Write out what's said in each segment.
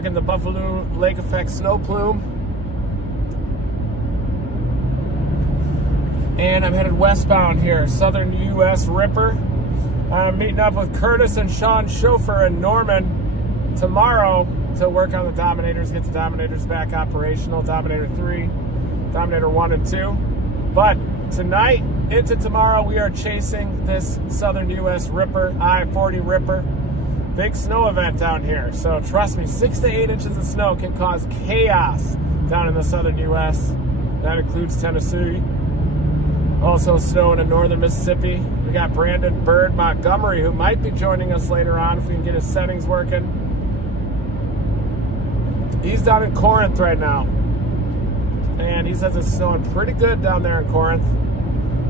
working the Buffalo Lake Effect snow plume. And I'm headed westbound here, Southern U.S. Ripper. I'm meeting up with Curtis and Sean Chauffeur in Norman tomorrow to work on the Dominators, get the Dominators back operational, Dominator 3, Dominator 1 and 2. But tonight into tomorrow, we are chasing this Southern U.S. Ripper, I-40 Ripper. Big snow event down here. So trust me, 6 to 8 inches of snow can cause chaos down in the Southern U.S. That includes Tennessee. Also snowing in northern Mississippi. We got Brandon Bird Montgomery, who might be joining us later on if we can get his settings working. He's down in Corinth right now. And he says it's snowing pretty good down there in Corinth.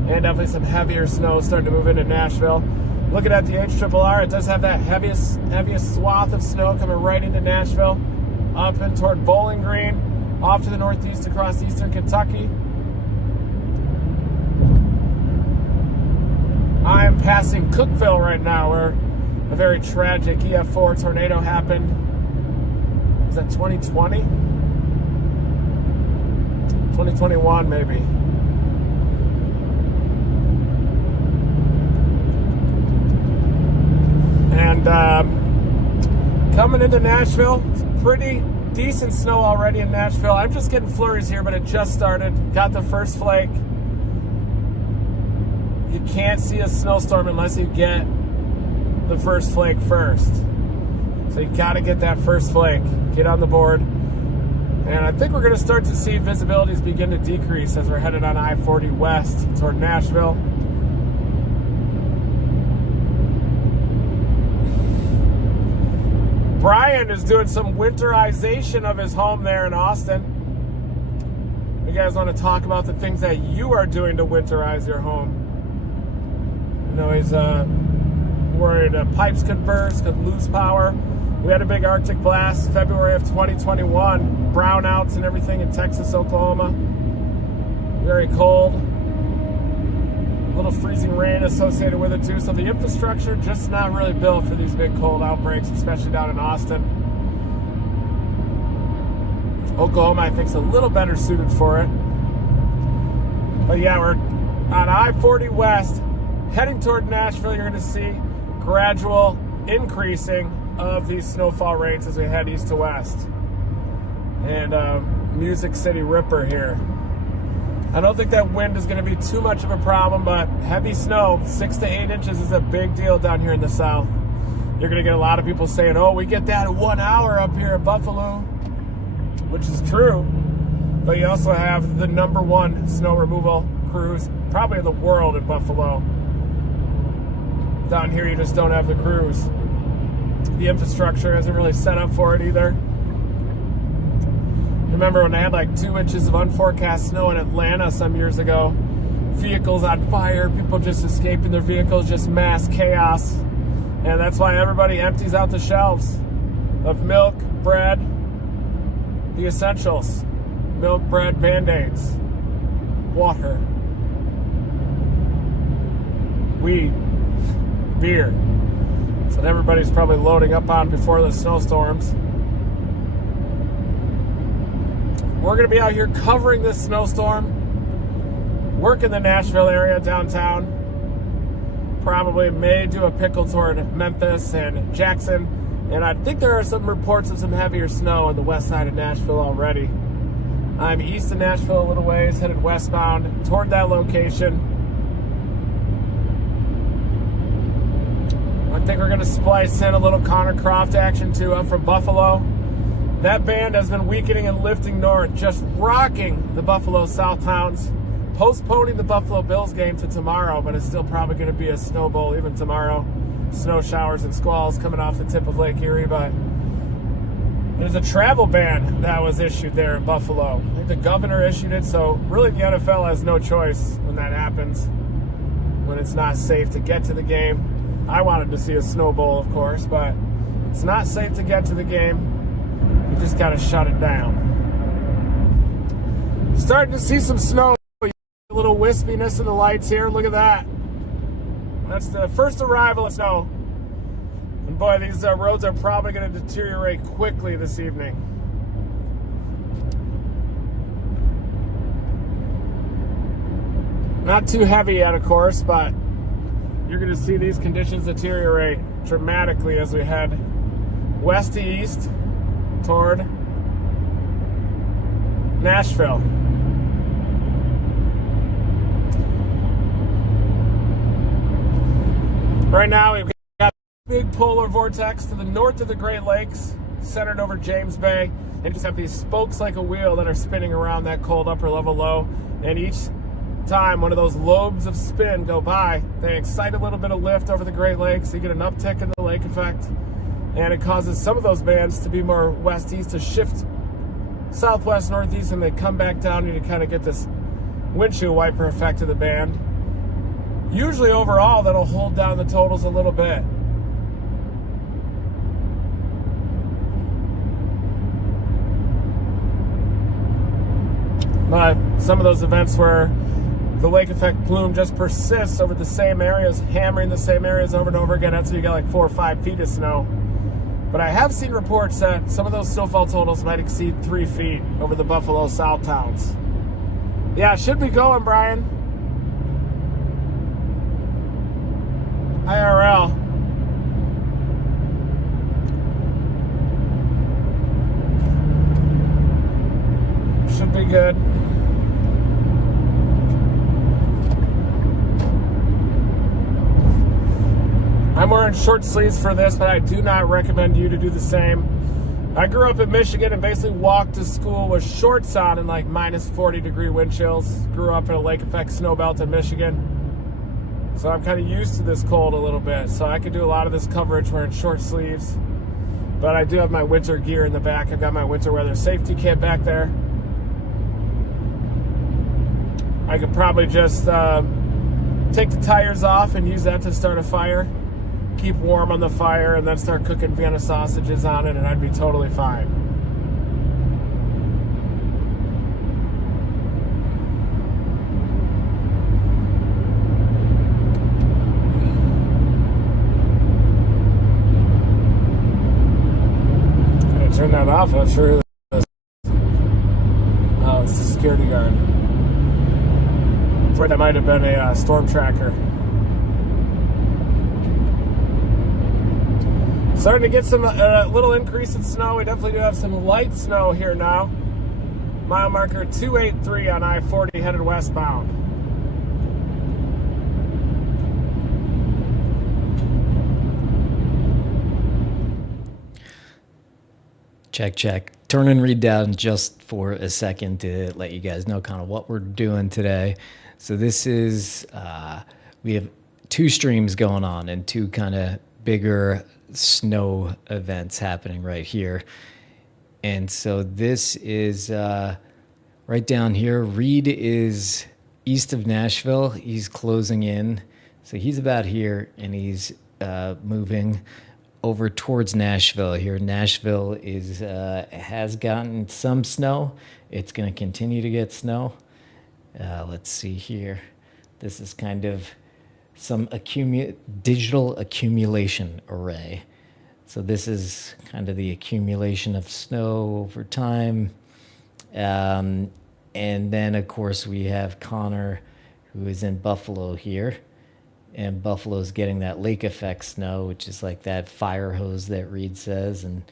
And definitely some heavier snow starting to move into Nashville. Looking at the HRRR, it does have that heaviest swath of snow coming right into Nashville. Up and toward Bowling Green. Off to the northeast across eastern Kentucky. I'm passing Cookeville right now, where a very tragic EF4 tornado happened. Was that 2020? 2021, maybe. And coming into Nashville, it's pretty decent snow already in Nashville. I'm just getting flurries here, but it just started. Got the first flake. You can't see a snowstorm unless you get the first flake first. So you got to get that first flake, get on the board. And I think we're going to start to see visibilities begin to decrease as we're headed on I-40 west toward Nashville. Brian is doing some winterization of his home there in Austin. You guys want to talk about the things that you are doing to winterize your home? You know, he's worried pipes could burst, could lose power. We had a big Arctic blast February of 2021, brownouts and everything in Texas, Oklahoma. Very cold. A little freezing rain associated with it too. So the infrastructure just not really built for these big cold outbreaks, especially down in Austin. Oklahoma, I think, is a little better suited for it. But yeah, we're on I-40 West, heading toward Nashville. You're going to see gradual increasing of these snowfall rates as we head east to west. And Music City Ripper here. I don't think that wind is going to be too much of a problem, but heavy snow, 6 to 8 inches, is a big deal down here in the south. You're going to get a lot of people saying, oh, we get that in 1 hour up here in Buffalo, which is true. But you also have the #1 snow removal crews, probably in the world, in Buffalo. Down here, you just don't have the crews. The infrastructure isn't really set up for it either. Remember when they had like 2 inches of unforecast snow in Atlanta some years ago? Vehicles on fire, people just escaping their vehicles, just mass chaos. And that's why everybody empties out the shelves of milk, bread, the essentials. Milk, bread, Band-Aids, water, weed, beer. That's what everybody's probably loading up on before the snowstorms. We're going to be out here covering this snowstorm, work in the Nashville area downtown. Probably may do a pickle toward Memphis and Jackson. And I think there are some reports of some heavier snow on the west side of Nashville already. I'm east of Nashville a little ways, headed westbound toward that location. I think we're going to splice in a little Connor Croft action too up from Buffalo. That band has been weakening and lifting north, just rocking the Buffalo South Towns, postponing the Buffalo Bills game to tomorrow, but it's still probably going to be a snow bowl even tomorrow. Snow showers and squalls coming off the tip of Lake Erie, but there's a travel ban that was issued there in Buffalo. I think the governor issued it, so really the NFL has no choice when that happens, when it's not safe to get to the game. I wanted to see a snow bowl, of course, but it's not safe to get to the game. You just got to shut it down. Starting to see some snow. A little wispiness in the lights here. Look at that. That's the first arrival of snow. And boy, these roads are probably going to deteriorate quickly this evening. Not too heavy yet, of course, but you're going to see these conditions deteriorate dramatically as we head west to east toward Nashville. Right now, we've got a big polar vortex to the north of the Great Lakes, centered over James Bay, and just have these spokes like a wheel that are spinning around that cold upper level low. And each time one of those lobes of spin go by, they excite a little bit of lift over the Great Lakes. You get an uptick in the lake effect, and it causes some of those bands to be more west-east to shift southwest, northeast, and they come back down. You kind of get this windshield wiper effect of the band. Usually overall, that'll hold down the totals a little bit. But some of those events where the lake effect plume just persists over the same areas, hammering the same areas over and over again, that's when you get like 4 or 5 feet of snow. But I have seen reports that some of those snowfall totals might exceed 3 feet over the Buffalo South towns. Yeah, should be going, Brian. IRL. Should be good. I'm wearing short sleeves for this, but I do not recommend you to do the same. I grew up in Michigan and basically walked to school with shorts on and like minus 40-degree wind chills. Grew up in a lake effect snow belt in Michigan. So I'm kind of used to this cold a little bit. So I could do a lot of this coverage wearing short sleeves. But I do have my winter gear in the back. I've got my winter weather safety kit back there. I could probably just take the tires off and use that to start a fire. Keep warm on the fire and then start cooking Vienna sausages on it, and I'd be totally fine. Gonna turn that off. I'm sure. Oh, it's the security guard. That might have been a storm tracker. Starting to get some little increase in snow. We definitely do have some light snow here now. Mile marker 283 on I-40 headed westbound. Check, check. Turn and read down just for a second to let you guys know kind of what we're doing today. So this is, we have 2 streams going on and 2 kind of bigger snow events happening right here. And so this is right down here. Reed is east of Nashville. He's closing in. So he's about here and he's moving over towards Nashville here. Nashville is has gotten some snow. It's going to continue to get snow. Let's see here. This is kind of some digital accumulation array. So this is kind of the accumulation of snow over time. And then, of course, we have Connor, who is in Buffalo here. And Buffalo's getting that lake effect snow, which is like that fire hose that Reed says. And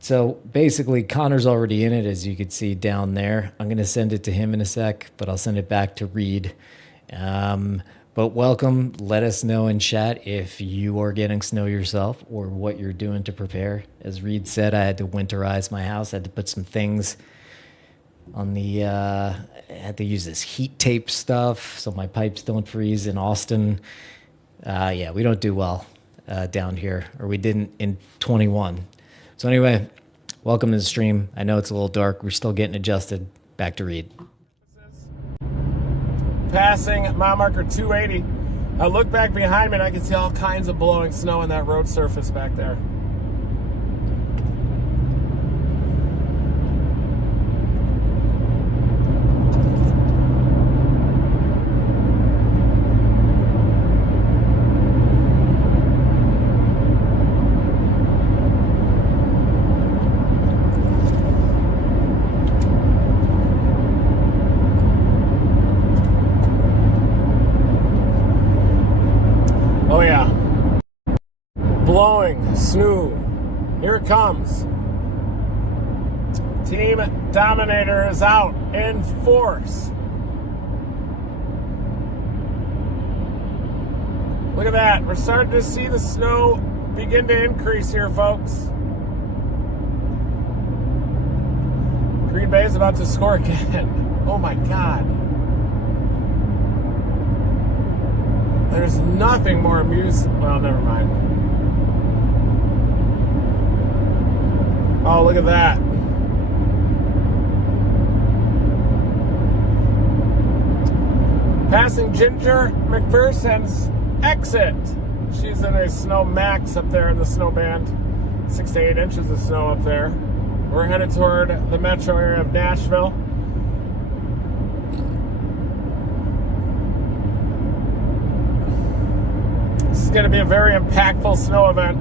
so basically, Connor's already in it, as you could see down there. I'm going to send it to him in a sec, but I'll send it back to Reed. But welcome. Let us know in chat if you are getting snow yourself or what you're doing to prepare. As Reed said, I had to winterize my house. I had to put some things on the, I had to use this heat tape stuff so my pipes don't freeze in Austin. Yeah, we don't do well down here, or we didn't in 21. So anyway, welcome to the stream. I know it's a little dark. We're still getting adjusted. Back to Reed. Passing mile marker 280. I look back behind me and I can see all kinds of blowing snow on that road surface back there. refueling. Snoo. Here it comes. Team Dominator is out in force. Look at that. We're starting to see the snow begin to increase here, folks. Green Bay is about to score again. Oh my God. There's nothing more amusing. Well, never mind. Oh, look at that. Passing Ginger McPherson's exit. She's in a snow max up there in the snow band. 6 to 8 inches of snow up there. We're headed toward the metro area of Nashville. This is going to be a very impactful snow event.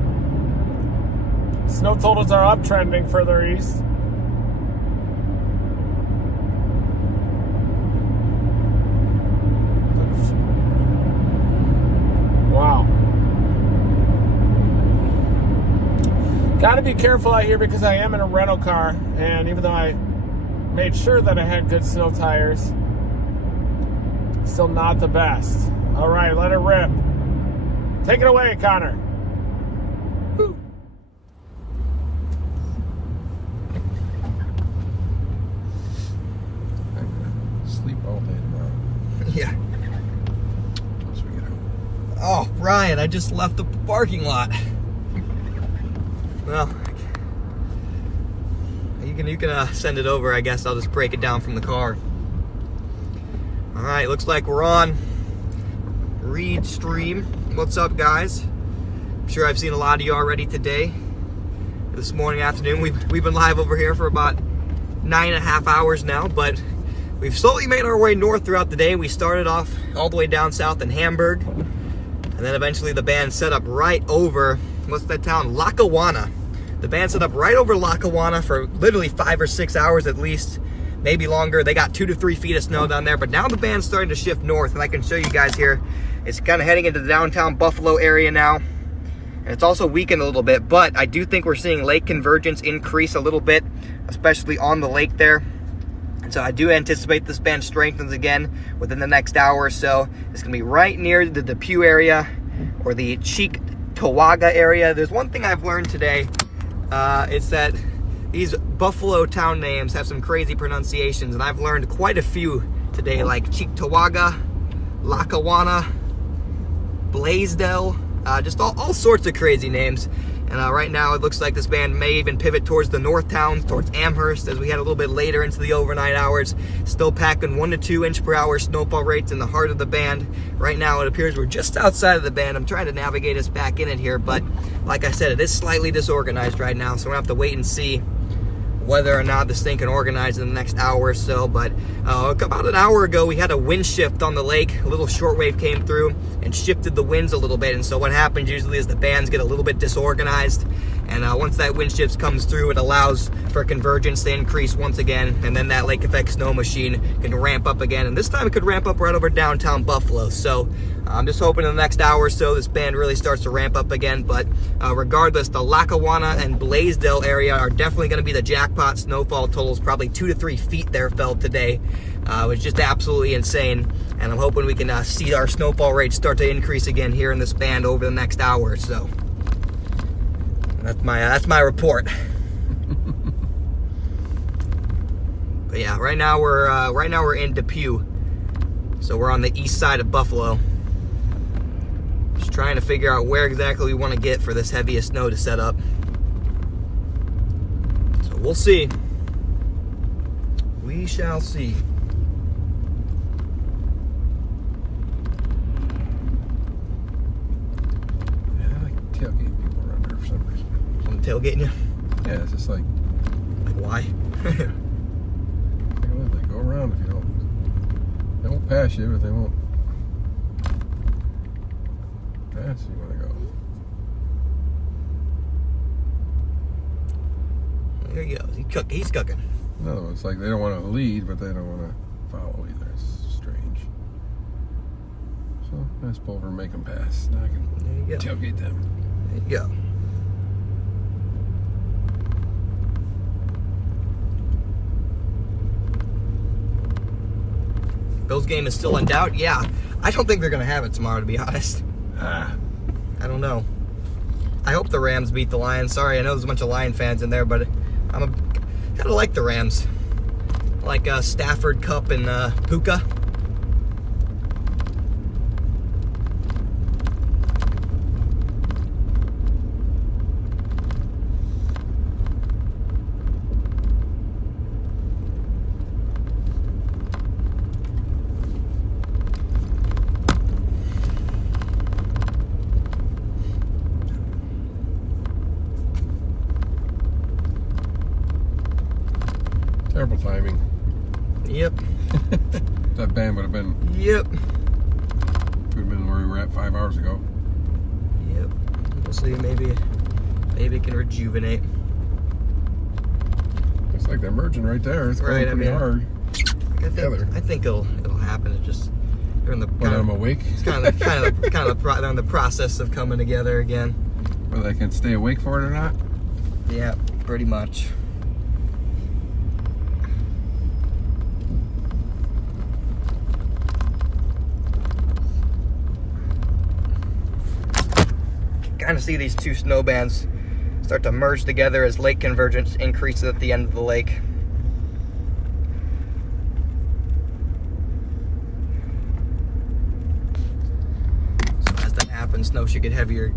Snow totals are uptrending further east. Wow. Got to be careful out here because I am in a rental car, and even though I made sure that I had good snow tires, still not the best. All right, let it rip. Take it away, Connor. Woo. I'm gonna sleep all day tomorrow. Yeah. Once we get home. Oh, Brian, I just left the parking lot. Well, you can send it over. I guess I'll just break it down from the car. All right, looks like we're on Reed Stream. What's up, guys? I'm sure I've seen a lot of you already today. This morning, afternoon, we've been live over here for about 9.5 hours now, but we've slowly made our way north throughout the day. We started off all the way down south in Hamburg, and then eventually the band set up right over, what's that town? Lackawanna. The band set up right over Lackawanna for literally 5 or 6 hours at least, maybe longer. They got 2 to 3 feet of snow down there, but now the band's starting to shift north, and I can show you guys here. It's kind of heading into the downtown Buffalo area now, and it's also weakened a little bit, but I do think we're seeing lake convergence increase a little bit, especially on the lake there. And so I do anticipate this band strengthens again within the next hour or so. It's going to be right near the Depew area or the Cheektowaga area. There's one thing I've learned today. It's that these Buffalo town names have some crazy pronunciations, and I've learned quite a few today, like Cheektowaga, Lackawanna, Blaisdell, just all sorts of crazy names. And right now it looks like this band may even pivot towards the north towns, towards Amherst, as we head a little bit later into the overnight hours. Still packing 1 to 2 inch per hour snowfall rates in the heart of the band. Right now it appears we're just outside of the band. I'm trying to navigate us back in it here, but like I said, it is slightly disorganized right now, so we're gonna have to wait and see whether or not this thing can organize in the next hour or so. But about an hour ago, we had a wind shift on the lake. A little shortwave came through and shifted the winds a little bit. And so what happens usually is the bands get a little bit disorganized. And once that wind shift comes through, it allows for convergence to increase once again. And then that lake effect snow machine can ramp up again. And this time it could ramp up right over downtown Buffalo. So I'm just hoping in the next hour or so this band really starts to ramp up again. But regardless, the Lackawanna and Blaisdell area are definitely going to be the jackpot snowfall totals. Probably 2 to 3 feet there fell today. It was just absolutely insane. And I'm hoping we can see our snowfall rates start to increase again here in this band over the next hour or so. That's my report. But yeah, right now we're in Depew, so we're on the east side of Buffalo. Just trying to figure out where exactly we want to get for this heaviest snow to set up. So we'll see. We shall see. Yeah, I like tailgating people around here for some reason. I'm tailgating you? Yeah, it's just like Why? they go around if you don't. They won't pass you, but they won't pass you when they go. There he goes. He's cooking. No, it's like they don't want to lead, but they don't want to follow either. It's strange. So let's pull over and make them pass. Now I can There you go. tailgate them. There you go. Bills game is still in doubt. Yeah, I don't think they're going to have it tomorrow, to be honest. I don't know. I hope the Rams beat the Lions. Sorry, I know there's a bunch of Lion fans in there, but kind of like the Rams. Like Stafford, Cup, and Puka. Terrible timing. Yep. That band would have been. Yep. Could have been where we were at 5 hours ago. Yep. We'll see. Maybe it can rejuvenate. Looks like they're merging right there. It's going pretty hard. I think it'll happen. It's just they're in the. When I'm awake. It's kind of they're in the process of coming together again. Whether I can stay awake for it or not. Yeah, pretty much. Kind of see these two snow bands start to merge together as lake convergence increases at the end of the lake. So as that happens, snow should get heavier.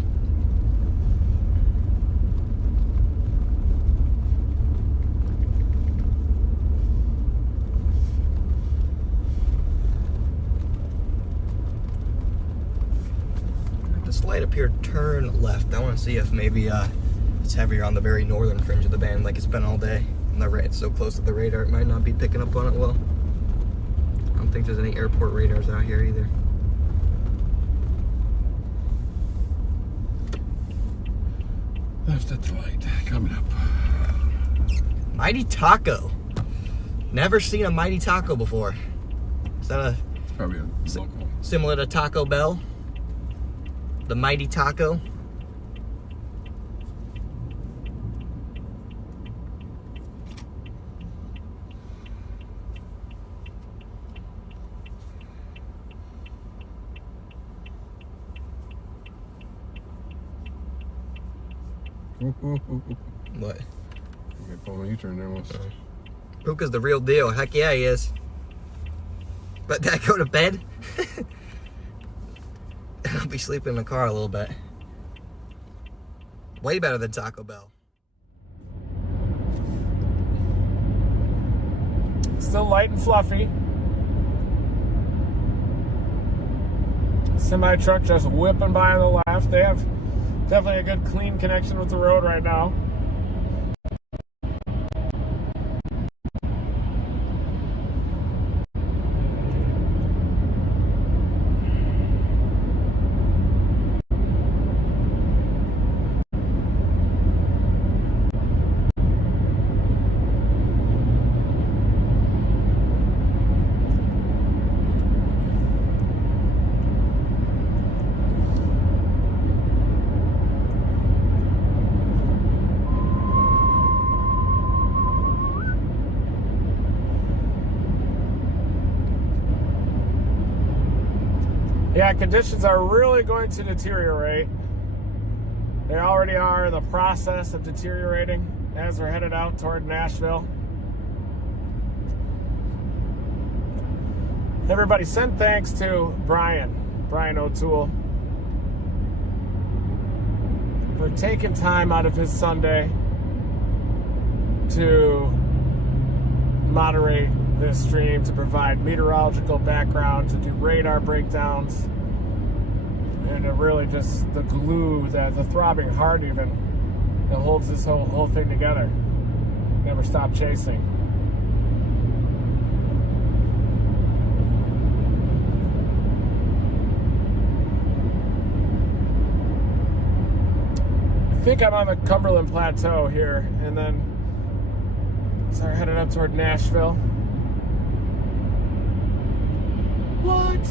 Light up here, turn left. I want to see if maybe it's heavier on the very northern fringe of the band like it's been all day. And it's so close to the radar, it might not be picking up on it well. I don't think there's any airport radars out here either. Left at the light, coming up. Mighty Taco. Never seen a Mighty Taco before. Is that It's probably a local. similar to Taco Bell? The Mighty Taco. What? Okay, pull a U-turn there almost. Puka's the real deal. Heck yeah, he is. Let that go to bed. I'll be sleeping in the car a little bit. Way better than Taco Bell. Still light and fluffy. Semi truck just whipping by on the left. They have definitely a good clean connection with the road right now. Yeah, conditions are really going to deteriorate. They already are in the process of deteriorating as we're headed out toward Nashville. Everybody send thanks to Brian O'Toole, for taking time out of his Sunday to moderate this stream, to provide meteorological background, to do radar breakdowns, and to really just the glue, the throbbing heart even, that holds this whole thing together. Never stop chasing. I think I'm on the Cumberland Plateau here, and then start headed up toward Nashville. What?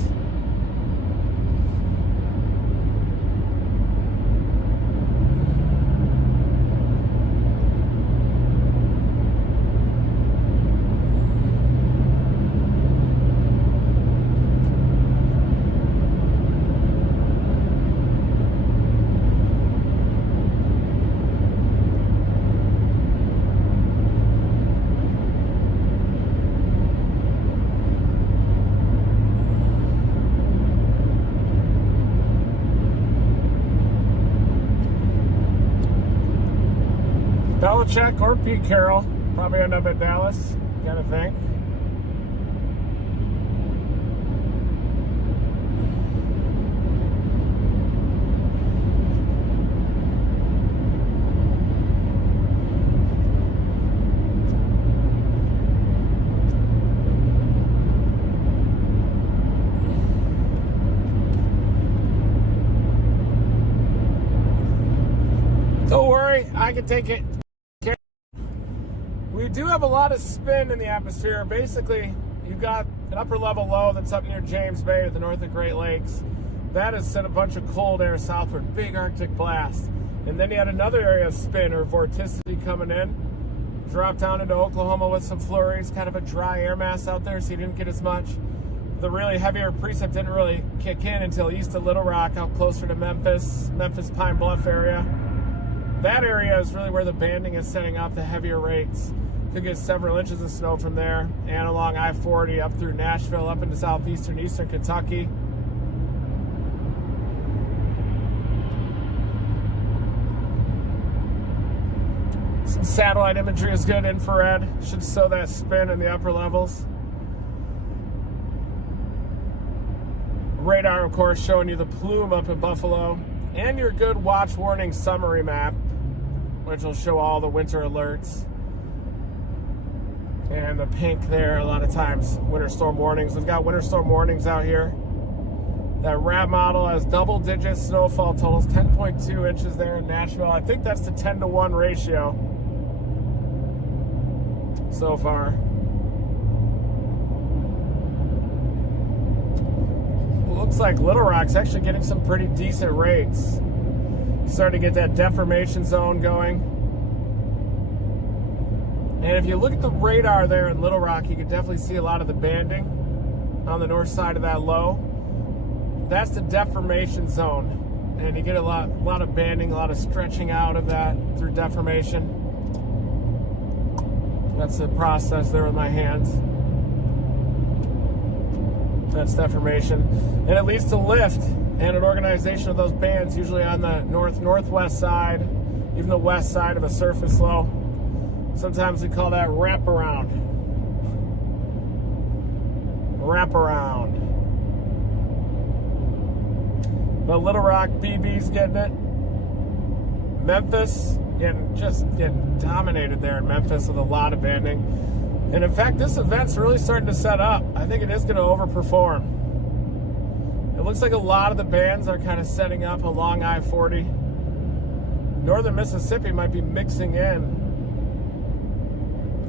Belichick or Pete Carroll. Probably end up at Dallas, gotta think. Don't worry, I can take it. We do have a lot of spin in the atmosphere. Basically, you've got an upper level low that's up near James Bay at the north of Great Lakes. That has sent a bunch of cold air southward, big Arctic blast. And then you had another area of spin or vorticity coming in. Dropped down into Oklahoma with some flurries, kind of a dry air mass out there, so you didn't get as much. The really heavier precip didn't really kick in until east of Little Rock, out closer to Memphis Pine Bluff area. That area is really where the banding is setting up the heavier rates. Could get several inches of snow from there, and along I-40 up through Nashville, up into southeastern, eastern Kentucky. Some satellite imagery is good, infrared. Should show that spin in the upper levels. Radar, of course, showing you the plume up in Buffalo, and your good watch warning summary map, which will show all the winter alerts. And the pink there, a lot of times, winter storm warnings. We've got winter storm warnings out here. That RAP model has double-digit snowfall totals, 10.2 inches there in Nashville. I think that's the 10-to-1 ratio so far. Looks like Little Rock's actually getting some pretty decent rates. Starting to get that deformation zone going. And if you look at the radar there in Little Rock, you can definitely see a lot of the banding on the north side of that low. That's the deformation zone. And you get a lot of banding, a lot of stretching out of that through deformation. That's the process there with my hands. That's deformation. And it leads to lift and an organization of those bands, usually on the northwest side, even the west side of a surface low. Sometimes we call that wraparound. Wraparound. But Little Rock, BB's getting it. Memphis, getting dominated there in Memphis with a lot of banding. And in fact, this event's really starting to set up. I think it is going to overperform. It looks like a lot of the bands are kind of setting up along I-40. Northern Mississippi might be mixing in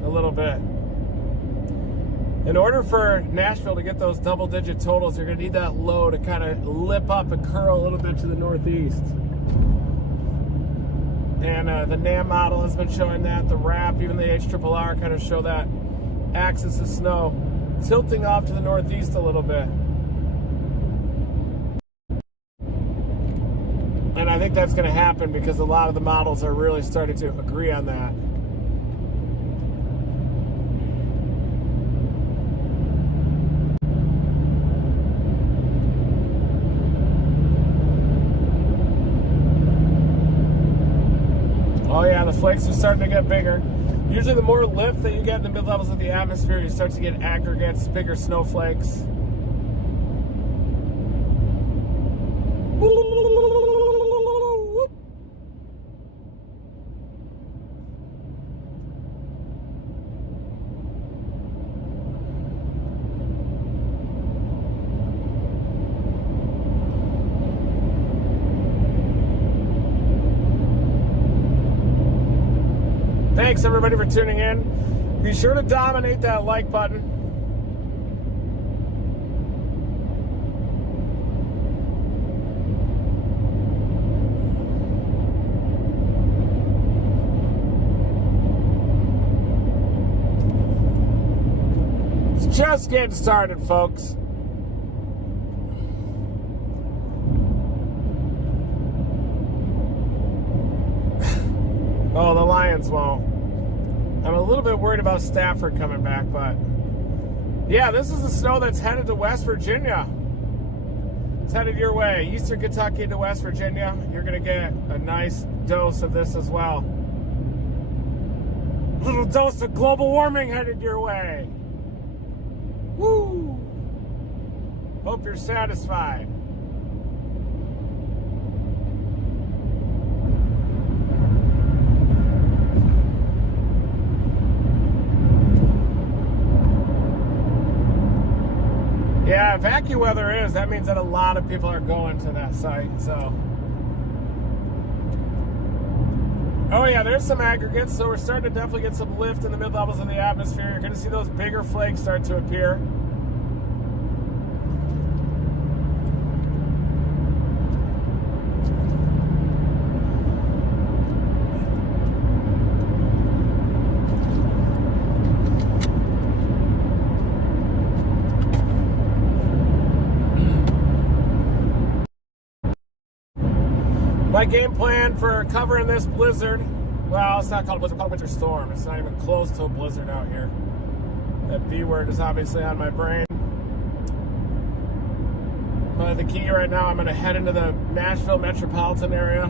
a little bit. In order for Nashville to get those double-digit totals, you're going to need that low to kind of lip up and curl a little bit to the northeast. And the NAM model has been showing that. The RAP, even the HRRR, kind of show that axis of snow tilting off to the northeast a little bit. And I think that's going to happen because a lot of the models are really starting to agree on that. Oh yeah, the flakes are starting to get bigger. Usually the more lift that you get in the mid-levels of the atmosphere, you start to get aggregates, bigger snowflakes. Thanks everybody for tuning in. Be sure to dominate that like button. It's just getting started, folks. Oh, the Lions won't. I'm a little bit worried about Stafford coming back, but yeah, this is the snow that's headed to West Virginia. It's headed your way. Eastern Kentucky to West Virginia. You're going to get a nice dose of this as well. Little dose of global warming headed your way. Woo! Hope you're satisfied. Yeah, if AccuWeather is, that means that a lot of people are going to that site, so. Oh yeah, there's some aggregates, so we're starting to definitely get some lift in the mid-levels of the atmosphere. You're gonna see those bigger flakes start to appear. My game plan for covering this blizzard, well, it's not called a blizzard, it's called a winter storm. It's not even close to a blizzard out here. That B word is obviously on my brain. But the key right now, I'm going to head into the Nashville metropolitan area.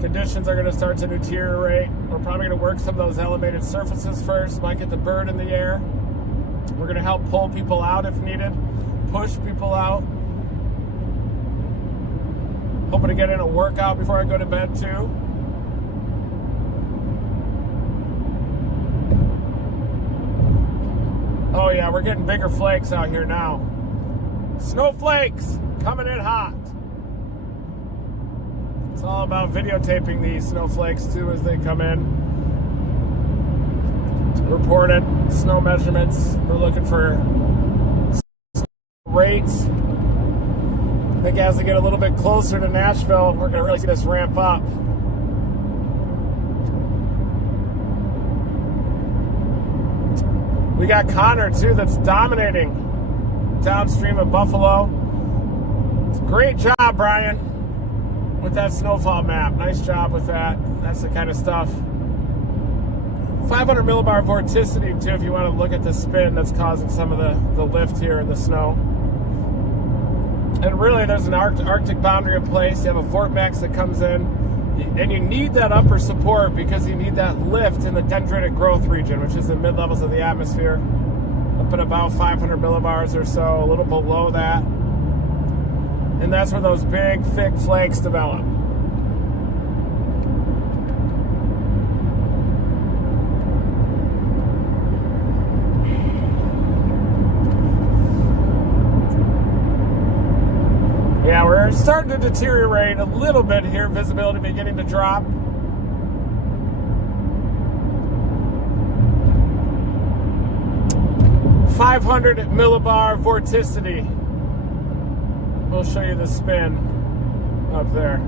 Conditions are going to start to deteriorate. We're probably going to work some of those elevated surfaces first. Might get the bird in the air. We're going to help pull people out if needed, push people out. Hoping to get in a workout before I go to bed too. Oh yeah, we're getting bigger flakes out here now. Snowflakes coming in hot. It's all about videotaping these snowflakes too as they come in. Reported snow measurements. We're looking for rates. I think as we get a little bit closer to Nashville, we're going to really see this ramp up. We got Connor, too, that's dominating downstream of Buffalo. Great job, Brian, with that snowfall map. Nice job with that. That's the kind of stuff. 500 millibar vorticity, too, if you want to look at the spin that's causing some of the lift here in the snow. And really, there's an Arctic boundary in place. You have a vortex that comes in, and you need that upper support because you need that lift in the dendritic growth region, which is the mid-levels of the atmosphere, up at about 500 millibars or so, a little below that. And that's where those big, thick flakes develop. Yeah, we're starting to deteriorate a little bit here. Visibility beginning to drop. .500 millibar vorticity. We'll show you the spin up there.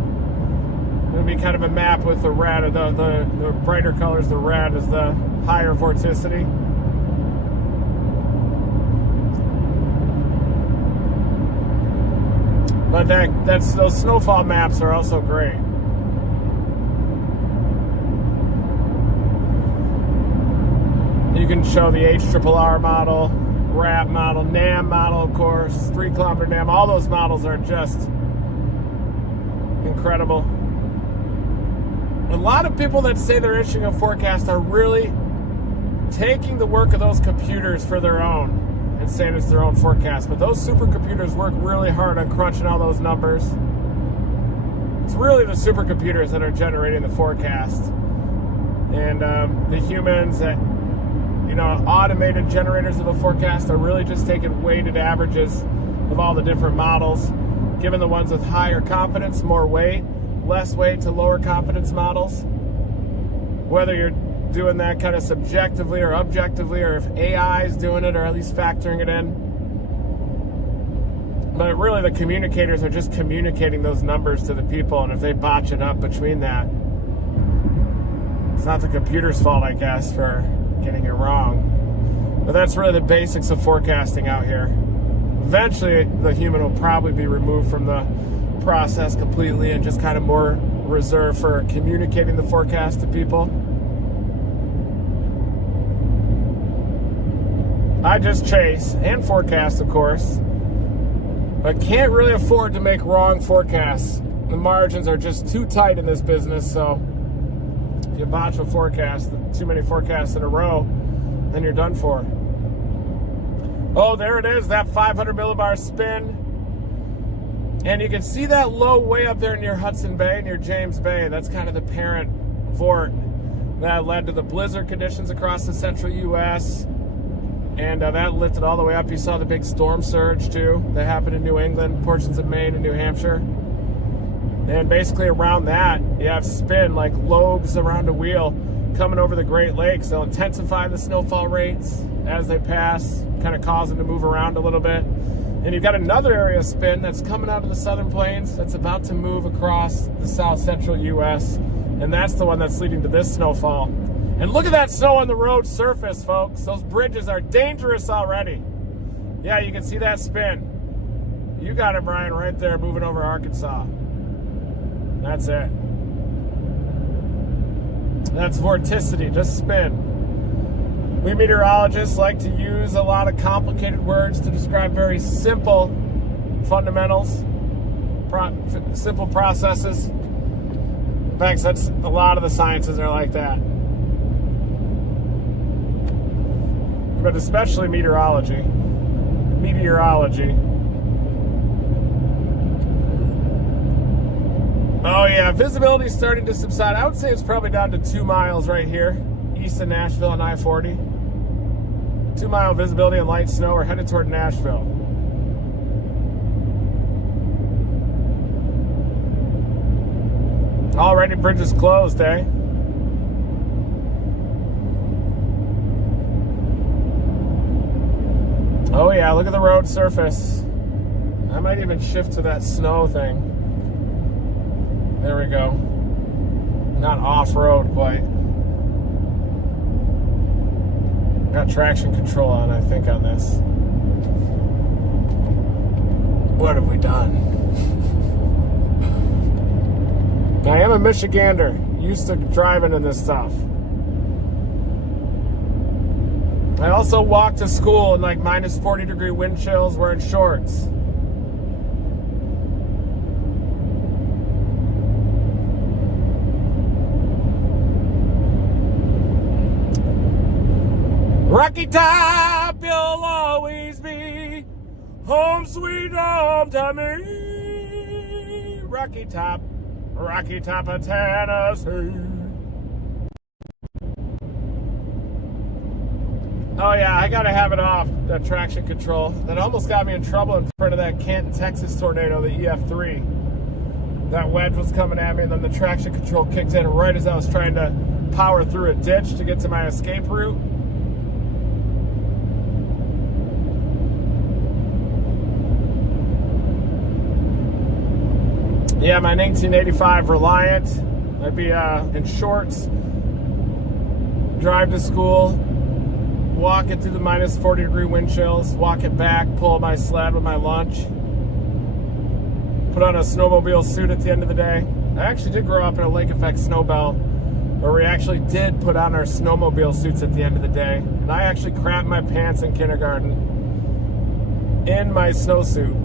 It'll be kind of a map with the red, the brighter colors. The red is the higher vorticity. But those snowfall maps are also great. You can show the HRRR model, RAP model, NAM model, of course, 3 kilometer NAM. All those models are just incredible. A lot of people that say they're issuing a forecast are really taking the work of those computers for their own and saying it's their own forecast. But those supercomputers work really hard on crunching all those numbers. It's really the supercomputers that are generating the forecast. And the humans that, automated generators of a forecast are really just taking weighted averages of all the different models, giving the ones with higher confidence more weight, less weight to lower confidence models. Whether you're doing that kind of subjectively or objectively, or if AI is doing it, or at least factoring it in. But really the communicators are just communicating those numbers to the people, and if they botch it up between that, it's not the computer's fault, I guess, for getting it wrong. But that's really the basics of forecasting out here. Eventually the human will probably be removed from the process completely and just kind of more reserved for communicating the forecast to people. I just chase and forecast, of course, but can't really afford to make wrong forecasts. The margins are just too tight in this business, so You botch a forecast, too many forecasts in a row, then you're done for. Oh, there it is, that 500 millibar spin. And you can see that low way up there near Hudson Bay, near James Bay. That's kind of the parent vort that led to the blizzard conditions across the central U.S. And that lifted all the way up. You saw the big storm surge, too, that happened in New England, portions of Maine and New Hampshire. And basically around that, you have spin like lobes around a wheel coming over the Great Lakes. They'll intensify the snowfall rates as they pass, kind of cause them to move around a little bit. And you've got another area of spin that's coming out of the southern plains that's about to move across the south central U.S. And that's the one that's leading to this snowfall. And look at that snow on the road surface, folks. Those bridges are dangerous already. Yeah, you can see that spin. You got it, Brian, right there, moving over Arkansas. That's it. That's vorticity, just spin. We meteorologists like to use a lot of complicated words to describe very simple fundamentals, simple processes. In fact, that's a lot of the sciences are like that. But especially meteorology. Oh yeah, visibility is starting to subside. I would say it's probably down to 2 miles right here, east of Nashville on I-40. 2 mile visibility and light snow. We're headed toward Nashville. Already bridges closed, eh? Oh yeah, look at the road surface. I might even shift to that snow thing. There we go. Not off-road quite. Got traction control on, I think, on this. What have we done? I am a Michigander, used to driving in this stuff. I also walked to school in like minus 40-degree wind chills wearing shorts. Rocky Top, you'll always be home sweet home to me. Rocky Top of Tennessee. Oh yeah, I gotta have it off, that traction control. That almost got me in trouble in front of that Canton, Texas tornado, the EF3. That wedge was coming at me, and then the traction control kicked in right as I was trying to power through a ditch to get to my escape route. Yeah, my 1985 Reliant. I'd be in shorts, drive to school, walk it through the minus 40-degree wind chills, walk it back, pull my sled with my lunch, put on a snowmobile suit at the end of the day. I actually did grow up in a lake effect snow belt where we actually did put on our snowmobile suits at the end of the day. And I actually crapped my pants in kindergarten in my snowsuit.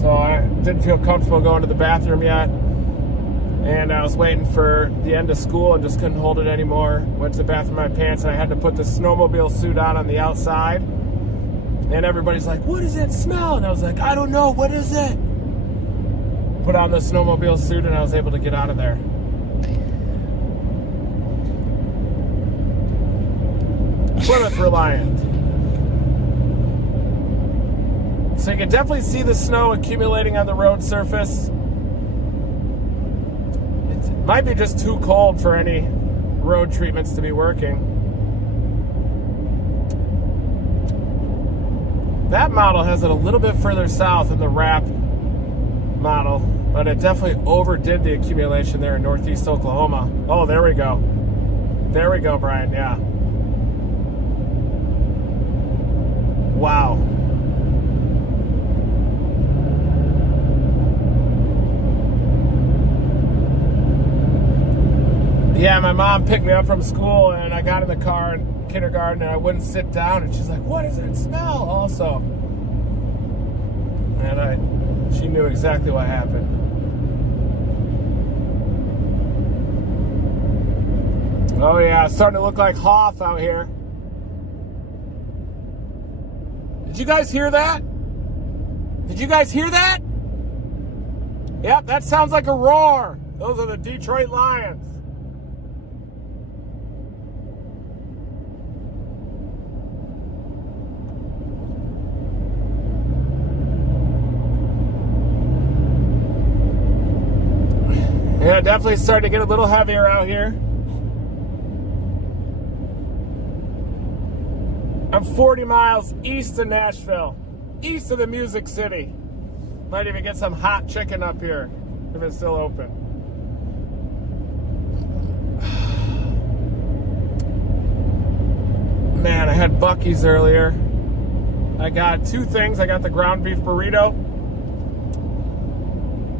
So I didn't feel comfortable going to the bathroom yet. And I was waiting for the end of school and just couldn't hold it anymore. Went to the bathroom in my pants and I had to put the snowmobile suit on the outside. And everybody's like, what is that smell? And I was like, I don't know, what is it? Put on the snowmobile suit and I was able to get out of there. Plymouth Reliant. So you can definitely see the snow accumulating on the road surface. It might be just too cold for any road treatments to be working. That model has it a little bit further south than the wrap model, but it definitely overdid the accumulation there in northeast Oklahoma. Oh, there we go. There we go, Brian, yeah. Wow. Yeah, my mom picked me up from school and I got in the car in kindergarten and I wouldn't sit down and she's like, what does that smell also? And she knew exactly what happened. Oh yeah, it's starting to look like Hoth out here. Did you guys hear that? Did you guys hear that? Yep, that sounds like a roar. Those are the Detroit Lions. Yeah, definitely starting to get a little heavier out here. I'm 40 miles east of Nashville, east of the Music City. Might even get some hot chicken up here if it's still open. Man, I had Buc-ee's earlier. I got two things. I got the ground beef burrito.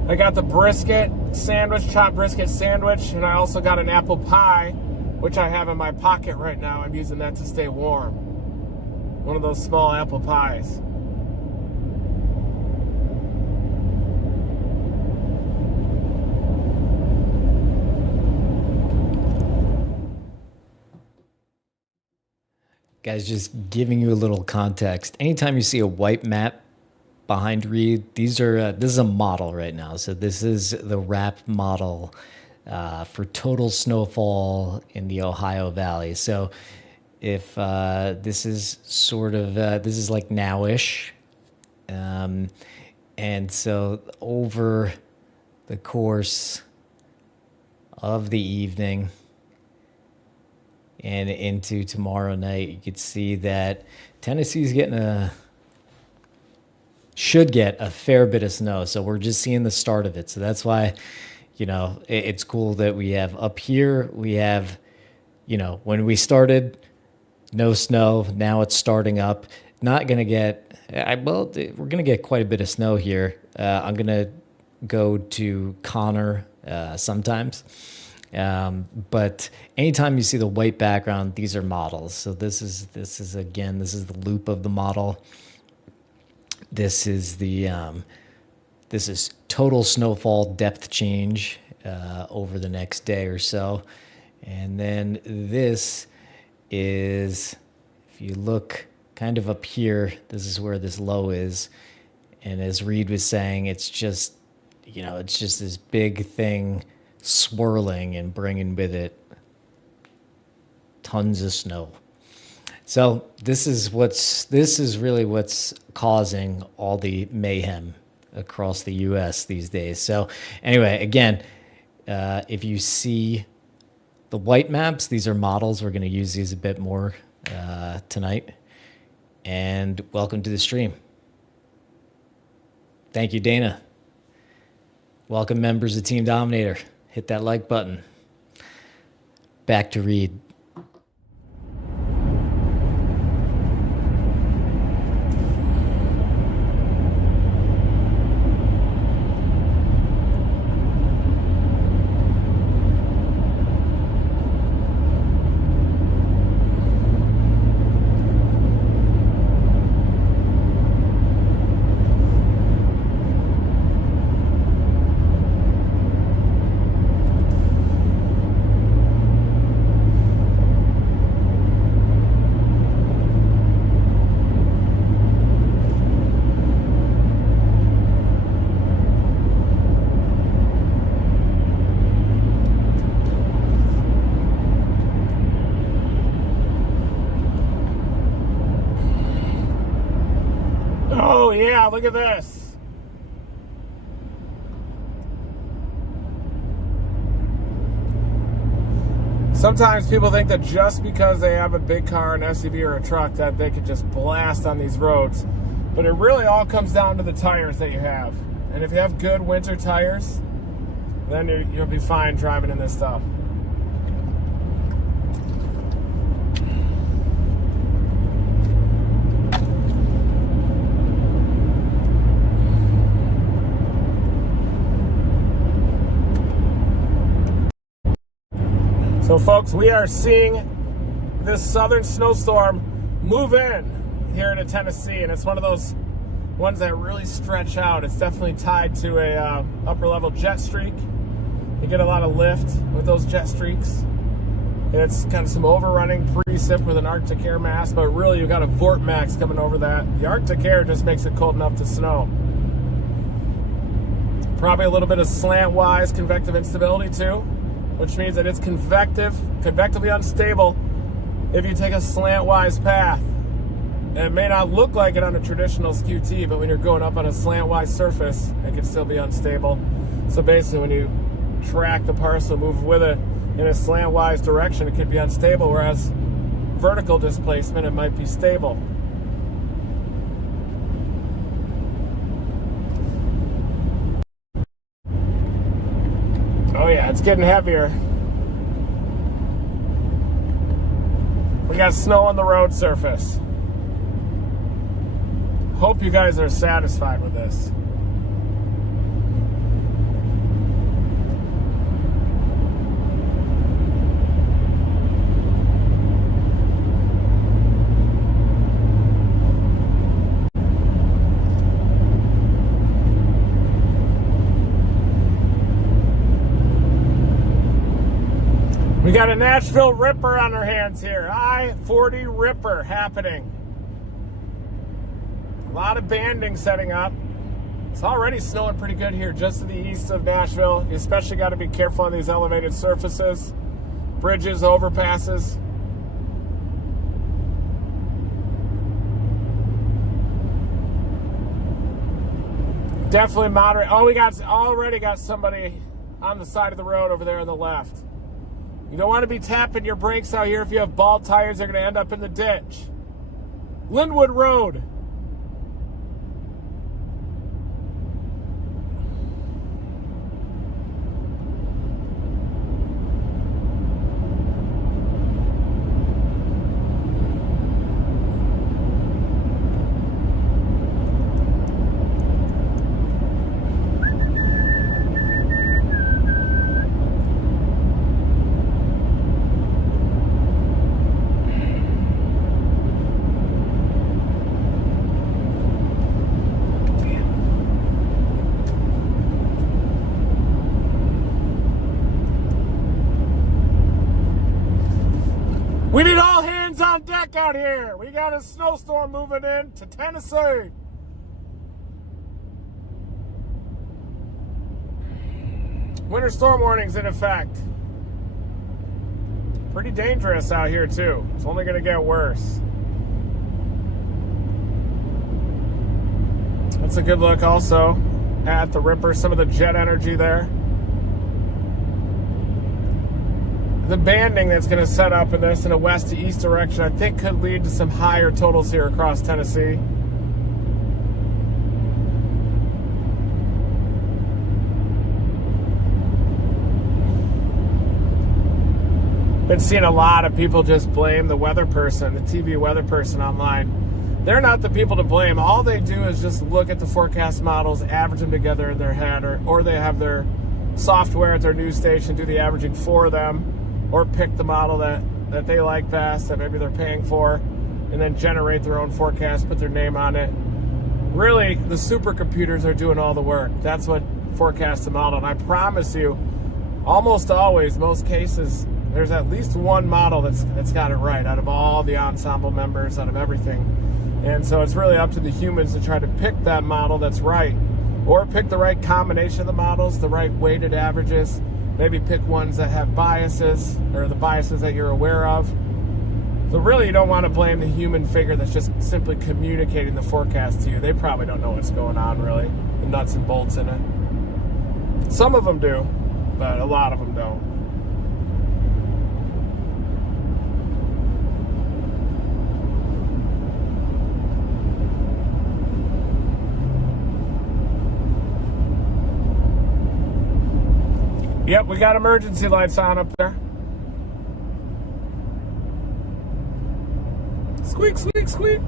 I got the brisket sandwich, chopped brisket sandwich, and I also got an apple pie, which I have in my pocket right now. I'm using that to stay warm. One of those small apple pies. Guys, just giving you a little context. Anytime you see a white map behind Reed, this is a model right now. So this is the RAP model for total snowfall in the Ohio Valley. So if this is sort of, this is like nowish. And so over the course of the evening and into tomorrow night, you could see that Tennessee's should get a fair bit of snow. So we're just seeing the start of it. So that's why, it's cool that we have up here, we have, when we started, no snow. Now it's starting up. Not going to get, we're going to get quite a bit of snow here. I'm going to go to Connor sometimes. But anytime you see the white background, these are models. So this is the loop of the model. This is this is total snowfall depth change over the next day or so. And then this is, if you look kind of up here, this is where this low is. And as Reed was saying, it's just this big thing swirling and bringing with it tons of snow. So this is really what's causing all the mayhem across the U.S. these days. So anyway, again, if you see the white maps, these are models. We're going to use these a bit more tonight. And welcome to the stream. Thank you, Dana. Welcome, members of Team Dominator. Hit that like button. Back to Reed. Oh yeah, look at this. Sometimes people think that just because they have a big car, an SUV, or a truck, that they could just blast on these roads. But it really all comes down to the tires that you have. And if you have good winter tires, then you'll be fine driving in this stuff. So folks, we are seeing this southern snowstorm move in here into Tennessee, and it's one of those ones that really stretch out. It's definitely tied to a upper level jet streak. You get a lot of lift with those jet streaks. It's kind of some overrunning precip with an Arctic air mass, but really you've got a vortex coming over that. The Arctic air just makes it cold enough to snow. Probably a little bit of slant-wise convective instability too, which means that it's convectively unstable if you take a slant-wise path. And it may not look like it on a traditional SQT, but when you're going up on a slant-wise surface, it can still be unstable. So basically, when you track the parcel, move with it in a slant-wise direction, it could be unstable, whereas vertical displacement, it might be stable. Oh yeah, it's getting heavier. We got snow on the road surface. Hope you guys are satisfied with this. We got a Nashville Ripper on our hands here. I-40 Ripper happening. A lot of banding setting up. It's already snowing pretty good here just to the east of Nashville. You especially got to be careful on these elevated surfaces, bridges, overpasses. Definitely moderate. Oh, we already got somebody on the side of the road over there on the left. You don't want to be tapping your brakes out here if you have bald tires. They're going to end up in the ditch. Linwood Road. We need all hands on deck out here. We got a snowstorm moving in to Tennessee. Winter storm warnings in effect. Pretty dangerous out here too. It's only going to get worse. That's a good look also at the Ripper. Some of the jet energy there. The banding that's going to set up in this in a west to east direction, I think could lead to some higher totals here across Tennessee. Been seeing a lot of people just blame the weather person, the TV weather person online. They're not the people to blame. All they do is just look at the forecast models, average them together in their head, or they have their software at their news station do the averaging for them. Or pick the model that they like best, that maybe they're paying for, and then generate their own forecast, put their name on it. Really, the supercomputers are doing all the work. That's what forecasts the model. And I promise you, almost always, most cases, there's at least one model that's got it right out of all the ensemble members, out of everything. And so it's really up to the humans to try to pick that model that's right, or pick the right combination of the models, the right weighted averages. Maybe pick ones that have biases, or the biases that you're aware of. So really, you don't want to blame the human figure that's just simply communicating the forecast to you. They probably don't know what's going on, really, the nuts and bolts in it. Some of them do, but a lot of them don't. Yep, we got emergency lights on up there. Squeak, squeak, squeak.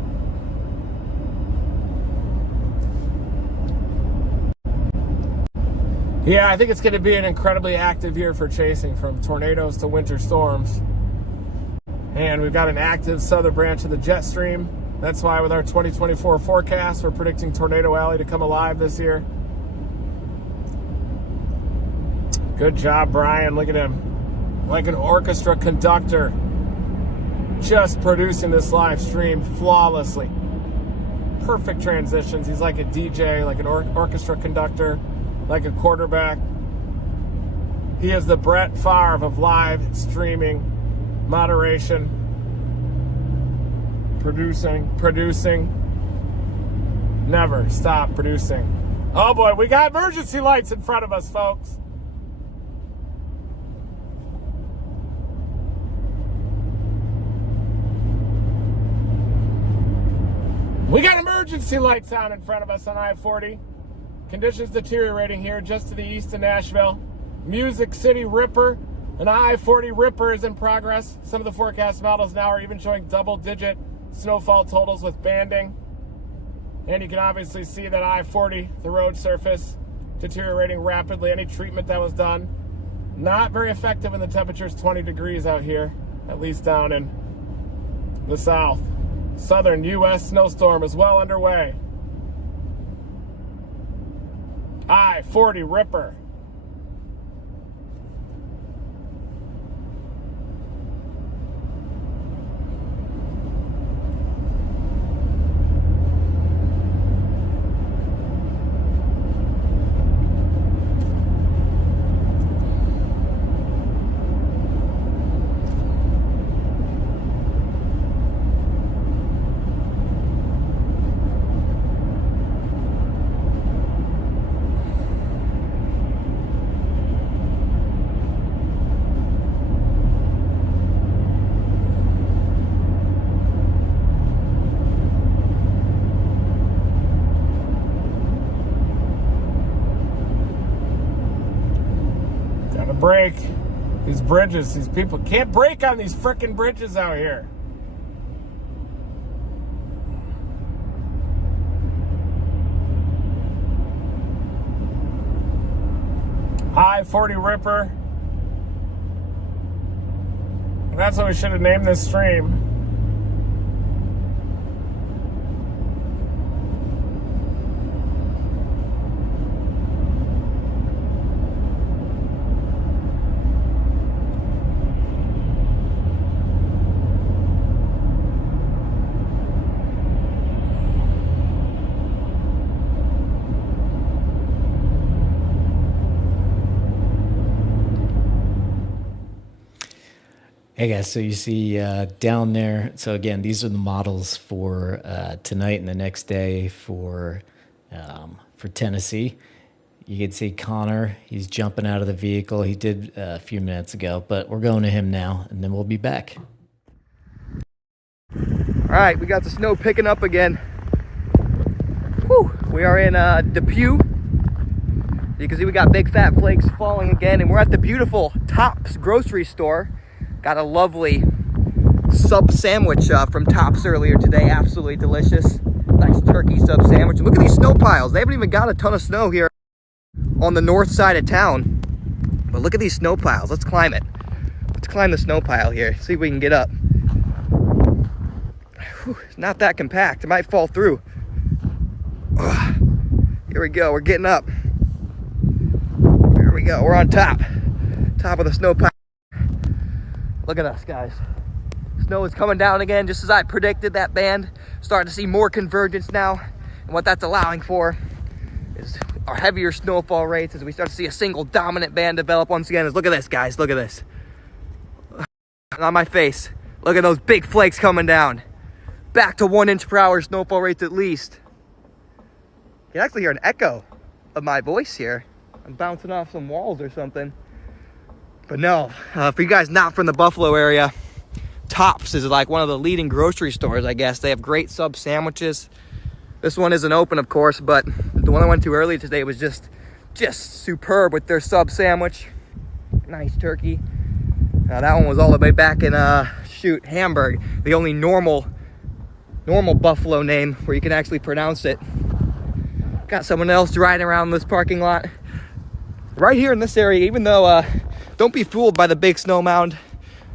Yeah, I think it's going to be an incredibly active year for chasing, from tornadoes to winter storms. And we've got an active southern branch of the jet stream. That's why with our 2024 forecast, we're predicting Tornado Alley to come alive this year. Good job, Brian. Look at him. like an orchestra conductor, just producing this live stream flawlessly. Perfect transitions. He's like a DJ, like an orchestra conductor, like a quarterback. He is the Brett Favre of live streaming, moderation, producing, never stop producing. Oh boy, we got emergency lights in front of us, folks. We got emergency lights on in front of us on I-40. Conditions deteriorating here just to the east of Nashville. Music City Ripper. An I-40 Ripper is in progress. Some of the forecast models now are even showing double-digit snowfall totals with banding. And you can obviously see that I-40, the road surface, deteriorating rapidly. Any treatment that was done, not very effective when the temperature's 20 degrees out here, at least down in the south. Southern U.S. snowstorm is well underway. I-40 Ripper. Break these bridges. These people can't break on these frickin' bridges out here. I-40 Ripper. That's what we should have named this stream. Hey guys, so you see down there, so again, these are the models for tonight and the next day for Tennessee. You can see Connor, he's jumping out of the vehicle. He did a few minutes ago, but we're going to him now, and then we'll be back. All right, we got the snow picking up again. Whew. We are in Depew. You can see we got big fat flakes falling again, and we're at the beautiful Tops grocery store. Got a lovely sub sandwich from Tops earlier today. Absolutely delicious. Nice turkey sub sandwich. And look at these snow piles. They haven't even got a ton of snow here on the north side of town. But look at these snow piles. Let's climb it. Let's climb the snow pile here. See if we can get up. Whew, it's not that compact. It might fall through. Ugh. Here we go. We're getting up. Here we go. We're on top. Top of the snow pile. Look at us, guys. Snow is coming down again, just as I predicted. That band starting to see more convergence now. And what that's allowing for is our heavier snowfall rates as we start to see a single dominant band develop once again. Look at this, guys. Look at this. On my face. Look at those big flakes coming down. Back to 1 inch per hour snowfall rates at least. You can actually hear an echo of my voice here. I'm bouncing off some walls or something. But no, for you guys not from the Buffalo area, Tops is like one of the leading grocery stores, I guess. They have great sub sandwiches. This one isn't open, of course, but the one I went to earlier today was just superb with their sub sandwich. Nice turkey. That one was all the way back in, Hamburg. The only normal Buffalo name where you can actually pronounce it. Got someone else riding around this parking lot. Right here in this area, even though, don't be fooled by the big snow mound.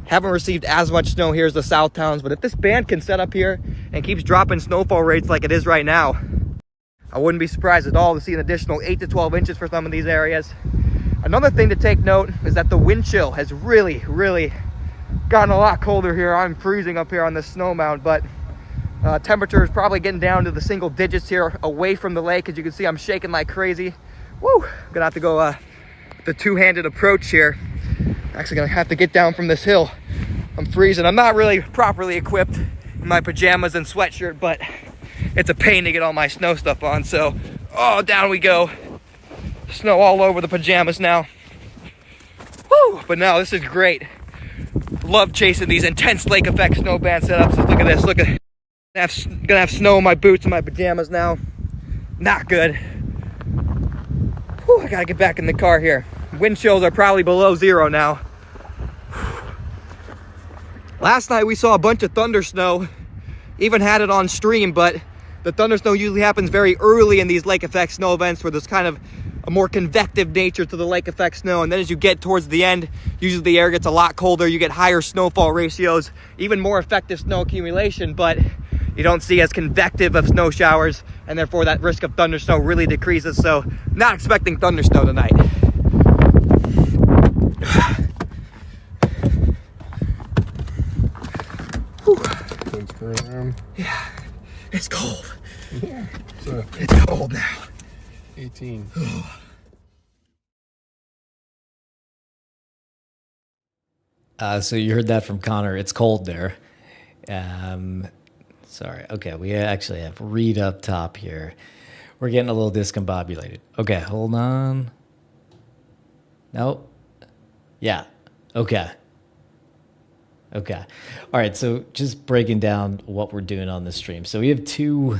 Haven't received as much snow here as the south towns, but if this band can set up here and keeps dropping snowfall rates like it is right now, I wouldn't be surprised at all to see an additional 8 to 12 inches for some of these areas. Another thing to take note is that the wind chill has really, really gotten a lot colder here. I'm freezing up here on this snow mound, but temperature is probably getting down to the single digits here away from the lake. As you can see, I'm shaking like crazy. Woo! I'm gonna have to go the two-handed approach here. Actually gonna have to get down from this hill. I'm freezing. I'm not really properly equipped in my pajamas and sweatshirt, but it's a pain to get all my snow stuff on. So, oh, down we go. Snow all over the pajamas now. Woo! But no, this is great. Love chasing these intense lake effect snow band setups. Look at this. Look at. Gonna have snow in my boots and my pajamas now. Not good. Whew, I gotta get back in the car here. Wind chills are probably below 0 now. Last night we saw a bunch of thunder snow. Even had it on stream, but the thunder snow usually happens very early in these lake effect snow events where there's kind of a more convective nature to the lake effect snow, and then as you get towards the end, usually the air gets a lot colder, you get higher snowfall ratios, even more effective snow accumulation, but you don't see as convective of snow showers, and therefore that risk of thunder snow really decreases. So not expecting thunder snow tonight. Things turn around. Yeah, it's cold. Yeah. It's cold now. 18. So you heard that from Connor. It's cold there. Sorry. Okay, we actually have Reed up top here. We're getting a little discombobulated. Okay, hold on. Nope. Yeah. Okay. Okay. All right, so just breaking down what we're doing on the stream. So we have two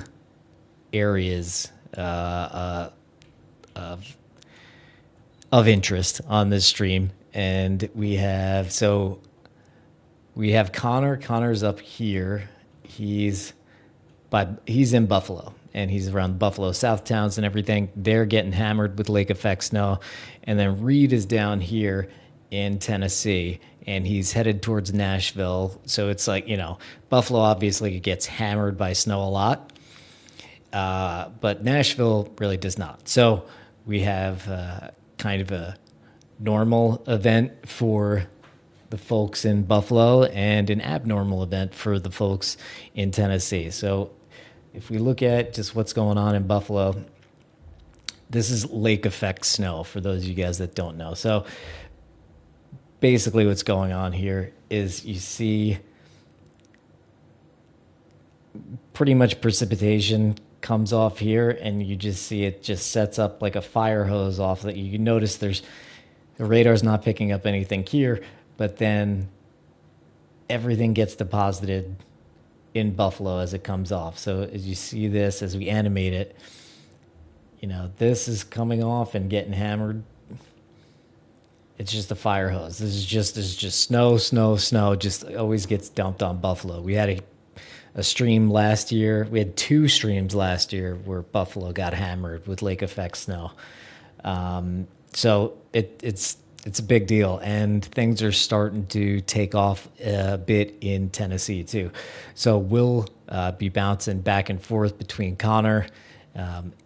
areas of interest on this stream, and we have Connor. Connor's up here. He's in Buffalo, and he's around Buffalo South towns and everything. They're getting hammered with lake effect snow, and then Reed is down here in Tennessee, and he's headed towards Nashville. So it's like, Buffalo obviously gets hammered by snow a lot, but Nashville really does not. So we have kind of a normal event for the folks in Buffalo and an abnormal event for the folks in Tennessee. So if we look at just what's going on in Buffalo, this is lake effect snow for those of you guys that don't know. So basically what's going on here is you see pretty much precipitation comes off here, and you just see it just sets up like a fire hose off that you notice the radar's not picking up anything here, but then everything gets deposited in Buffalo as it comes off. So as you see this, as we animate it, this is coming off and getting hammered. It's just a fire hose. This is just snow, just always gets dumped on Buffalo. We had a stream last year. We had 2 streams last year where Buffalo got hammered with lake effect snow. So it's a big deal, and things are starting to take off a bit in Tennessee too. So we'll be bouncing back and forth between Connor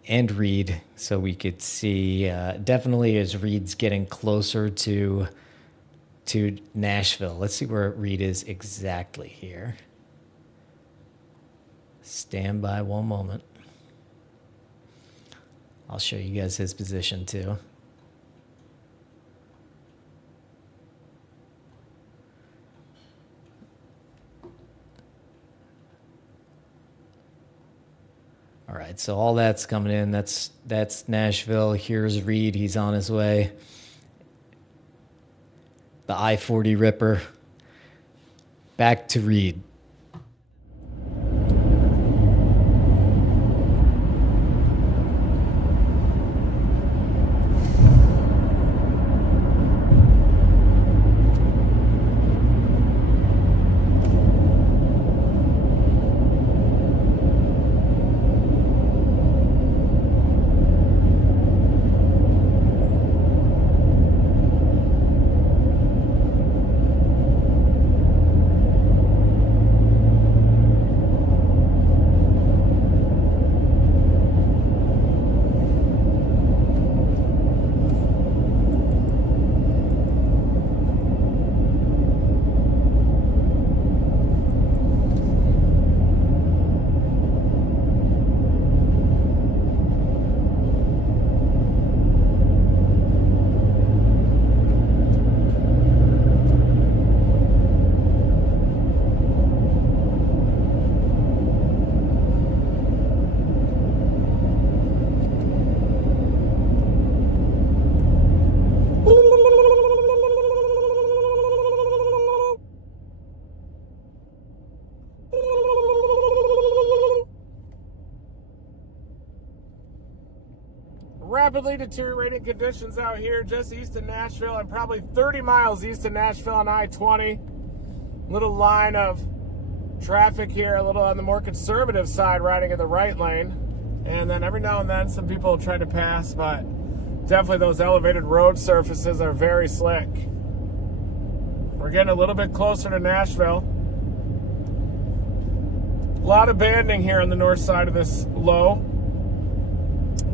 and Reed, so we could see definitely as Reed's getting closer to Nashville. Let's see where Reed is exactly here. Stand by one moment. I'll show you guys his position too. All right, so all that's coming in. That's Nashville. Here's Reed. He's on his way. The I-40 Ripper. Back to Reed. rapidly deteriorating conditions out here just east of Nashville and probably 30 miles east of Nashville on I-20. Little line of traffic here, a little on the more conservative side, riding in the right lane. And then every now and then some people try to pass, but definitely those elevated road surfaces are very slick. We're getting a little bit closer to Nashville. A lot of banding here on the north side of this low.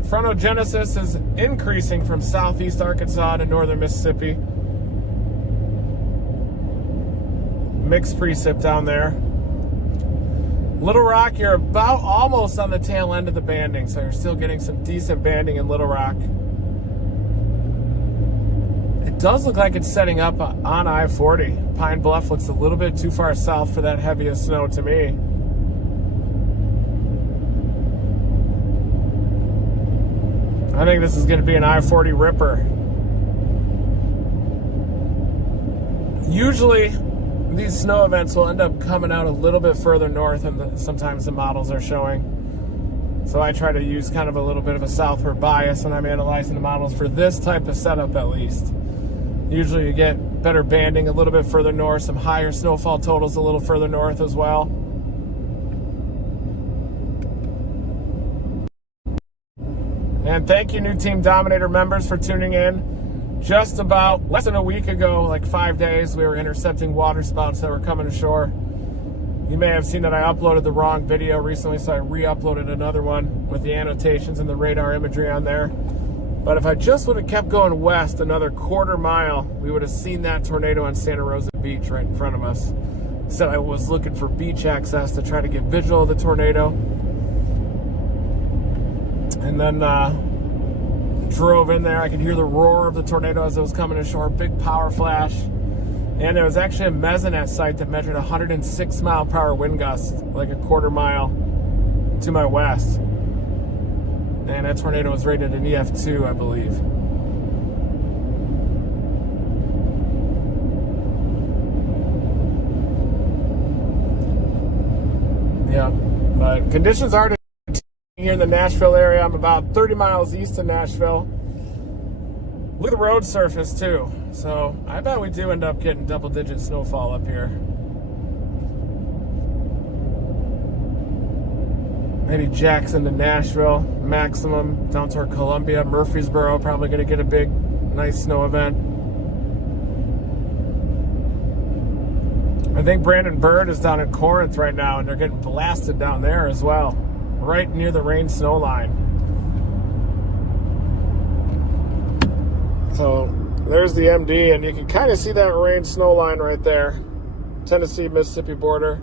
Fronto-genesis is increasing from southeast Arkansas to northern Mississippi. Mixed precip down there. Little Rock, you're about almost on the tail end of the banding, so you're still getting some decent banding in Little Rock. It does look like it's setting up on I-40. Pine Bluff looks a little bit too far south for that heaviest snow to me. I think this is going to be an I-40 ripper. Usually, these snow events will end up coming out a little bit further north than sometimes the models are showing. So I try to use kind of a little bit of a southward bias when I'm analyzing the models for this type of setup at least. Usually you get better banding a little bit further north, some higher snowfall totals a little further north as well. And thank you, new Team Dominator members, for tuning in. Just about less than a week ago, like 5 days, we were intercepting water spouts that were coming ashore. You may have seen that I uploaded the wrong video recently, so I re-uploaded another one with the annotations and the radar imagery on there. But if I just would have kept going west another quarter mile, we would have seen that tornado on Santa Rosa Beach right in front of us. Instead, I was looking for beach access to try to get visual of the tornado. And then drove in there. I could hear the roar of the tornado as it was coming ashore. Big power flash. And there was actually a mesonet site that measured 106 mile per hour wind gusts, like a quarter mile to my west. And that tornado was rated an EF2, I believe. Yeah, but conditions are here in the Nashville area. I'm about 30 miles east of Nashville. Look at the road surface too. So I bet we do end up getting double-digit snowfall up here. Maybe Jackson to Nashville, maximum down toward Columbia, Murfreesboro, probably going to get a big, nice snow event. I think Brandon Bird is down in Corinth right now, and they're getting blasted down there as well, right near the rain snow line. So there's the MD, and you can kind of see that rain snow line right there, Tennessee-Mississippi border.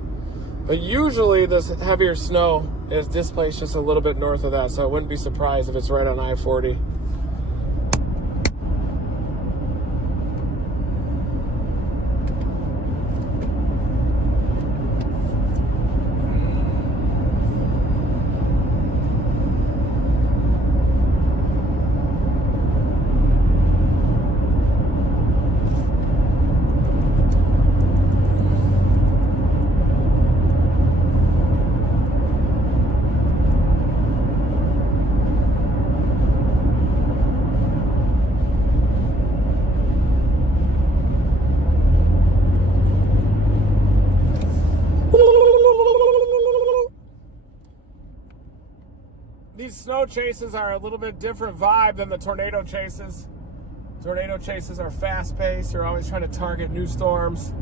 But usually this heavier snow is displaced just a little bit north of that, so I wouldn't be surprised if it's right on I-40. These snow chases are a little bit different vibe than the tornado chases. Tornado chases are fast-paced. You're always trying to target new storms,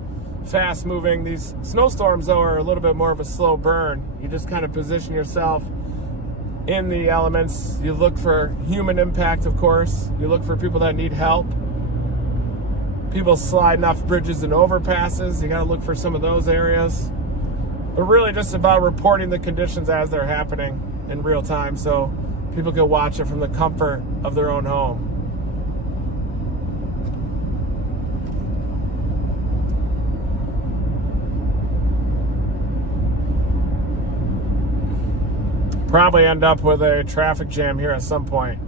fast-moving. These snowstorms, though, are a little bit more of a slow burn. You just kind of position yourself in the elements. You look for human impact, of course. You look for people that need help. People sliding off bridges and overpasses. You got to look for some of those areas. But really just about reporting the conditions as they're happening in real time, so people can watch it from the comfort of their own home. Probably end up with a traffic jam here at some point.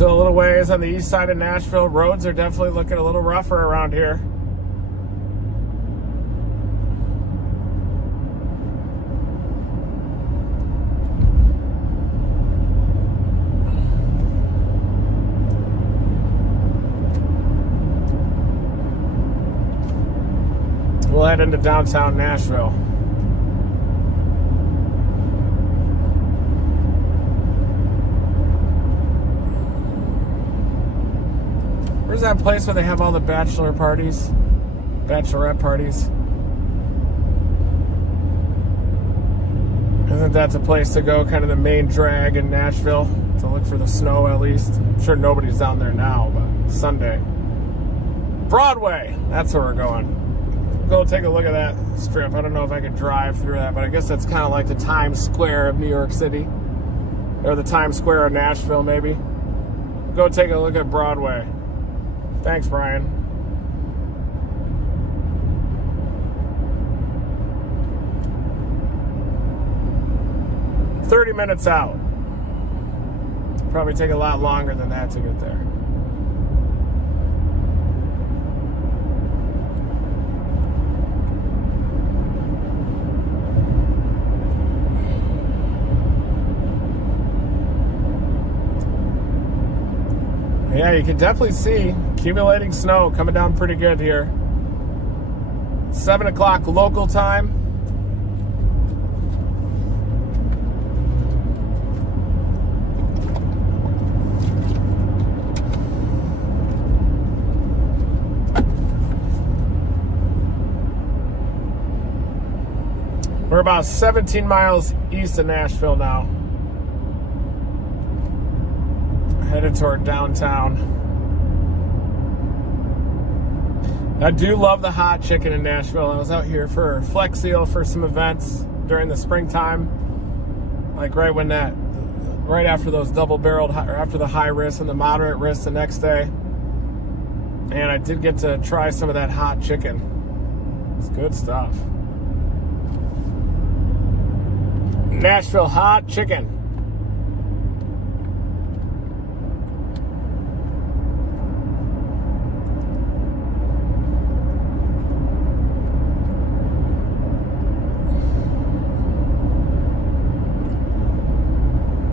Still a little ways on the east side of Nashville. Roads are definitely looking a little rougher around here. We'll head into downtown Nashville. Where's that place where they have all the bachelor parties? Bachelorette parties? Isn't that the place to go? Kind of the main drag in Nashville to look for the snow, at least. I'm sure nobody's down there now, but Sunday. Broadway! That's where we're going. Go take a look at that strip. I don't know if I could drive through that, but I guess that's kind of like the Times Square of New York City. Or the Times Square of Nashville, maybe. Go take a look at Broadway. Thanks, Brian. "30 minutes out." Probably take a lot longer than that to get there. Yeah, you can definitely see accumulating snow coming down pretty good here. 7 o'clock local time. We're about 17 miles east of Nashville now. Headed toward downtown. I do love the hot chicken in Nashville. I was out here for Flex Seal for some events during the springtime. Like right after those double-barreled, or after the high risk and the moderate risk the next day. And I did get to try some of that hot chicken. It's good stuff. Nashville hot chicken.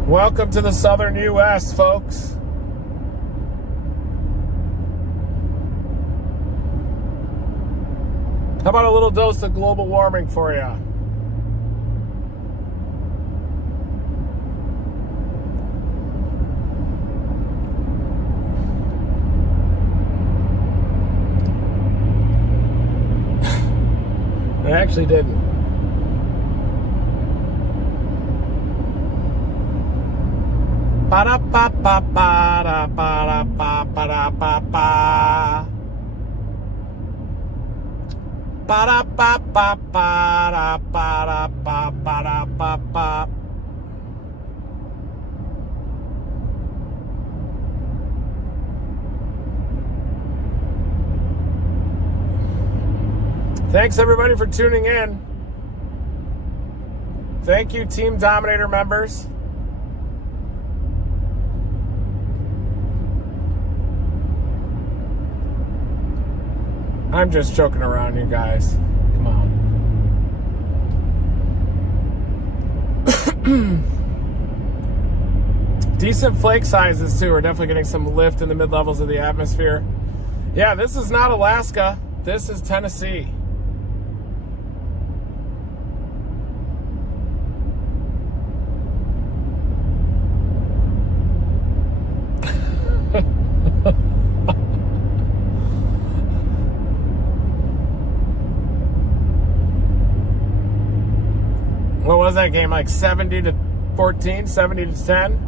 Welcome to the southern U.S., folks. How about a little dose of global warming for you? I actually didn't. Ba-da-ba-ba-ba-da-ba-da-ba-ba-da-ba. Ba-da-ba-ba-ba-da-ba-da-ba-ba-da-ba. Thanks everybody for tuning in. Thank you, Team Dominator members. I'm just joking around, you guys. Come on. Decent flake sizes, too. We're definitely getting some lift in the mid-levels of the atmosphere. Yeah, this is not Alaska. This is Tennessee. What was that game? Like 70-14, 70-10?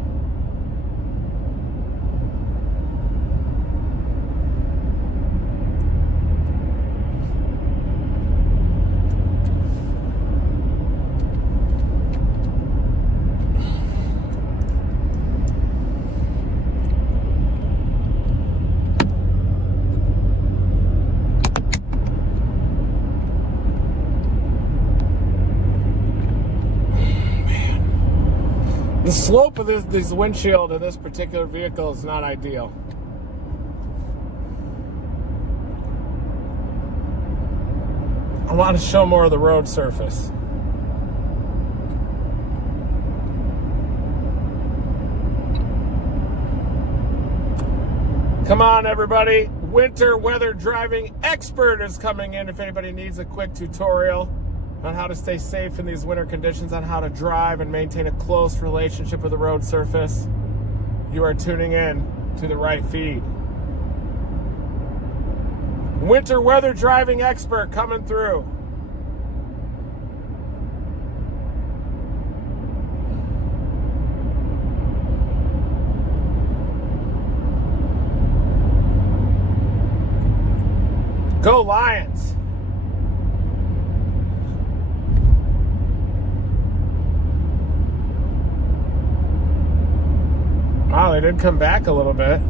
The slope of this windshield of this particular vehicle is not ideal. I want to show more of the road surface. Come on, everybody. Winter weather driving expert is coming in if anybody needs a quick tutorial on how to stay safe in these winter conditions, on how to drive and maintain a close relationship with the road surface. You are tuning in to the right feed. Winter weather driving expert coming through. Go Lions! Wow, they did come back a little bit.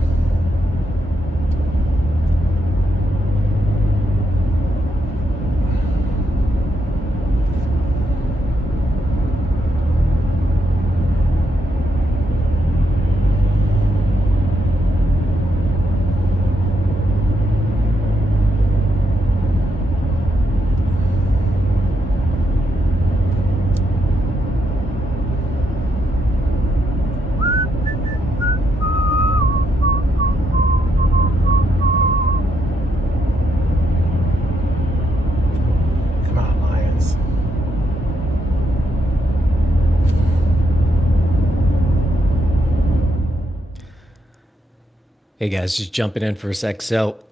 Hey guys, just jumping in for a sec. So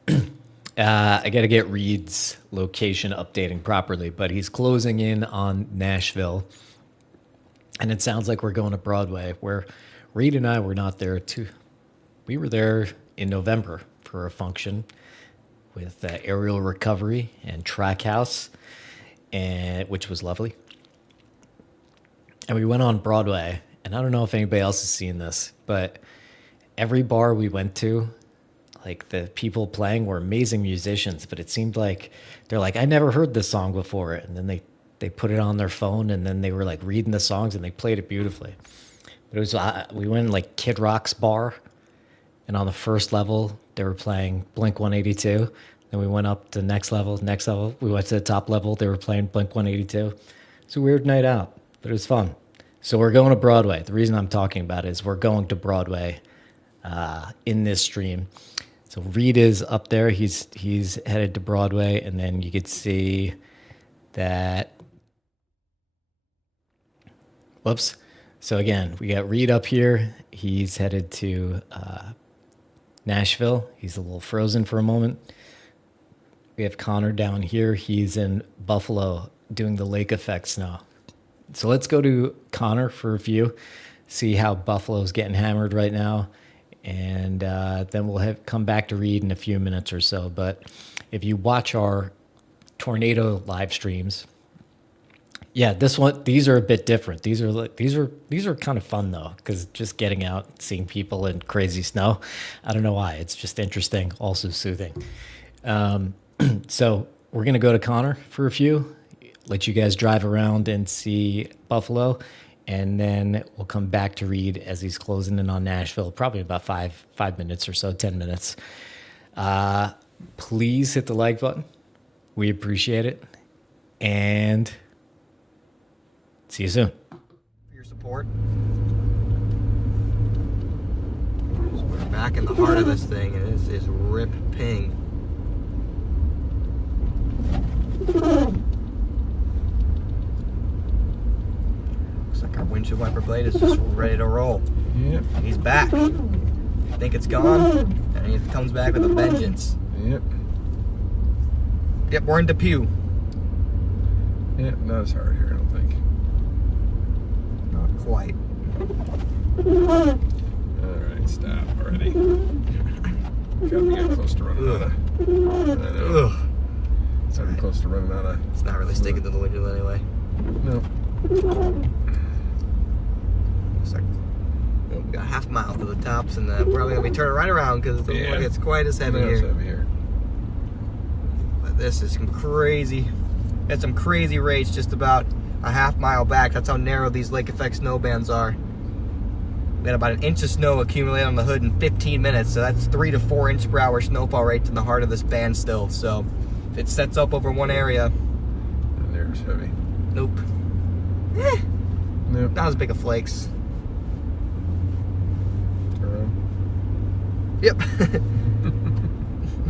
I got to get Reed's location updating properly, but he's closing in on Nashville. And it sounds like we're going to Broadway, where Reed and I were not there too. We were there in November for a function with aerial recovery and track house, which was lovely. And we went on Broadway, and I don't know if anybody else has seen this, but every bar we went to, like the people playing were amazing musicians, but it seemed like they're like, I never heard this song before. And then they put it on their phone, and then they were like reading the songs, and they played it beautifully. But it was, we went in like Kid Rock's bar, and on the first level, they were playing Blink-182. Then we went up to next level. We went to the top level. They were playing Blink-182. It's a weird night out, but it was fun. So we're going to Broadway. The reason I'm talking about it is we're going to Broadway in this stream. So Reed is up there. He's headed to Broadway, and then you could see that. Whoops. So again, we got Reed up here. He's headed to Nashville. He's a little frozen for a moment. We have Connor down here. He's in Buffalo doing the lake effect snow. So let's go to Connor for a few, see how Buffalo's getting hammered right now. And then we'll come back to Reed in a few minutes or so. But if you watch our tornado live streams, yeah, these are a bit different. These are kind of fun though, because just getting out, seeing people in crazy snow, I don't know why. It's just interesting, also soothing. So we're gonna go to Connor for a few, let you guys drive around and see Buffalo. And then we'll come back to Reed as he's closing in on Nashville, probably about five minutes or so, 10 minutes. Please hit the like button. We appreciate it. And see you soon. For your support. So we're back in the heart of this thing, and it is rip ping. Our windshield wiper blade is just ready to roll. Yep. He's back. You think it's gone, and he comes back with a vengeance. Yep. Yep, we're in Depew. Yep, not as hard here, I don't think. Not quite. Alright, stop already. Gotta be getting close to running out of. I know. Ugh. It's getting close to running out of. It's not really sticking to the windshield anyway. No. Looks like we got half a mile to the tops, and we're probably gonna be turning right around because it doesn't look like it's quite as heavy here. But this is some crazy. It's some crazy rates just about a half mile back. That's how narrow these lake effect snow bands are. We had about 1 inch of snow accumulate on the hood in 15 minutes, so that's 3 to 4 inch per hour snowfall right to the heart of this band still. So if it sets up over one area, And there's heavy. nope. Nope. Not as big of flakes. Turn around. Yep.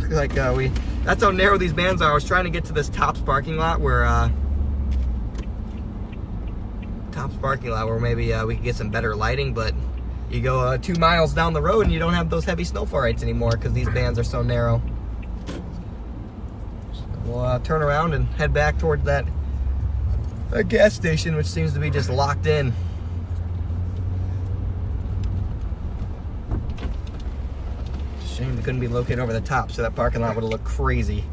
Like that's how narrow these bands are. I was trying to get to this Tops parking lot where maybe we could get some better lighting, but you go 2 miles down the road and you don't have those heavy snowfall rates anymore because these bands are so narrow. So we'll turn around and head back towards that gas station, which seems to be just locked in. Shame we couldn't be located over the top, so that parking lot would have looked crazy.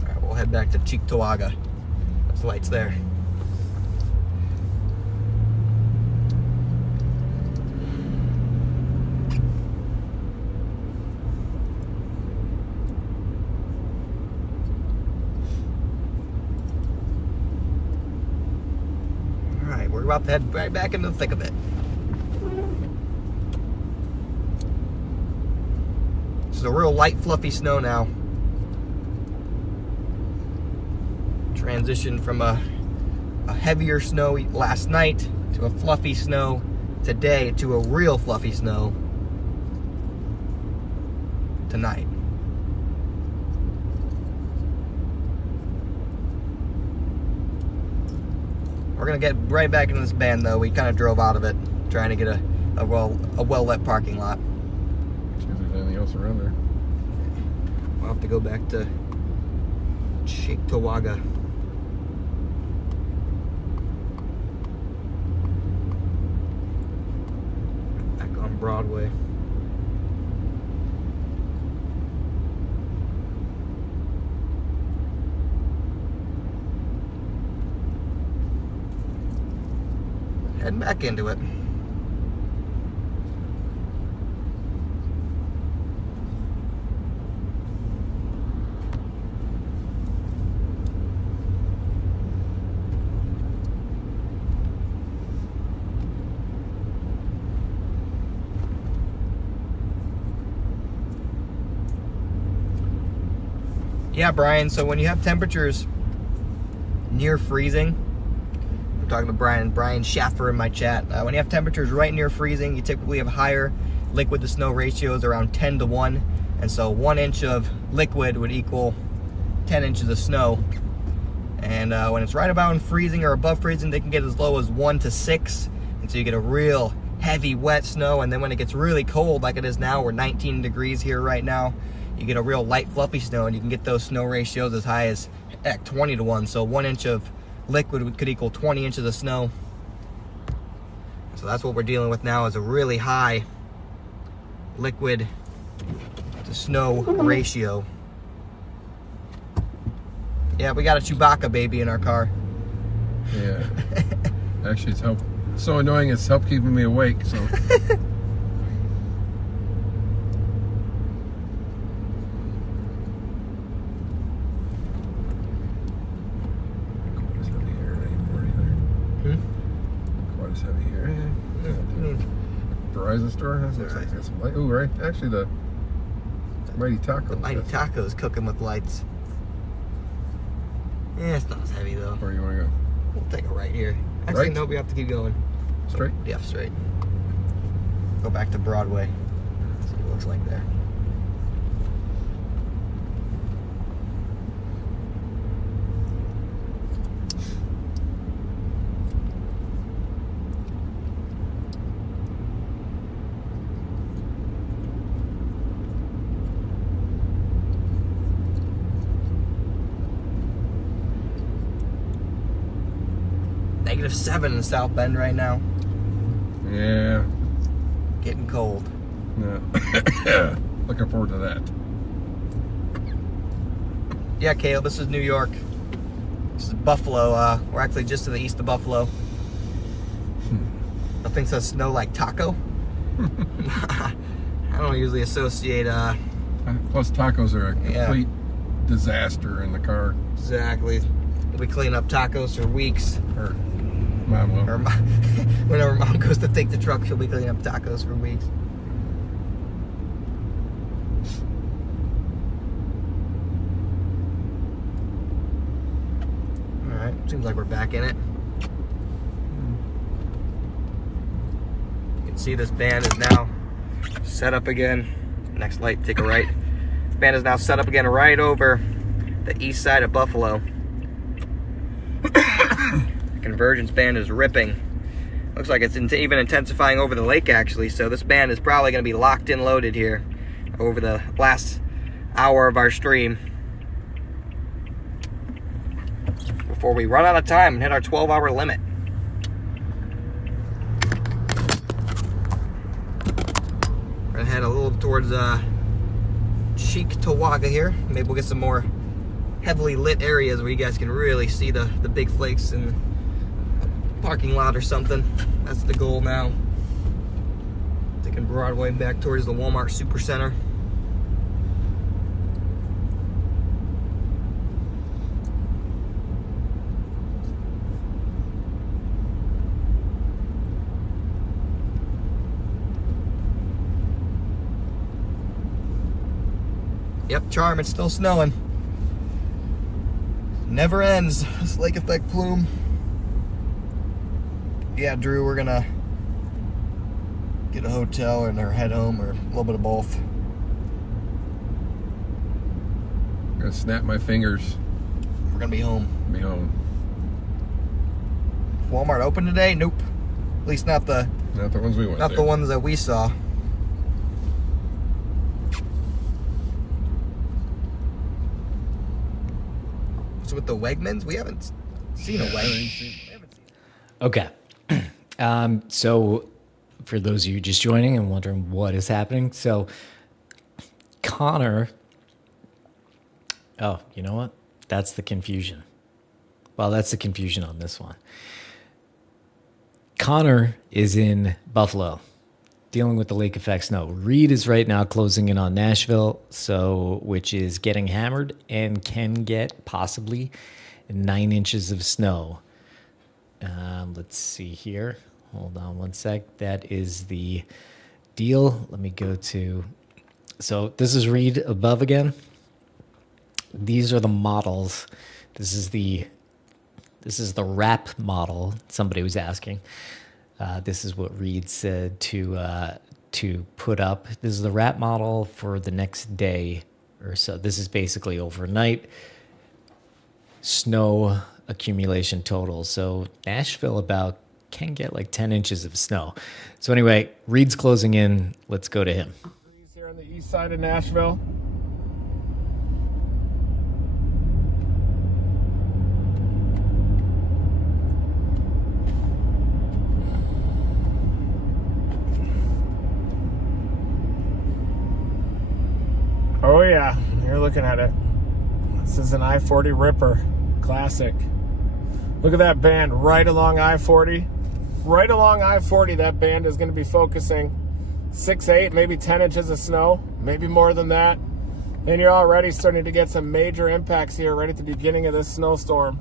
Alright, we'll head back to Cheektowaga. There's lights there. We're about to head right back into the thick of it. This is a real light, fluffy snow now. Transition from a heavier snow last night to a fluffy snow today to a real fluffy snow tonight. We're gonna get right back into this band though. We kind of drove out of it, trying to get a well-lit parking lot. See if there's anything else around there. We'll have to go back to Cheektowaga. Back on Broadway. Heading back into it. Yeah, Brian, so when you have temperatures near freezing, I'm talking to Brian Schaffer in my chat. When you have temperatures right near freezing, you typically have higher liquid to snow ratios, around 10 to 1. And so 1 inch of liquid would equal 10 inches of snow. And when it's right about in freezing or above freezing, they can get as low as 1 to 6. And so you get a real heavy, wet snow. And then when it gets really cold, like it is now, we're 19 degrees here right now, you get a real light, fluffy snow, and you can get those snow ratios as high as 20 to 1. So 1 inch of liquid could equal 20 inches of snow. So that's what we're dealing with now, is a really high liquid to snow ratio. Yeah, we got a Chewbacca baby in our car. Yeah. Actually, it's so annoying. It's helped keeping me awake. So. Verizon store has Looks like got some light. Oh, right. Actually, the Mighty Tacos. The Mighty Tacos cooking with lights. Yeah, it's not as heavy though. Where do you want to go? We'll take a right here. Actually, Right? no, we have to keep going. Straight? Yeah, straight. Go back to Broadway. See what it looks like there. -7 in South Bend right now. Yeah. Getting cold. Yeah. Looking forward to that. Yeah, Caleb, this is New York. This is Buffalo. We're actually just to the east of Buffalo. Nothing says snow like taco. I don't usually associate Plus, tacos are a Yeah. complete disaster in the car. Exactly. We clean up tacos for weeks. Or Mom will. Or whenever Mom goes to take the truck, she'll be cleaning up tacos for weeks. Alright, seems like we're back in it. You can see this band is now set up again. Next light, take a right. This band is now set up again right over the east side of Buffalo. The convergence band is ripping. Looks like it's even intensifying over the lake, actually. So this band is probably going to be locked in loaded here over the last hour of our stream before we run out of time and hit our 12-hour limit. We're going to head a little towards Cheektowaga here. Maybe we'll get some more heavily lit areas where you guys can really see the big flakes in the parking lot or something. That's the goal now. Taking Broadway back towards the Walmart Supercenter. Yep, Charm, it's still snowing. Never ends, this lake effect plume. Yeah, Drew, we're gonna get a hotel or head home, or a little bit of both. I'm gonna snap my fingers. We're gonna be home. Be home. Walmart open today? Nope. At least not the ones we went. not to. the ones that we saw. So with the Wegmans, we haven't seen a Wegmans. Okay. So for those of you just joining and wondering what is happening, so Connor, oh, you know what? That's the confusion. Well, that's the confusion on this one. Connor is in Buffalo dealing with the lake effect snow. Reed is right now closing in on Nashville, which is getting hammered and can get possibly 9 inches of snow. Let's see here. Hold on one sec. That is the deal. Let me go to... So this is Reed above again. These are the models. This is the wrap model. Somebody was asking. This is what Reed said to put up. This is the wrap model for the next day or so. This is basically overnight snow accumulation total. So Nashville can get like 10 inches of snow. So anyway, Reed's closing in. Let's go to him. He's here on the east side of Nashville. Oh yeah, you're looking at it. This is an I-40 Ripper. Classic. Look at that band right along I-40. Right along I-40, that band is going to be focusing 6, 8, maybe 10 inches of snow, maybe more than that. And you're already starting to get some major impacts here right at the beginning of this snowstorm.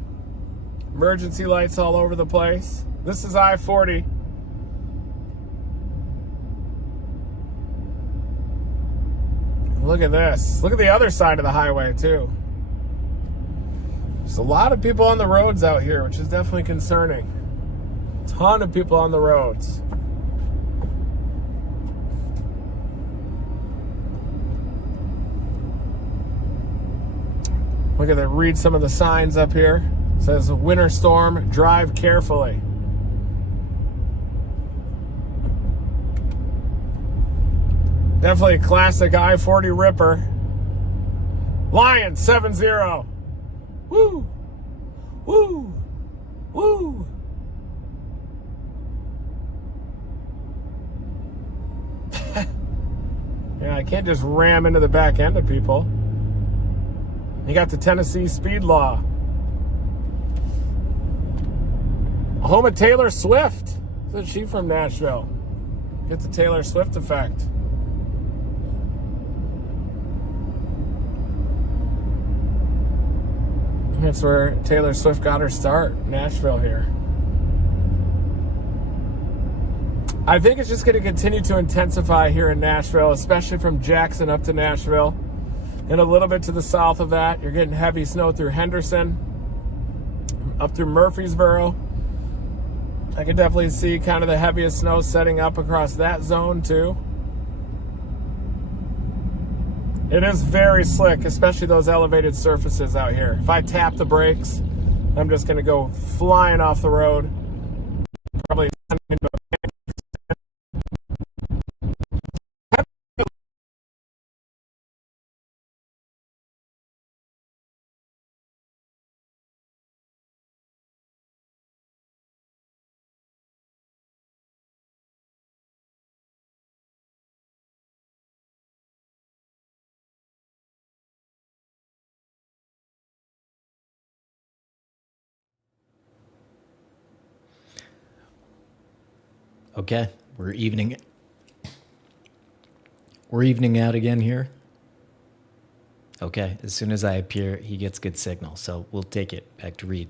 Emergency lights all over the place. This is I-40. Look at this. Look at the other side of the highway, too. There's a lot of people on the roads out here, which is definitely concerning. Ton of people on the roads. Look at that. Read some of the signs up here. It says, winter storm, drive carefully. Definitely a classic I-40 Ripper. Lion 7-0. Woo! Woo! Woo! Yeah, I can't just ram into the back end of people. You got the Tennessee speed law. Home of Taylor Swift. Isn't she from Nashville? Get the Taylor Swift effect. That's where Taylor Swift got her start, Nashville here. I think it's just going to continue to intensify here in Nashville, especially from Jackson up to Nashville. And a little bit to the south of that, you're getting heavy snow through Henderson, up through Murfreesboro. I can definitely see kind of the heaviest snow setting up across that zone too. It is very slick, especially those elevated surfaces out here. If I tap the brakes, I'm just going to go flying off the road. Probably into a Okay, we're evening out again here. Okay, as soon as I appear, he gets good signal, so we'll take it back to Reed.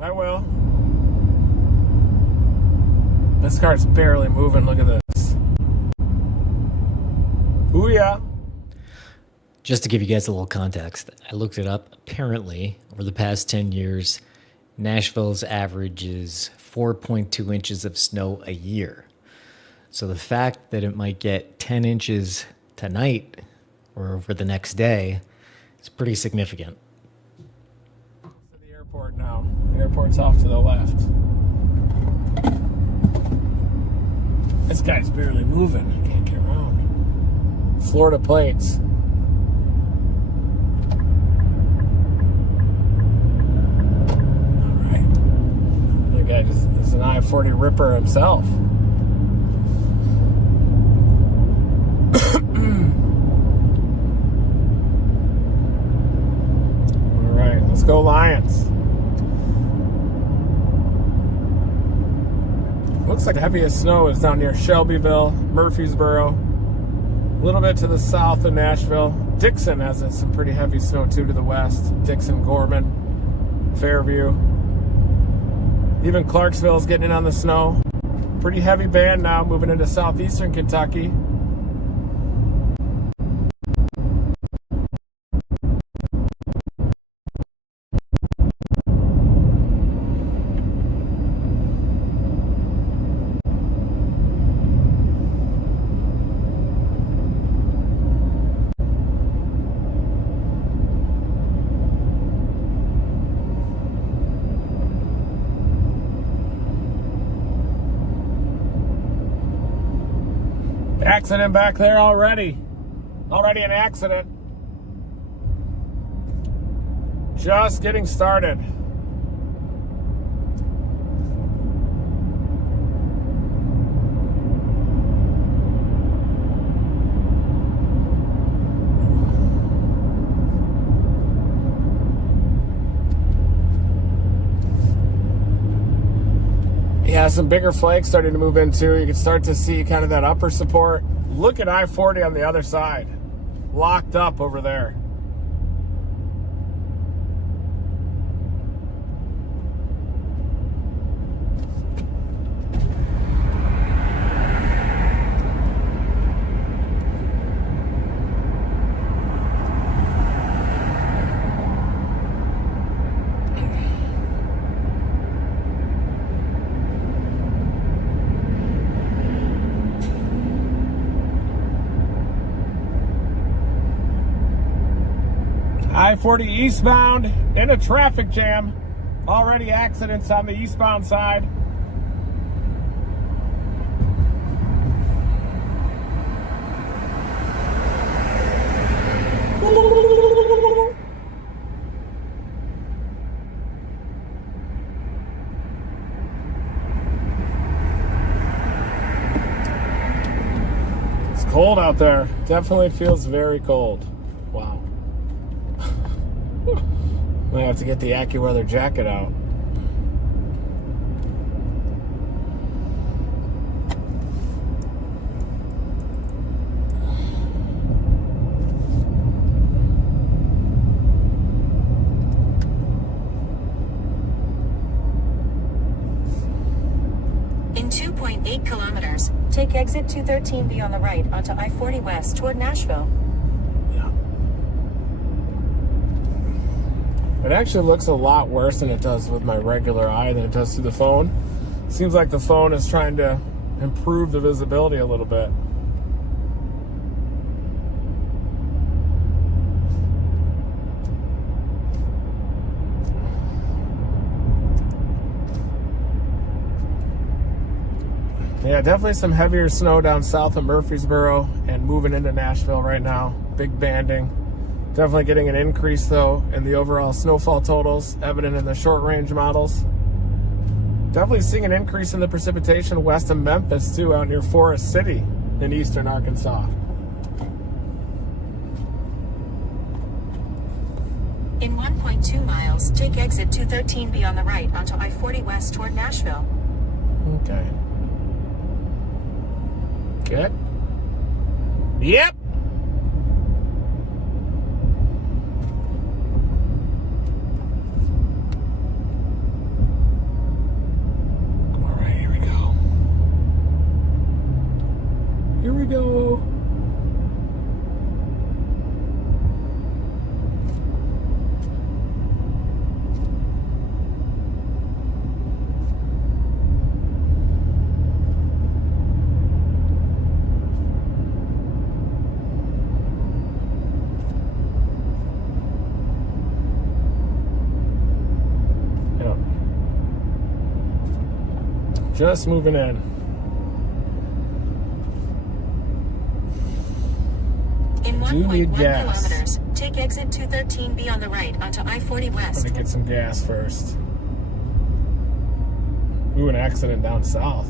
I will. This car's barely moving. Look at this. Ooh, yeah. Just to give you guys a little context, I looked it up. Apparently, over the past 10 years, Nashville's average is 4.2 inches of snow a year. So the fact that it might get 10 inches tonight or over the next day is pretty significant. To the airport now. The airport's off to the left. This guy's barely moving. I can't get around. Florida plates. Guy just is an I-40 ripper himself. All right, let's go Lions. Looks like the heaviest snow is down near Shelbyville, Murfreesboro, a little bit to the south of Nashville. Dixon has some pretty heavy snow too to the west. Dixon, Gorman, Fairview. Even Clarksville's getting in on the snow. Pretty heavy band now, moving into southeastern Kentucky. Accident back there already. Already an accident. Just getting started. Yeah, some bigger flakes starting to move in too. You can start to see kind of that upper support. Look at I-40 on the other side. Locked up over there. I-40 eastbound in a traffic jam. Already accidents on the eastbound side. It's cold out there. Definitely feels very cold. Wow. Might have to get the AccuWeather jacket out. exit 213B on the right onto I-40 West toward Nashville. Yeah. It actually looks a lot worse than it does with my regular eye than it does through the phone. Seems like the phone is trying to improve the visibility a little bit. Yeah, definitely some heavier snow down south of Murfreesboro and moving into Nashville right now. Big banding. Definitely getting an increase, though, in the overall snowfall totals, evident in the short-range models. Definitely seeing an increase in the precipitation west of Memphis, too, out near Forest City in eastern Arkansas. In 1.2 miles, take exit 213B on the right onto I-40 West toward Nashville. Okay. Good. Yep. All right, here we go. Here we go. Just moving in. In Do need 1.1 gas. kilometers, take exit 213B on the right onto I-40 I'm West. gonna get some gas first. Ooh, an accident down south.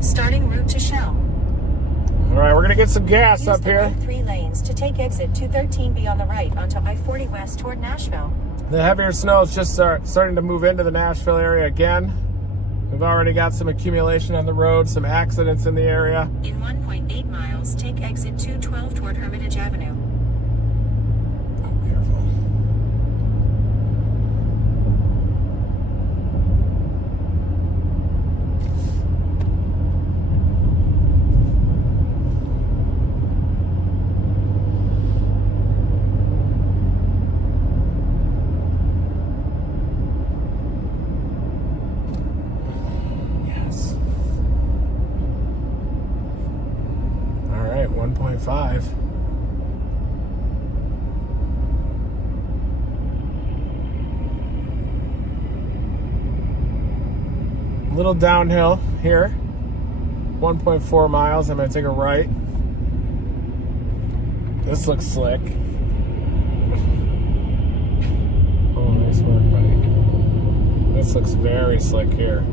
Starting route to Shell. All right, we're gonna get some gas Use up the here. right 3 lanes to take exit 213B on the right onto I-40 West toward Nashville. The heavier snow is just starting to move into the Nashville area again. We've already got some accumulation on the road, some accidents in the area. In 1.8 miles, take exit 212 toward Hermitage Avenue. Oh, careful. Yes. All right, 1.5. Little downhill here. 1.4 miles. I'm going to take a right. This looks slick. Oh, nice work, buddy. This looks very slick here.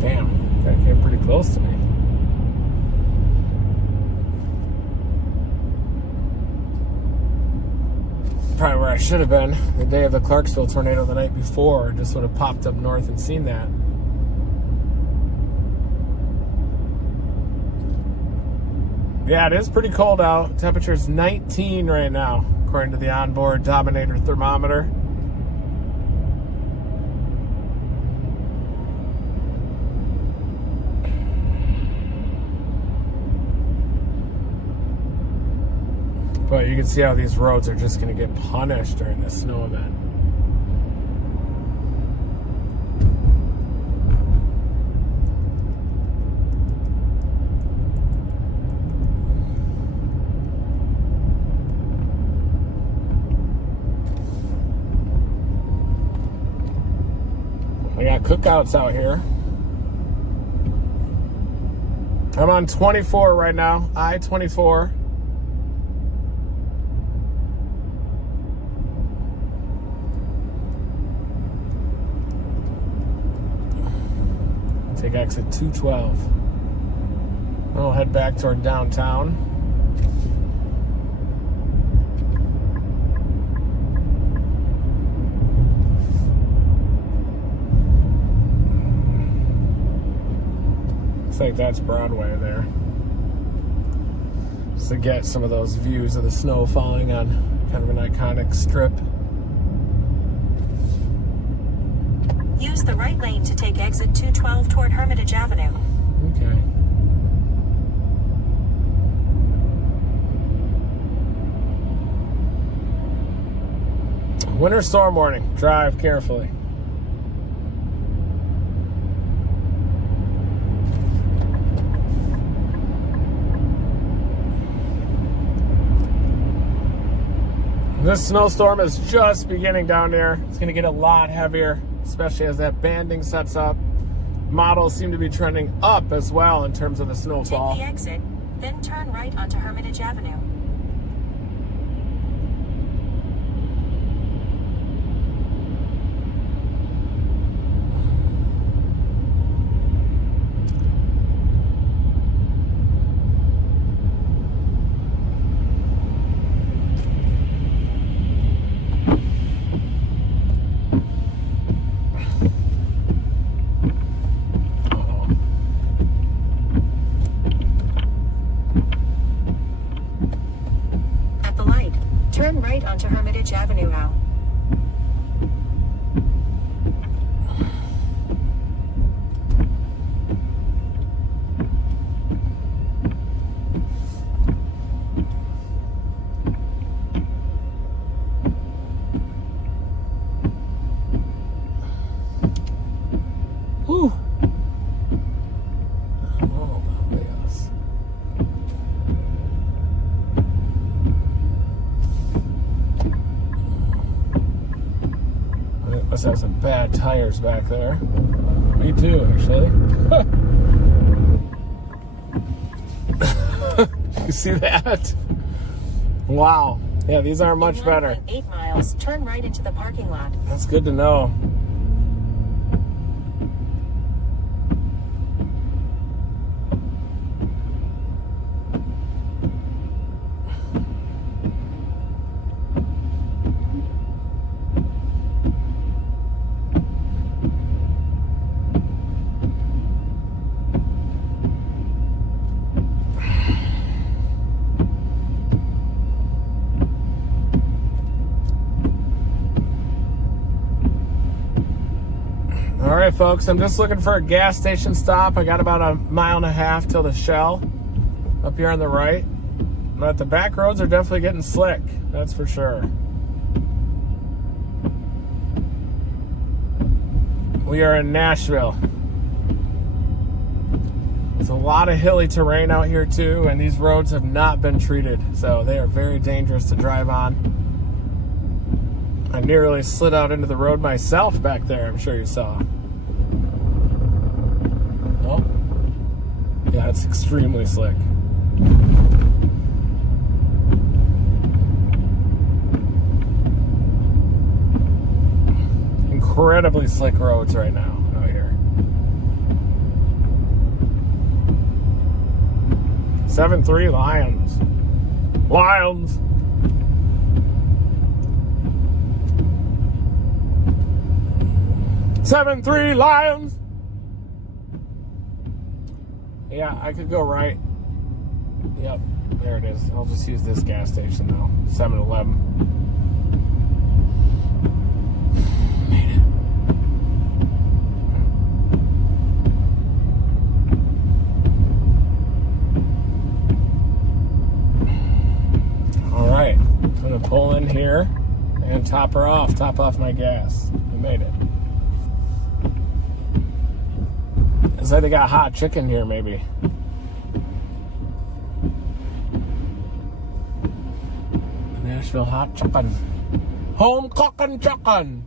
Damn, that came pretty close to me. Probably where I should have been the day of the Clarksville tornado the night before. Just would have popped up north and seen that. Yeah, it is pretty cold out. Temperature's 19 right now, according to the onboard Dominator thermometer. But you can see how these roads are just going to get punished during this snow event. We got cookouts out here. I'm on 24 right now, I-24. Take exit 212. Then we'll head back toward downtown. Looks like that's Broadway there. Just to get some of those views of the snow falling on kind of an iconic strip. Use the right lane to take exit 212 toward Hermitage Avenue. Okay. Winter storm warning. Drive carefully. This snowstorm is just beginning down there. It's going to get a lot heavier, especially as that banding sets up. Models seem to be trending up as well in terms of the snowfall. Take the exit, then turn right onto Hermitage Avenue. Turn right onto Hermitage Avenue now. Whew. Oh, yes. Must have some bad tires back there. Me too, actually. You see that? Wow. Yeah, these are much better. 8 miles, turn right into the parking lot. That's good to know. All right, folks, I'm just looking for a gas station stop. I got about a mile and a half till the Shell up here on the right. But the back roads are definitely getting slick, that's for sure. We are in Nashville. There's a lot of hilly terrain out here too, and these roads have not been treated, so they are very dangerous to drive on. I nearly slid out into the road myself back there, I'm sure you saw. Oh, yeah, it's extremely slick. Incredibly slick roads right now out here. 7-3 Lions. Lions! Seven, 3 Lions! Yeah, I could go right. Yep, there it is. I'll just use this gas station though. 7-Eleven. Made it. Alright, I'm gonna pull in here and top her off. Top off my gas. We made it. It's like they got hot chicken here, maybe. Nashville hot chicken. Home cooking chicken.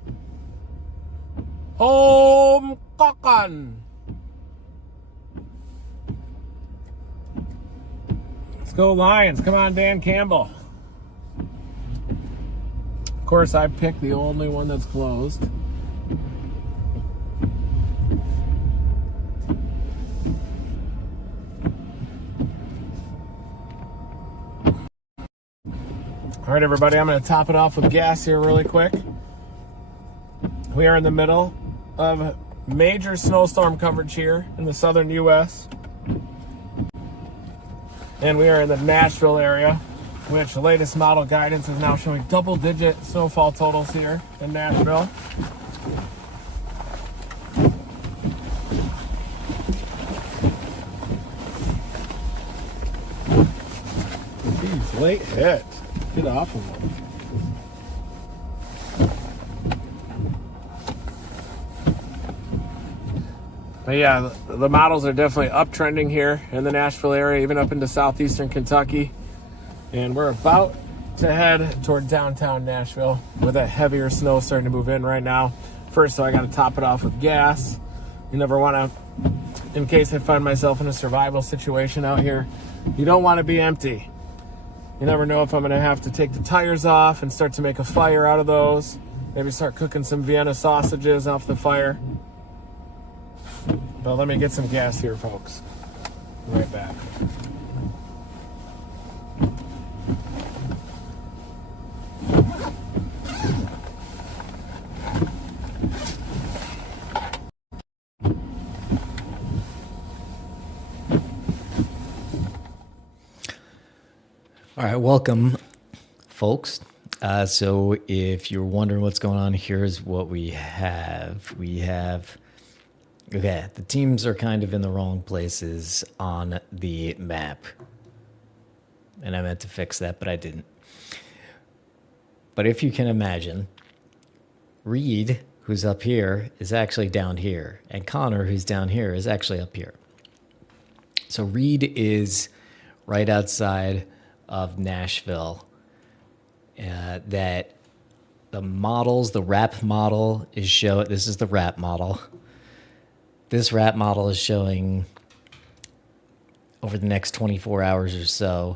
Home cooking. Let's go Lions. Come on, Dan Campbell. Of course, I picked the only one that's closed. All right, everybody, I'm going to top it off with gas here really quick. We are in the middle of major snowstorm coverage here in the southern U.S. And we are in the Nashville area, which the latest model guidance is now showing double-digit snowfall totals here in Nashville. Jeez, late hit. Get off of them. But yeah, the models are definitely uptrending here in the Nashville area, even up into southeastern Kentucky. And we're about to head toward downtown Nashville with a heavier snow starting to move in right now. First, so I got to top it off with gas. You never want to, in case I find myself in a survival situation out here, you don't want to be empty. You never know if I'm going to have to take the tires off and start to make a fire out of those. Maybe start cooking some Vienna sausages off the fire. But let me get some gas here, folks. Right back. All right, welcome, folks. So if you're wondering what's going on, here's what we have. Okay, the teams are kind of in the wrong places on the map. And I meant to fix that, but I didn't. But if you can imagine, Reed, who's up here, is actually down here. And Connor, who's down here, is actually up here. So Reed is right outside of Nashville. That the models, the wrap model is this is the wrap model. This wrap model is showing over the next 24 hours or so,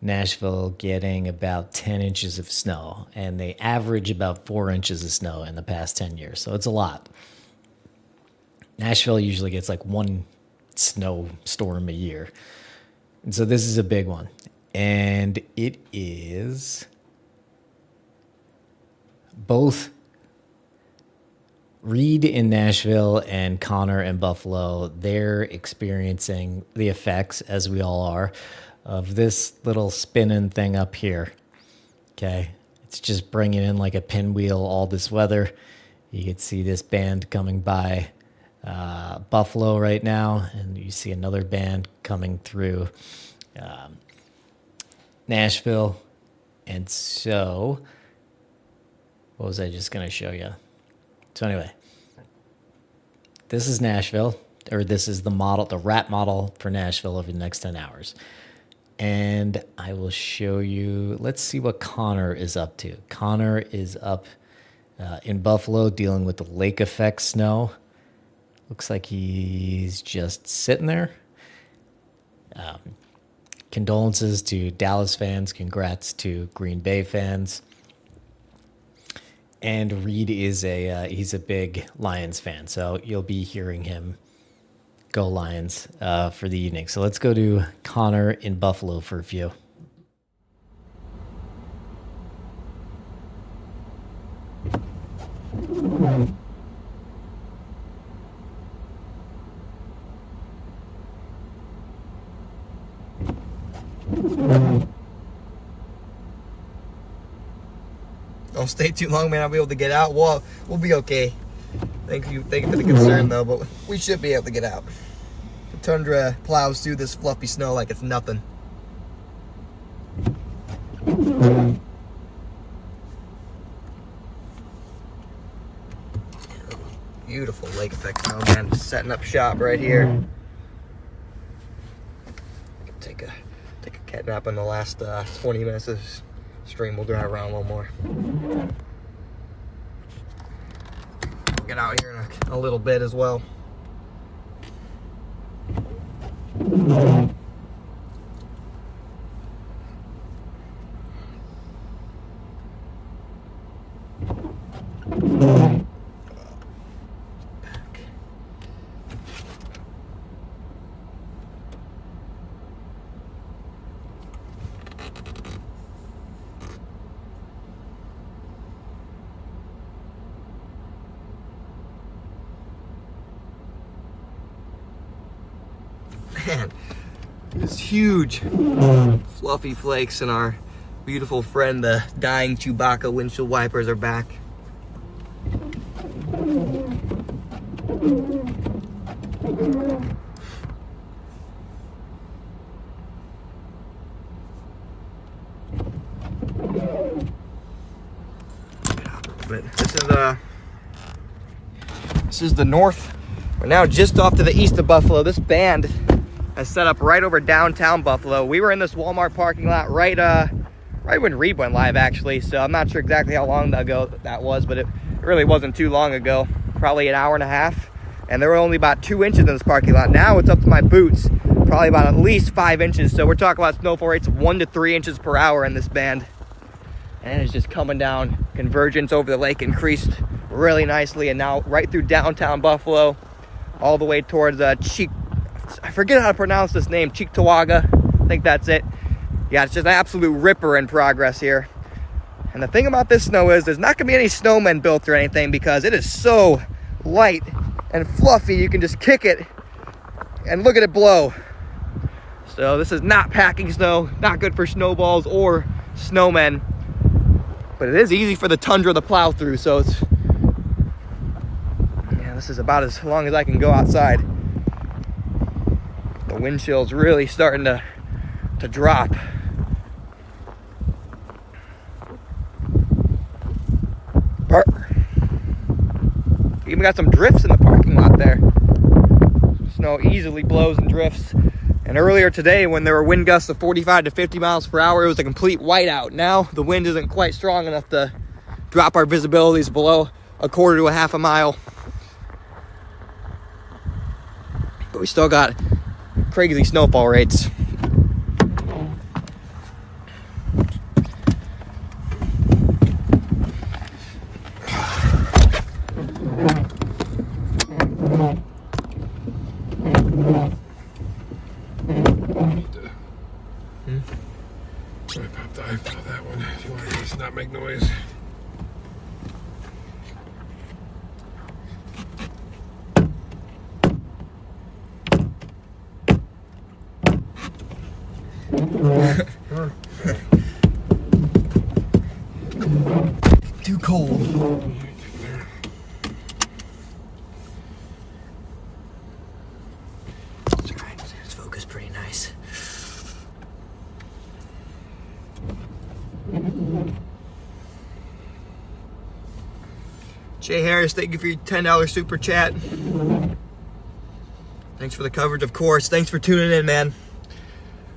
Nashville getting about 10 inches of snow, and they average about 4 inches of snow in the past 10 years. So it's a lot. Nashville usually gets like one snowstorm a year. And so this is a big one. And it is both Reed in Nashville and Connor in Buffalo. They're experiencing the effects, as we all are, of this little spinning thing up here. Okay. It's just bringing in like a pinwheel all this weather. You can see this band coming by Buffalo right now, and you see another band coming through Nashville. And so, what was I just going to show you? So anyway, this is Nashville, or this is the model, the wrap model for Nashville over the next 10 hours. And I will show you, let's see what Connor is up to. Connor is up in Buffalo dealing with the lake effect snow. Looks like he's just sitting there. Condolences to Dallas fans. Congrats to Green Bay fans. And Reed is he's a big Lions fan, so you'll be hearing him go Lions for the evening. So let's go to Connor in Buffalo for a few. Don't stay too long, man. I'll be able to get out. We'll be okay. Thank you for the concern, though, but we should be able to get out. The tundra plows through this fluffy snow like it's nothing. Beautiful lake effect snow, man. Just setting up shop right here. Take a cat nap in the last 20 minutes of stream. We'll drive around a little more. it out here in a little bit as well. Man, this huge fluffy flakes and our beautiful friend, the dying Chewbacca windshield wipers, are back. But this is the north. We're now just off to the east of Buffalo. This band is set up right over downtown Buffalo. We were in this Walmart parking lot right when Reed went live, actually. So I'm not sure exactly how long ago that was, but it really wasn't too long ago. Probably an hour and a half. And there were only about 2 inches in this parking lot. Now it's up to my boots, probably about at least 5 inches. So we're talking about snowfall rates of 1 to 3 inches per hour in this band. And it's just coming down. Convergence over the lake increased really nicely, and now right through downtown Buffalo, all the way towards I forget how to pronounce this name, Cheektowaga. I think that's it. Yeah, it's just an absolute ripper in progress here. And the thing about this snow is there's not going to be any snowmen built or anything because it is so light and fluffy. You can just kick it and look at it blow. So this is not packing snow, not good for snowballs or snowmen. But it is easy for the tundra to plow through, so it's... Yeah, this is about as long as I can go outside. The wind chill's really starting to drop. Even got some drifts in the parking lot there. Snow easily blows and drifts. And earlier today, when there were wind gusts of 45 to 50 miles per hour, it was a complete whiteout. Now, the wind isn't quite strong enough to drop our visibilities below a quarter to a half a mile. But we still got crazy snowfall rates. I popped the iPhone on that one. If you want to just not make noise. Too cold. That's alright. It's focused pretty nice. Jay Harris, thank you for your $10 super chat. Thanks for the coverage, of course. Thanks for tuning in, man.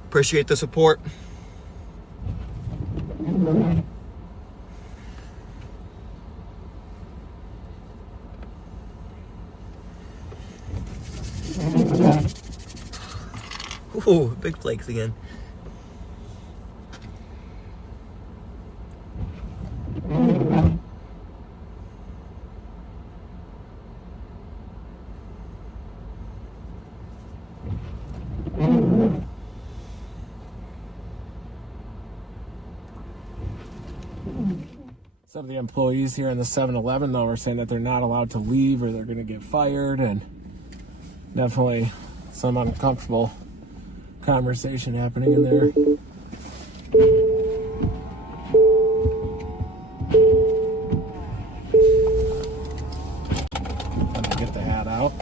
Appreciate the support. Ooh, big flakes again. Some of the employees here in the 7-Eleven, though, are saying that they're not allowed to leave or they're going to get fired, and definitely some uncomfortable conversation happening in there. Let me get the hat out.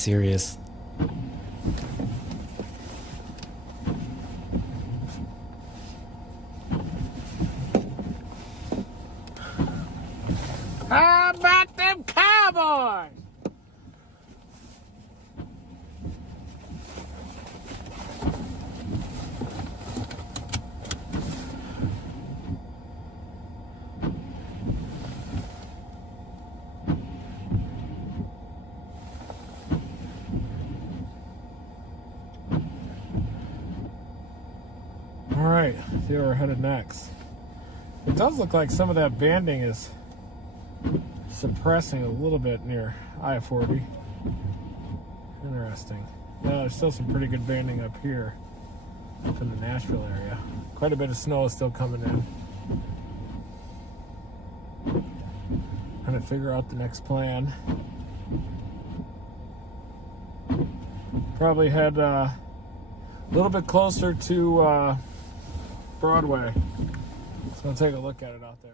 serious. How about them Cowboys? All right, see where we're headed next. It does look like some of that banding is suppressing a little bit near I-40. Interesting. Yeah, there's still some pretty good banding up here, up in the Nashville area. Quite a bit of snow is still coming in. Trying to figure out the next plan. Probably head a little bit closer to Broadway. So I'll take a look at it out there.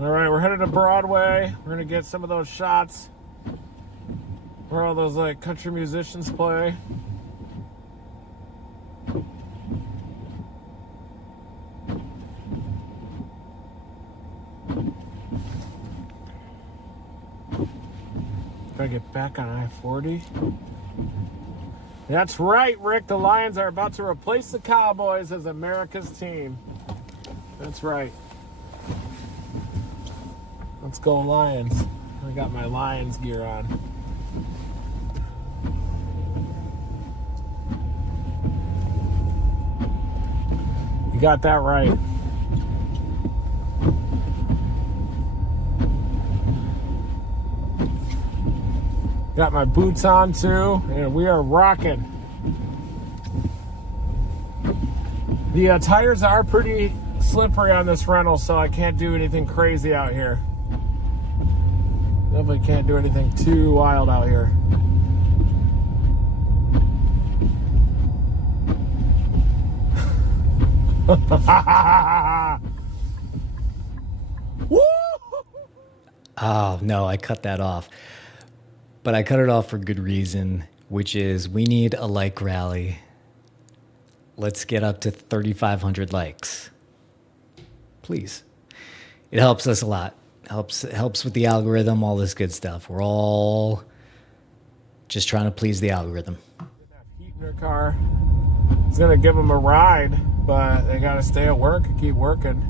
All right, we're headed to Broadway. We're gonna get some of those shots where all those like country musicians play. Gotta get back on I-40. That's right, Rick. The Lions are about to replace the Cowboys as America's team. That's right. Let's go Lions. I got my Lions gear on. You got that right. Got my boots on too, and we are rocking. The tires are pretty slippery on this rental, so I can't do anything crazy out here. Definitely can't do anything too wild out here. Woo! Oh, no, I cut that off. But I cut it off for good reason, which is we need a like rally. Let's get up to 3,500 likes. Please. It helps us a lot. Helps with the algorithm, all this good stuff. We're all just trying to please the algorithm. Heat in their car. It's gonna give them a ride, but they gotta stay at work and keep working.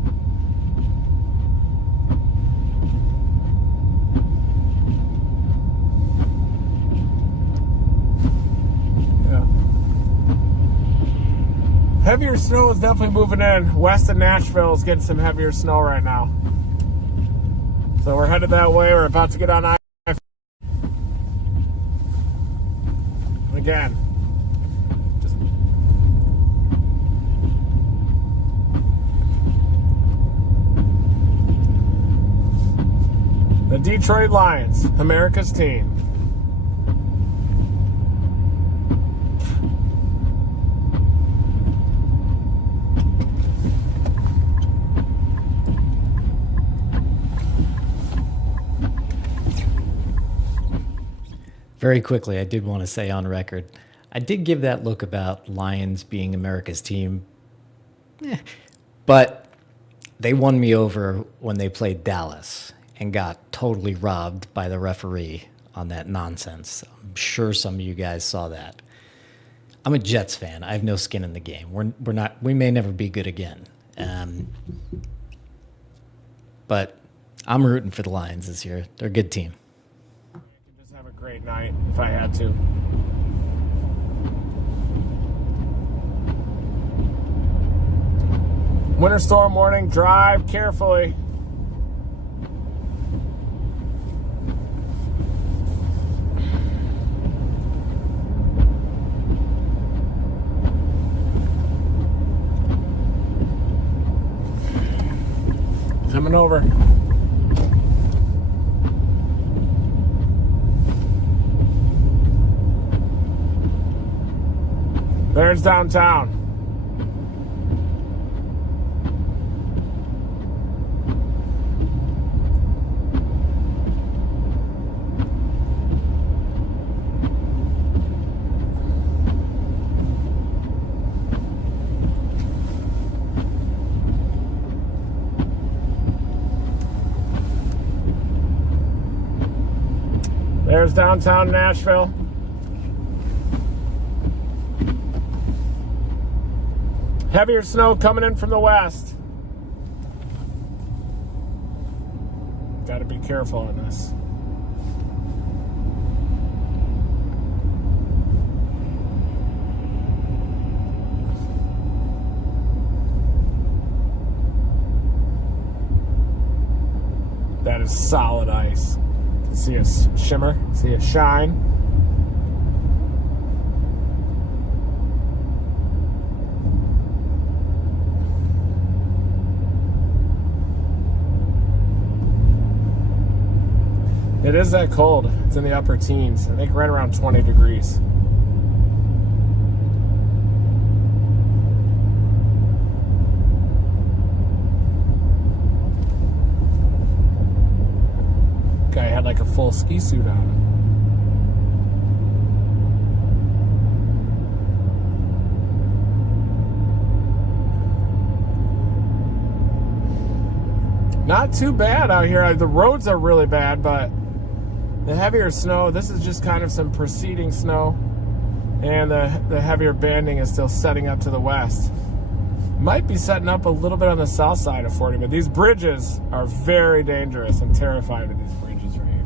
Yeah. Heavier snow is definitely moving in. West of Nashville is getting some heavier snow right now. So we're headed that way. We're about to get on I. Again, just the Detroit Lions, America's team. Very quickly, I did want to say on record, I did give that look about Lions being America's team. But they won me over when they played Dallas and got totally robbed by the referee on that nonsense. I'm sure some of you guys saw that. I'm a Jets fan. I have no skin in the game. We may never be good again. But I'm rooting for the Lions this year. They're a good team. Great night if I had to. Winter storm warning, drive carefully. Coming over. There's downtown. There's downtown Nashville. Heavier snow coming in from the west. Got to be careful on this. That is solid ice. See a shimmer, see a shine. It is that cold. It's in the upper teens. I think right around 20 degrees. Guy had like a full ski suit on. Not too bad out here. The roads are really bad, but the heavier snow, this is just kind of some preceding snow, and the heavier banding is still setting up to the west. Might be setting up a little bit on the south side of 40, but these bridges are very dangerous. I'm terrified of these bridges right here.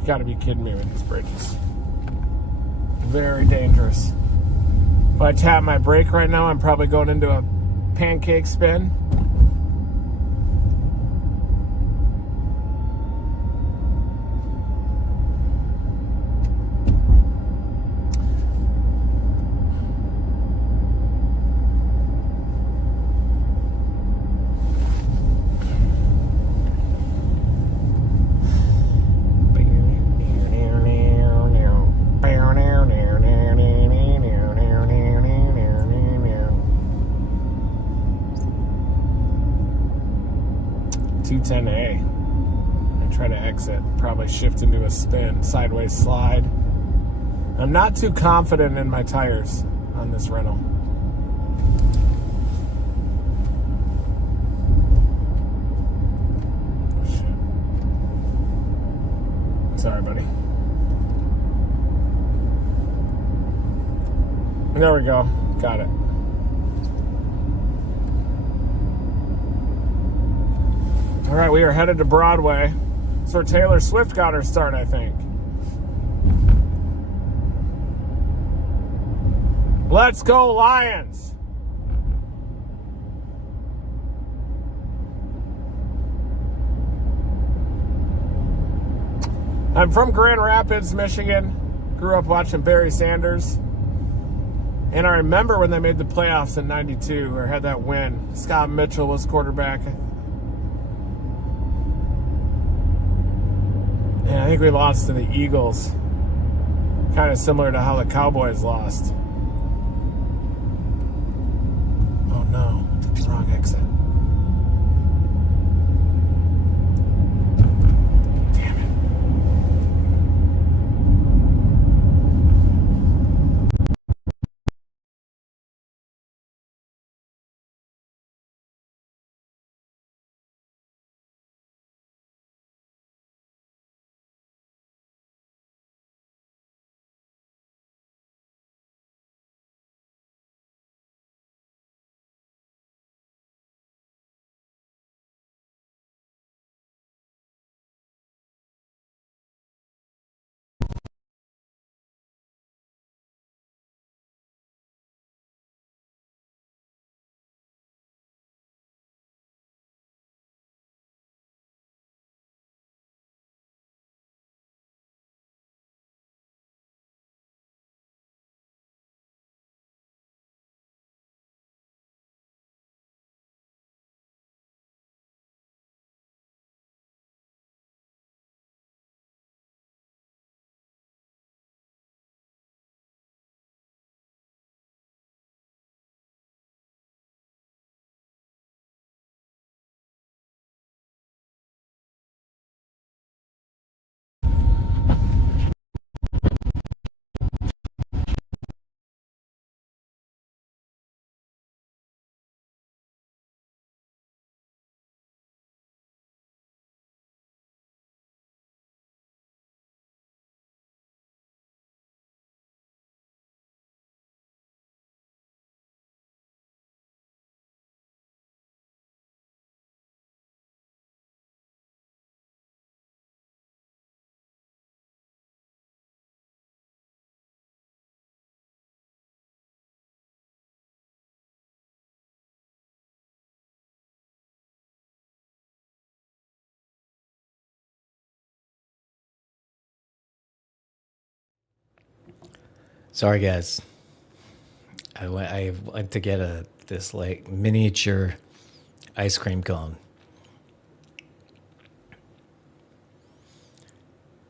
You gotta be kidding me with these bridges. Very dangerous. If I tap my brake right now, I'm probably going into a pancake spin. A and try to exit, probably shift into a spin, sideways slide. I'm not too confident in my tires on this rental. Oh, shit. Sorry, buddy. There we go. Got it. All right, we are headed to Broadway. That's where Taylor Swift got her start, I think. Let's go, Lions! I'm from Grand Rapids, Michigan. Grew up watching Barry Sanders. And I remember when they made the playoffs in '92, or had that win. Scott Mitchell was quarterback. And I think we lost to the Eagles. Kind of similar to how the Cowboys lost. Oh no, wrong exit. Sorry, guys. I went to get this like miniature ice cream cone,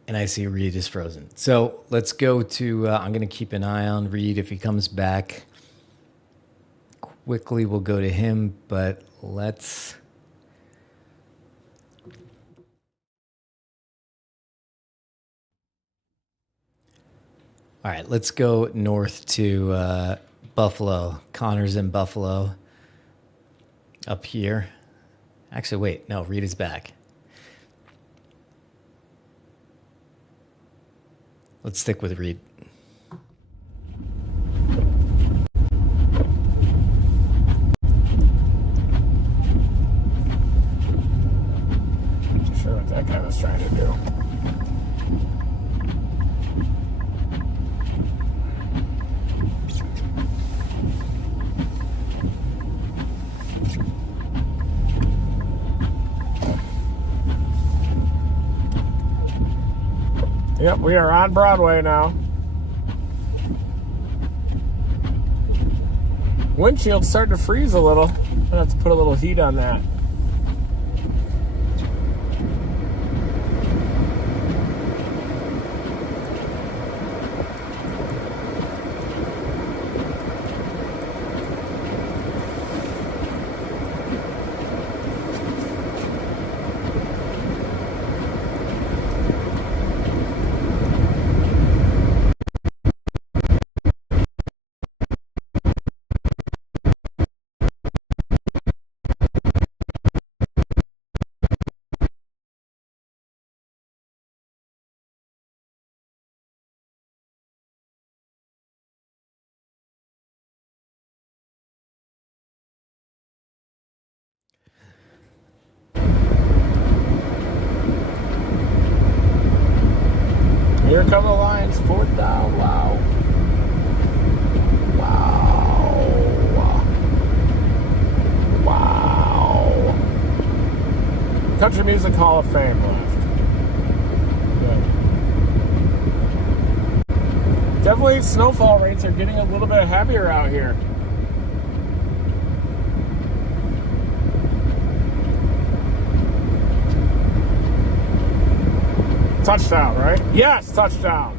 and I see Reed is frozen. So let's go to. I'm gonna keep an eye on Reed. If he comes back quickly, we'll go to him. But let's. All right, let's go north to Buffalo. Connor's in Buffalo. Up here. Actually, wait. No, Reed is back. Let's stick with Reed. Not sure what that guy was trying to do. Yep, we are on Broadway now. Windshield's starting to freeze a little. I'm gonna have to put a little heat on that. Here come the Lions, 4th down. Wow. Wow. Country Music Hall of Fame left. Good. Definitely snowfall rates are getting a little bit heavier out here. Touchdown, right? Yes, touchdown.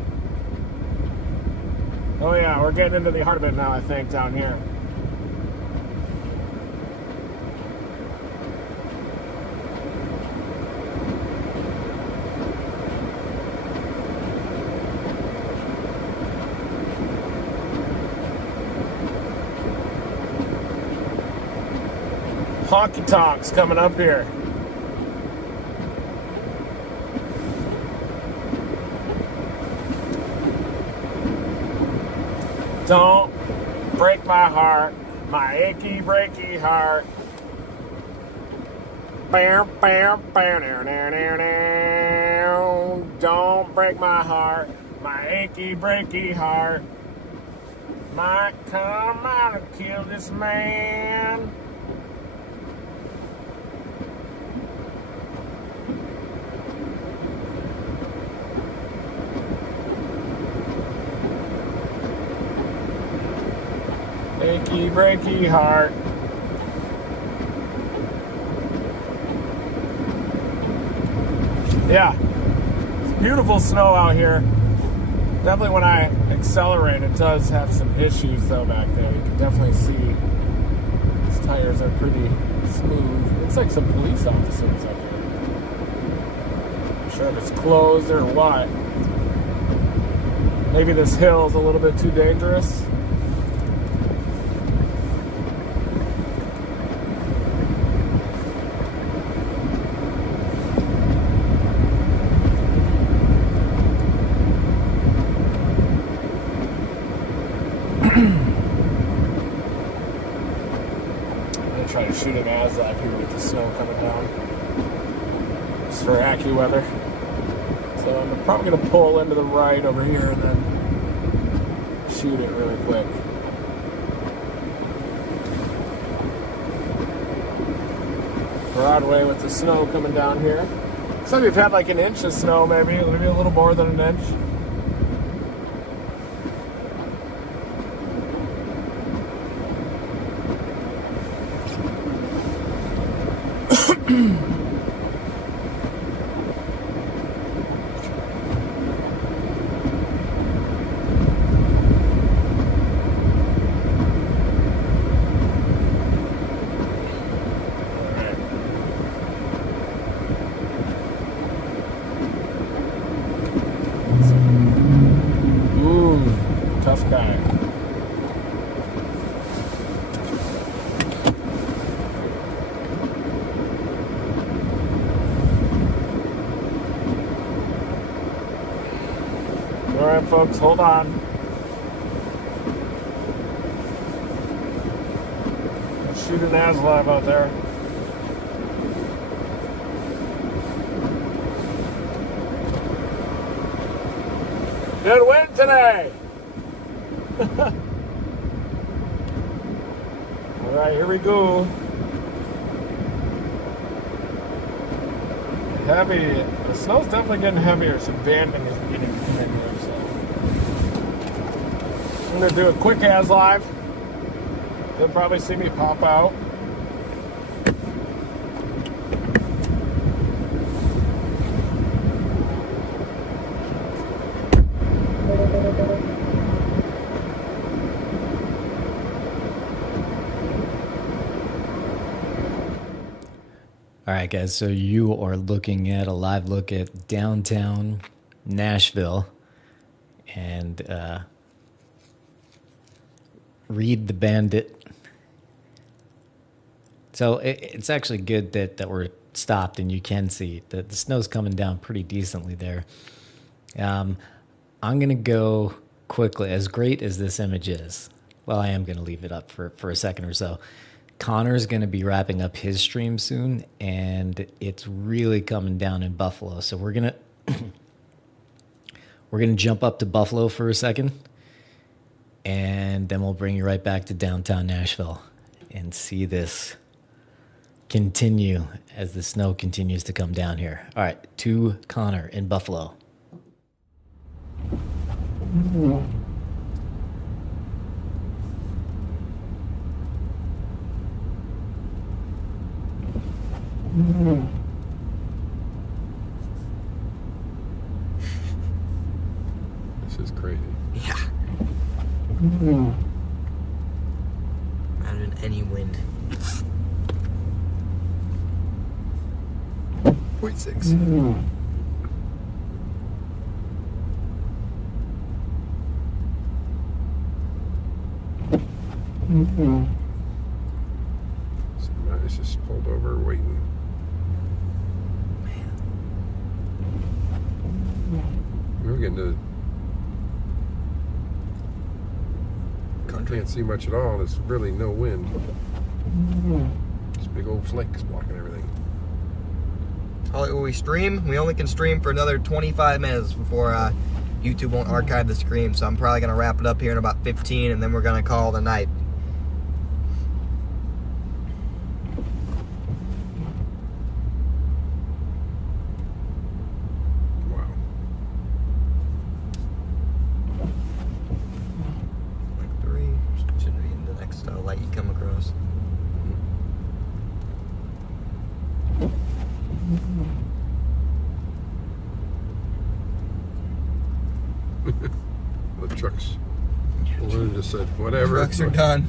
Oh yeah, we're getting into the heart of it now, I think, down here. Honky Tonks coming up here. Don't break my heart, my achy, breaky heart. Don't break my heart, my achy, breaky heart. Might come out and kill this man. Achy, breaky heart. Yeah, it's beautiful snow out here. Definitely when I accelerate, it does have some issues though back there. You can definitely see these tires are pretty smooth. Looks like some police officers up here. Not sure if it's closed or what. Maybe this hill's a little bit too dangerous. Try to shoot an ASAP here with the snow coming down. Just for AccuWeather. So I'm probably going to pull into the right over here and then shoot it really quick. Broadway with the snow coming down here. Looks like we've had like an inch of snow maybe a little more than an inch. Tough guy. All right, folks, hold on. Let's shoot an ASLive out there. Good win today. All right, here we go. Heavy. The snow's definitely getting heavier. Some banding is getting heavier. So I'm gonna do a quick ASLive. You'll probably see me pop out. All right, guys, so you are looking at a live look at downtown Nashville, and Reed the Bandit. So it's actually good that we're stopped and you can see that the snow's coming down pretty decently there. I'm going to go quickly, as great as this image is. Well, I am going to leave it up for a second or so. Connor's going to be wrapping up his stream soon, and it's really coming down in Buffalo. So we're going to jump up to Buffalo for a second, and then we'll bring you right back to downtown Nashville and see this continue as the snow continues to come down here. All right, to Connor in Buffalo. This is crazy. Yeah. Not in any wind. 0.6. It's just pulled over waiting. We're getting to. Can't see much at all. There's really no wind. Just big old flakes blocking everything. When we stream, we only can stream for another 25 minutes before YouTube won't archive the stream. So I'm probably going to wrap it up here in about 15, and then we're going to call it a night. Wow. Like 3 should be the next light you come across. The trucks. Well, just said whatever. Trucks are done.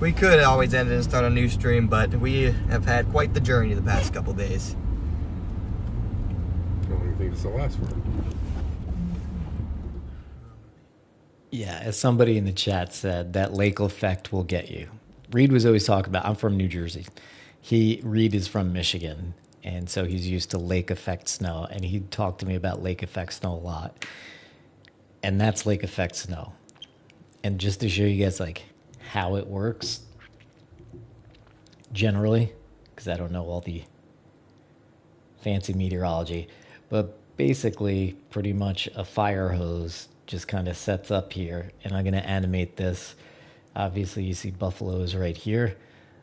We could always end it and start a new stream, but we have had quite the journey the past couple days. I don't even think it's the last one. Yeah, as somebody in the chat said, that lake effect will get you. Reed was always talking about, I'm from New Jersey. Reed is from Michigan, and so he's used to lake effect snow, and he talked to me about lake effect snow a lot. And that's lake effect snow. And just to show you guys like how it works generally, because I don't know all the fancy meteorology, but basically pretty much a fire hose just kind of sets up here, and I'm going to animate this. Obviously you see Buffalo is right here,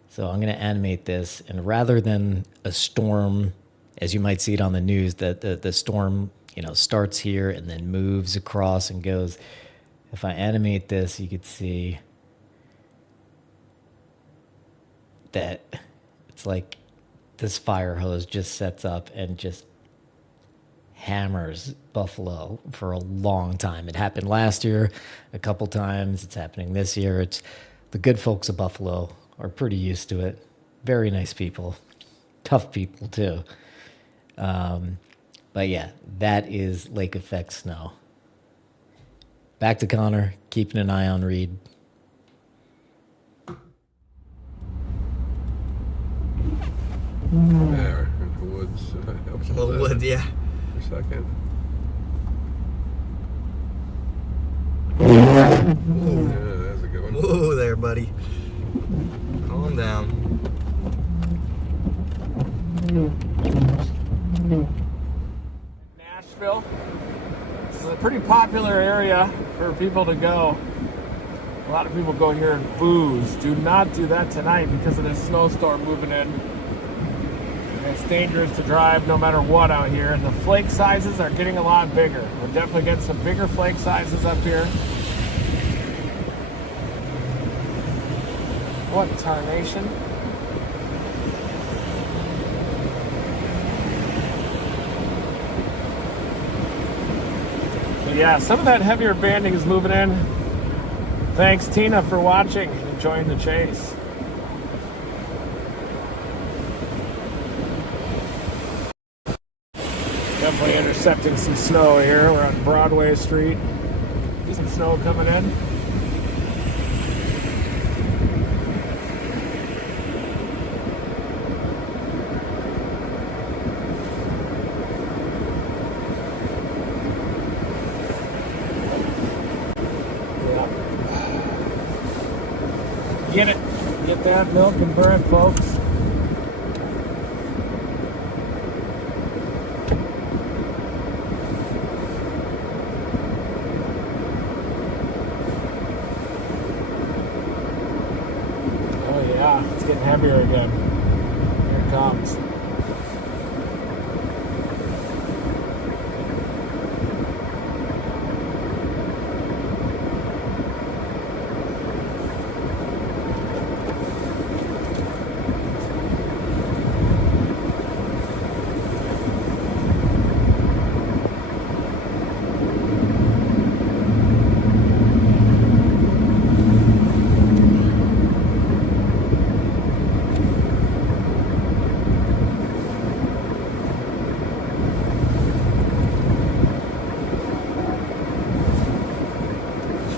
so I'm going to animate this, and rather than a storm, as you might see it on the news, that the storm, you know, starts here and then moves across and goes if I animate this, you could see that it's like this fire hose just sets up and just hammers buffalo for a long time. It happened last year a couple times. It's happening this year. It's the good folks of Buffalo are pretty used to it. Very nice people. Tough people, too. But yeah, that is lake effect snow. Back to Connor, keeping an eye on Reed. There, in the woods. Little woods, yeah. For a second. Ooh. Yeah, that's a good one. Whoa there, buddy. Calm down. Nashville. This is a pretty popular area for people to go. A lot of people go here and booze. Do not do that tonight because of this snowstorm moving in. It's dangerous to drive no matter what out here. And the flake sizes are getting a lot bigger. We're definitely getting some bigger flake sizes up here. What tarnation? But yeah, some of that heavier banding is moving in. Thanks, Tina, for watching and enjoying the chase. Definitely intercepting some snow here. We're on Broadway Street. Some snow coming in. Get it. Get that milk and bread, folks. Oh yeah, it's getting heavier again. Here it comes.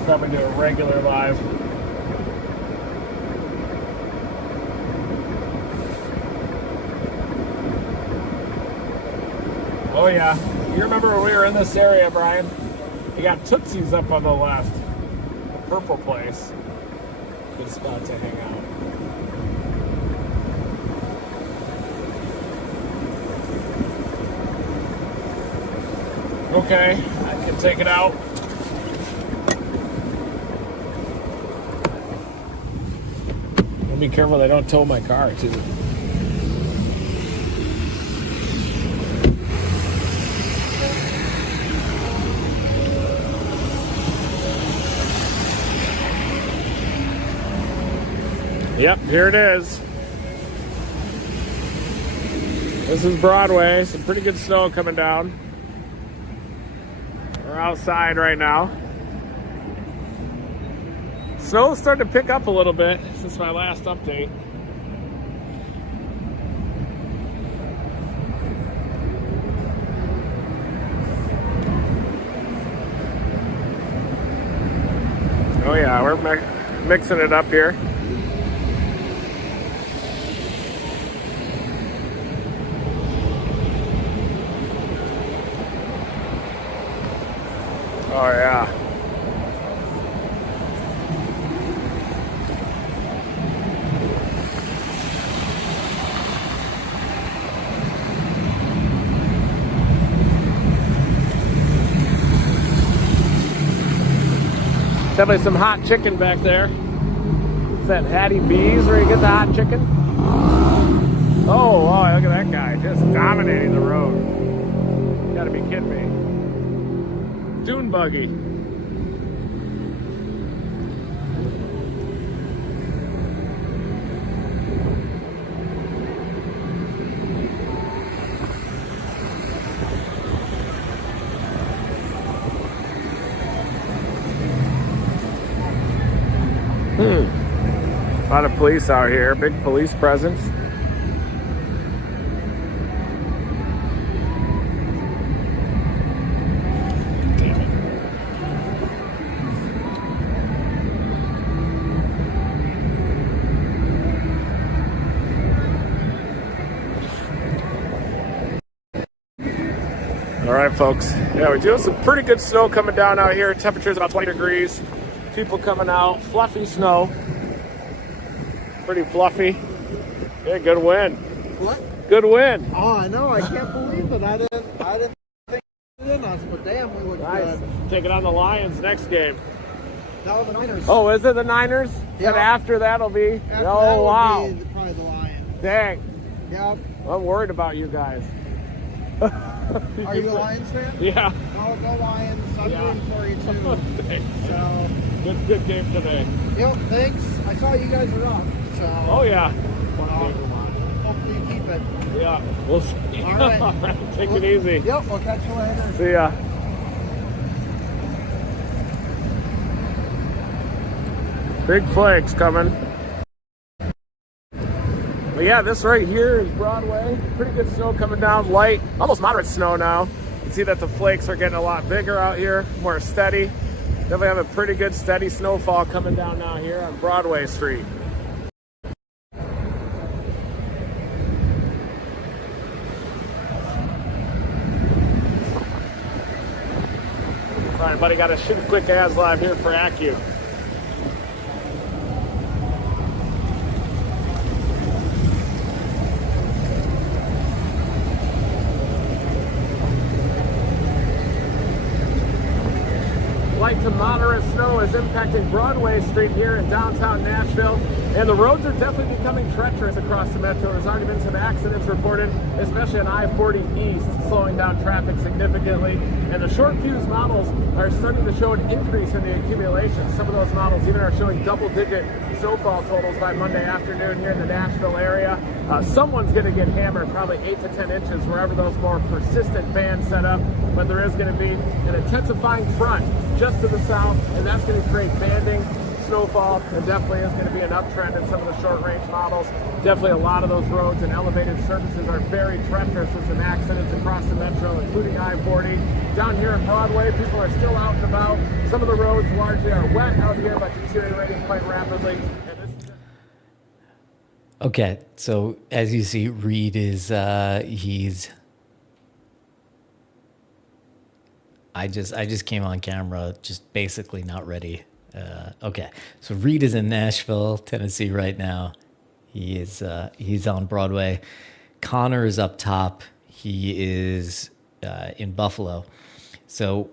Probably do a regular live. Oh yeah, you remember when we were in this area, Brian? You got Tootsie's up on the left, the purple place. Good spot to hang out. Okay, I can take it out. Be careful they don't tow my car too. Yep, here it is. This is Broadway. Some pretty good snow coming down. We're outside right now. Snow's starting to pick up a little bit since my last update. Oh yeah, we're mixing it up here. Oh yeah. Definitely some hot chicken back there. Is that Hattie B's where you get the hot chicken? Oh, wow, look at that guy. Just dominating the road. You gotta be kidding me. Dune buggy. lot of police out here, big police presence. All right, folks. Yeah, we do have some pretty good snow coming down out here. Temperature's about 20 degrees. People coming out. Fluffy snow. Pretty fluffy. Yeah, good win. What? Good win. Oh, I know. I can't believe it. I didn't think it in us, but damn, we looked Nice. good. Taking on the Lions next game. Now the Niners. Oh, is it the Niners? Yeah. And after that'll be? After that Oh, would wow. be probably the Lions. Dang. Yep. I'm worried about you guys. Are you a Lions fan? Yeah. No, go Lions. I'm Yeah. rooting for you too. Thanks. So, Good game today. yep. Thanks. I saw you guys are up. So. Oh, yeah. Hopefully you keep it. Yeah. We'll see. All right. All right. Take it easy. Yep. We'll catch you later. See ya. Big flakes coming. But yeah, this right here is Broadway. Pretty good snow coming down, light, almost moderate snow now. You can see that the flakes are getting a lot bigger out here, more steady. Definitely have a pretty good steady snowfall coming down now here on Broadway Street. All right, buddy, got to shoot a quick ads live here for Accu. Light to moderate snow is impacting Broadway Street here in downtown Nashville. And the roads are definitely becoming treacherous across the metro. There's already been some accidents reported, especially on I-40 East, slowing down traffic significantly. And the short fuse models are starting to show an increase in the accumulation. Some of those models even are showing double-digit snowfall totals by Monday afternoon here in the Nashville area. Someone's going to get hammered, probably 8 to 10 inches, wherever those more persistent bands set up. But there is going to be an intensifying front just to the south, and that's going to create banding, snowfall, and definitely is going to be an uptrend in some of the short-range models. Definitely a lot of those roads and elevated surfaces are very treacherous with some accidents across the metro, including I-40. Down here on Broadway, people are still out and about. Some of the roads largely are wet out here, but deteriorating quite rapidly. And this is Okay, so as you see, Reed is he's. I just came on camera, just basically not ready. Okay, so Reed is in Nashville, Tennessee right now. He's on Broadway. Connor is up top. He is in Buffalo. So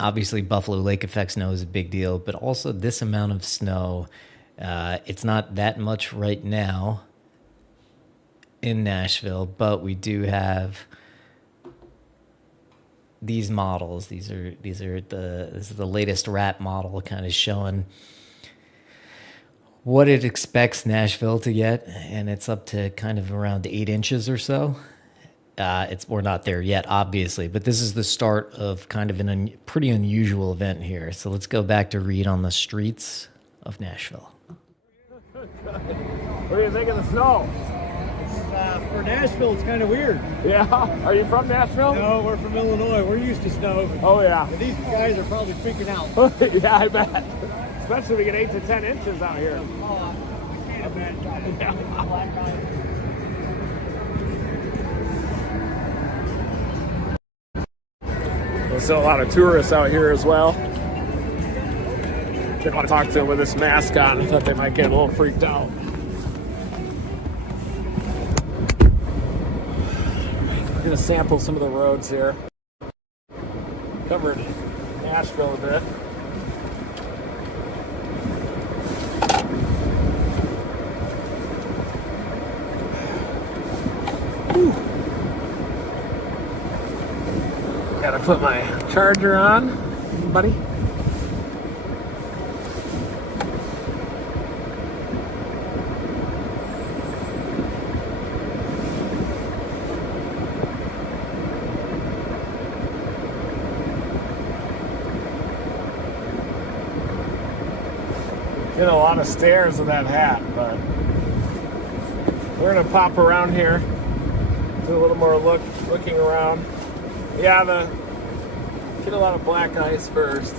obviously Buffalo lake effect snow is a big deal, but also this amount of snow. It's not that much right now in Nashville, but we do have these models. This is the latest RAP model, kind of showing what it expects Nashville to get, and it's up to kind of around 8 inches or so. We're not there yet, obviously, but this is the start of kind of a pretty unusual event here. So let's go back to Reed on the streets of Nashville. What do you think of the snow? For Nashville, it's kind of weird. Yeah? Are you from Nashville? No, we're from Illinois. We're used to snow. Oh, yeah. But these guys are probably freaking out. Yeah, I bet. Especially if we get 8 to 10 inches out here. I can't imagine. There's still a lot of tourists out here as well. Didn't want to talk to them with this mask on. I thought they might get a little freaked out. We're going to sample some of the roads here. Covered Nashville a bit. Whew. Gotta put my charger on, buddy. Been a lot of stares of that hat, but we're gonna pop around here, do a little more looking around. Yeah, get a lot of black ice first.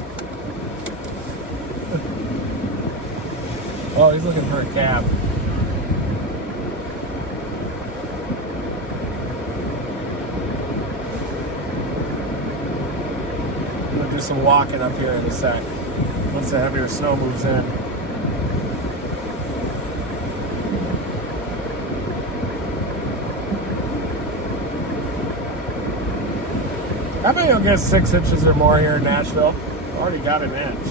Oh, he's looking for a cab. I'm gonna do some walking up here in a sec, once the heavier snow moves in. I bet you'll get 6 inches or more here in Nashville. Already got an inch.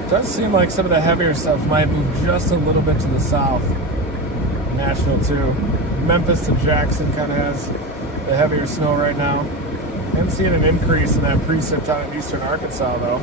It does seem like some of the heavier stuff might move just a little bit to the south. Nashville too. Memphis to Jackson kind of has the heavier snow right now. I'm seeing an increase in that precip out in eastern Arkansas though.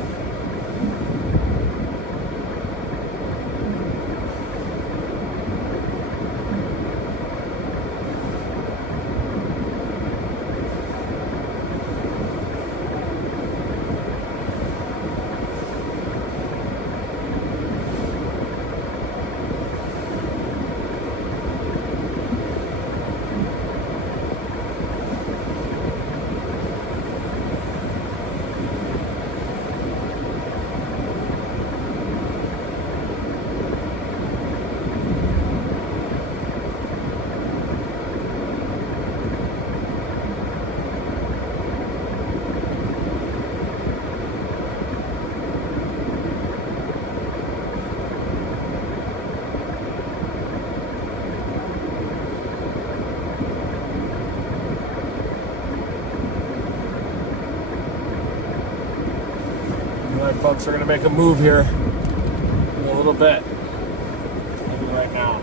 Folks, we're going to make a move here in a little bit. Maybe right now.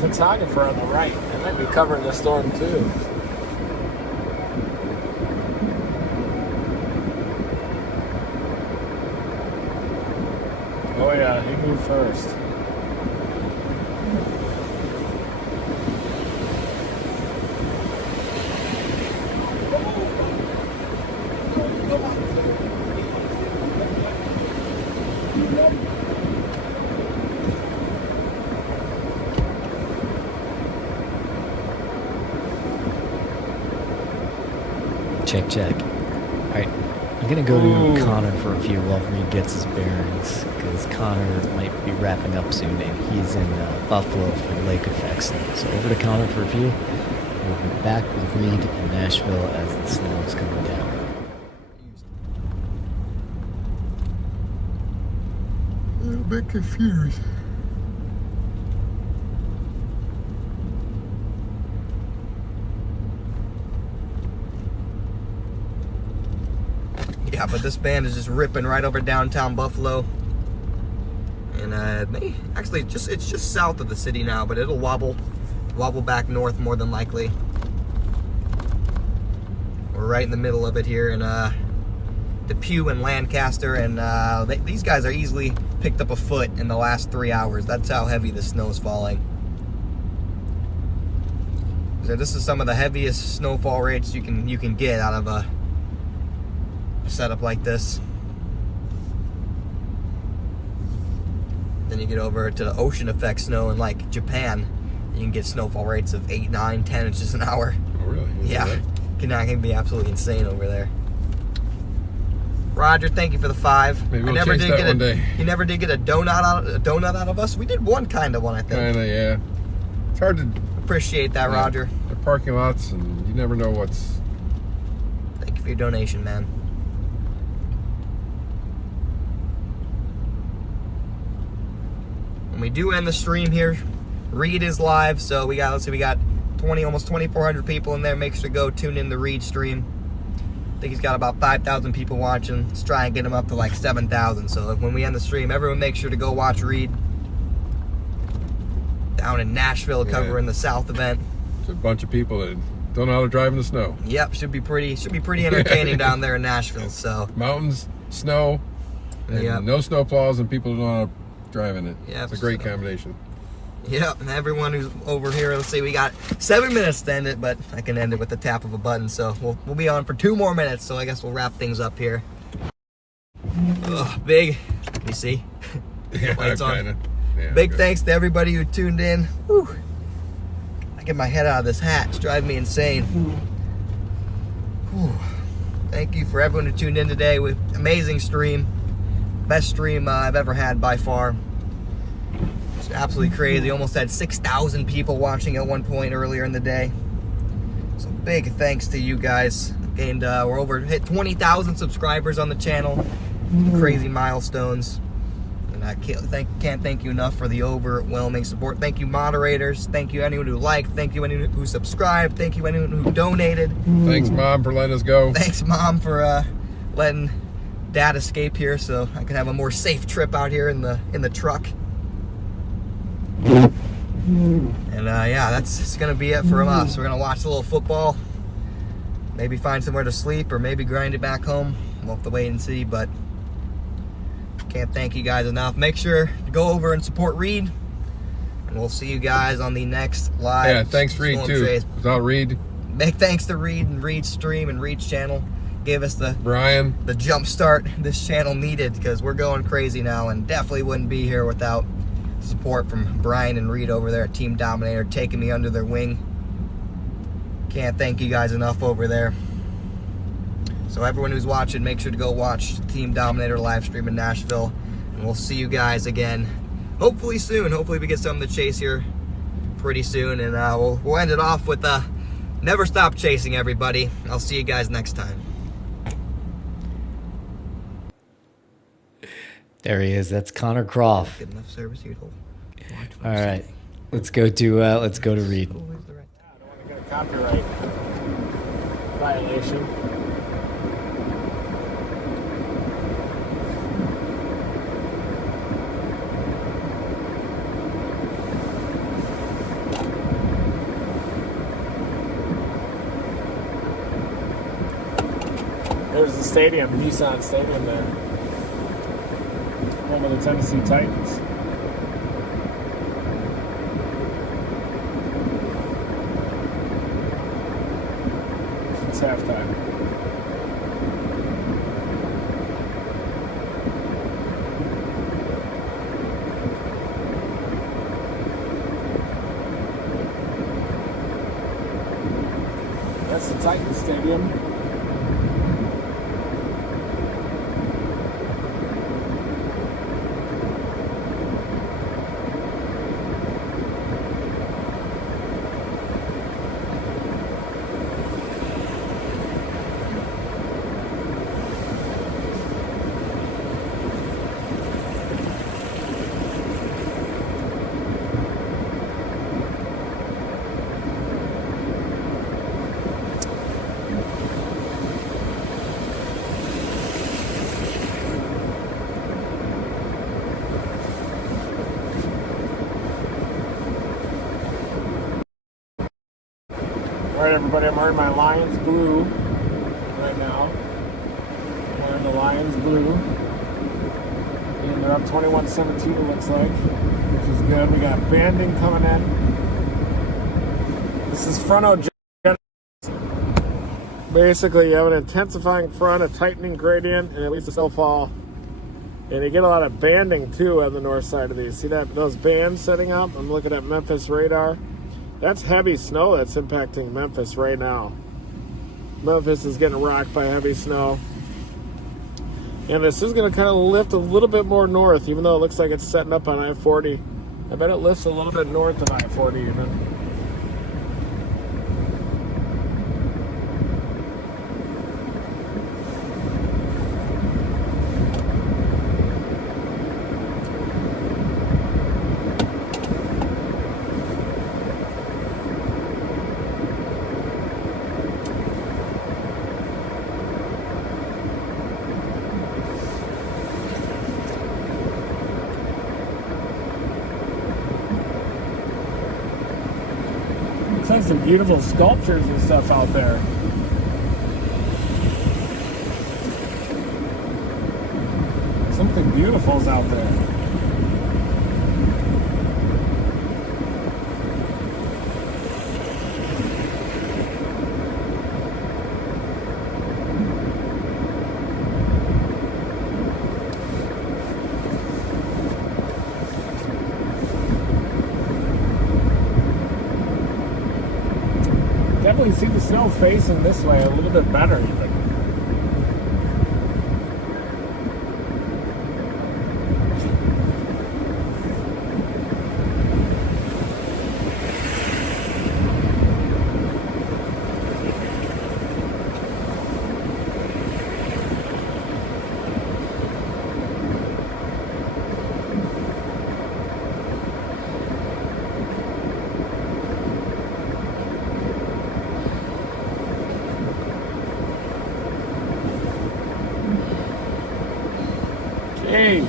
Photographer on the right. They might be covering the storm too. Oh yeah, he moved first. Check. All right, I'm gonna go to Connor for a few while Reed gets his bearings, because Connor might be wrapping up soon, and he's in Buffalo for lake effects. So over to Connor for a few. We'll be back with Reed in Nashville as the snow is coming down. A little bit confused. Yeah, but this band is just ripping right over downtown Buffalo. And it's just south of the city now, but it'll wobble back north more than likely. We're right in the middle of it here in Depew and Lancaster, and these guys are easily picked up a foot in the last 3 hours. That's how heavy the snow is falling. So this is some of the heaviest snowfall rates you can get out of a setup like this. Then you get over to the ocean effect snow in like Japan, you can get snowfall rates of 8, 9, 10 inches an hour. Oh really? Yeah, can be absolutely insane over there. Roger, thank you for the 5. Maybe we'll change that one day. You never did get a donut out of us. We did one kind of one, I think. Kinda, yeah. It's hard to Appreciate that, Roger. The parking lots, and you never know what's. Thank you for your donation, man. When we do end the stream here, Reed is live, so we got, let's see, we got almost 2,400 people in there. Make sure to go tune in the Reed stream. I think he's got about 5,000 people watching. Let's try and get him up to like 7,000. So when we end the stream, everyone make sure to go watch Reed down in Nashville covering the South event. It's a bunch of people that don't know how to drive in the snow. Yep, should be pretty entertaining down there in Nashville. So mountains, snow, and no snow plows, and people who don't know how to drive in it. Yep, it's a great combination. Yep, and everyone who's over here, let's see, we got 7 minutes to end it, but I can end it with the tap of a button. So we'll be on for 2 more minutes. So I guess we'll wrap things up here. Ugh, big, you see? Yeah, Lights on. kinda. Yeah, Big good. thanks to everybody who tuned in. Whew. I get my head out of this hat. It's driving me insane. Whew. Thank you for everyone who tuned in today. With amazing stream. Best stream I've ever had by far. It's absolutely crazy. Almost had 6,000 people watching at one point earlier in the day. So big thanks to you guys. Gained we're hit 20,000 subscribers on the channel. Crazy milestones. And I can't thank you enough for the overwhelming support. Thank you, moderators. Thank you, anyone who liked. Thank you, anyone who subscribed. Thank you, anyone who donated. Thanks, Mom, for letting us go. Thanks, Mom, for letting Dad escape here so I can have a more safe trip out here in the truck. And yeah, that's gonna be it for us. We're gonna watch a little football, maybe find somewhere to sleep, or maybe grind it back home. We'll have to wait and see, but can't thank you guys enough. Make sure to go over and support Reed, and we'll see you guys on the next live. Yeah, thanks Reed too. Without Reed, big thanks to Reed and Reed's stream and Reed's channel. Gave us the jump start this channel needed, because we're going crazy now, and definitely wouldn't be here without support from Brian and Reed over there at Team Dominator, taking me under their wing. Can't thank you guys enough over there. So everyone who's watching, make sure to go watch Team Dominator live stream in Nashville, and we'll see you guys again hopefully soon. Hopefully we get something to chase here pretty soon, and we'll end it off with never stop chasing, everybody. I'll see you guys next time. There he is. That's Connor Croft. Good enough service, you'd hold. All right, let's go to Reed. I don't want to get a copyright violation. There's the stadium, Nissan Stadium there. Home of the Tennessee Titans. It's halftime. That's the Titans Stadium. All right, everybody, I'm wearing my Lions blue right now. I'm wearing the Lions blue. And they're up 21-17, it looks like, which is good. We got banding coming in. This is Fronto-genesis. Basically, you have an intensifying front, a tightening gradient, and it leads to snowfall. And you get a lot of banding, too, on the north side of these. See that? Those bands setting up? I'm looking at Memphis radar. That's heavy snow that's impacting Memphis right now. Memphis is getting rocked by heavy snow. Yeah, this is going to kind of lift a little bit more north, even though it looks like it's setting up on I-40. I bet it lifts a little bit north of I-40 even. Looks like some beautiful sculptures and stuff out there. Something beautiful's out there. Definitely see the snow facing this way a little bit better even. Jeez.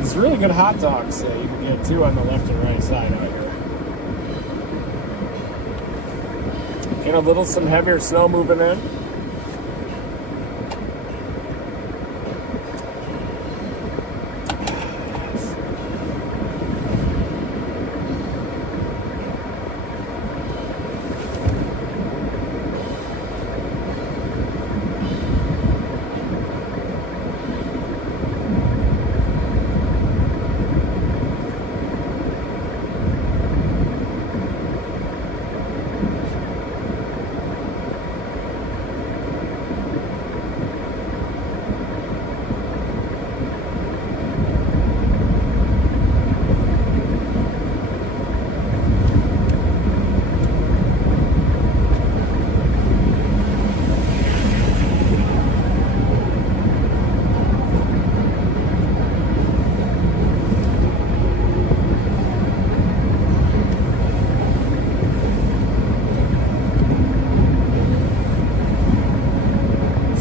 It's really good hot dogs. You can get two on the left and right side out here. Get some heavier snow moving in.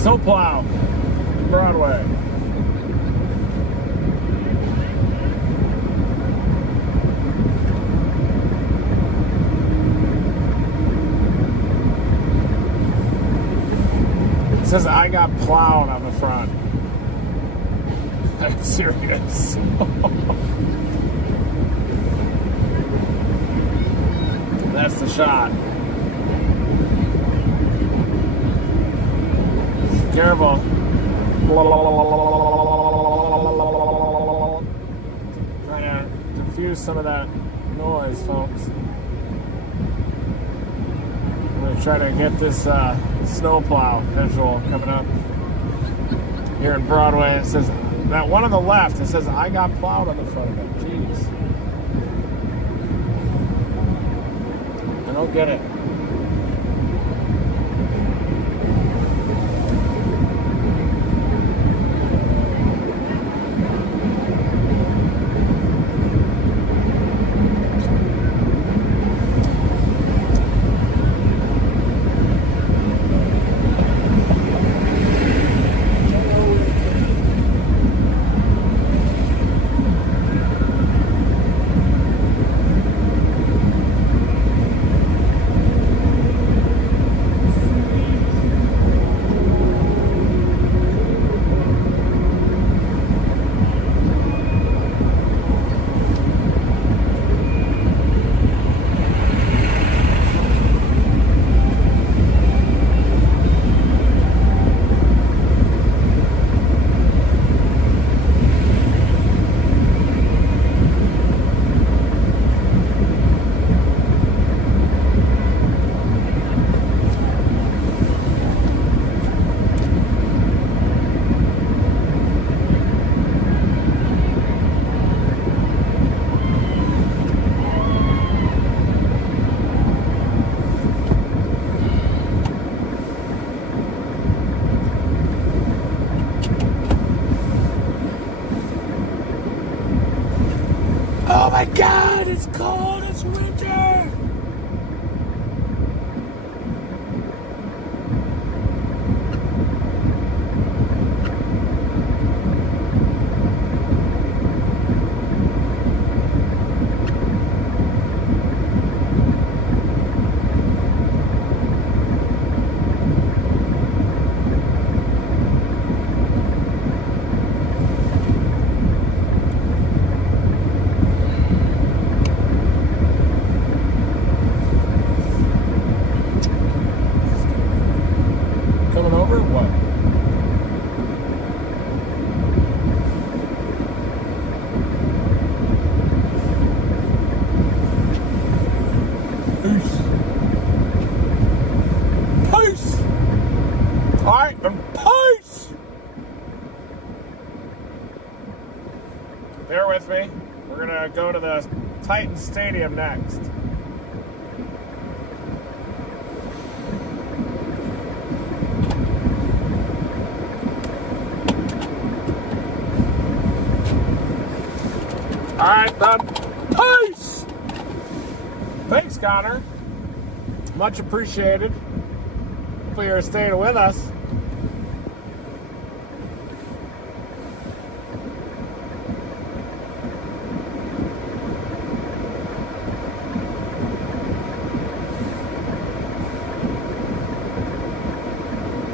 Snowplow, Broadway. It says I got plowed on the front. I'm serious. That's the shot. Careful. Trying to diffuse some of that noise, folks. I'm going to try to get this snowplow visual coming up here in Broadway. It says, that one on the left, it says, I got plowed on the front of it. Jeez. I don't get it. my God, it's cold. It's winter. Coming over or what? Peace. Peace. All right, and peace. Bear with me. We're gonna go to the Titan Stadium next. All right, then. Peace. Thanks, Connor. Much appreciated. Hopefully you're staying with us.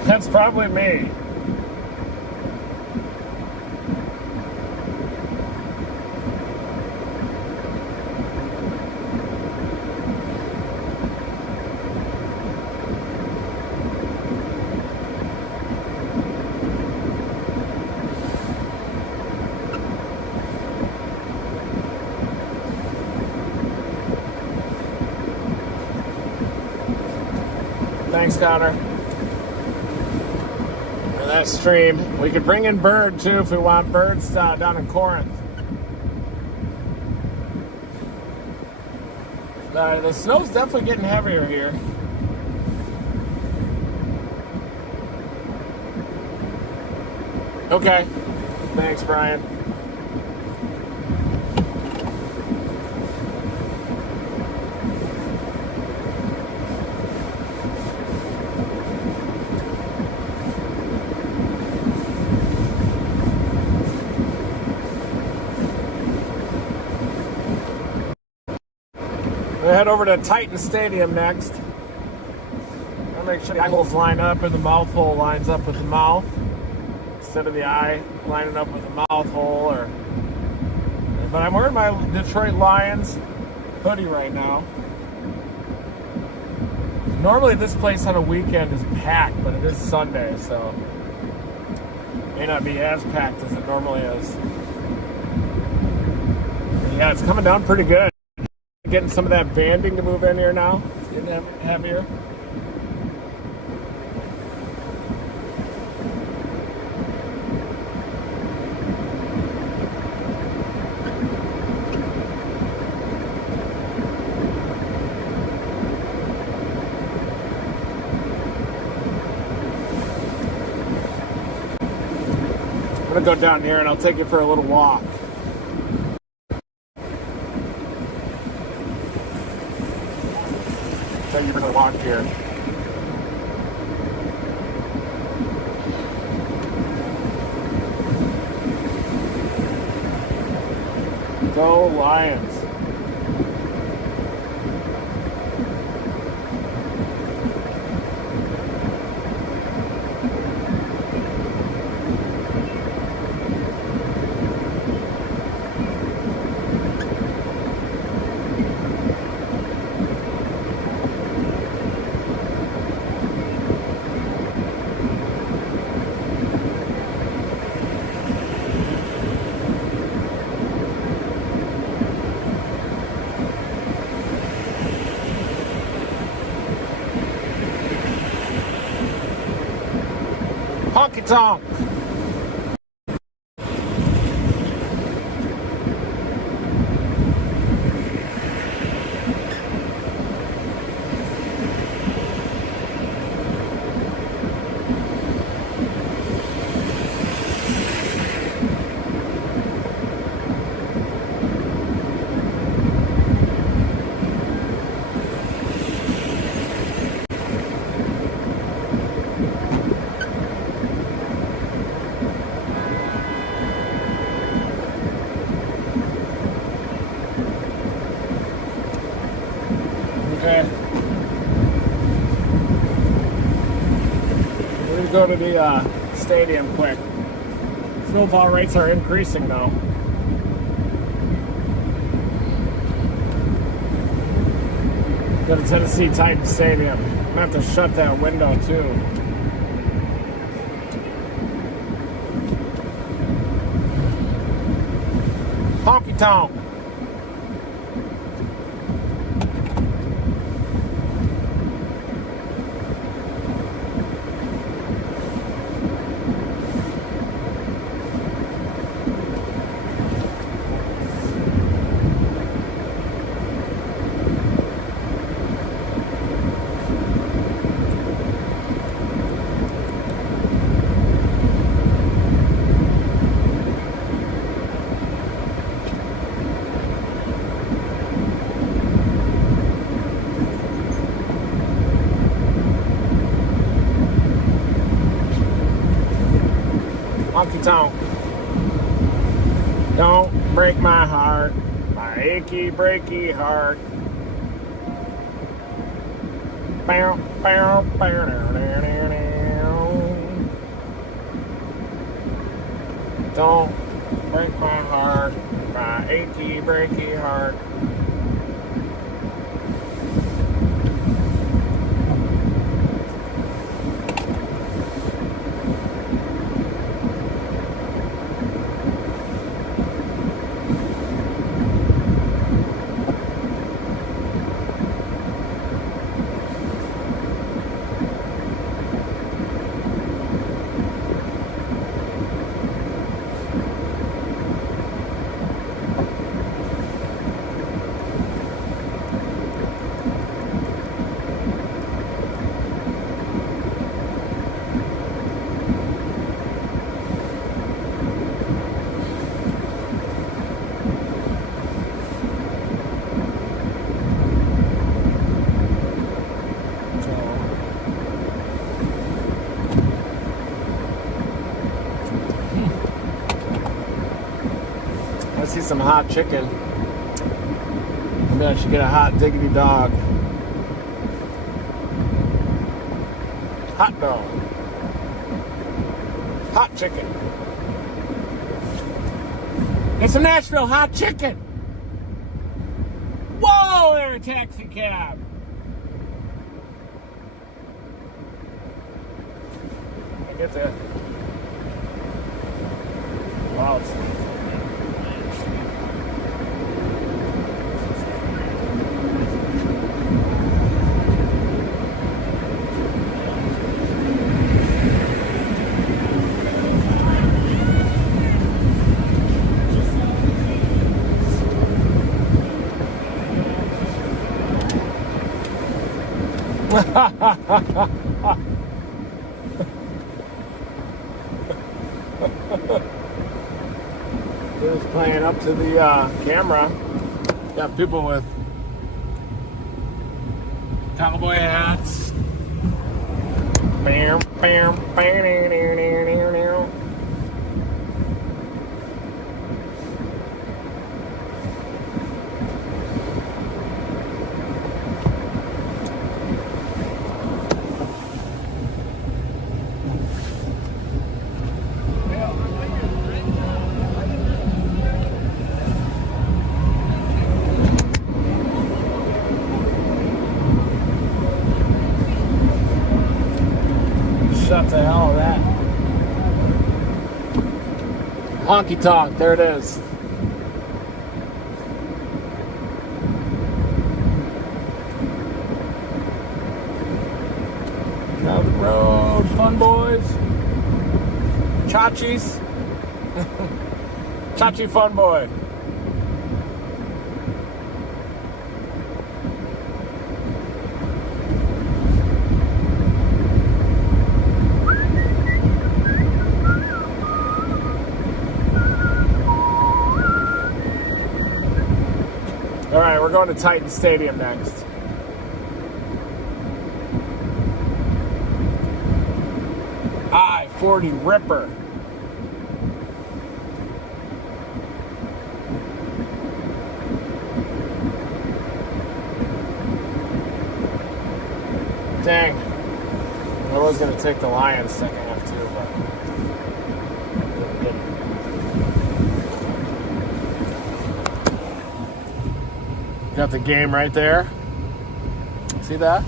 That's probably me. Thanks, Connor. And that stream. We could bring in Bird, too, if we want. Bird's down in Corinth. The snow's definitely getting heavier here. Okay. Thanks, Brian. We'll head over to Titan Stadium next. I'll make sure the eye holes line up and the mouth hole lines up with the mouth instead of the eye lining up with the mouth hole. But I'm wearing my Detroit Lions hoodie right now. Normally this place on a weekend is packed, but it is Sunday, so it may not be as packed as it normally is. Yeah, it's coming down pretty good. Getting some of that banding to move in here now. It's getting heavier. I'm gonna go down here and I'll take you for a little walk. Take you for a walk here. Go Lions. Honky tonk. go to the stadium quick. Snowfall rates are increasing though. Go to Tennessee Titan Stadium. I'm gonna have to shut that window too. Honky tonk. Honky tonk. Don't break my heart, my achy breaky heart. Bow, bow, bow, dow, dow, dow, dow. Don't break my heart, my achy breaky heart. I see some hot chicken. Maybe I should get a hot diggity dog. Hot dog. Hot chicken. It's a Nashville hot chicken. Whoa, there, a taxi cab. I get that. Wow, it's It's playing up to the camera. Got people with cowboy hats. Bam, bam, bam, bam, bam, bam, bam. Shut the hell of that. Honky tonk, there it is. Down the road, fun boys. Chachi's. Chachi fun boy. All right, we're going to Titan Stadium next. I-40 Ripper. Dang. That was going to take the Lions second half too, but got the game right there. See that?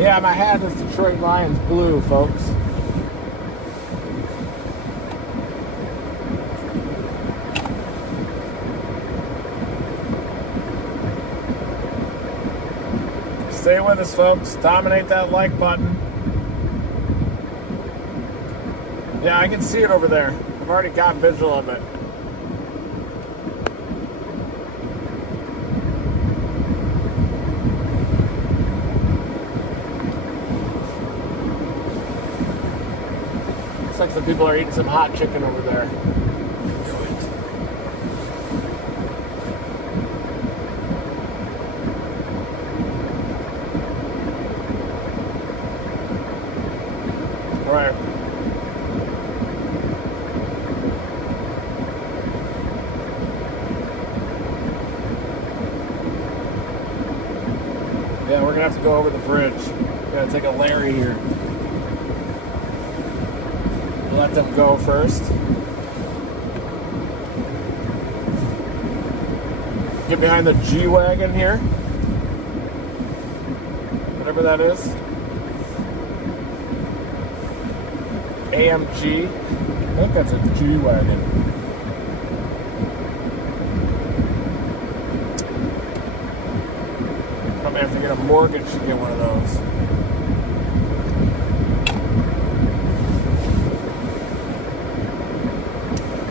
Yeah, my hat is Detroit Lions blue, folks. Stay with us, folks. Dominate that like button. Yeah, I can see it over there. I've already got visual of it. Looks like some people are eating some hot chicken over there. Right. Yeah, we're gonna have to go over the bridge. We're gonna take a Larry here. Let them go first. Get behind the G-Wagon here. Whatever that is. AMG. I think that's a G-Wagon. Probably have to get a mortgage to get one of those.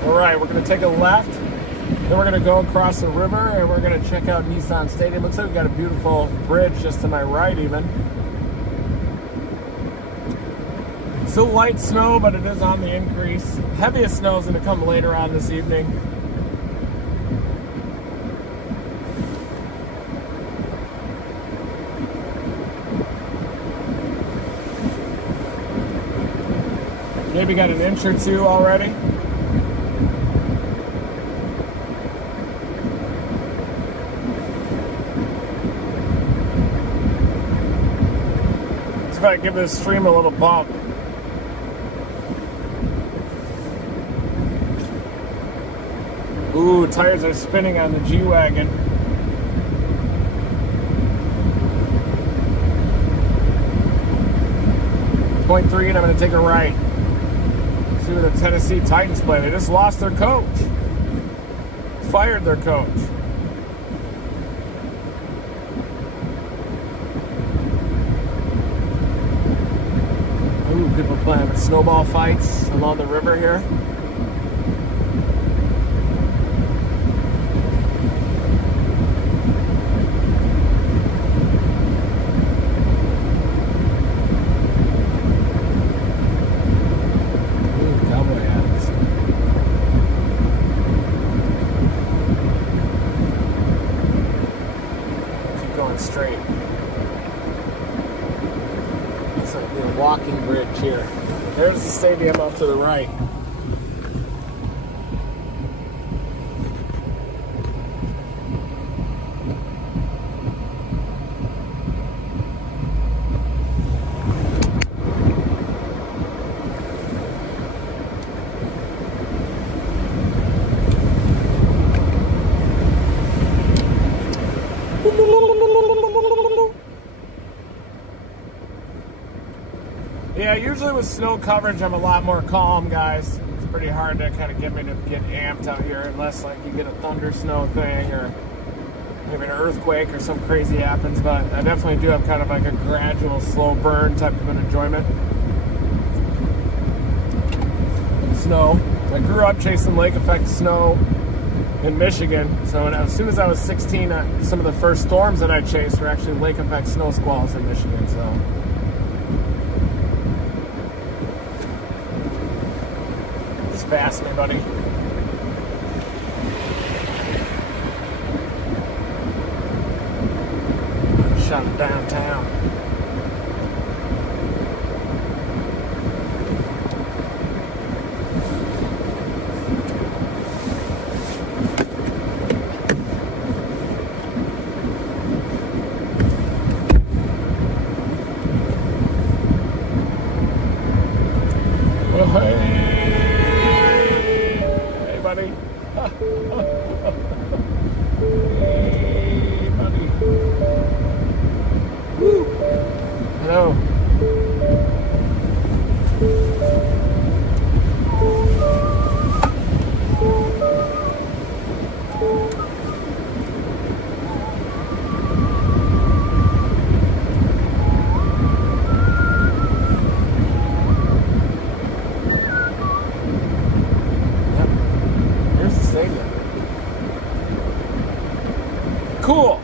Alright, we're going to take a left, then we're going to go across the river, and we're going to check out Nissan Stadium. Looks like we've got a beautiful bridge just to my right even. Still light snow, but it is on the increase. Heaviest snow is going to come later on this evening. Maybe got an inch or two already. If I give this stream a little bump. Ooh, tires are spinning on the G-Wagon. Point 3, and I'm going to take a right. See where the Tennessee Titans play. They just lost their coach. Fired their coach. Ooh, people playing snowball fights along the river here. Ooh, cowboy hats. Keep going straight. A walking bridge here. There's the stadium up to the right. Yeah, usually with snow coverage, I'm a lot more calm, guys. It's pretty hard to kind of get me to get amped out here unless like you get a thunder snow thing or maybe an earthquake or some crazy happens, but I definitely do have kind of like a gradual, slow burn type of an enjoyment. Snow. I grew up chasing lake effect snow in Michigan, so as soon as I was 16, some of the first storms that I chased were actually lake effect snow squalls in Michigan, so. Just pass me, buddy. Shot it downtown. Hey, buddy. Hey, buddy. Woo. Hello. Cool.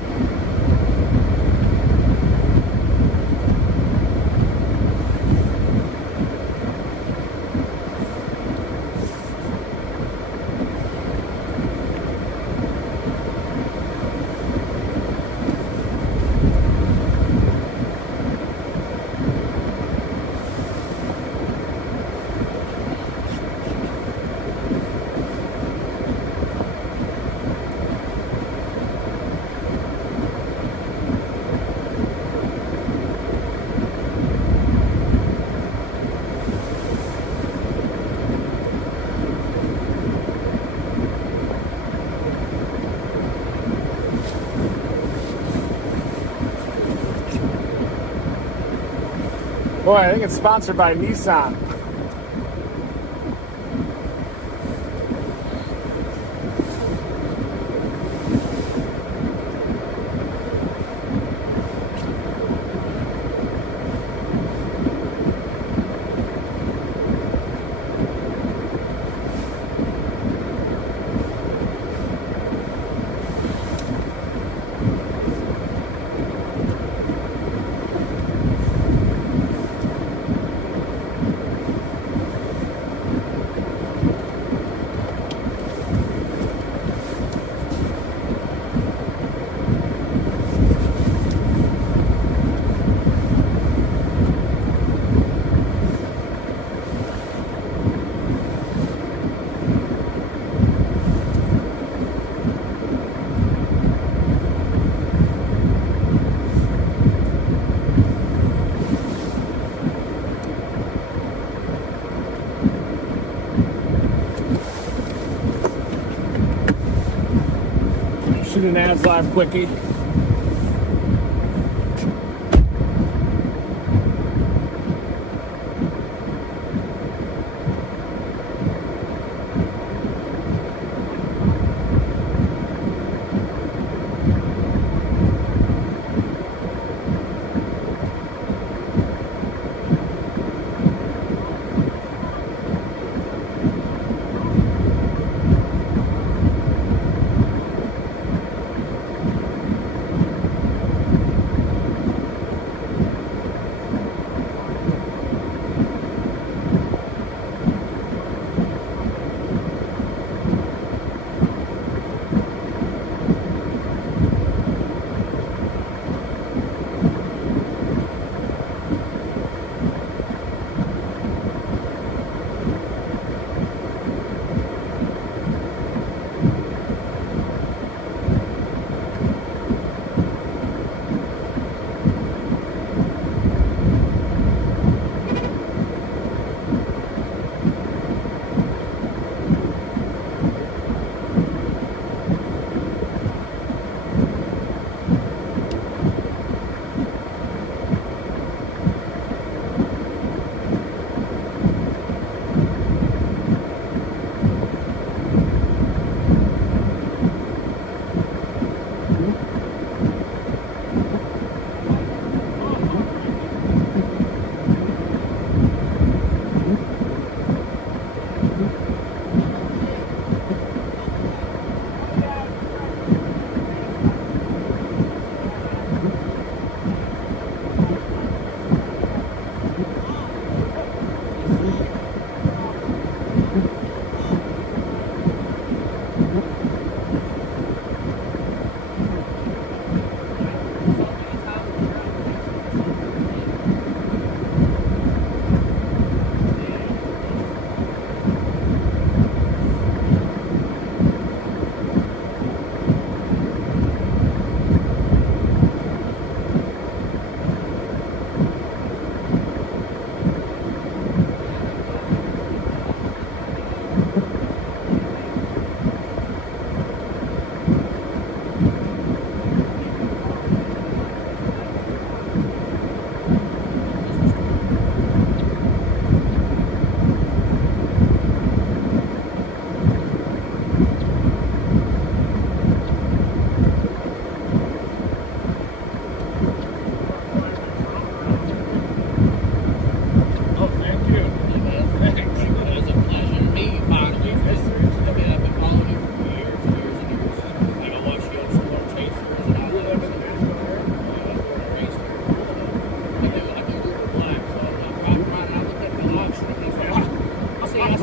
Boy, I think it's sponsored by Nissan. Shoot an ads live quickie.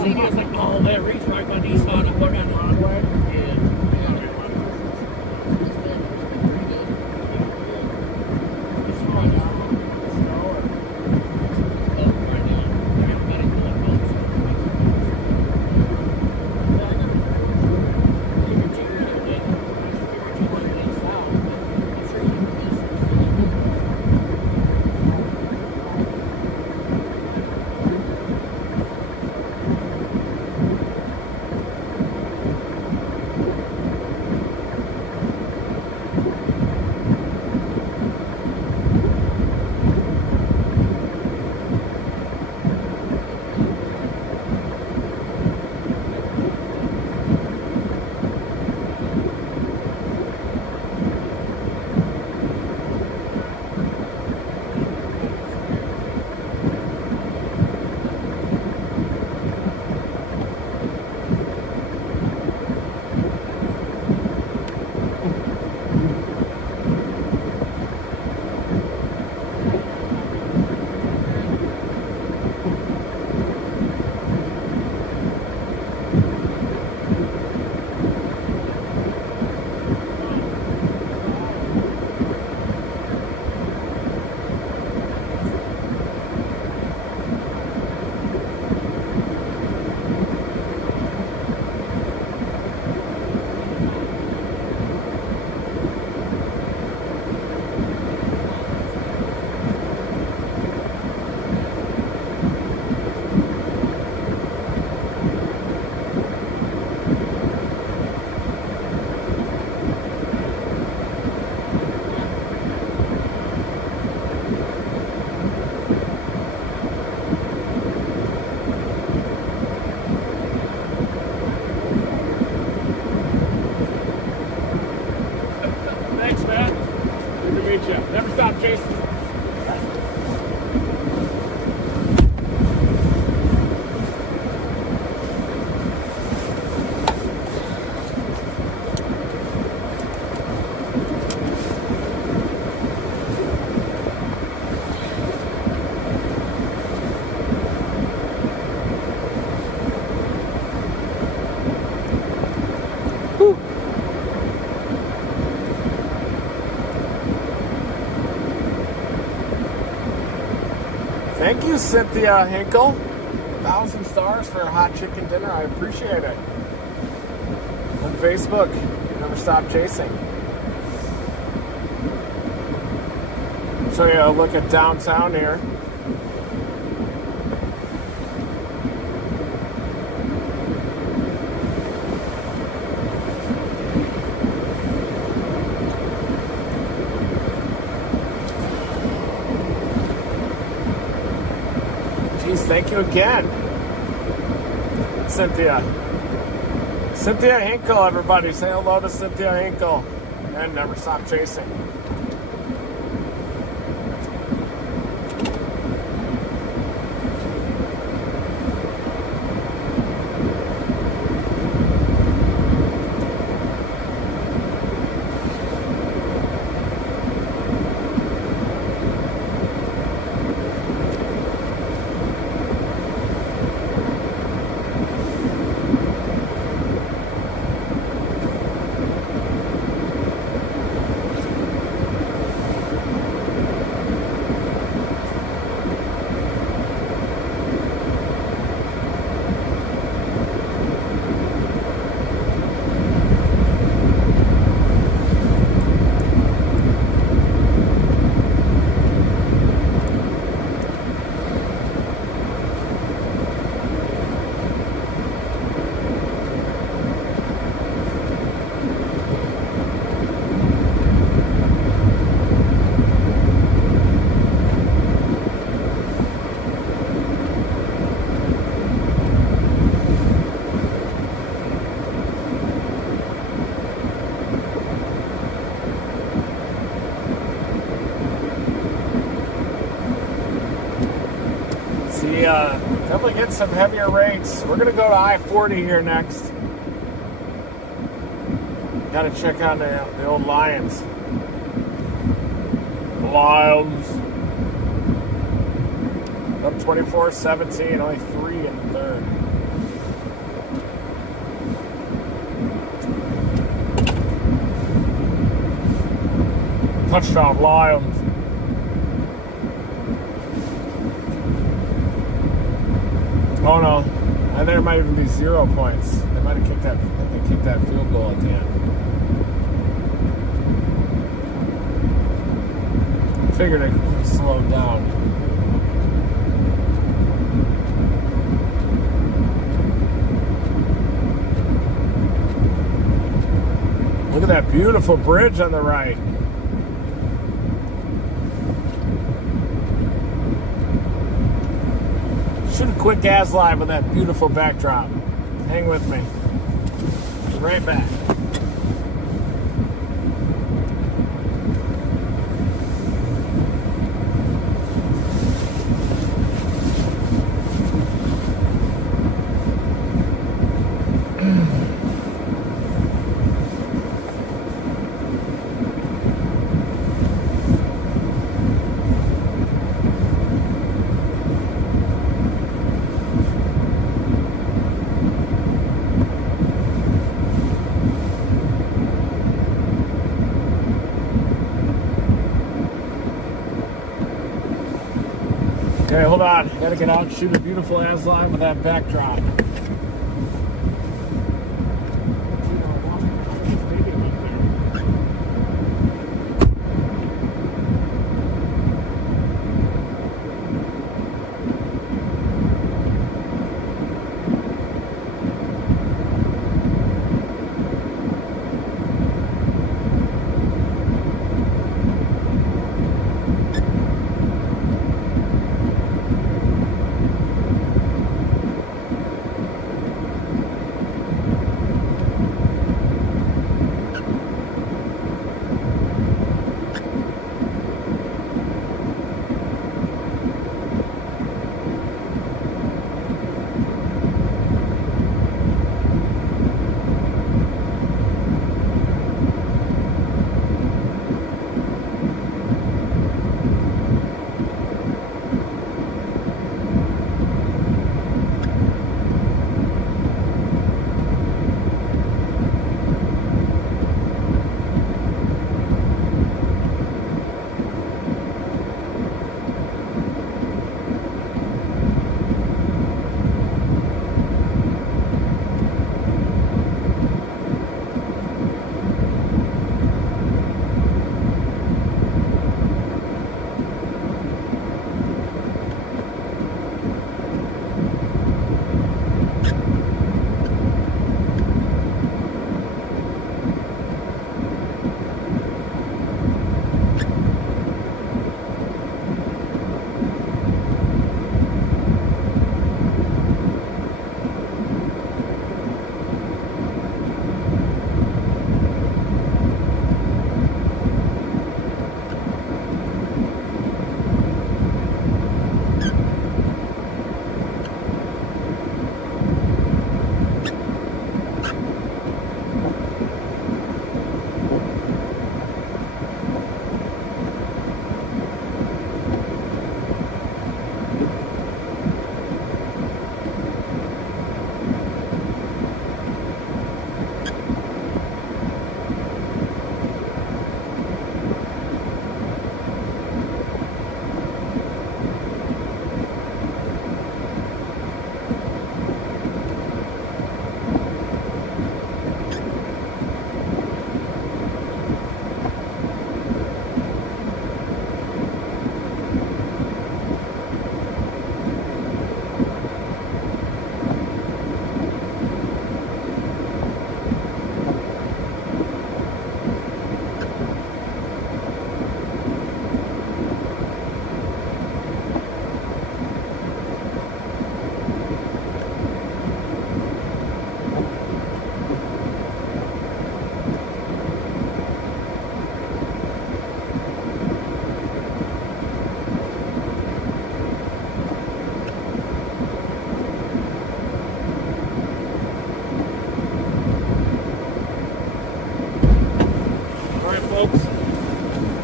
seen you, I was like, oh, that reach right by Nissan and what on Broadway. Never stop chasing. Thank you, Cynthia Hinkle. 1,000 stars for a hot chicken dinner. I appreciate it. On Facebook, never stop chasing. Show you a look at downtown here. Thank you again, Cynthia. Cynthia Hinkle, everybody. Say hello to Cynthia Hinkle. And never stop chasing. Definitely get some heavier rates. We're gonna go to I-40 here next. Gotta check out the old Lions. Lions. Up 24-17, only 3 in the third. Touchdown Lions. Oh no, I think there might even be 0 points. They might have kicked that field goal at the end. I figured it slowed down. Look at that beautiful bridge on the right. Shoot a quick gas live with that beautiful backdrop. Hang with me. Be right back. Okay, hold on. Gotta get out and shoot a beautiful ass line with that backdrop.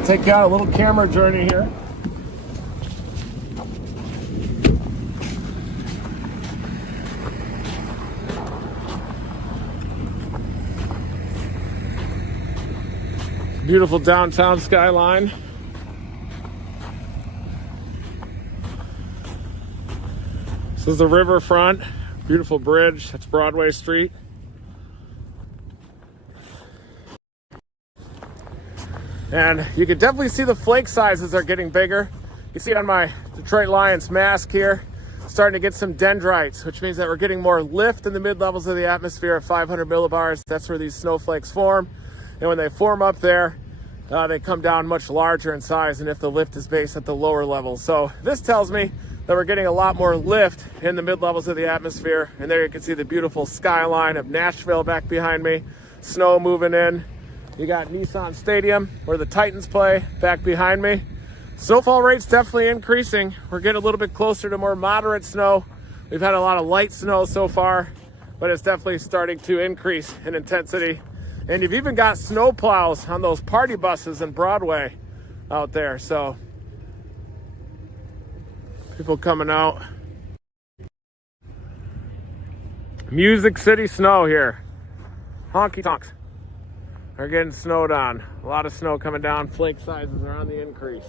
Take you on a little camera journey here. Beautiful downtown skyline. This is the riverfront. Beautiful bridge. That's Broadway Street. And you can definitely see the flake sizes are getting bigger. You see it on my Detroit Lions mask here. Starting to get some dendrites, which means that we're getting more lift in the mid-levels of the atmosphere at 500 millibars. That's where these snowflakes form. And when they form up there, they come down much larger in size than if the lift is based at the lower levels. So this tells me that we're getting a lot more lift in the mid-levels of the atmosphere. And there you can see the beautiful skyline of Nashville back behind me. Snow moving in. You got Nissan Stadium where the Titans play back behind me. Snowfall rate's definitely increasing. We're getting a little bit closer to more moderate snow. We've had a lot of light snow so far, but it's definitely starting to increase in intensity. And you've even got snow plows on those party buses in Broadway out there. So people coming out. Music City snow here. Honky tonks are getting snowed on. A lot of snow coming down. Flake sizes are on the increase.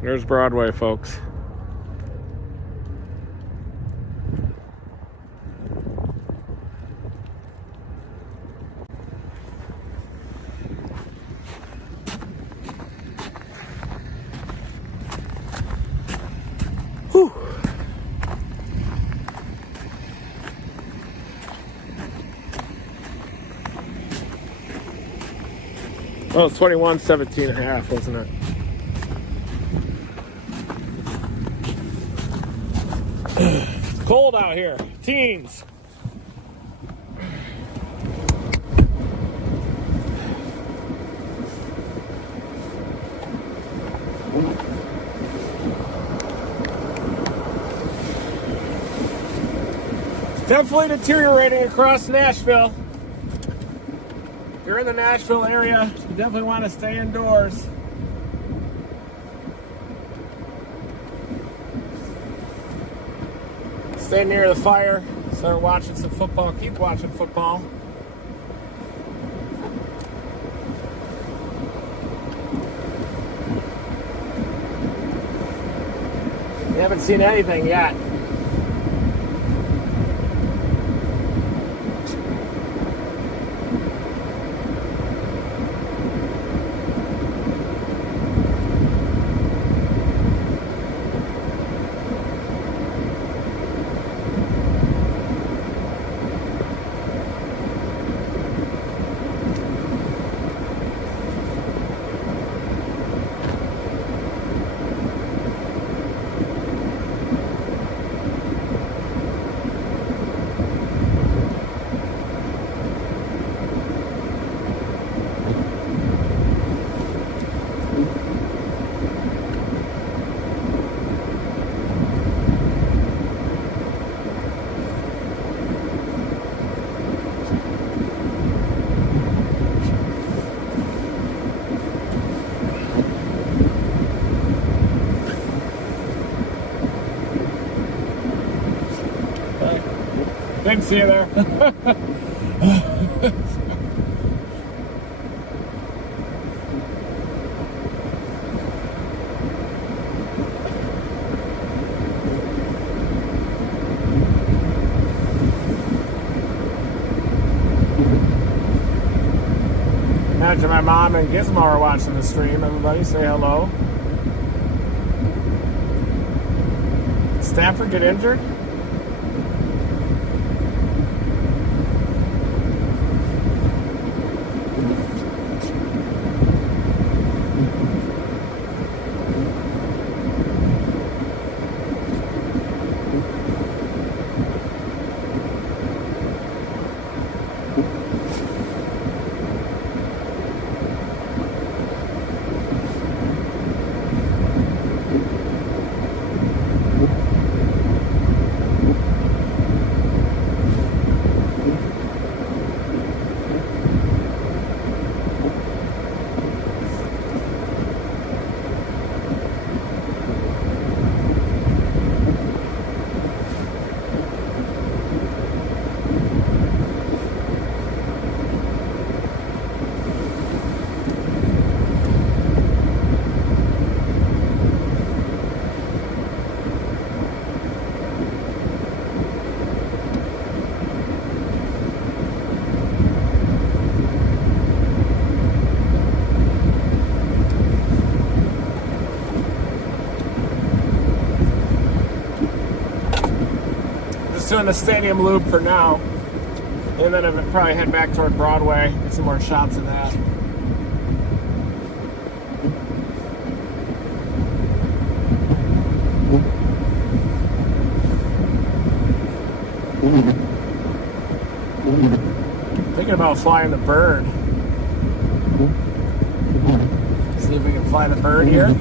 There's Broadway, folks. Whew. Oh, it's 21:17 and a half, wasn't it? It's cold out here. Teens. Definitely deteriorating across Nashville. If you're in the Nashville area, you definitely want to stay indoors. Stay near the fire. Start watching some football. Keep watching football. We haven't seen anything yet. Didn't see you there. Imagine my mom and Gizmo are watching the stream. Everybody say hello. Did Stafford get injured? doing the stadium loop for now. And then I'll probably head back toward Broadway, get some more shots of that. Thinking about flying the bird. See if we can fly the bird here.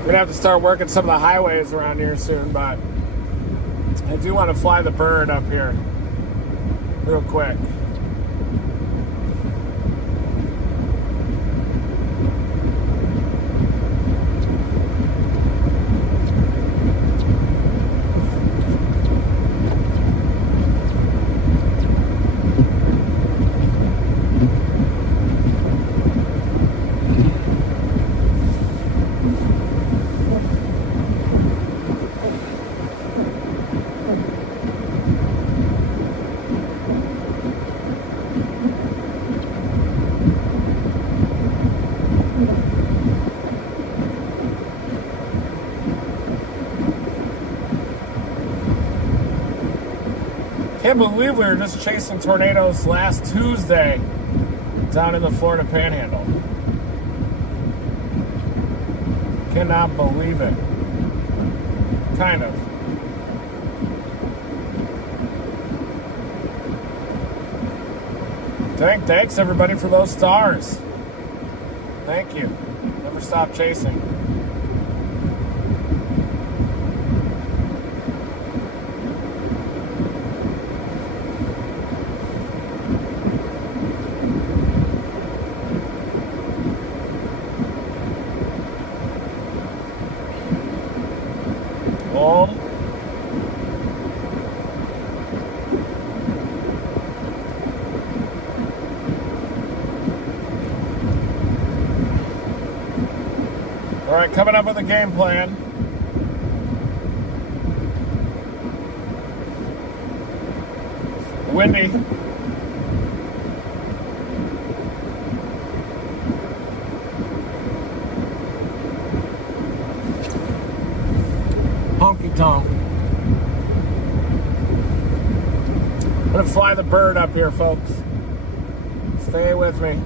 We're gonna have to start working some of the highways around here soon, but I do want to fly the bird up here real quick. Can't believe we were just chasing tornadoes last Tuesday down in the Florida Panhandle. Cannot believe it. Kind of. Thanks everybody for those stars. Thank you. Never stop chasing. Hold. All right, coming up with a game plan. Windy. Honky tonk. I'm gonna fly the bird up here, folks. Stay with me.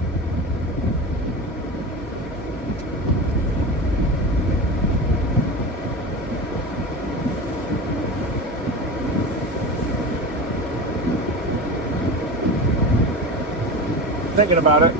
Thinking about it.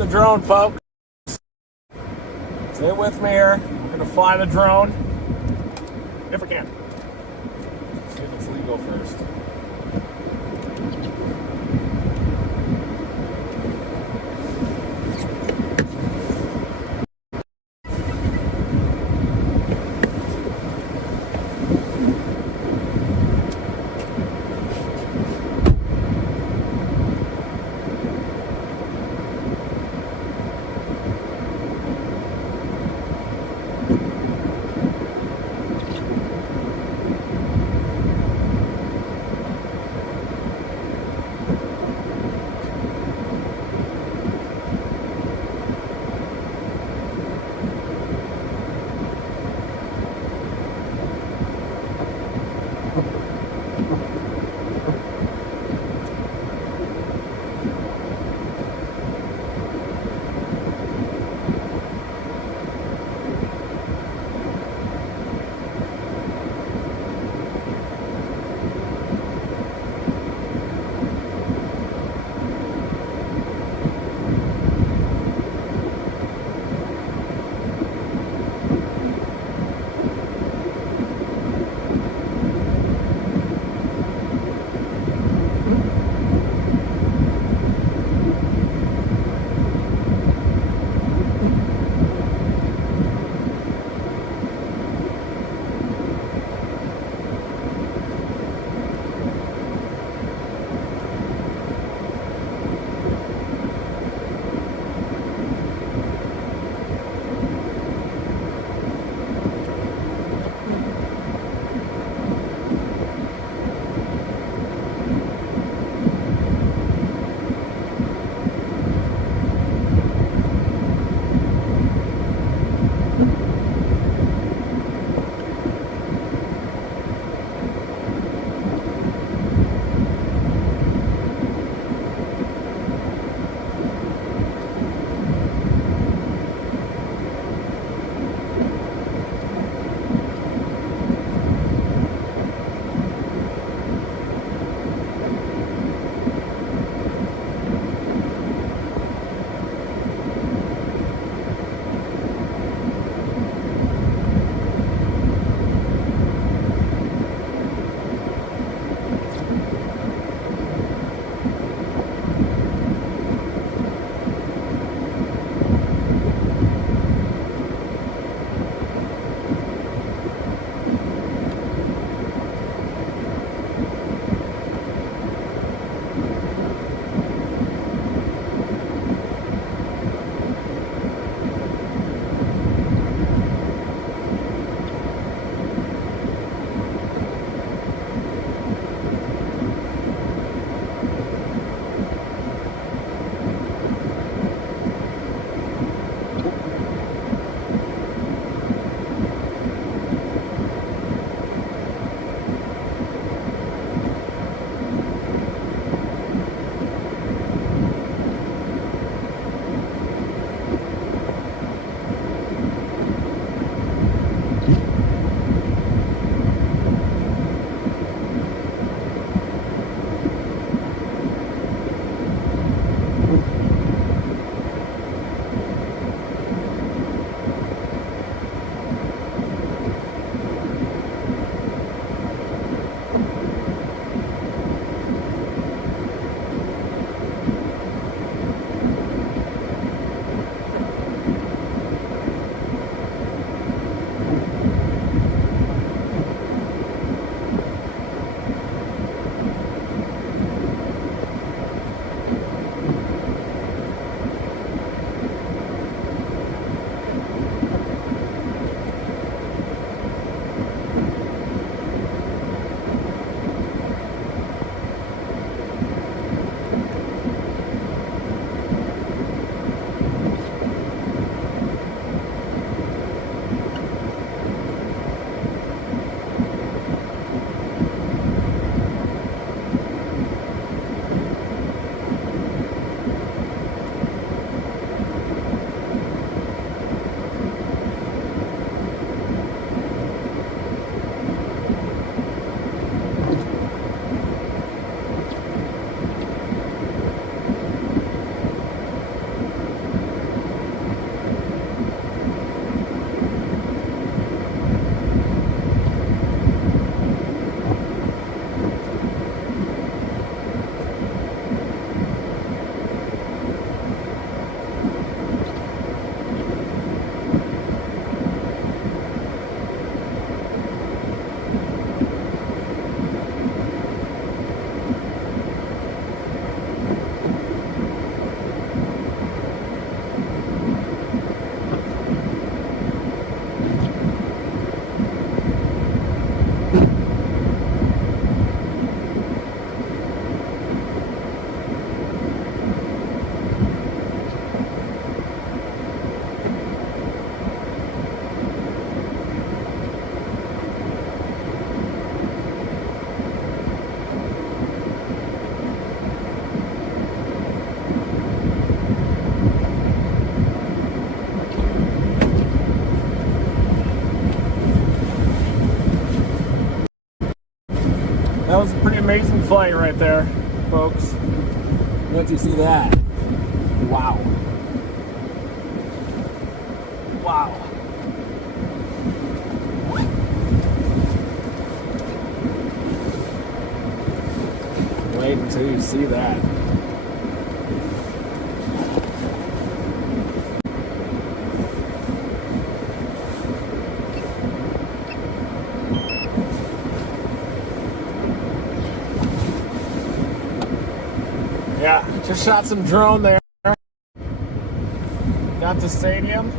the drone, folks. Stay with me here. We're gonna fly the drone. If we can. See if it's legal first. flight right there, folks. Let you see that. Wow. Wow. Wait until you see that. Yeah, just shot some drone there. Got the stadium.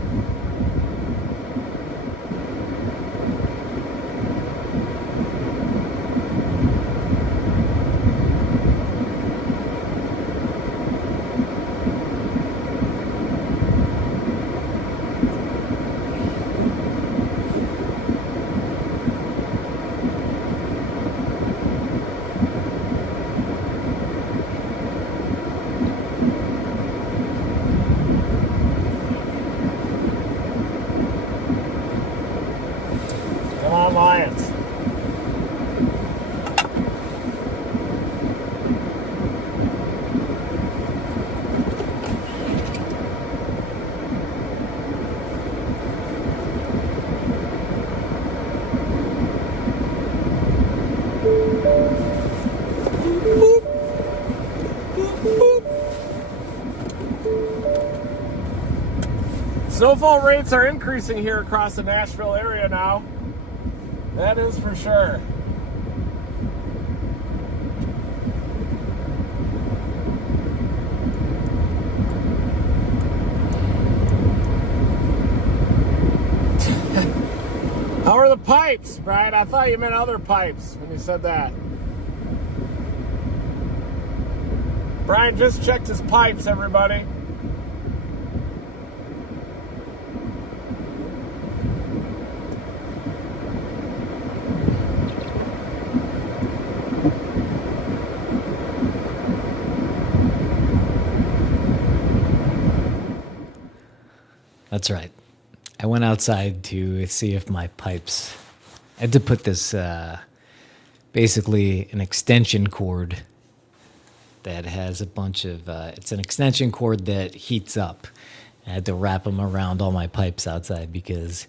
Come on, Lions. Snowfall rates are increasing here across the Nashville area now. That is for sure. How are the pipes, Brian? I thought you meant other pipes when you said that. Brian just checked his pipes, everybody. That's right. I went outside to see if my pipes... I had to put this, basically an extension cord that has a bunch of... it's an extension cord that heats up. I had to wrap them around all my pipes outside because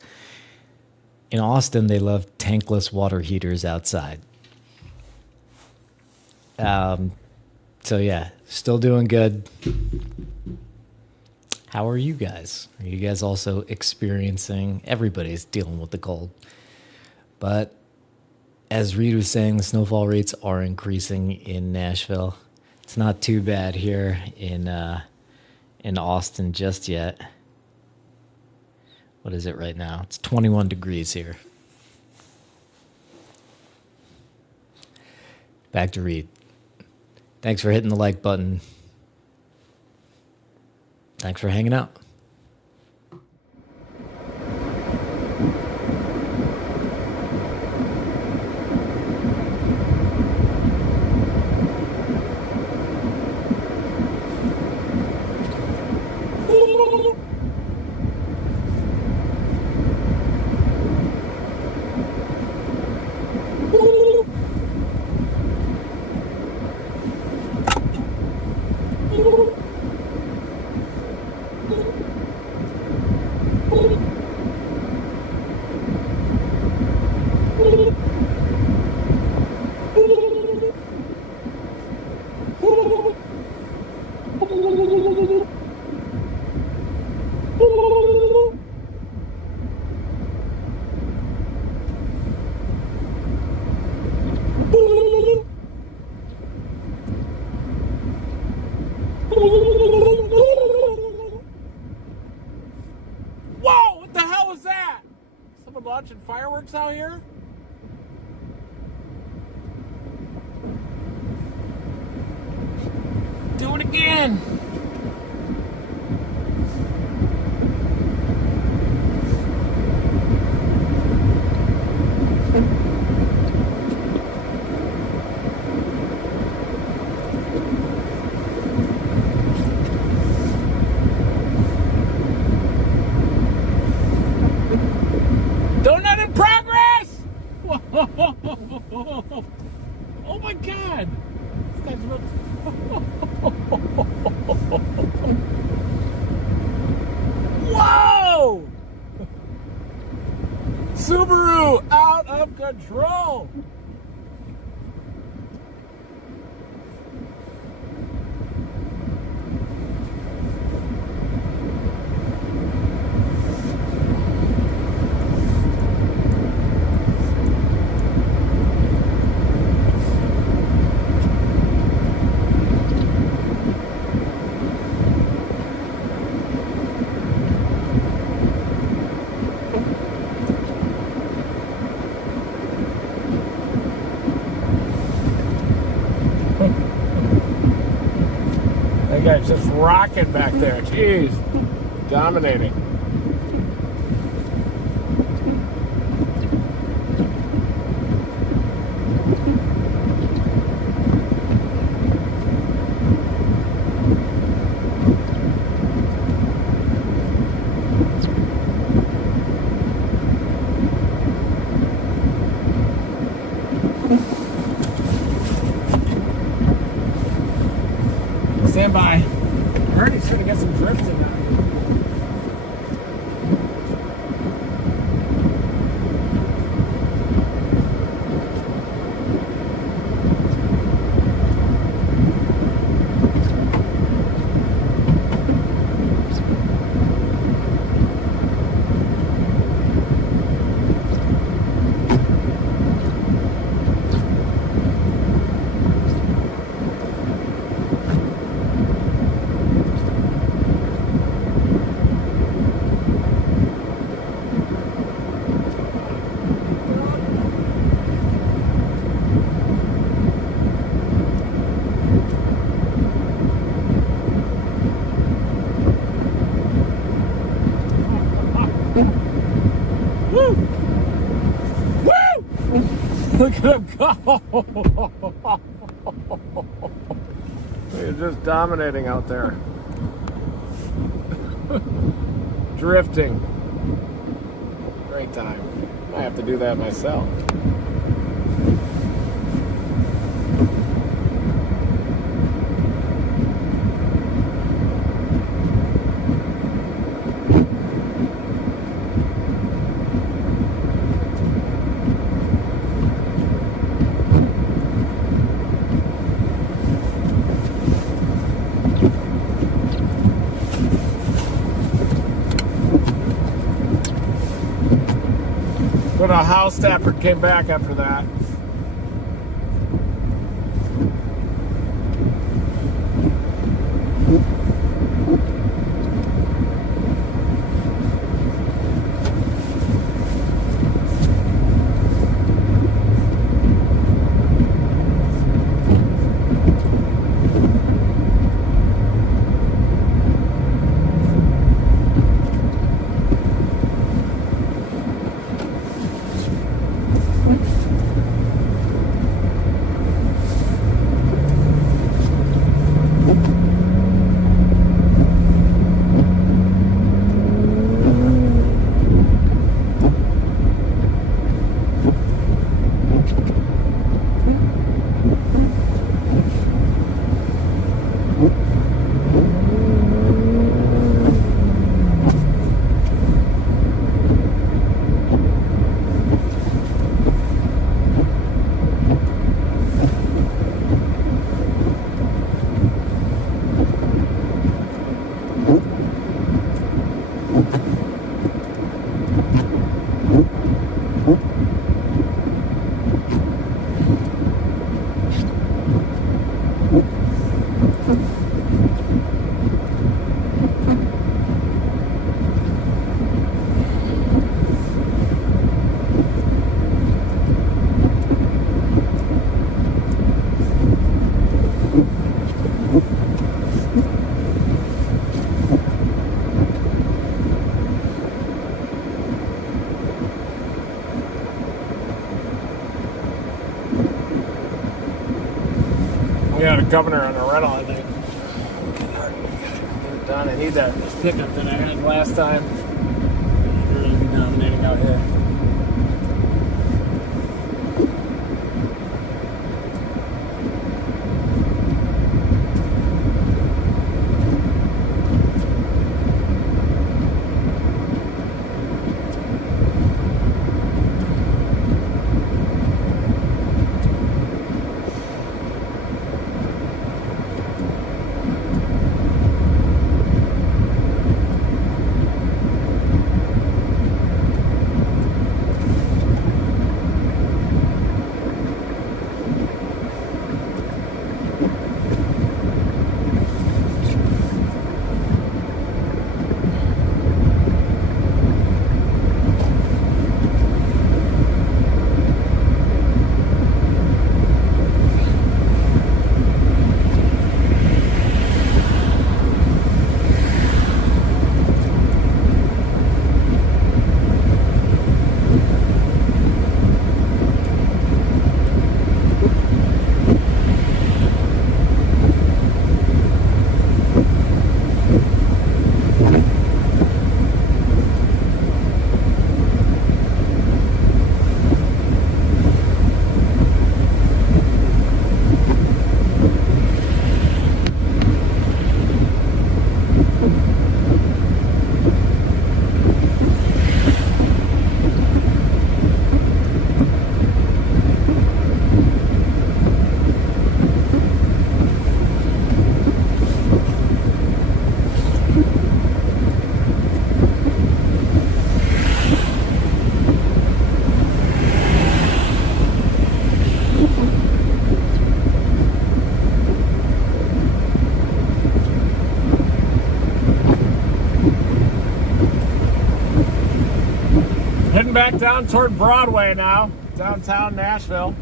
in Austin, they love tankless water heaters outside. So yeah, still doing good. How are you guys? Are you guys also experiencing... Everybody's dealing with the cold. But as Reed was saying, the snowfall rates are increasing in Nashville. It's not too bad here in Austin just yet. What is it right now? It's 21 degrees here. Back to Reed. Thanks for hitting the like button. Thanks for hanging out. Whoa! What the hell was that? Someone launching fireworks out here? Do it again! Donut in progress! Whoa. Oh my God! Subaru out of control. That guy's just rocking back there. Jeez. Dominating. Stand by. I heard he's gonna get some drifts in that. Woo! Woo! Look at him go! He's just dominating out there. Drifting. Great time. I have to do that myself. But how Stafford came back after that. We had a governor on a rental, I think. Get it done. I need that pickup that I had last time. Really be dominating out here. Heading back down toward Broadway now, downtown Nashville.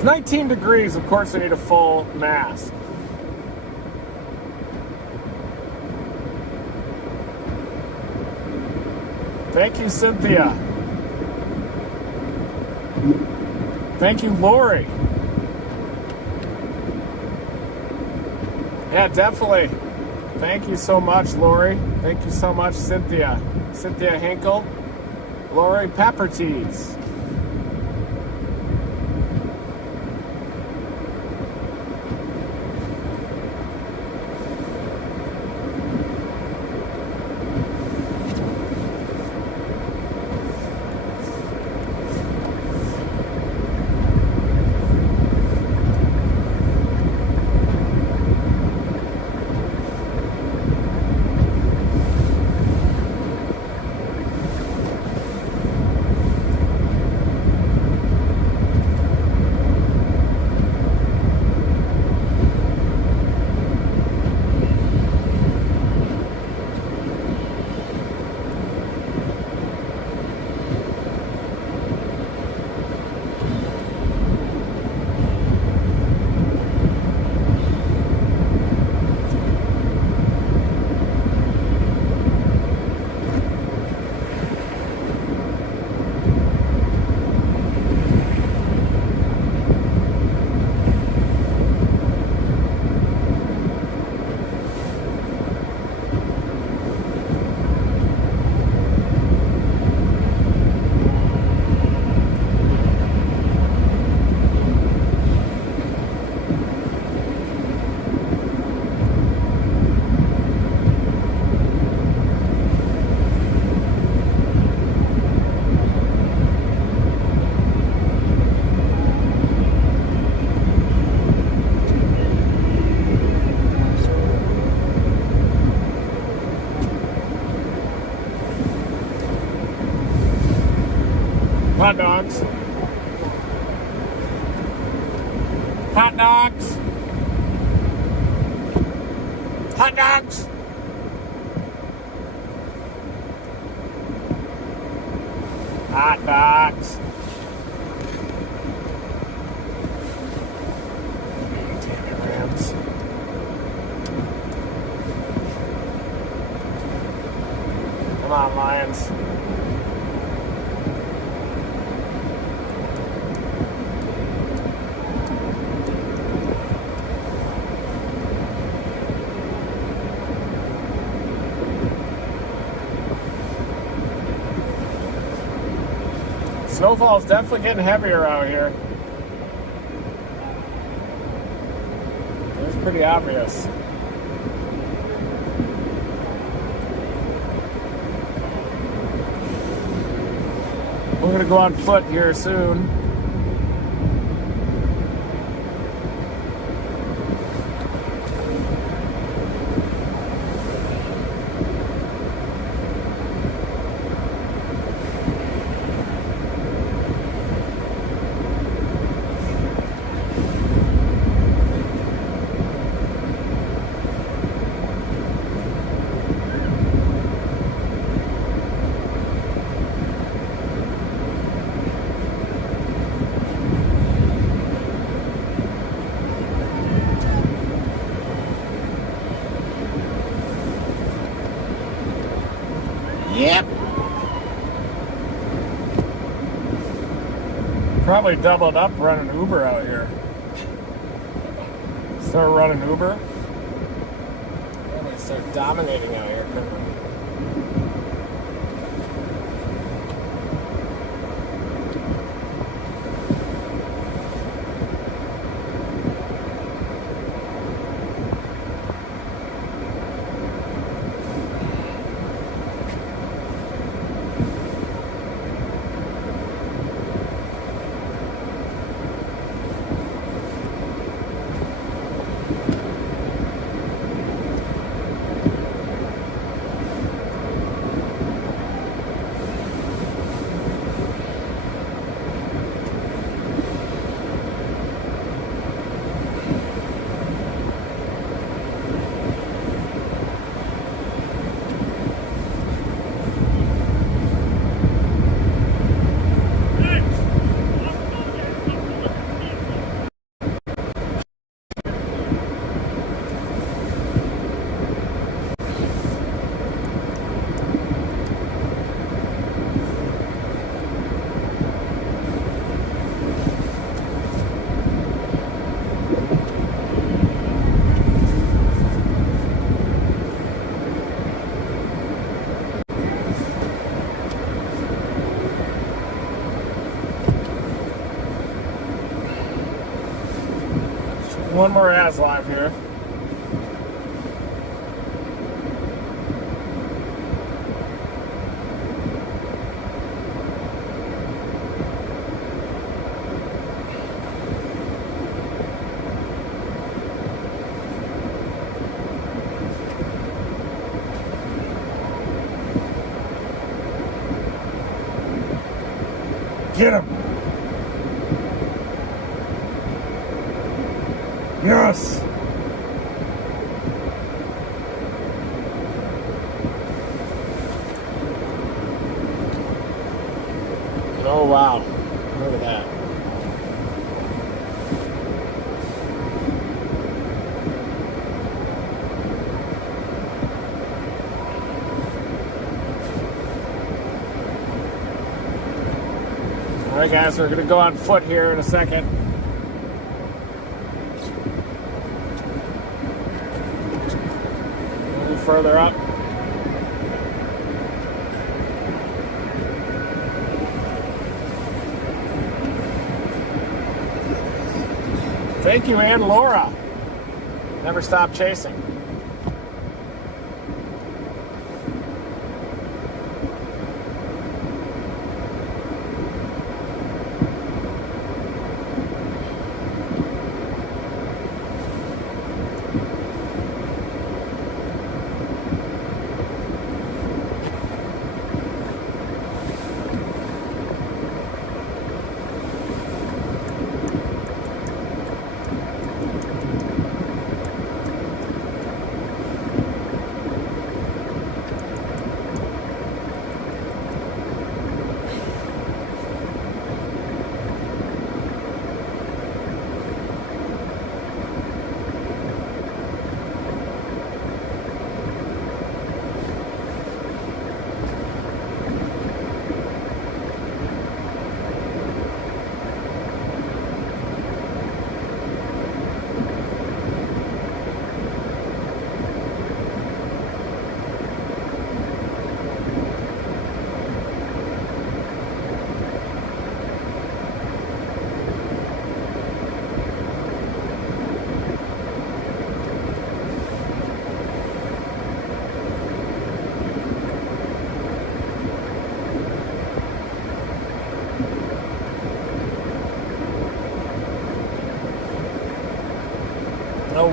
It's 19 degrees, of course I need a full mask. Thank you, Cynthia. Thank you, Lori. Yeah, definitely. Thank you so much, Lori. Thank you so much, Cynthia. Cynthia Hinkle. Lori Peppertees. Hot dogs. Hot dogs. Hot dogs. Hot dogs. Damn it, Rams. Come on, Lions. Snowfall's definitely getting heavier out here. It's pretty obvious. We're gonna go on foot here soon. Yep. Probably doubled up running Uber out here. Start running Uber. Probably start dominating out here, couldn't we? One more ass live here. Get him! Yes! Oh wow, look at that. Alright guys, we're gonna go on foot here in a second. A little further up. Thank you, Ann Laura. Never stop chasing.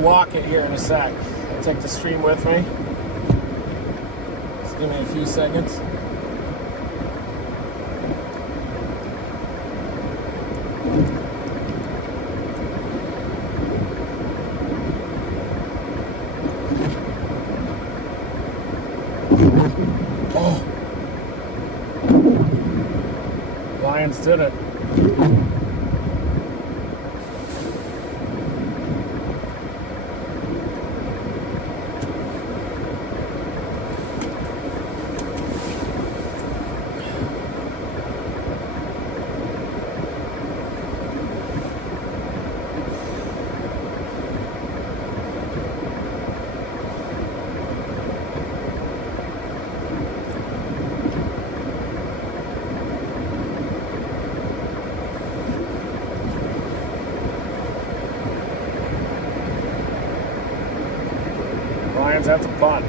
walk it here in a sec. I'll take the stream with me. Just give me a few seconds. Oh. Lions did it. Lions have to punt.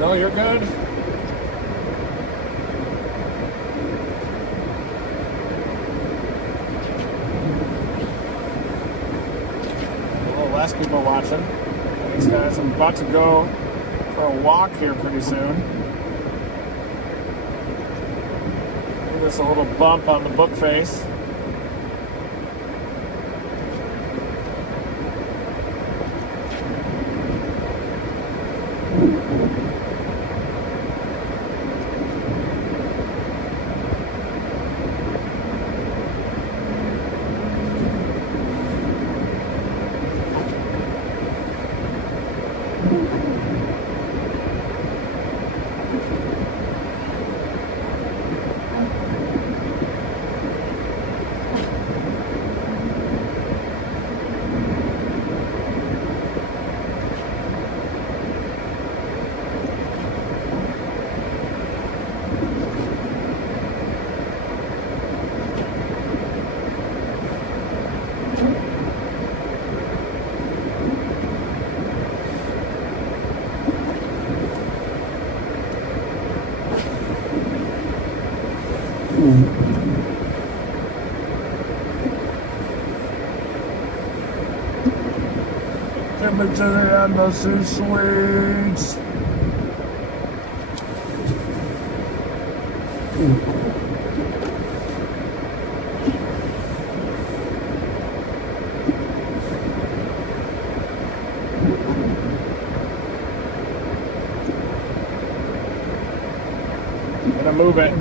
No, you're good. A little less people watching. These guys, I'm about to go for a walk here pretty soon. Give this a little bump on the book face. Temperature and the sweets. Gonna move it.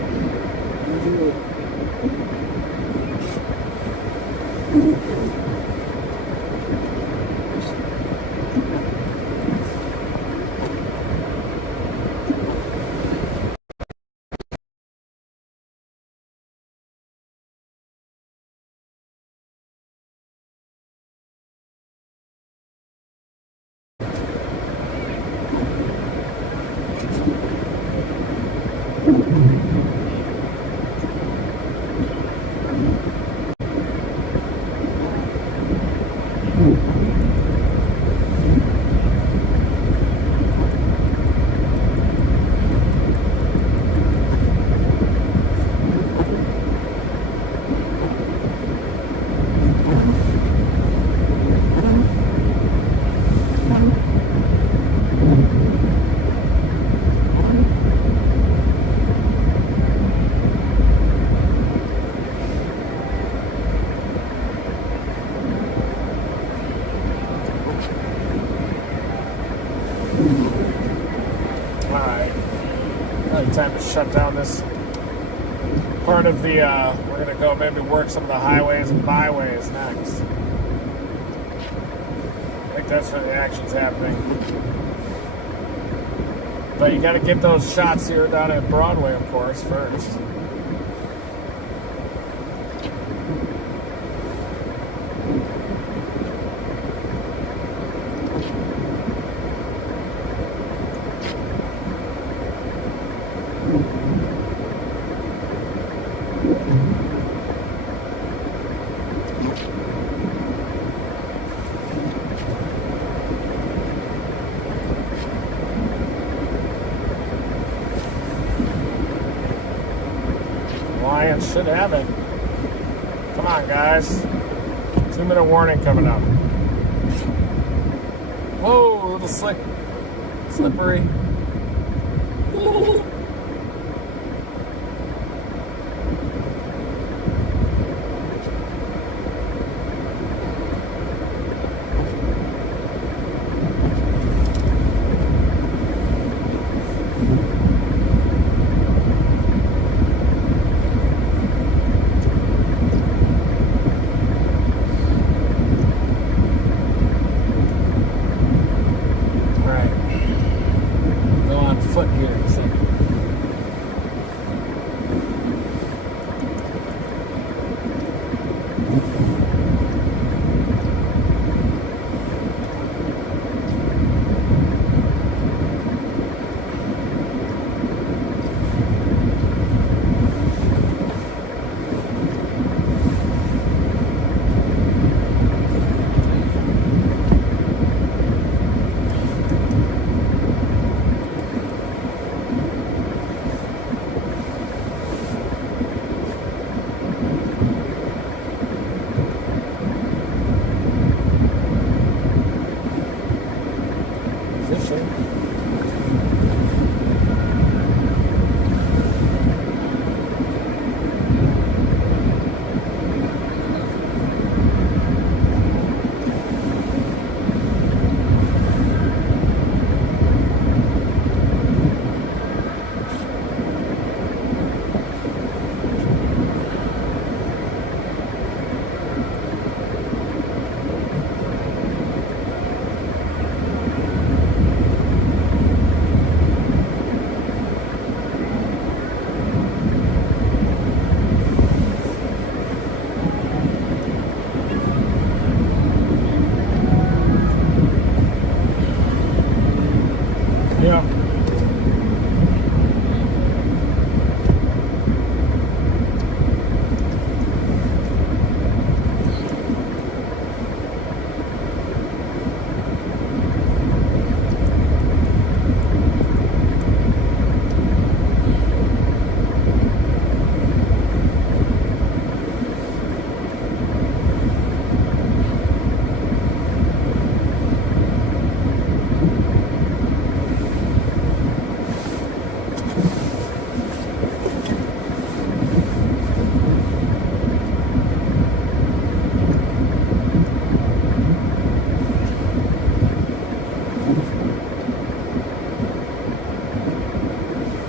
shut down this part of the, we're going to go maybe work some of the highways and byways next. I think that's where the action's happening. But you got to get those shots here down at Broadway, of course, first. Lions should have it. Come on, guys. 2-minute warning coming up. Whoa, a little slippery.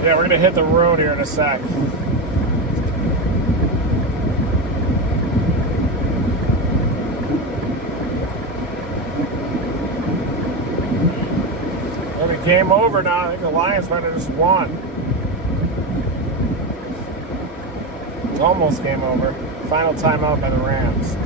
Yeah, we're gonna hit the road here in a sec. It'll be game over now. I think the Lions might have just won. It's almost game over. Final timeout by the Rams.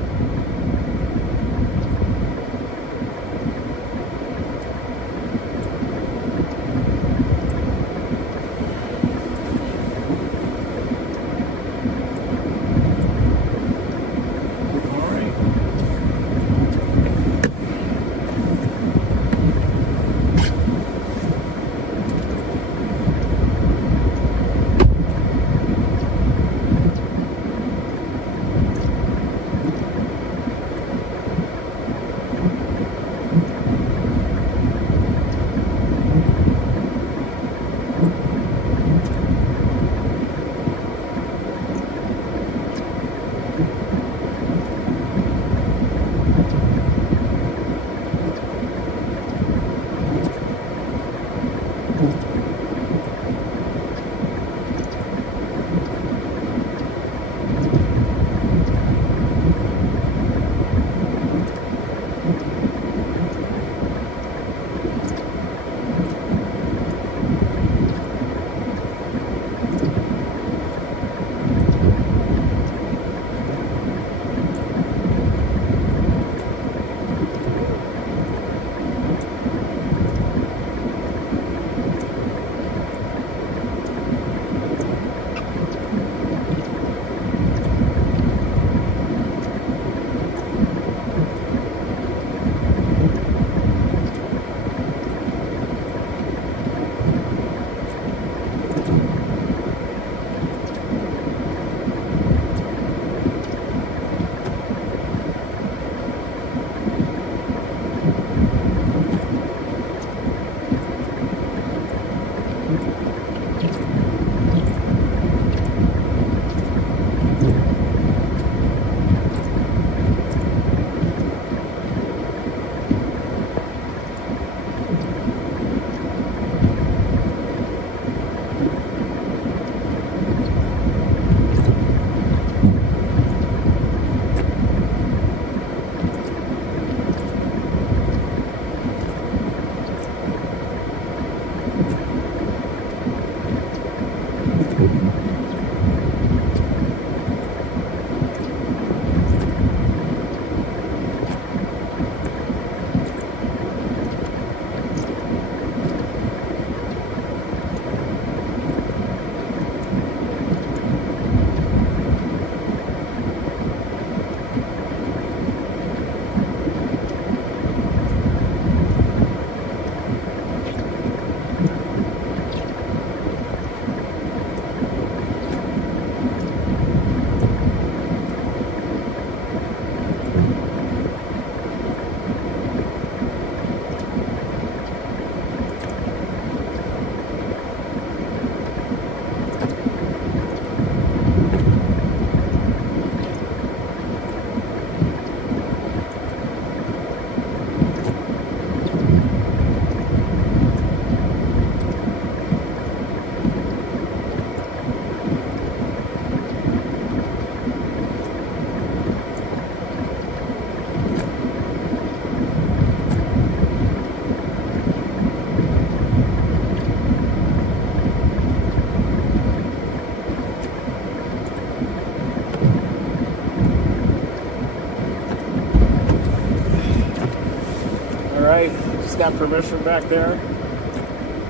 Alright, just got permission back there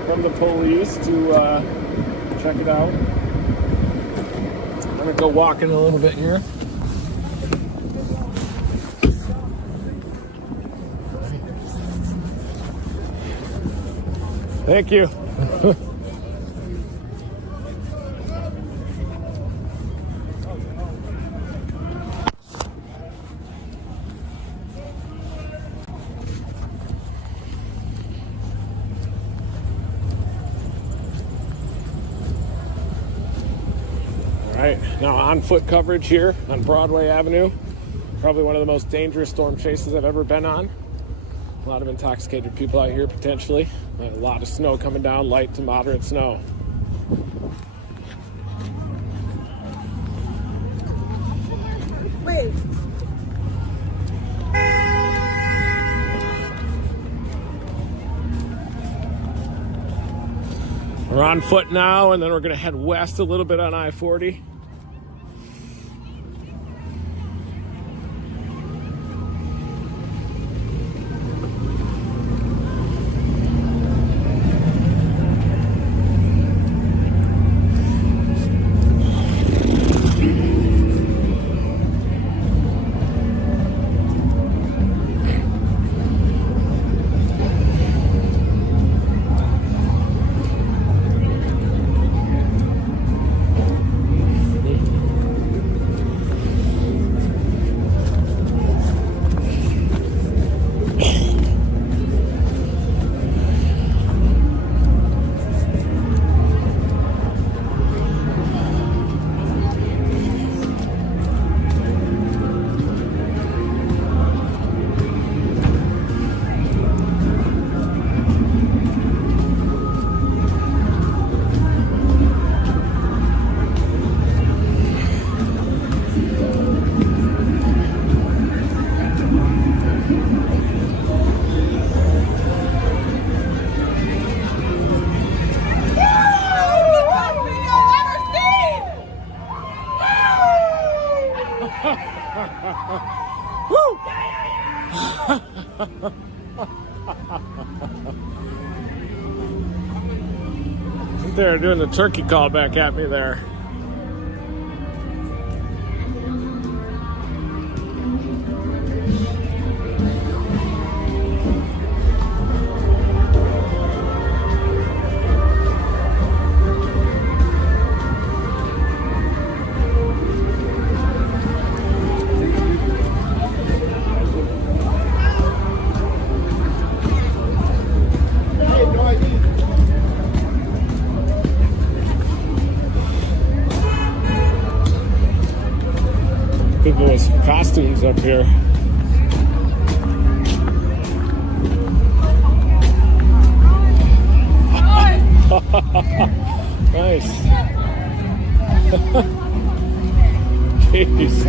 from the police to check it out. I'm gonna go walking a little bit here. Thank you. All right, now on foot coverage here on Broadway Avenue. Probably one of the most dangerous storm chases I've ever been on. A lot of intoxicated people out here potentially. A lot of snow coming down, light to moderate snow. Wait. We're on foot now, and then we're going to head west a little bit on I-40. They're doing the turkey call back at me there. People with costumes up here. Nice. Jeez.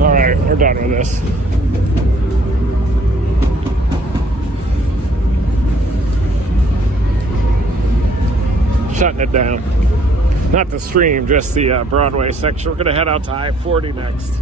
All right, we're done with this. shutting it down. Not the stream, just the Broadway section. We're going to head out to I-40 next.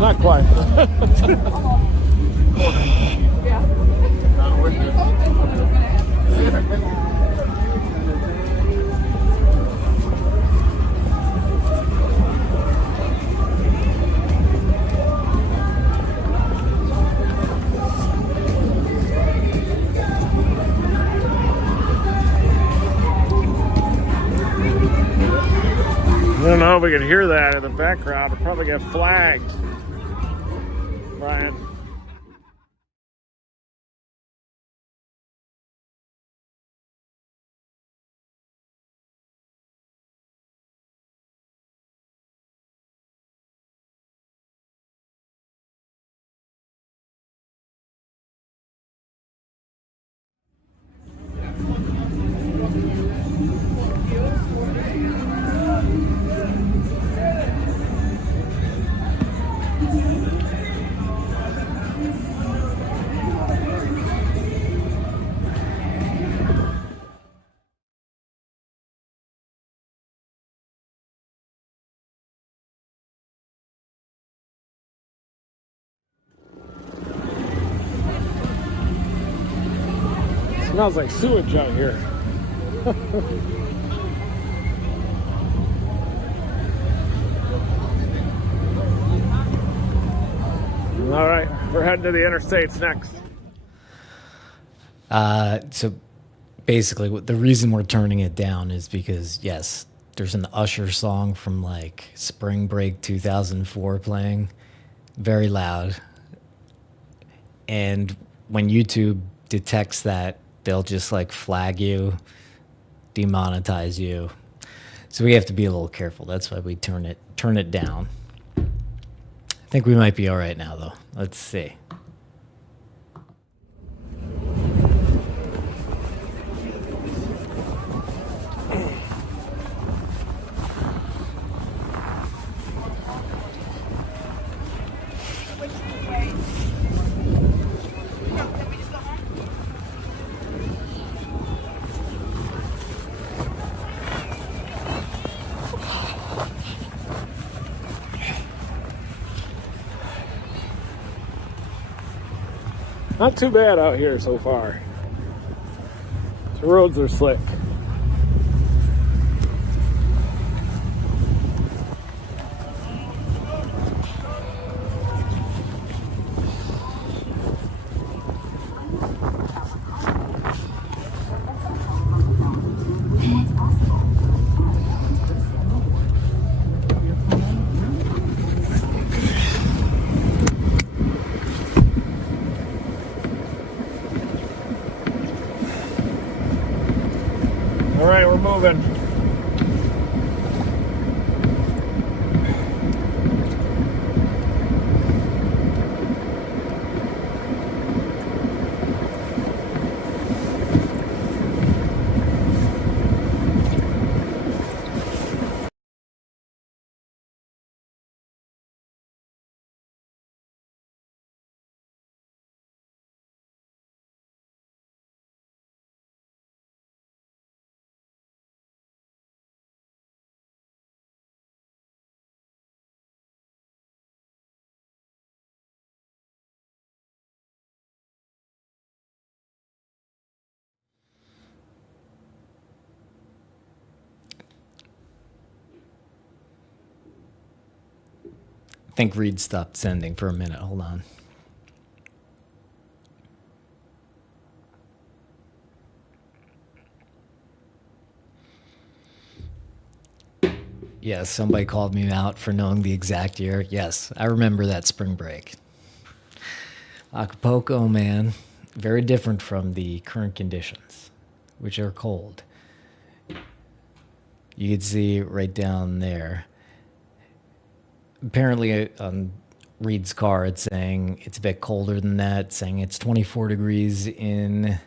Not quite. I don't know if we can hear that in the background. We'll probably get flagged. Brian. Smells like sewage out here. All right, we're heading to the interstates next. So basically, the reason we're turning it down is because, yes, there's an Usher song from like Spring Break 2004 playing, very loud. And when YouTube detects that, they'll just like flag you, demonetize you. So we have to be a little careful. That's why we turn it down. I think we might be all right now, though. Let's see. Not too bad out here so far. The roads are slick. think Reed stopped sending for a minute. Hold on. Yes, somebody called me out for knowing the exact year. Yes, I remember that spring break. Acapulco, man, very different from the current conditions, which are cold. You can see right down there. Apparently on Reed's car, it's saying it's a bit colder than that, it's saying it's 24 degrees in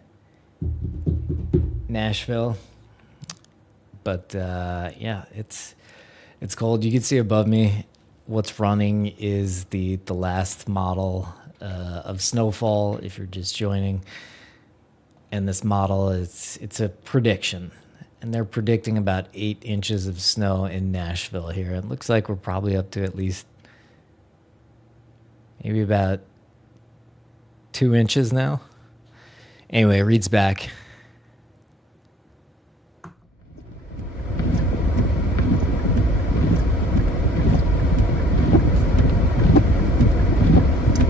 Nashville. But yeah, it's cold. You can see above me what's running is the last model of snowfall if you're just joining. And this model it's a prediction. And they're predicting about 8 inches of snow in Nashville here. It looks like we're probably up to at least maybe about 2 inches now. Anyway, Reed's back.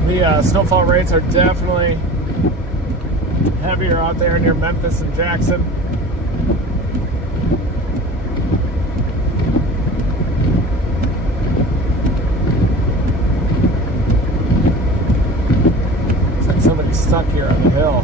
The snowfall rates are definitely heavier out there near Memphis and Jackson. Looks like somebody's stuck here on the hill.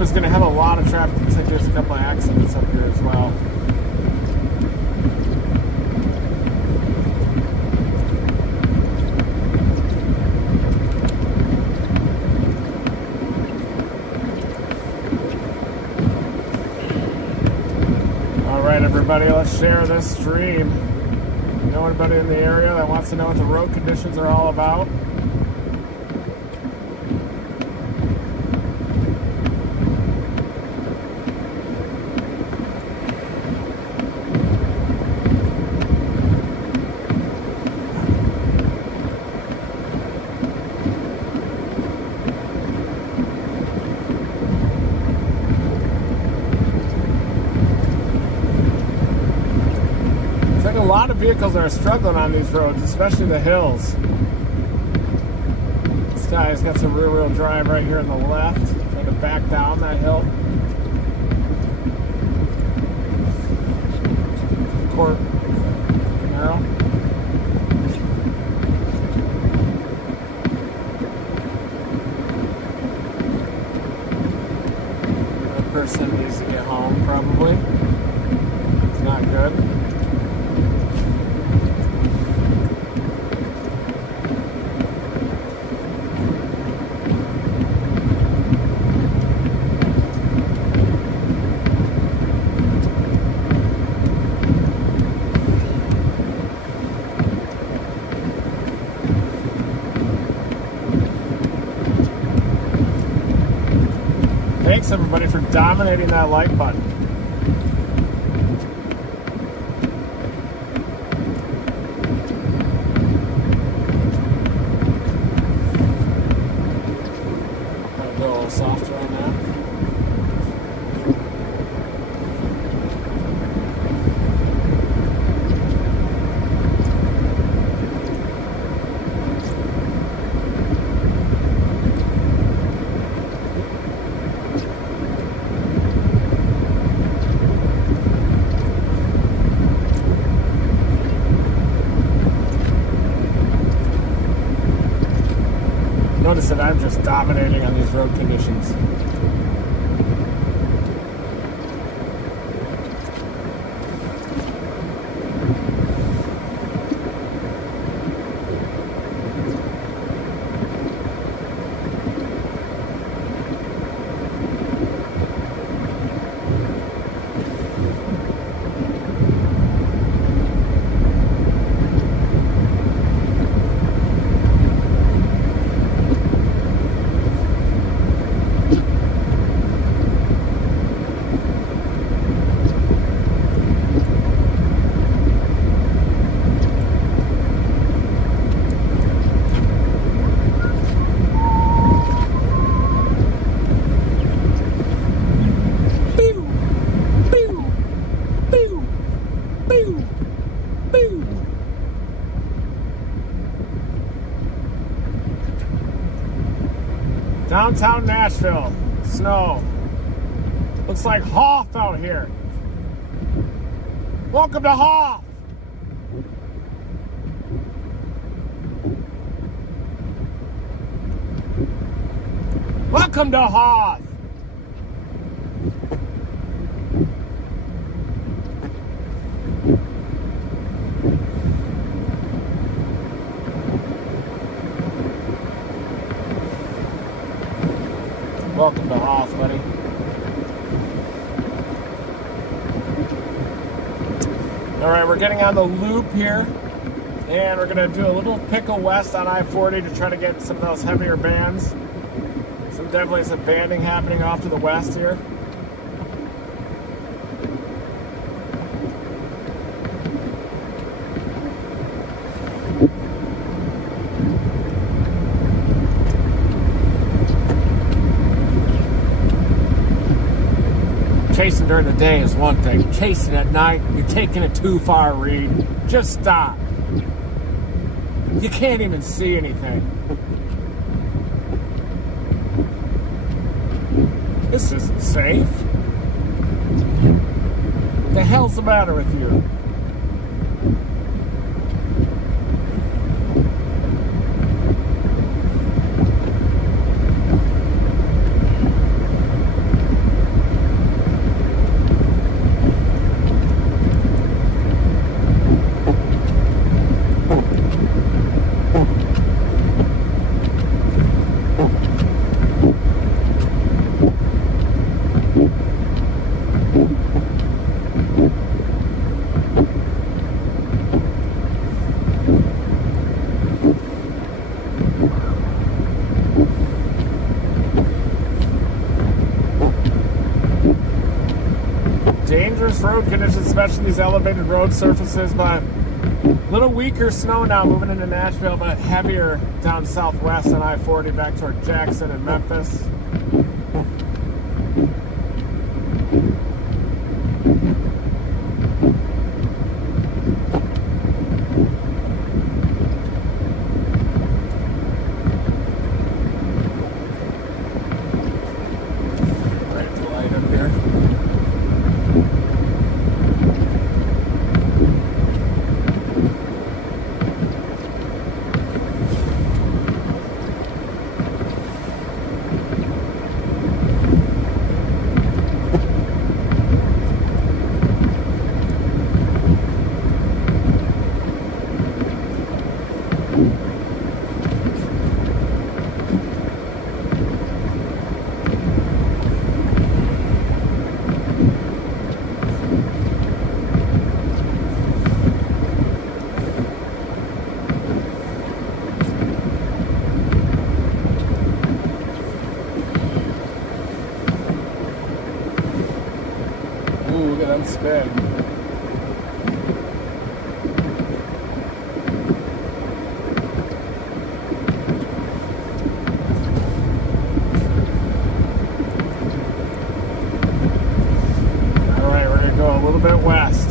Is going to have a lot of traffic. Looks like there's a couple of accidents up here as well. All right, everybody, let's share this stream. You know anybody in the area that wants to know what the road conditions are all about? A lot of vehicles are struggling on these roads, especially the hills. This guy's got some rear-wheel drive right here on the left, trying to back down that hill. Court Camaro. That person needs to get home, probably. It's not good. Thanks everybody for dominating that like button. I'll go a little softer on that. Notice that I'm just dominating on these road conditions. Downtown Nashville. Snow. Looks like Hoff out here. Welcome to Hoff. Welcome to Hoff. Welcome to Hoff, buddy. All right, we're getting on the loop here, and we're gonna do a little pickle west on I-40 to try to get some of those heavier bands. Definitely some banding happening off to the west here. Chasing during the day is one thing. Chasing at night, you're taking it too far, Reed. Just stop. You can't even see anything. This isn't safe. What the hell's the matter with you? Dangerous road conditions, especially these elevated road surfaces, but a little weaker snow now moving into Nashville, but heavier down southwest on I-40 back toward Jackson and Memphis. Right to light up here. Ooh, look at them spin. A little bit west.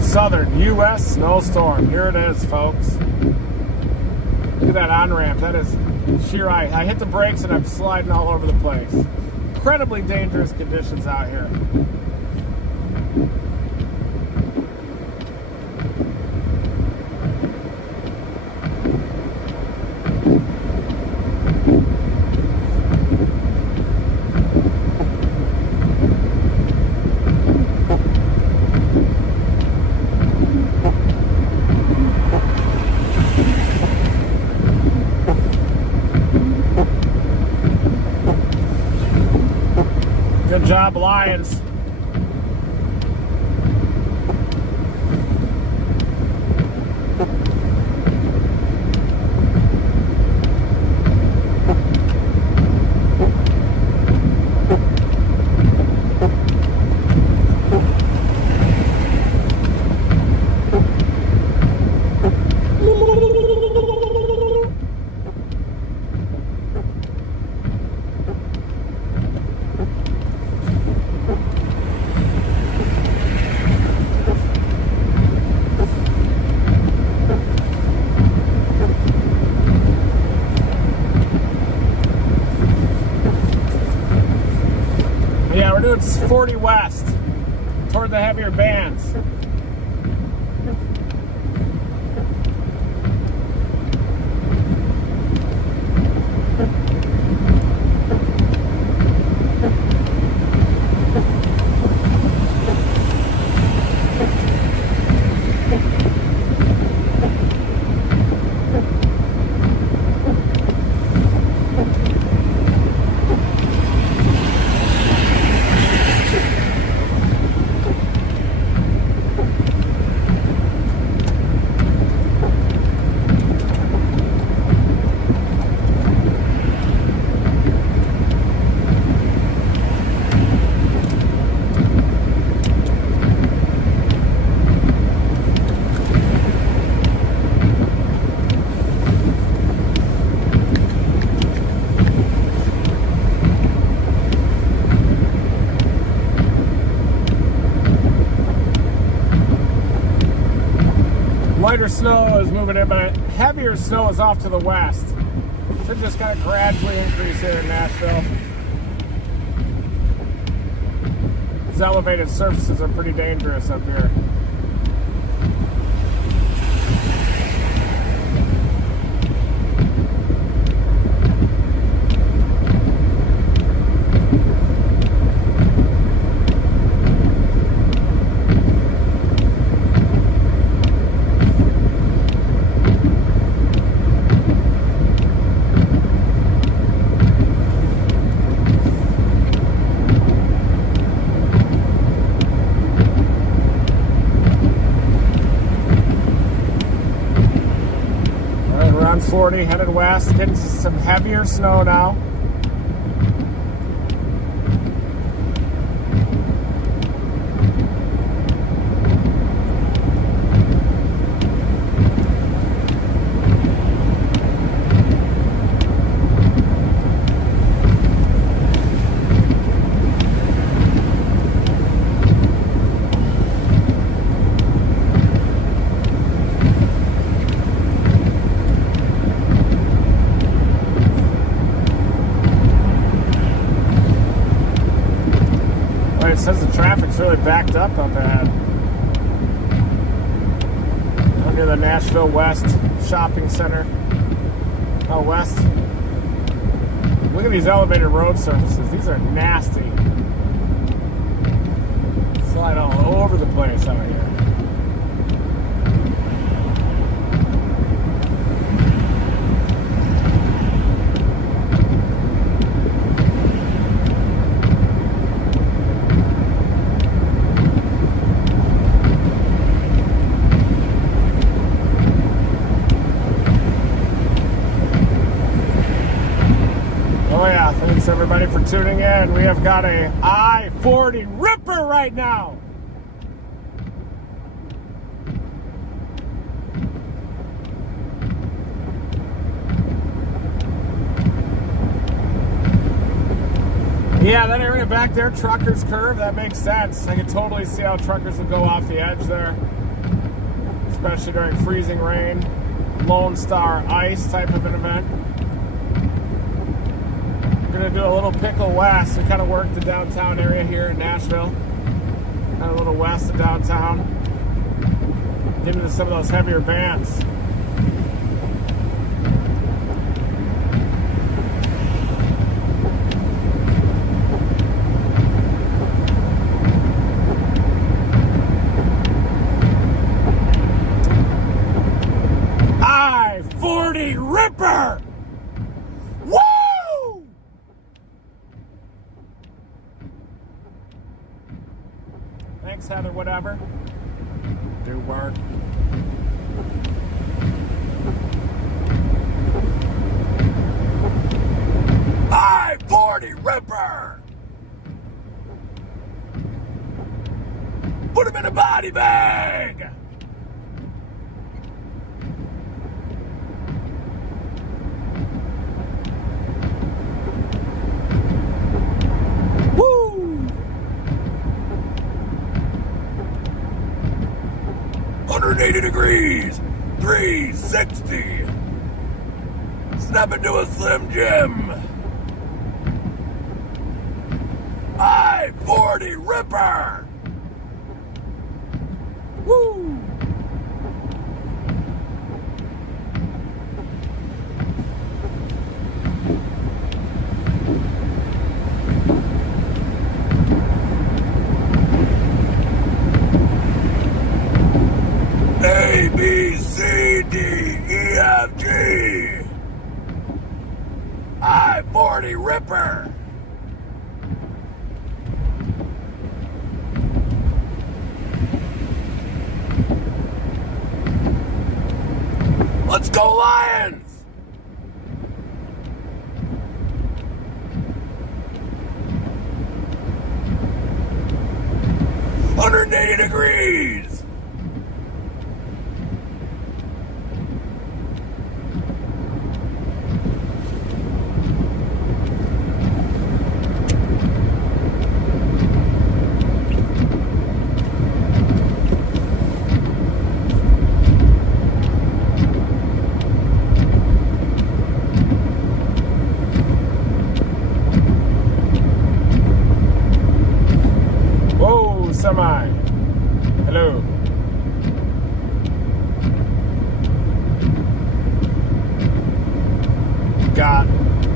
Southern U.S. snowstorm. Here it is, folks. Look at that on-ramp. That is sheer ice. I hit the brakes and I'm sliding all over the place. Incredibly dangerous conditions out here. Good job, Lions. it's 40 west toward the heavier bands. Lighter snow is moving in, but heavier snow is off to the west. Should just kind of gradually increase here in Nashville. These elevated surfaces are pretty dangerous up here. We're on 40, headed west, getting some heavier snow now. It says the traffic's really backed up ahead. Out near the Nashville West Shopping Center. Out west. Look at these elevated road surfaces. These are nasty. Slide all over the place out here. Oh yeah, thanks everybody for tuning in. We have got a I-40 ripper right now. Yeah, that area back there, Truckers Curve, that makes sense. I can totally see how truckers will go off the edge there, especially during freezing rain, Lone Star ice type of an event. We're going to do a little pickle west and kind of work the downtown area here in Nashville. Kind of a little west of downtown. Get into some of those heavier bands. I-40 Ripper! Woo! Thanks, Heather, whatever. Do work. I-40 Ripper! Put him in a body bag! Woo! 180 degrees, 360. Snap into a Slim Jim. I-40 Ripper! Woo! A, B, C, D, E, F, G. I-40 Ripper. Let's go Lions! 180 degrees. Semi. Hello. Got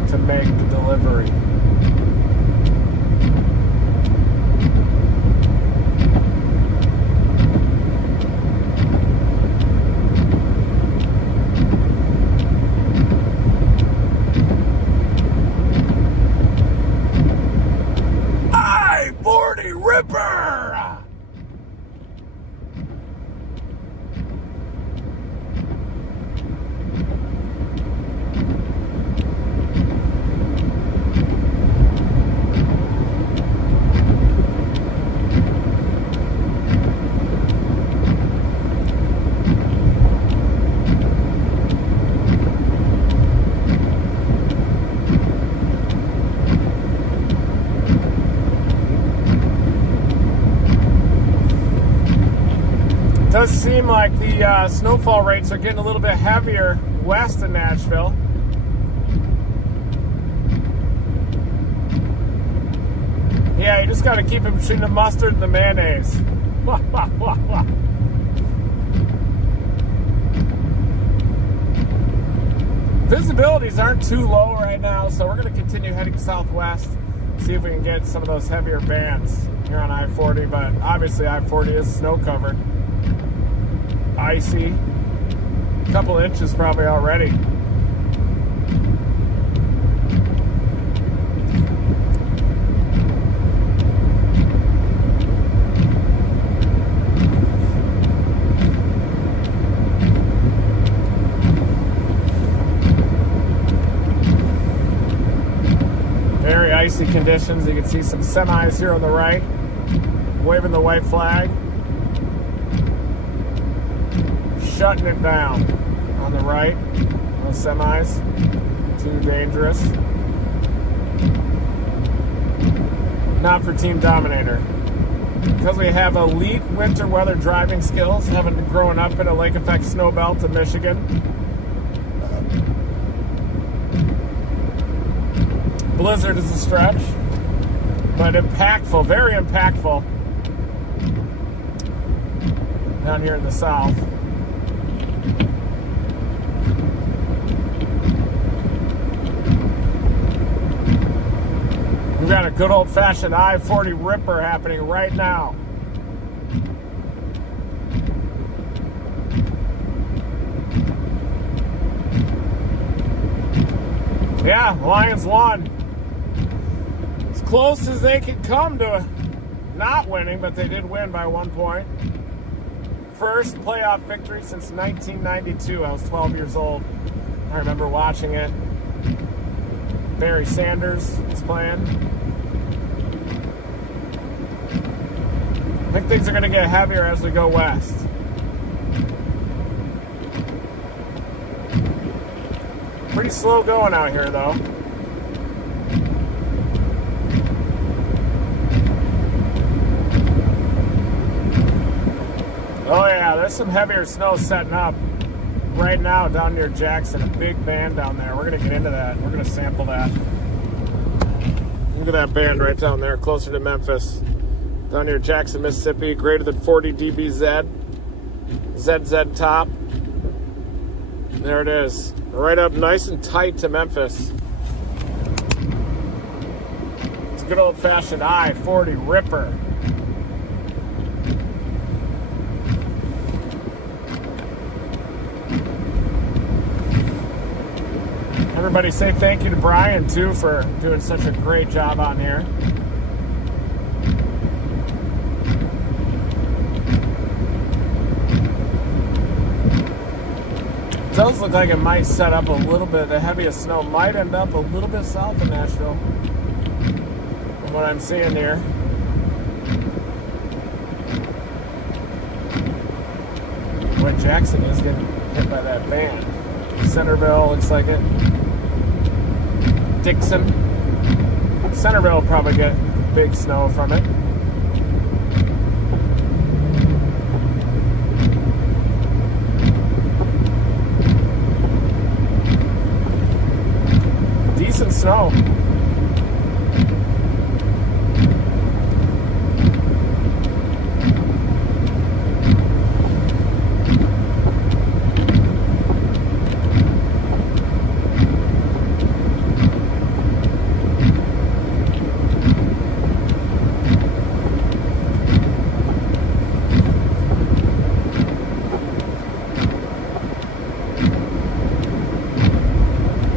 to make the delivery. I-40 Ripper! Does seem like the snowfall rates are getting a little bit heavier west of Nashville. Yeah, you just got to keep it between the mustard and the mayonnaise. Visibilities aren't too low right now, so we're going to continue heading southwest, see if we can get some of those heavier bands here on I-40, but obviously I-40 is snow covered. Icy. A couple inches probably already. Very icy conditions. You can see some semis here on the right, waving the white flag. Shutting it down on the right. Those semis, too dangerous. Not for Team Dominator. Because we have elite winter weather driving skills, having grown up in a lake effect snow belt in Michigan. Blizzard is a stretch, but impactful, very impactful down here in the south. We've got a good old-fashioned I-40 Ripper happening right now. Yeah, Lions won. As close as they could come to not winning, but they did win by 1 point. First playoff victory since 1992. I was 12 years old. I remember watching it. Barry Sanders was playing. I think things are going to get heavier as we go west. Pretty slow going out here, though. Oh yeah, there's some heavier snow setting up right now down near Jackson. A big band down there. We're going to get into that. We're going to sample that. Look at that band right down there, closer to Memphis. Down near Jackson, Mississippi, greater than 40 dBz. ZZ top. There it is. Right up nice and tight to Memphis. It's a good old-fashioned I-40 ripper. Everybody say thank you to Brian, too, for doing such a great job on here. It does look like it might set up a little bit. The heaviest snow might end up a little bit south of Nashville, from what I'm seeing here. Boy, Jackson is getting hit by that band. Centerville looks like it. Dixon. Centerville will probably get big snow from it. Decent snow.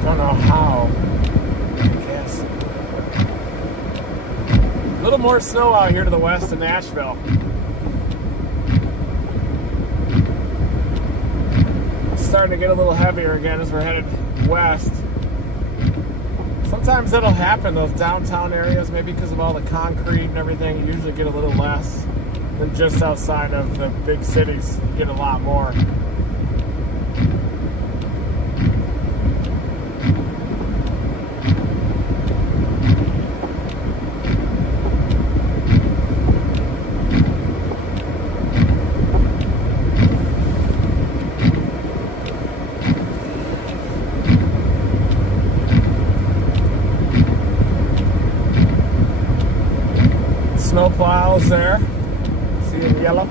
Don't know how. I guess. A little more snow out here to the west of Nashville. It's starting to get a little heavier again as we're headed west. Sometimes that'll happen, those downtown areas, maybe because of all the concrete and everything, you usually get a little less than just outside of the big cities. You get a lot more. Snow plows there. See in yellow.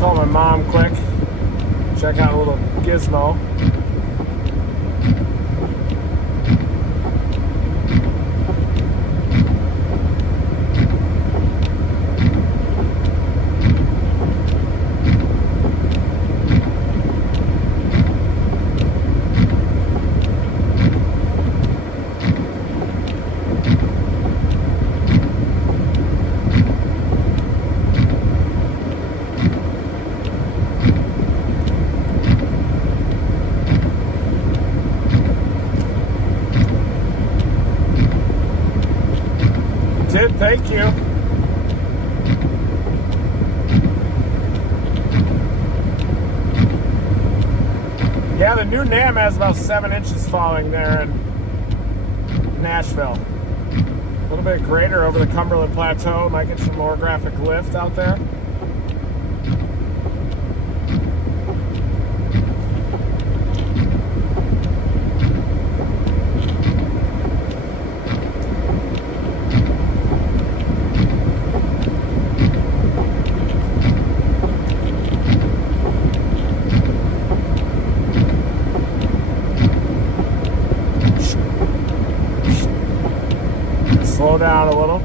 Call my mom quick. Check out a little gizmo. Thank you. Yeah, the new NAM has about 7 inches falling there in Nashville. A little bit greater over the Cumberland Plateau. Might get some more graphic lift out there. Slow down a little.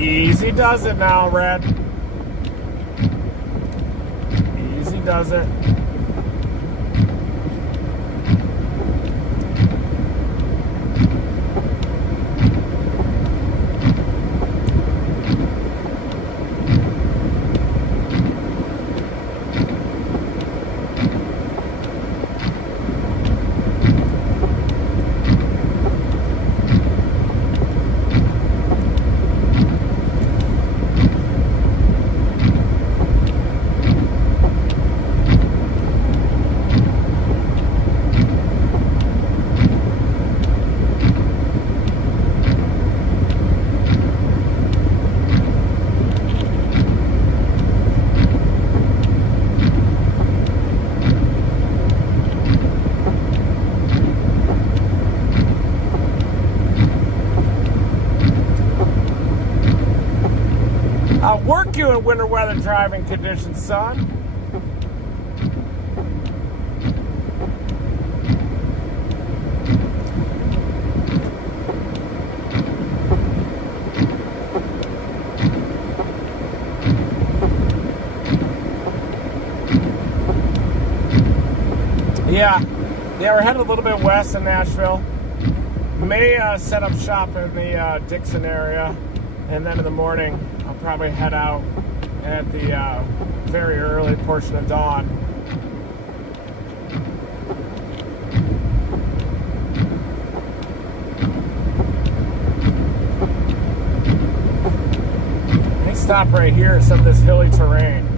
Easy does it now, Red. Easy does it. Thank you in winter weather driving conditions, son. Yeah, we're headed a little bit west in Nashville. May set up shop in the Dixon area, and then in the morning I'll probably head out at the very early portion of dawn. Let me stop right here at some of this hilly terrain.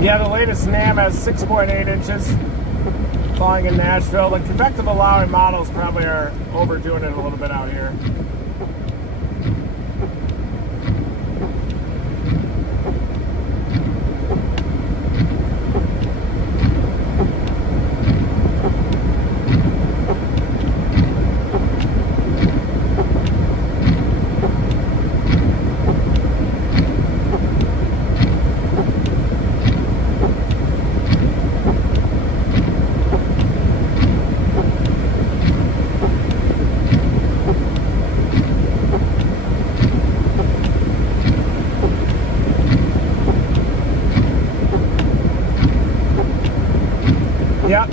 Yeah, the latest NAM has 6.8 inches falling in Nashville. The convective allowing models probably are overdoing it a little bit out here. Yep.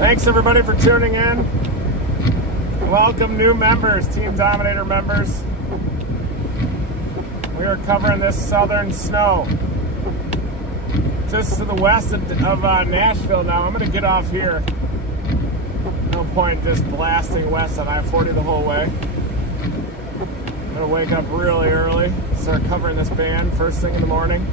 Thanks everybody for tuning in. Welcome new members, Team Dominator members. We are covering this southern snow. Just to the west of Nashville now. I'm going to get off here. No point just blasting west on I-40 the whole way. I'm going to wake up really early, start covering this band first thing in the morning.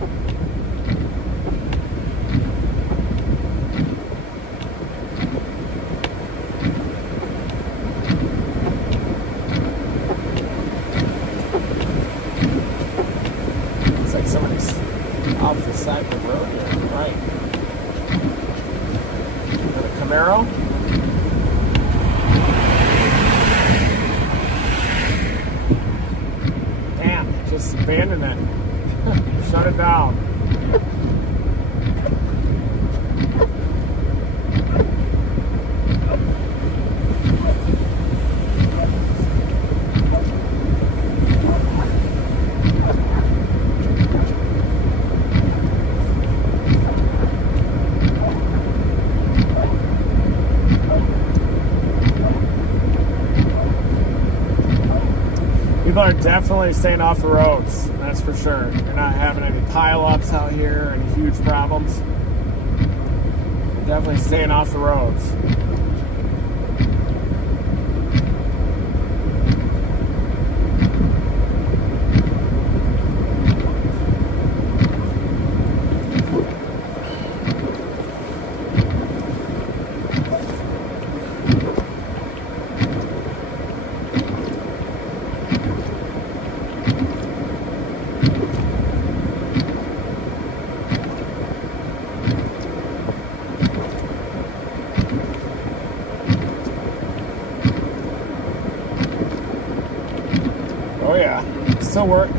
Off the side of the road here, right? Got a Camaro. Damn, just abandoned it. Shut it down. People are definitely staying off the roads, that's for sure. You're not having any pile-ups out here, any huge problems. You're definitely staying off the roads.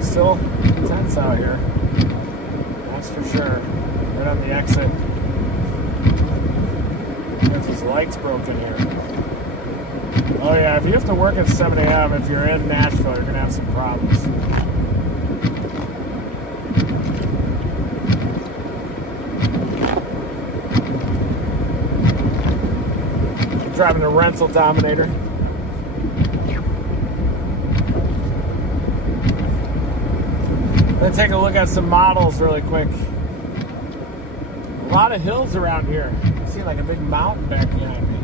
still intense out here. That's for sure. Right on the exit. If his light's broken here. Oh yeah, if you have to work at 7 a.m., if you're in Nashville, you're gonna have some problems. I'm driving a rental Dominator. Let's take a look at some models really quick. A lot of hills around here. I see like a big mountain back behind me.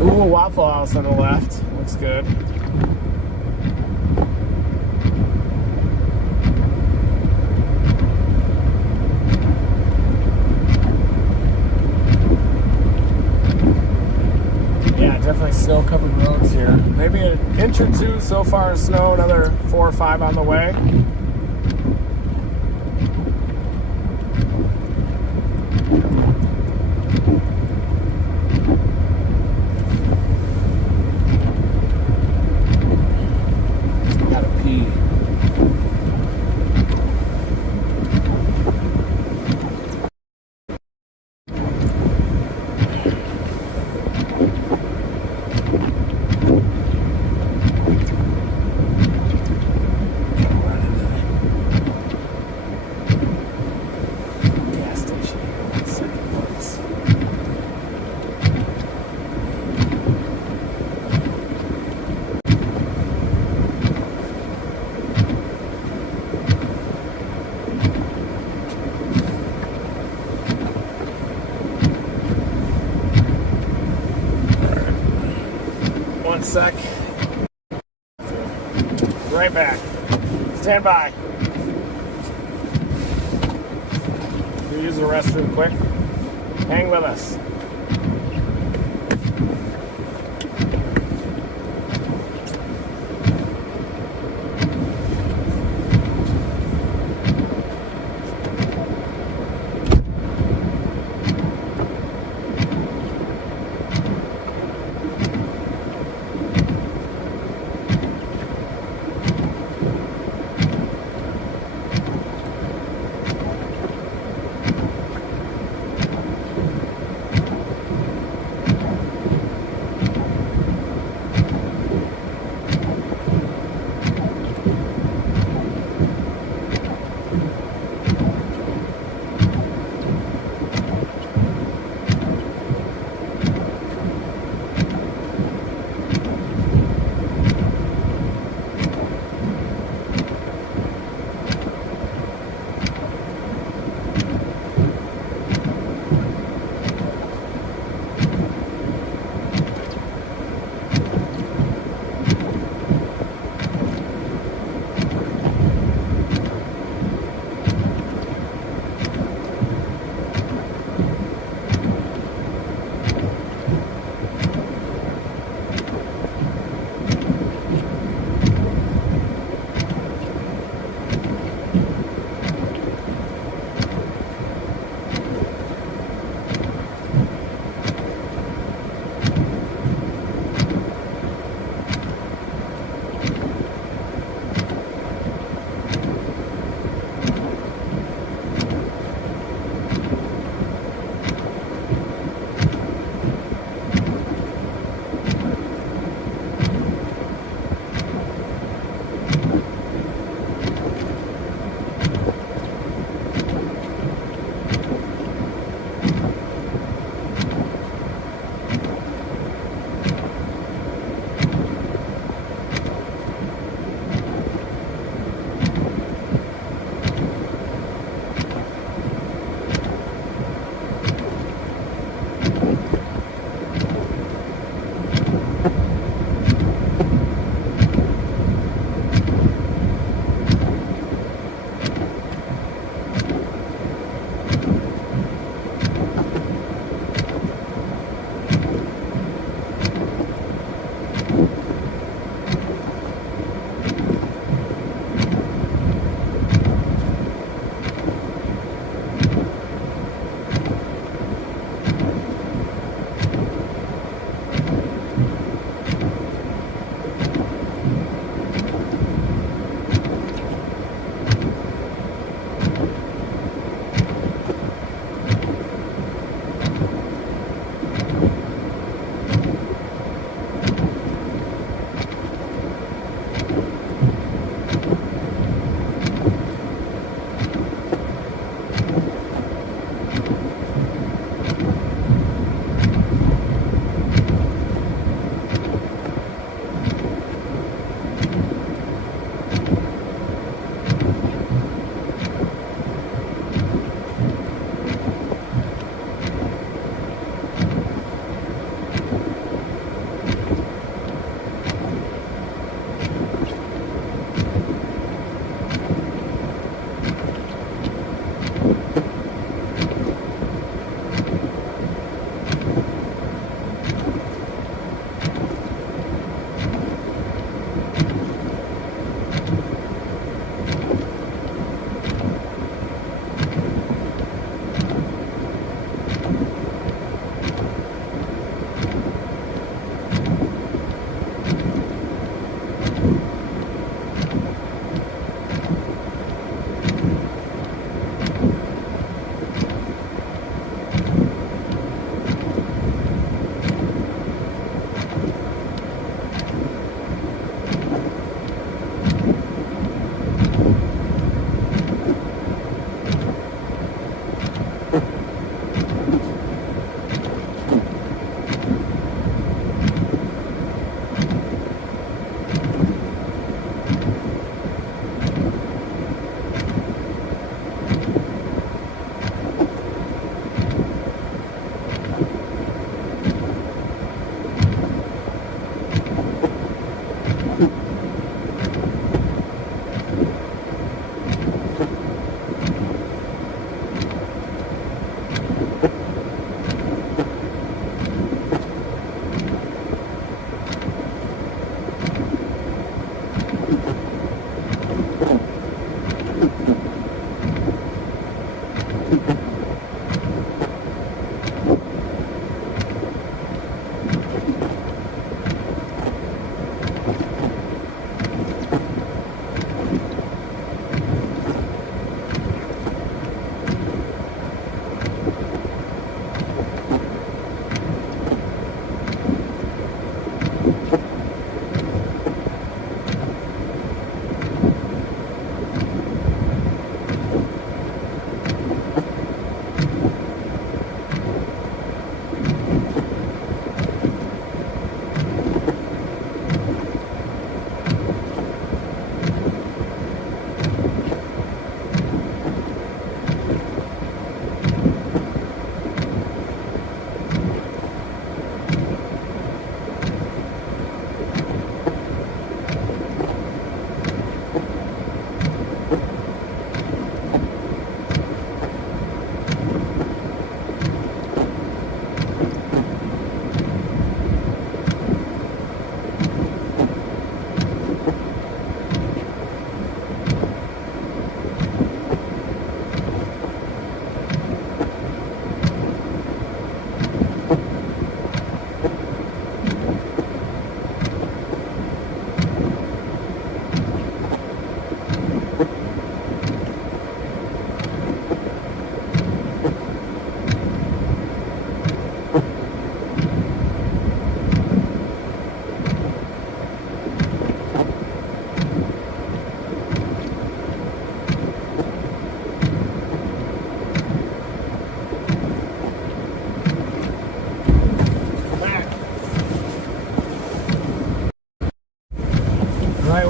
Ooh, a Waffle House on the left. Looks good. Definitely snow-covered roads here. Maybe an inch or two so far of snow, another 4 or 5 on the way. Gotta pee. One sec. Right back. Stand by. We'll use the restroom quick. Hang with us.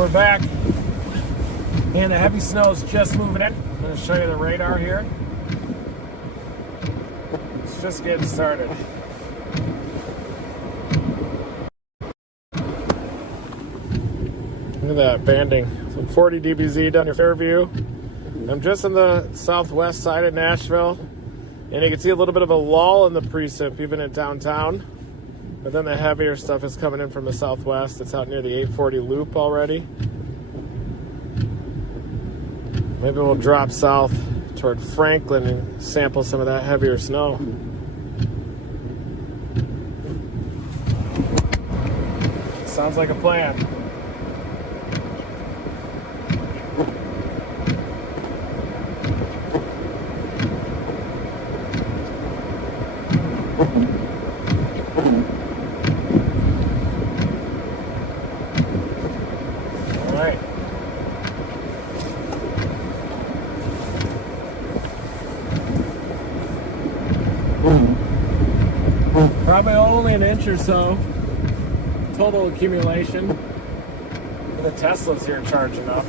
We're back, and the heavy snow is just moving in. I'm going to show you the radar here. It's just getting started. Look at that banding. Some 40 dBz down your Fairview. I'm just on the southwest side of Nashville, and you can see a little bit of a lull in the precip, even in downtown. But then the heavier stuff is coming in from the southwest. It's out near the 840 loop already. Maybe we'll drop south toward Franklin and sample some of that heavier snow. Sounds like a plan. Probably only an inch or so total accumulation. The Tesla's here charging up.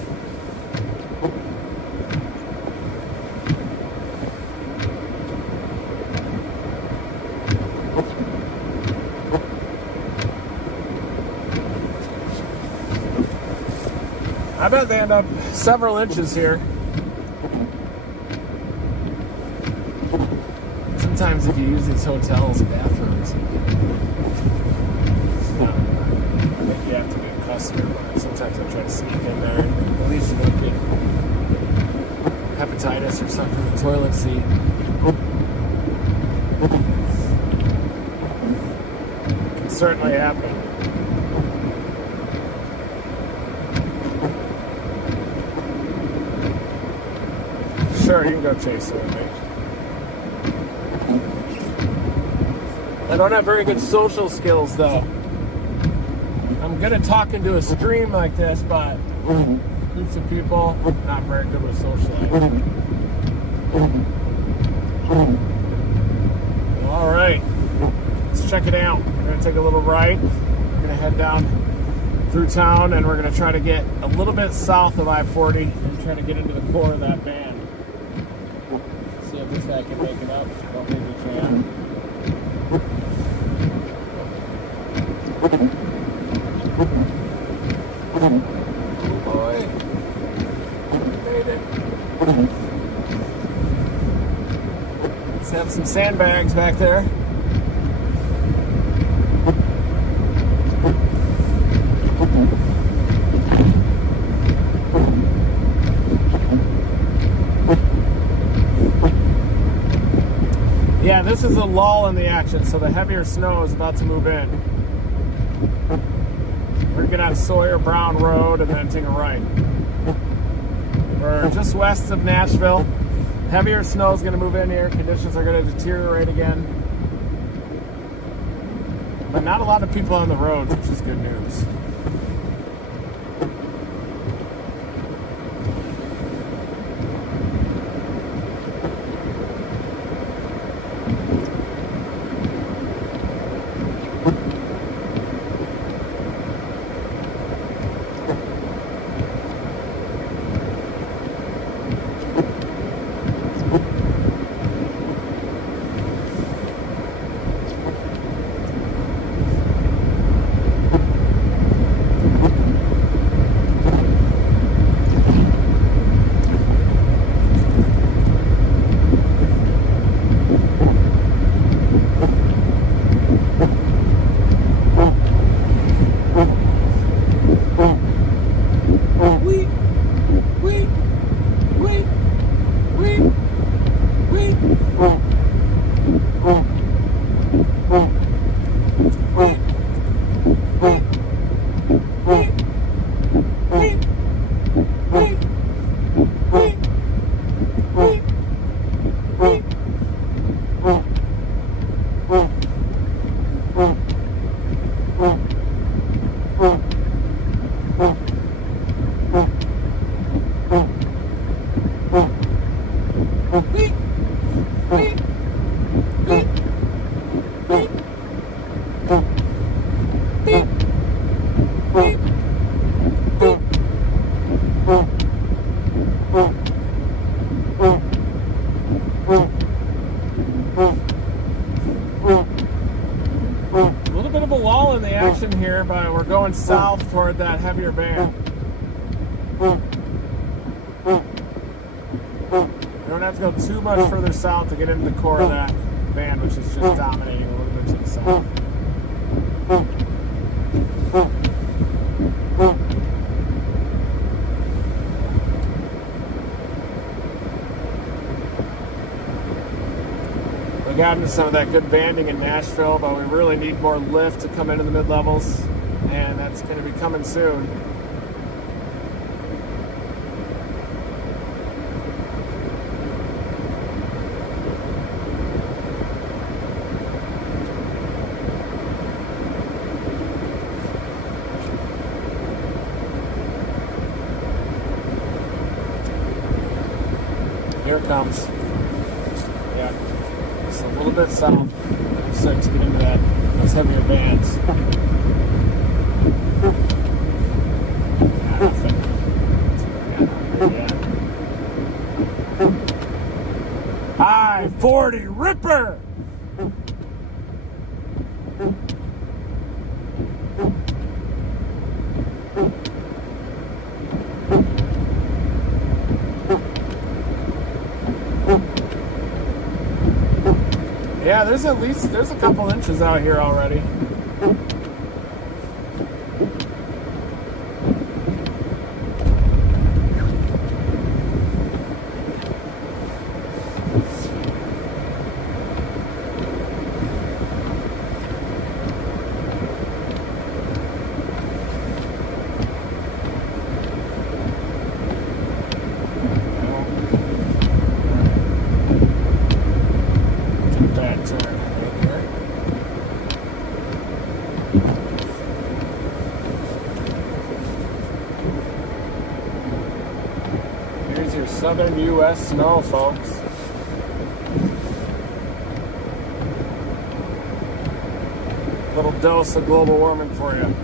I bet they end up several inches here. Sometimes if you use these hotels bathrooms, it's not like you have to be a customer, but sometimes I try to sneak in there and at least you don't get hepatitis or something from the toilet seat. Can certainly happen. Sure, you can go chase it with me. I don't have very good social skills, though. I'm good at talking to a stream like this, but groups of people, not very good with socializing. All right, let's check it out. We're going to take a little right. We're going to head down through town, and we're going to try to get a little bit south of I-40 and try to get into the core of that band. See if this guy can make it up. Don't think he can. Oh boy. We made it. Let's have some sandbags back there. Yeah, this is a lull in the action, so the heavier snow is about to move in. We're going to get on Sawyer Brown Road and then take a right. We're just west of Nashville. Heavier snow is going to move in here. Conditions are going to deteriorate again. But not a lot of people on the road, which is good news. Here, but we're going south toward that heavier band. We don't have to go too much further south to get into the core of that band, which is just dominating a little bit to the south. We got into some of that good banding in Nashville, but we really need more lift to come into the mid-levels, and that's going to be coming soon. Here it comes. Yeah. A little bit south, start to get into those heavier bands. I-40 Ripper! Yeah, there's a couple inches out here already. Bad turn right there. Here's your southern U.S. snow, folks. Little dose of global warming for you.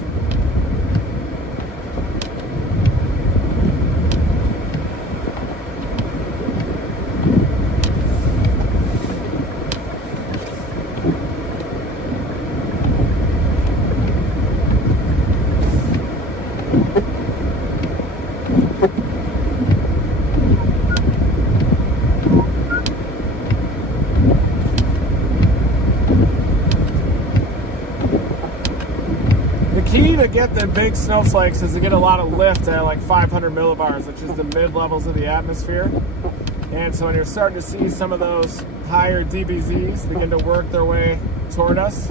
Key to get the big snowflakes is to get a lot of lift at like 500 millibars, which is the mid levels of the atmosphere. And so when you're starting to see some of those higher DBZs begin to work their way toward us,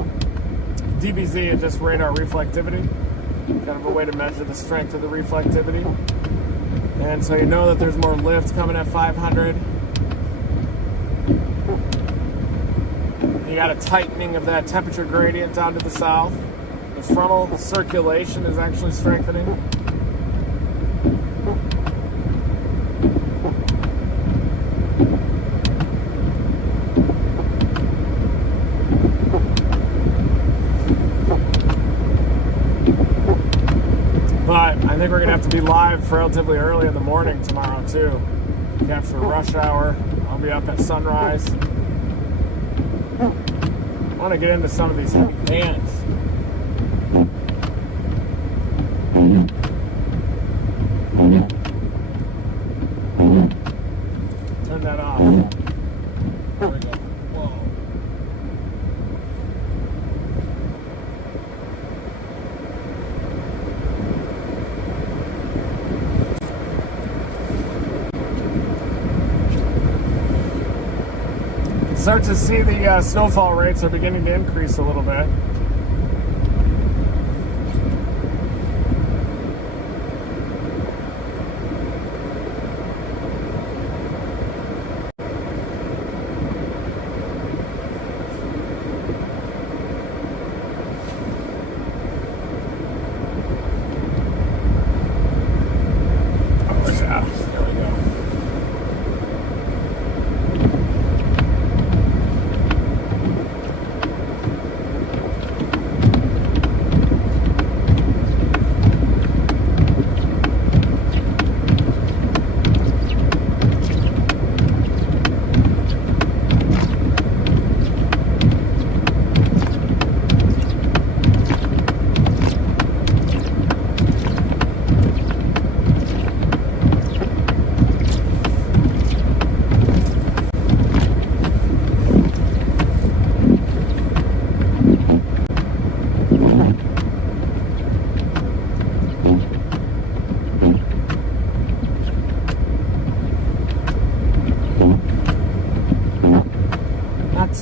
DBZ is just radar reflectivity, kind of a way to measure the strength of the reflectivity. And so you know that there's more lift coming at 500. You got a tightening of that temperature gradient down to the south. The frontal circulation is actually strengthening. But I think we're going to have to be live relatively early in the morning tomorrow too. Capture rush hour. I'll be up at sunrise. I want to get into some of these heavy bands. Turn that off. There we go. Whoa. Start to see the snowfall rates are beginning to increase a little bit.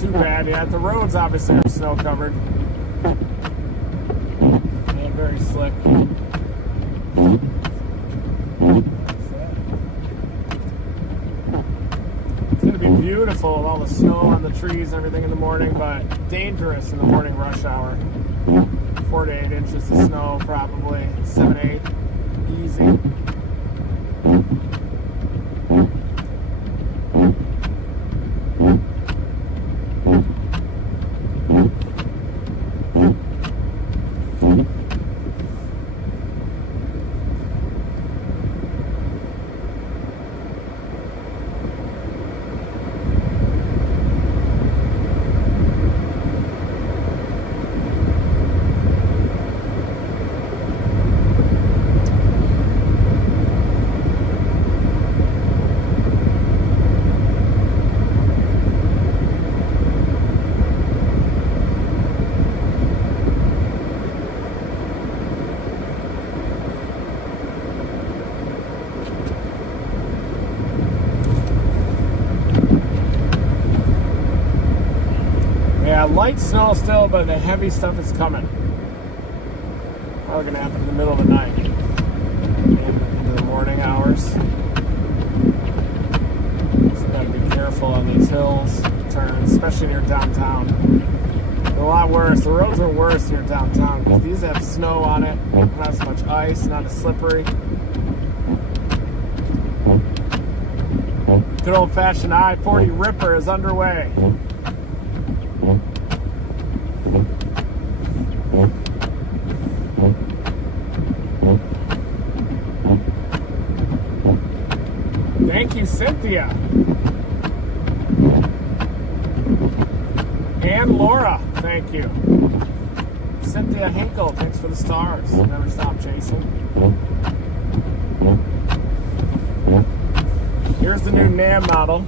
Too bad, yeah. The roads obviously are snow covered and very slick. It's going to be beautiful with all the snow on the trees and everything in the morning, but dangerous in the morning rush hour. 4 to 8 inches of snow, probably 7 8, easy. light snow still, but the heavy stuff is coming. Probably gonna happen in the middle of the night, into the morning hours. So gotta be careful on these hills, turns, especially near downtown. They're a lot worse. The roads are worse near downtown because these have snow on it, not as much ice, not as slippery. Good old-fashioned I-40 Ripper is underway. Thank you, Cynthia. And Laura, thank you. Cynthia Hinkle, thanks for the stars. Never stop chasing. Here's the new NAM model.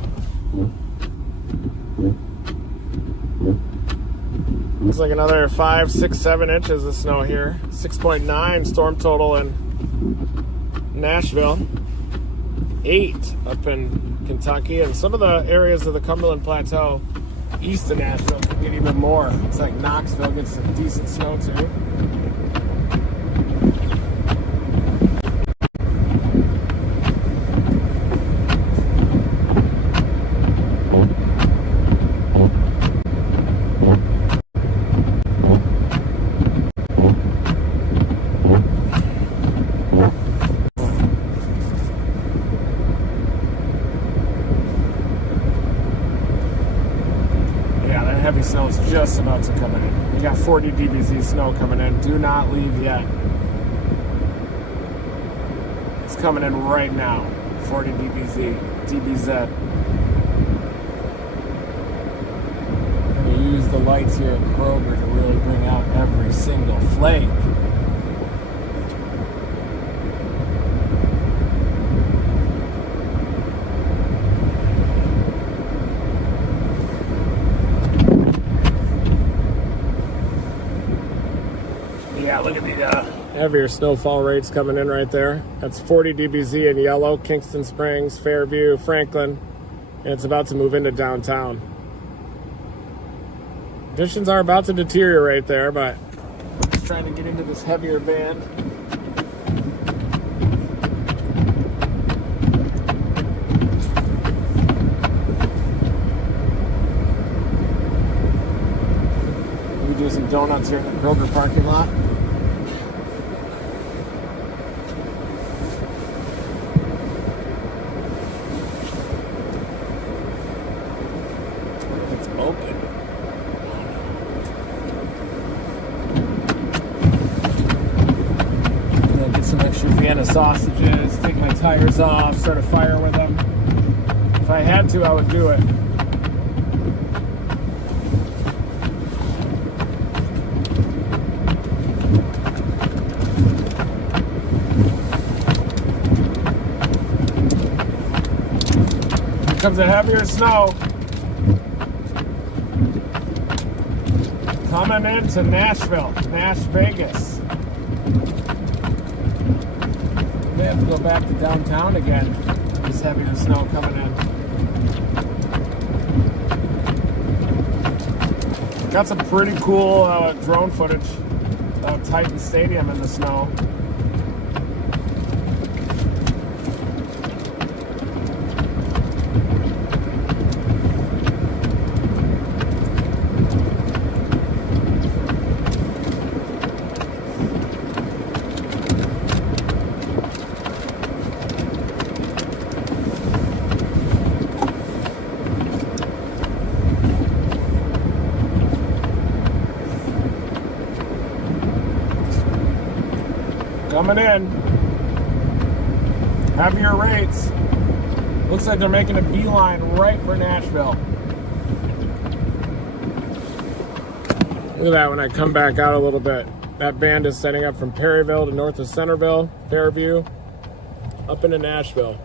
Looks like another 5, 6, 7 inches of snow here. 6.9 storm total in Nashville. 8 up in Kentucky, and some of the areas of the Cumberland Plateau east of Nashville can get even more. It's like Knoxville gets some decent snow too. Heavy snow is just about to come in. We got 40 dBz snow coming in. Do not leave yet. It's coming in right now. 40 dBz. I'm going to use the lights here at Kroger to really bring out every single flake. Yeah, look at the heavier snowfall rates coming in right there. That's 40 dBz in yellow, Kingston Springs, Fairview, Franklin, and it's about to move into downtown. Conditions are about to deteriorate there, but I'm just trying to get into this heavier band. We do some donuts here in the Kroger parking lot. Vienna sausages, take my tires off, start a fire with them. If I had to, I would do it. Here comes a heavier snow. Coming into Nashville, Vegas. They have to go back to downtown again. This heavier snow coming in. Got some pretty cool drone footage of Titan Stadium in the snow. Coming in. Heavier rates. Looks like they're making a beeline right for Nashville. Look at that when I come back out a little bit. That band is setting up from Perryville to north of Centerville, Fairview, up into Nashville.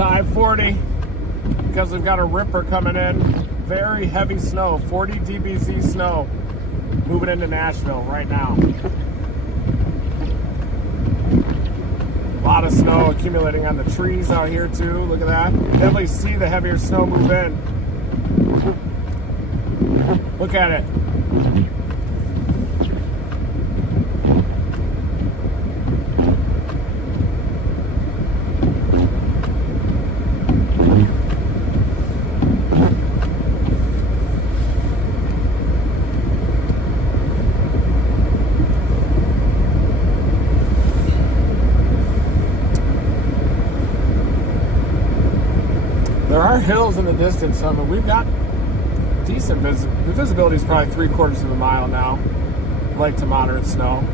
to I-40 because we've got a ripper coming in. Very heavy snow, 40 dBz snow moving into Nashville right now. A lot of snow accumulating on the trees out here too. Look at that. You definitely see the heavier snow move in. Look at it. There are hills in the distance. I mean, we've got decent the visibility is probably 3/4 of a mile now. Light to moderate snow.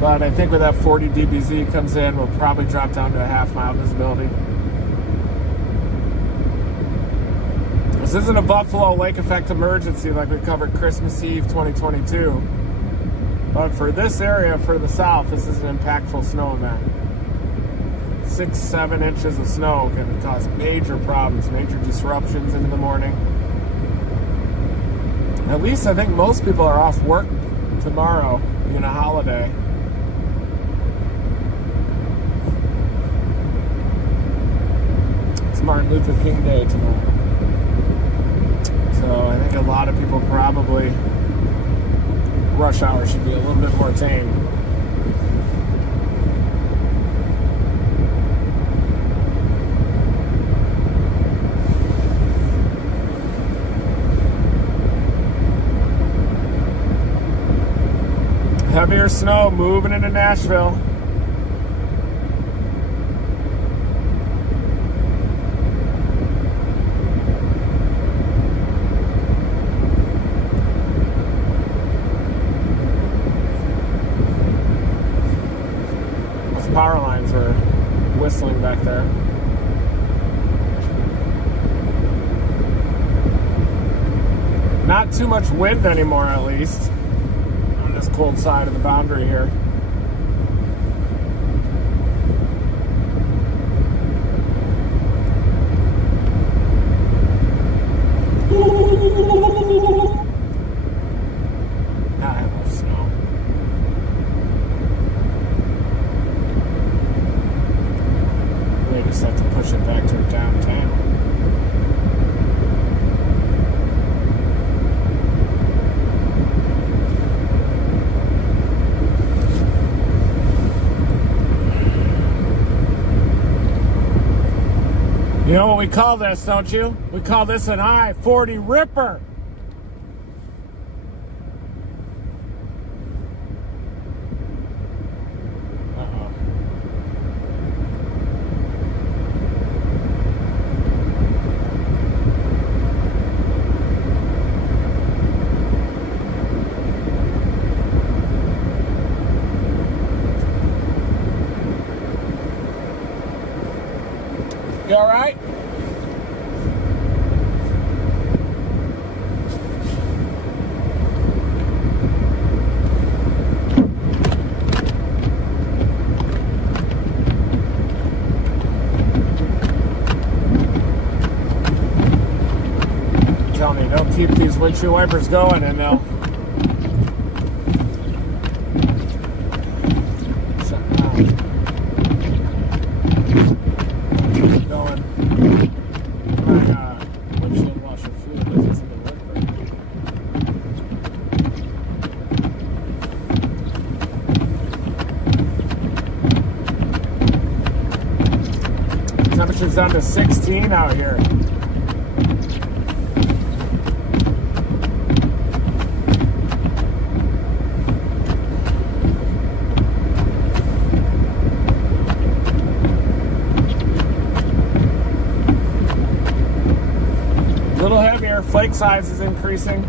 But I think where that 40 dBz comes in, we'll probably drop down to a half-mile visibility. This isn't a Buffalo lake effect emergency like we covered Christmas Eve 2022. But for this area, for the south, this is an impactful snow event. 6-7 inches of snow can cause major problems, major disruptions in the morning. At least I think most people are off work tomorrow, being a holiday. It's Martin Luther King Day tomorrow. So I think a lot of people probably, rush hour should be a little bit more tame. Heavier snow moving into Nashville. Those power lines are whistling back there. Not too much wind anymore, at least. Cold side of the boundary here. Now I love snow. We just have to push it back to downtown. You know what we call this, don't you? We call this an I-40 ripper. Uh-oh. You all right? Tell me, don't keep these windshield wipers going and they'll shut down. Keep going. My windshield washer fluid doesn't seem to work very good. Temperature's down to 16 out here. A little heavier, flake size is increasing.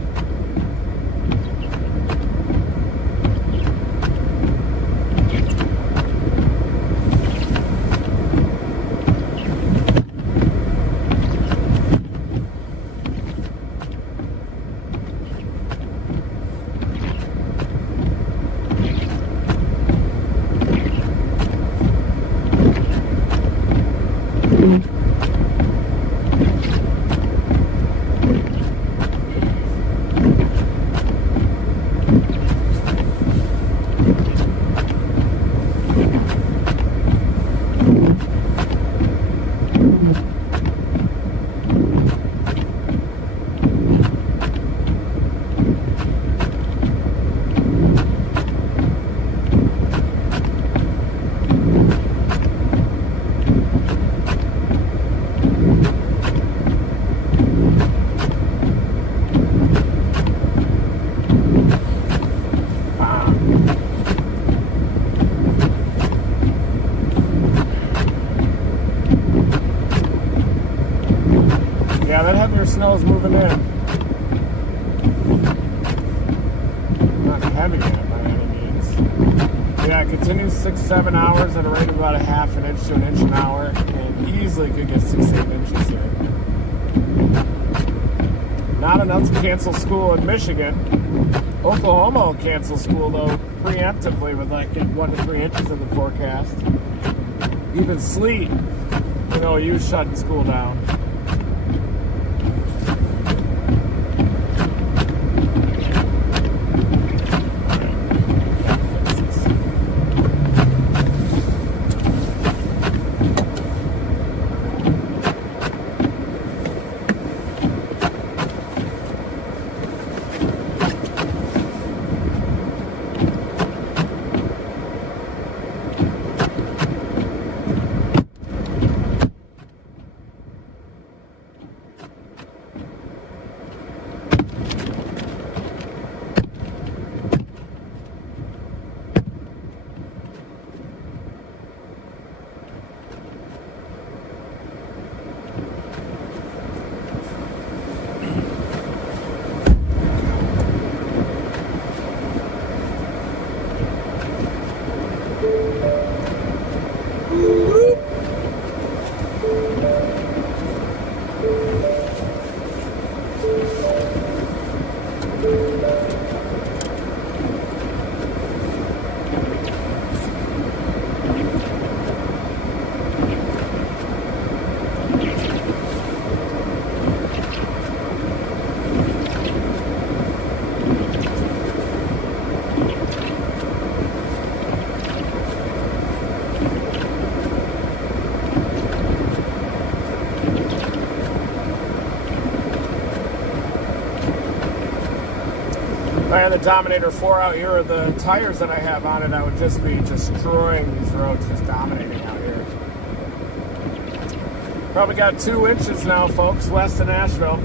Yeah, that heavier snow is moving in. Not heavy yet by any means. Yeah, it continues 6-7 hours at a rate of about a half an inch to an inch an hour, and easily could get 6-8 inches here. Not enough to cancel school in Michigan. Oklahoma will cancel school though preemptively with like 1 to 3 inches in the forecast. Even sleet, you shutting school down. If I had the Dominator 4 out here, or the tires that I have on it, I would just be destroying these roads, just dominating out here. Probably got 2 inches now, folks, west of Nashville.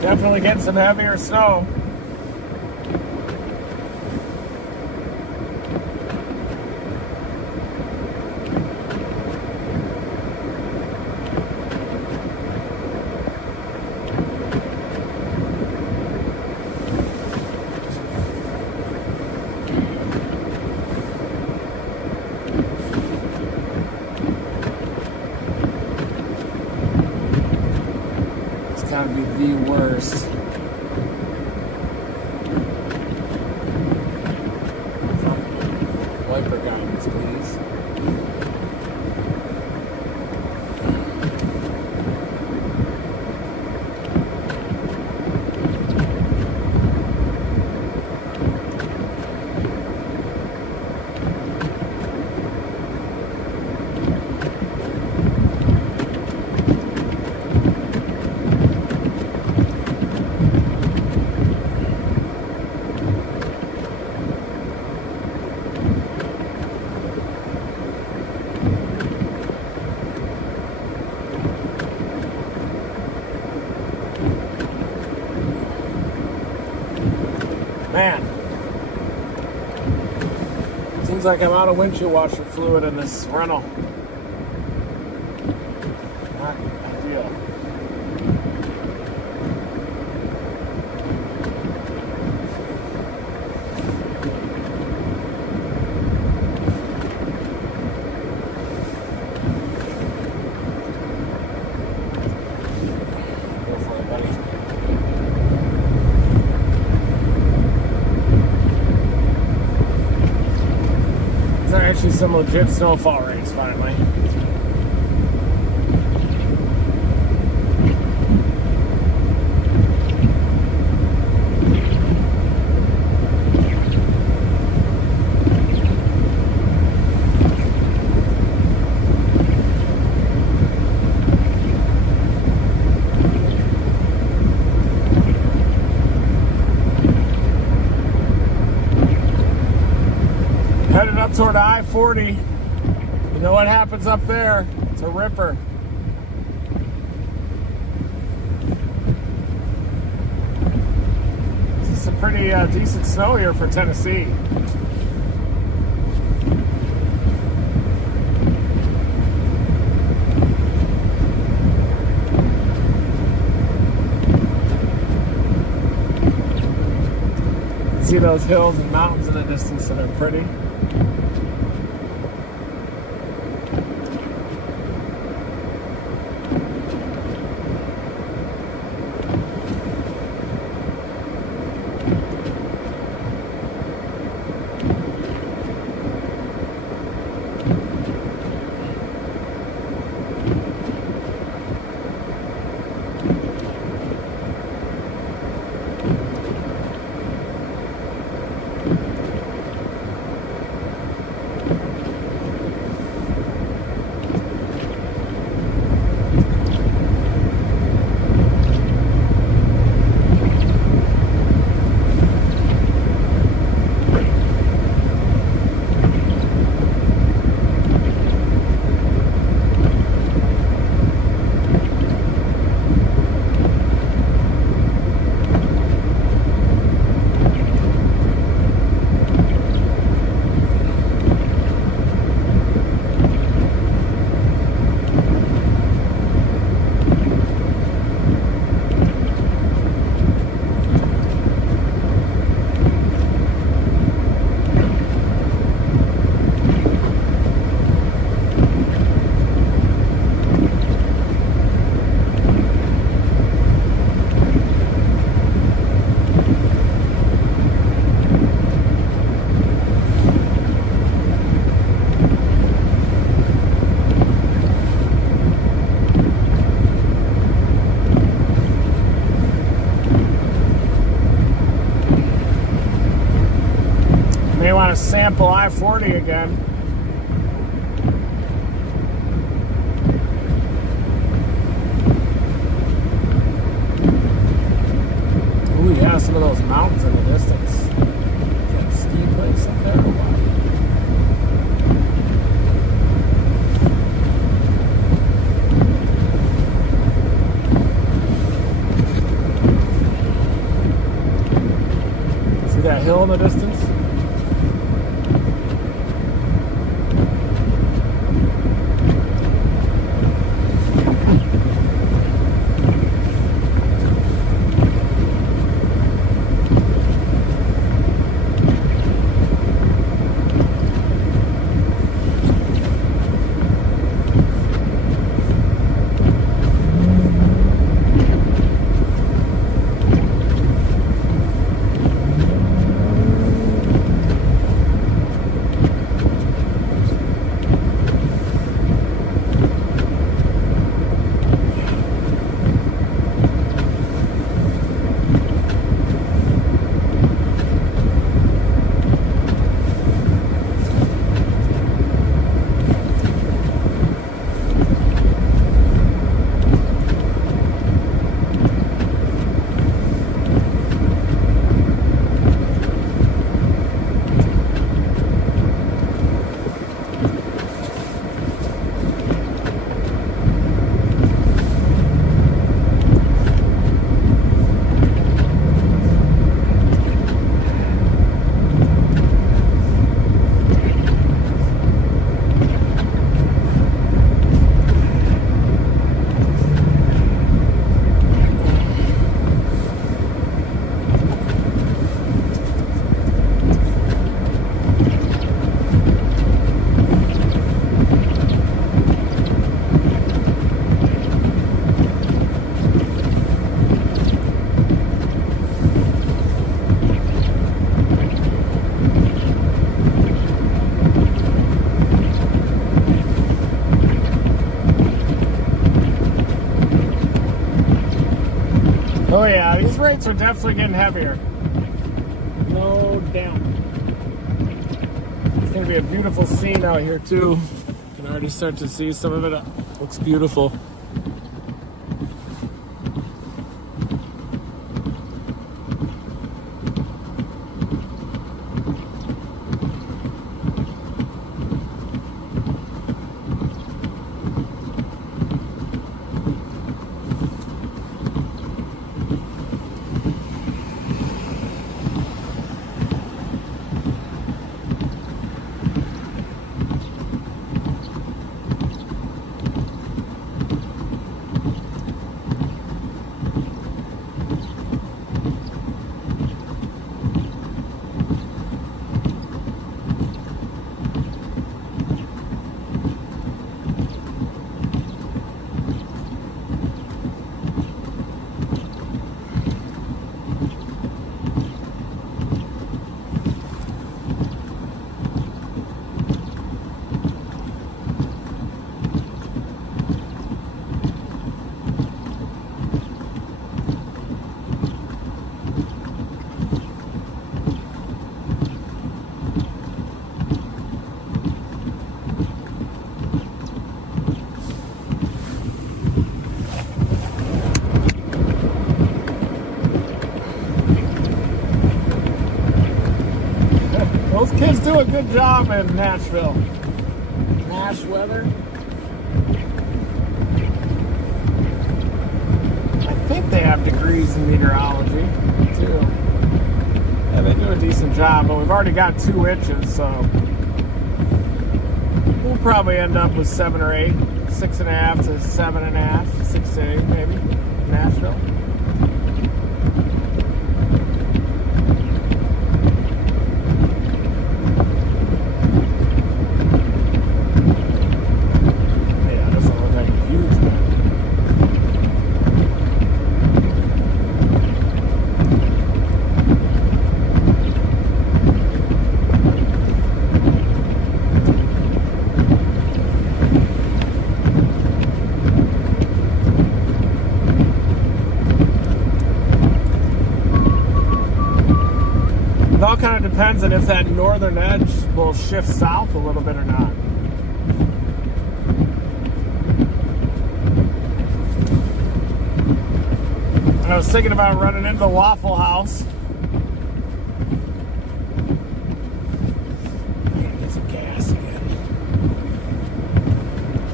Definitely getting some heavier snow. It's gotta be the worst. Wiper guidance, please. Man, seems like I'm out of windshield washer fluid in this rental. Not ideal. Actually, some legit snowfall rates finally. Headed up toward I-40. You know what happens up there? It's a ripper. This is some pretty decent snow here for Tennessee. See those hills and mountains in the distance that are pretty. Want to sample I-40 again. Ooh, yeah, some of those mountains in the distance. Is that a ski place up there or what? See that hill in the distance? Oh yeah, these rates are definitely getting heavier. No doubt. It's gonna be a beautiful scene out here too. You can already start to see some of it. Looks beautiful. Those kids do a good job in Nashville. Nash weather. I think they have degrees in meteorology, too. Yeah, they do a decent job, but we've already got 2 inches, so we'll probably end up with 7 or 8, 6.5 to 7.5, 6 to 8 maybe, in Nashville. It all kind of depends on if that northern edge will shift south a little bit or not. I was thinking about running into the Waffle House. I gotta get some gas again.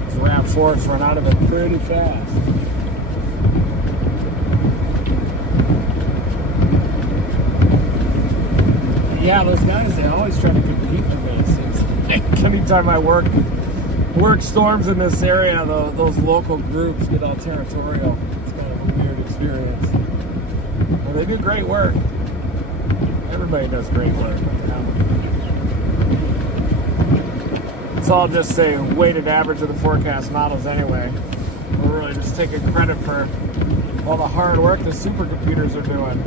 These RAV4s run out of it pretty fast. Yeah, those guys, they always try to compete with me, it seems like. Anytime I work storms in this area, those local groups get all territorial. It's kind of a weird experience. Well, they do great work. Everybody does great work. It's all just a weighted average of the forecast models anyway. We're really just taking credit for all the hard work the supercomputers are doing.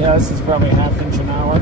Yeah, this is probably 1/2 inch an hour.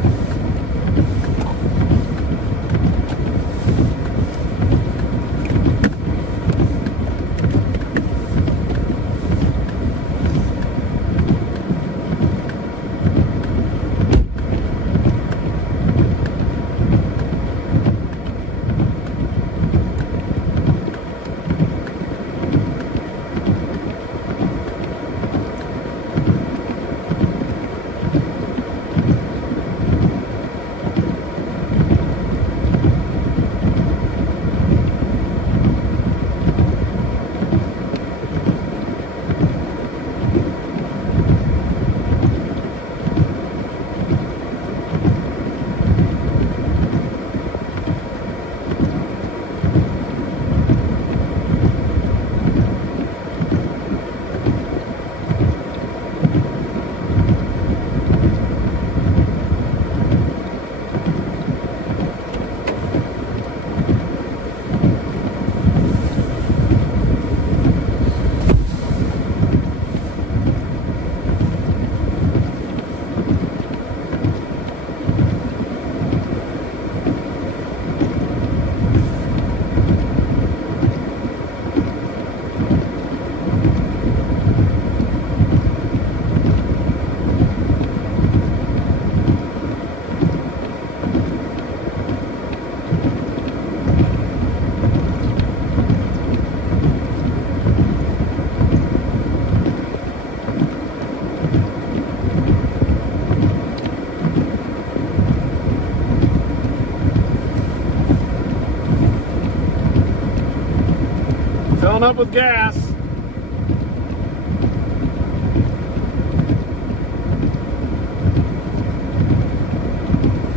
up with gas.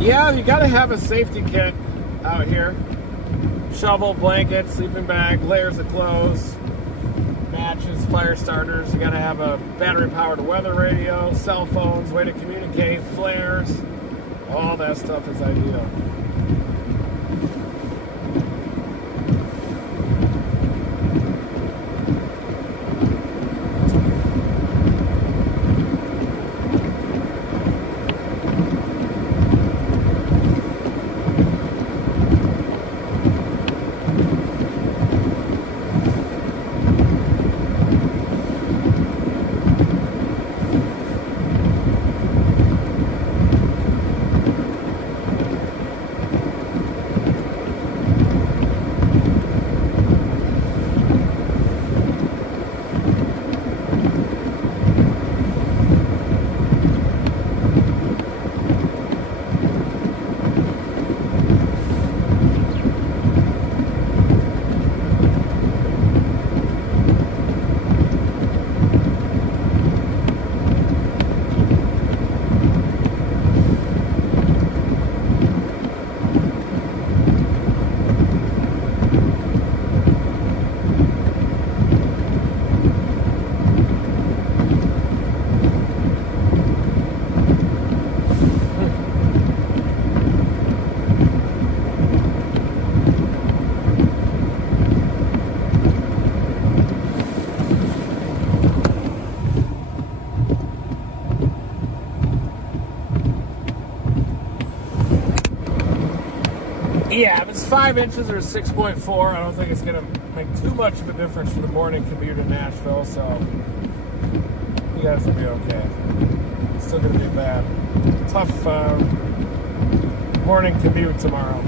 Yeah, you gotta have a safety kit out here. Shovel, blanket, sleeping bag, layers of clothes, matches, fire starters. You gotta have a battery-powered weather radio, cell phones, way to communicate, flares. All that stuff is ideal. Yeah, if it's 5 inches or 6.4, I don't think it's going to make too much of a difference for the morning commute in Nashville, so you guys will be okay. It's still going to be a bad, tough morning commute tomorrow.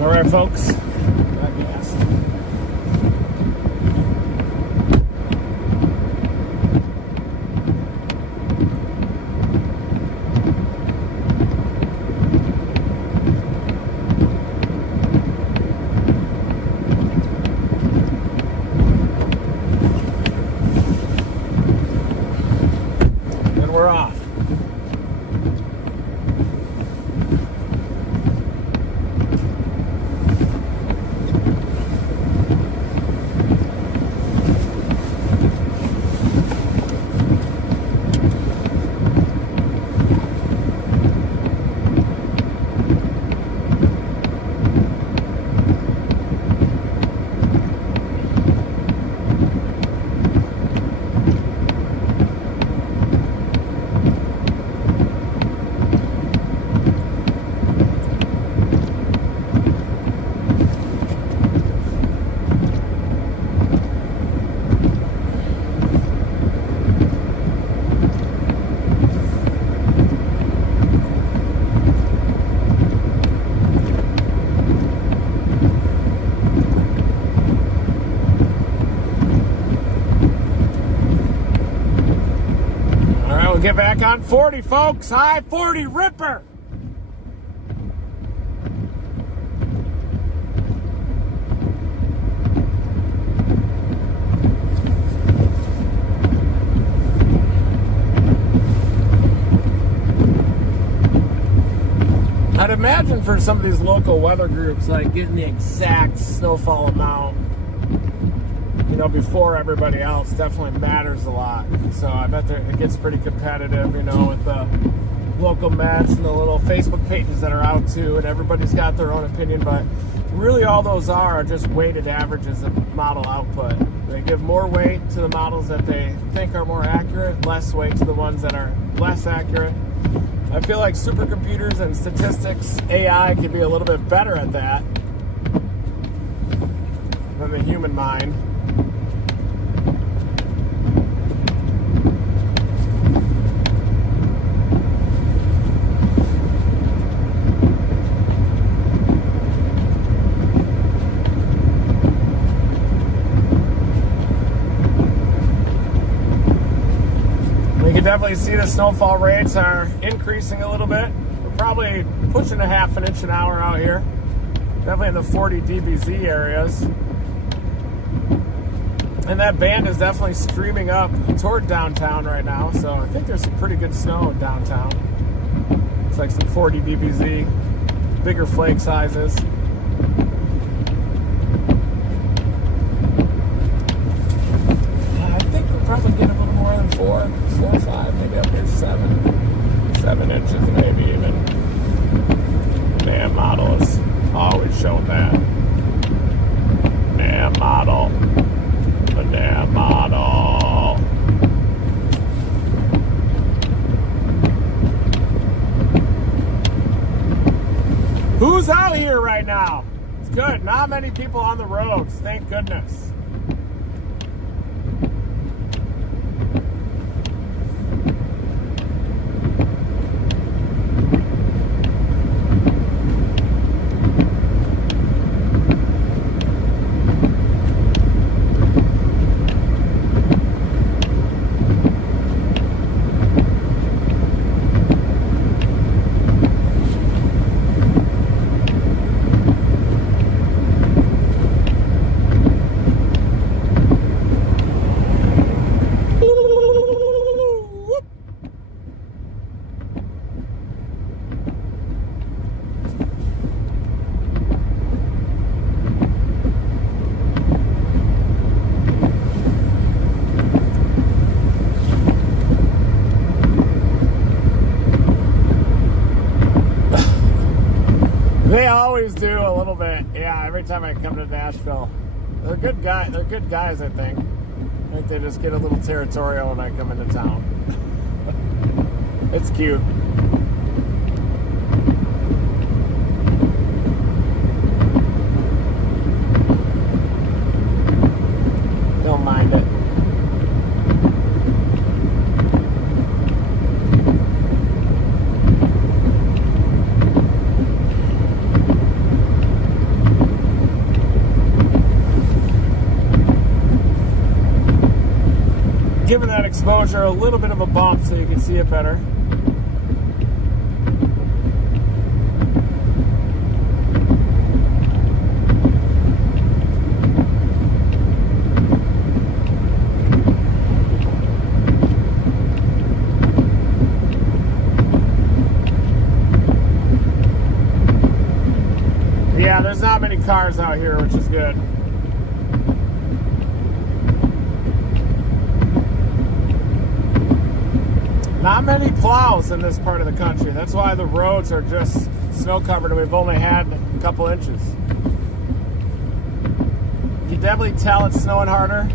All right, folks. Got gas. And we're off. Get back on 40, folks. High 40 Ripper. I'd imagine for some of these local weather groups, like getting the exact snowfall amount, you know, before everybody else definitely matters a lot. So I bet it gets pretty competitive, you know, with the local mets and the little Facebook pages that are out too, and everybody's got their own opinion, but really all those are just weighted averages of model output. They give more weight to the models that they think are more accurate, less weight to the ones that are less accurate. I feel like supercomputers and statistics, AI, can be a little bit better at that than the human mind. Definitely see the snowfall rates are increasing a little bit. We're probably pushing a half an inch an hour out here. Definitely in the 40 dBz areas. And that band is definitely streaming up toward downtown right now. So I think there's some pretty good snow in downtown. It's like some 40 dBz, bigger flake sizes. I think we'll probably get a little more than 4 or 5, maybe up near 7 inches, maybe even. NAM model has always shown that. NAM model. The NAM model. Who's out here right now? It's good. Not many people on the roads, thank goodness. They always do a little bit. Yeah, every time I come to Nashville. They're good guys. They're good guys, I think. I think they just get a little territorial when I come into town. It's cute. Don't mind it. Giving that exposure a little bit of a bump so you can see it better. Yeah, there's not many cars out here, which is good. Not many plows in this part of the country. That's why the roads are just snow covered and we've only had a couple inches. You can definitely tell it's snowing harder.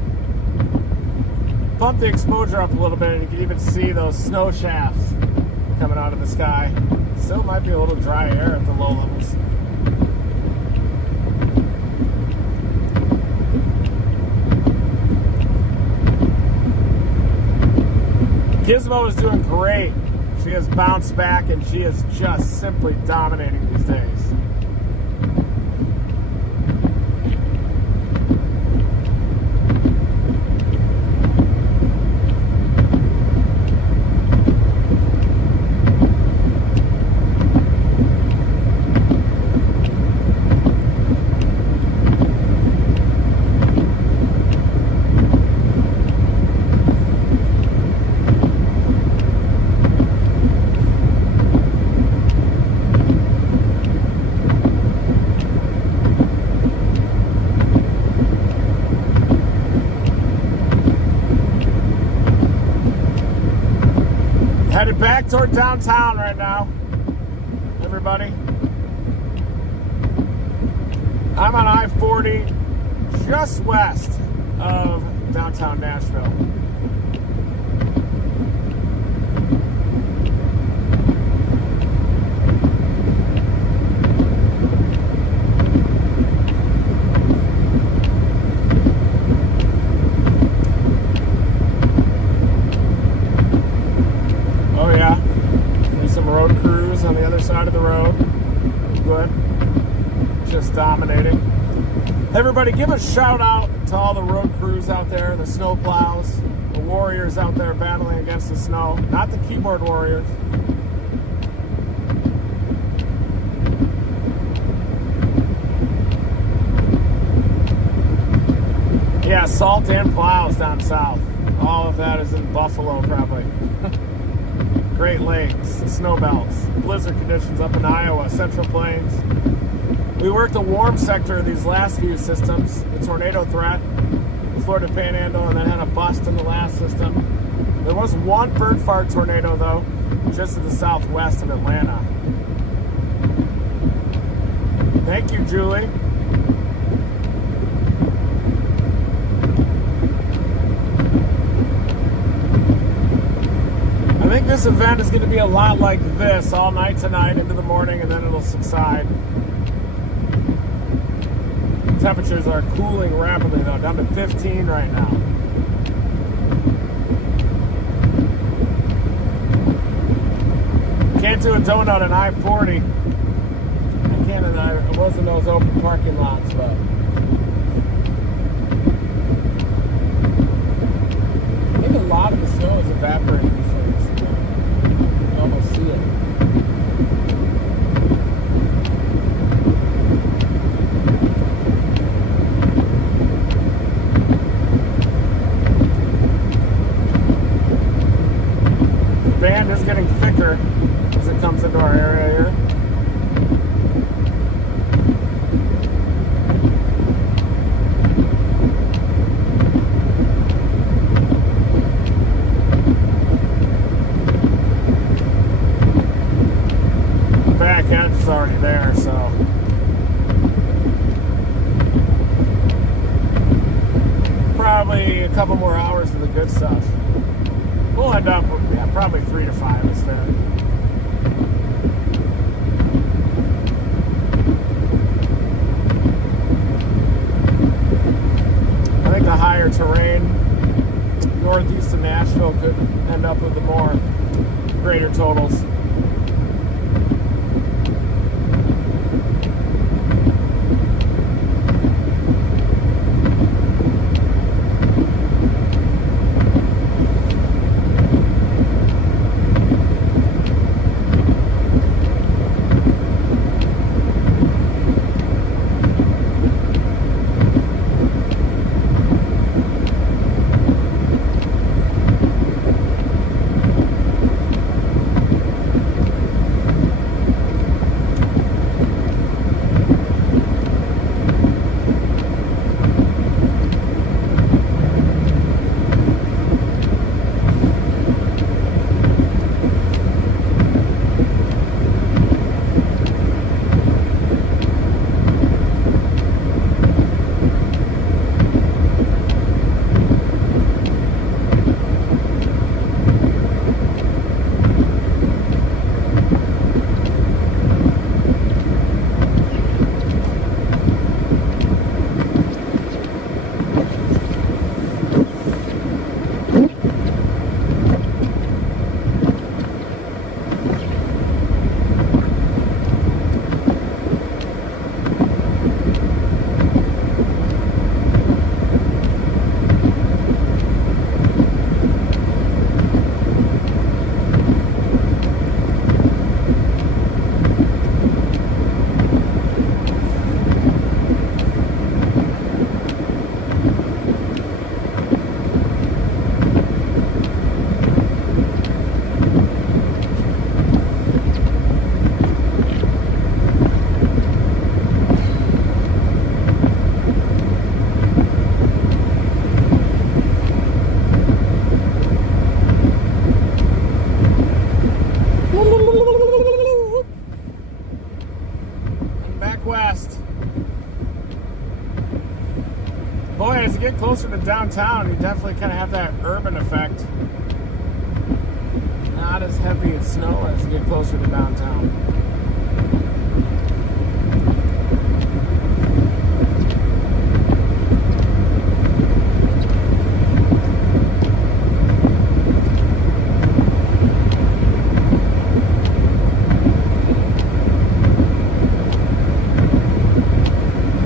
Bump the exposure up a little bit and you can even see those snow shafts coming out of the sky. Still might be a little dry air at the low levels. Gizmo is doing great. She has bounced back and she is just simply dominating these days. Headed back toward downtown right now, everybody. I'm on I-40, just west of downtown Nashville. Oh yeah, there's some road crews on the other side of the road. Good. Just dominating. Everybody, give a shout out to all the road crews out there, the snow plows, the warriors out there battling against the snow. Not the keyboard warriors. Yeah, salt and plows down south. All of that is in Buffalo, probably. Great Lakes, the snow belts, blizzard conditions up in Iowa, Central Plains. We worked a warm sector of these last few systems, the tornado threat, the Florida Panhandle, and then had a bust in the last system. There was one bird fart tornado, though, just to the southwest of Atlanta. Thank you, Julie. I think this event is going to be a lot like this all night tonight into the morning, and then it'll subside. Temperatures are cooling rapidly, though, down to 15 right now. Can't do a donut on I-40. I can't, I was in those open parking lots, but I think a lot of the snow is evaporating before you almost see it. Band is getting thicker as it comes into our area here. The back edge is already there, so probably a couple more hours of the good stuff. We'll end up with, yeah, probably 3 to 5 is fair. I think the higher terrain northeast of Nashville could end up with the more greater totals. boy, as you get closer to downtown, you definitely kind of have that urban effect. Not as heavy as snow as you get closer to downtown.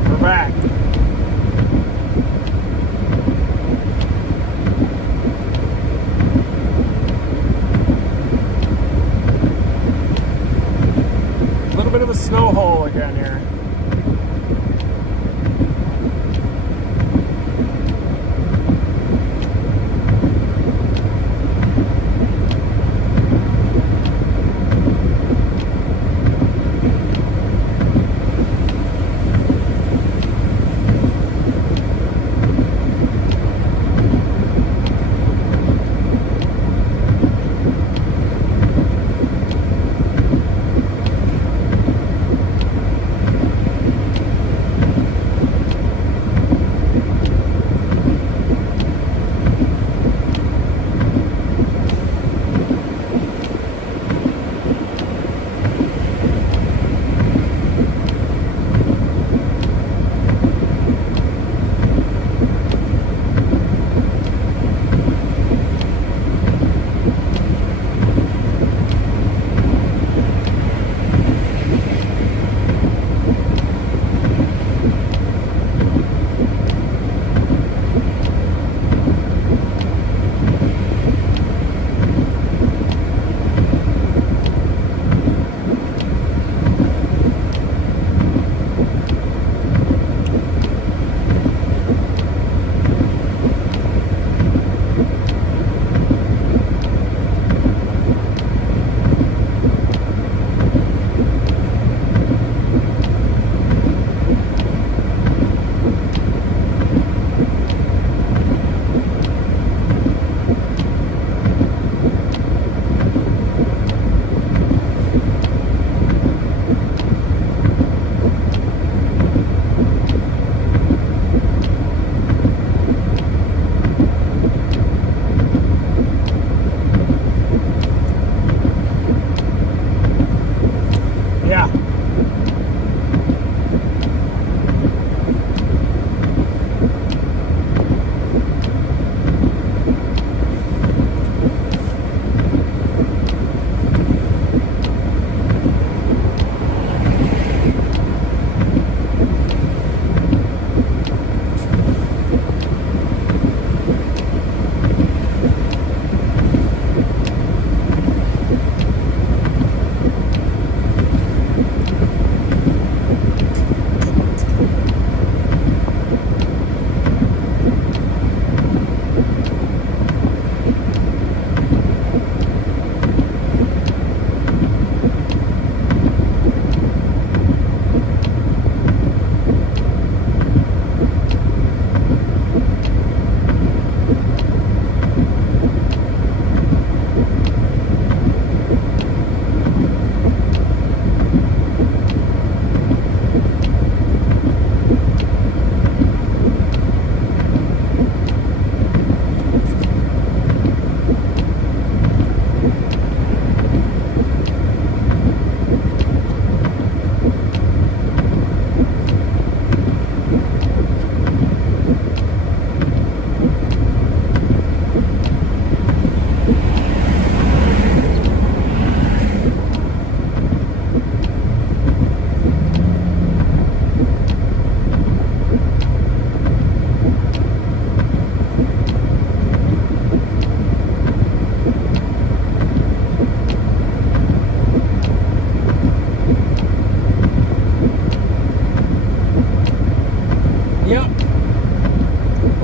We're back. Bit of a snow hole again here.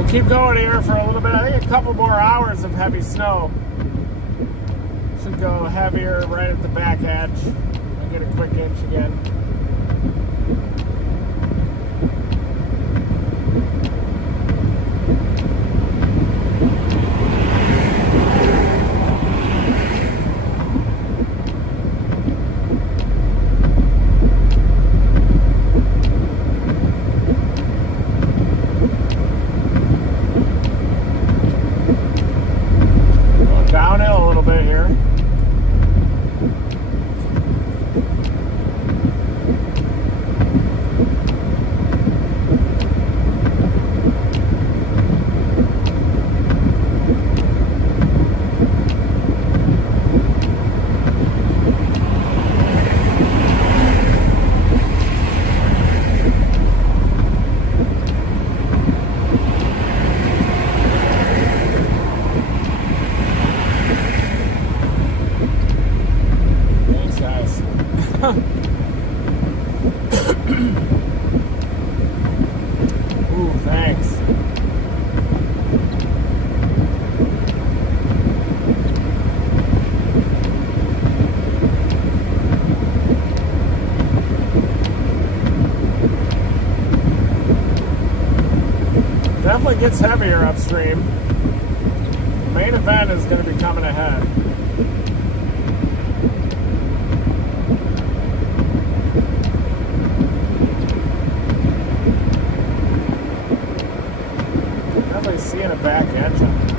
keep going here for a little bit. I think a couple more hours of heavy snow. Should go heavier right at the back edge. I'll get a quick inch again. Definitely gets heavier upstream. The main event is going to be coming ahead. Definitely seeing a back edge on it.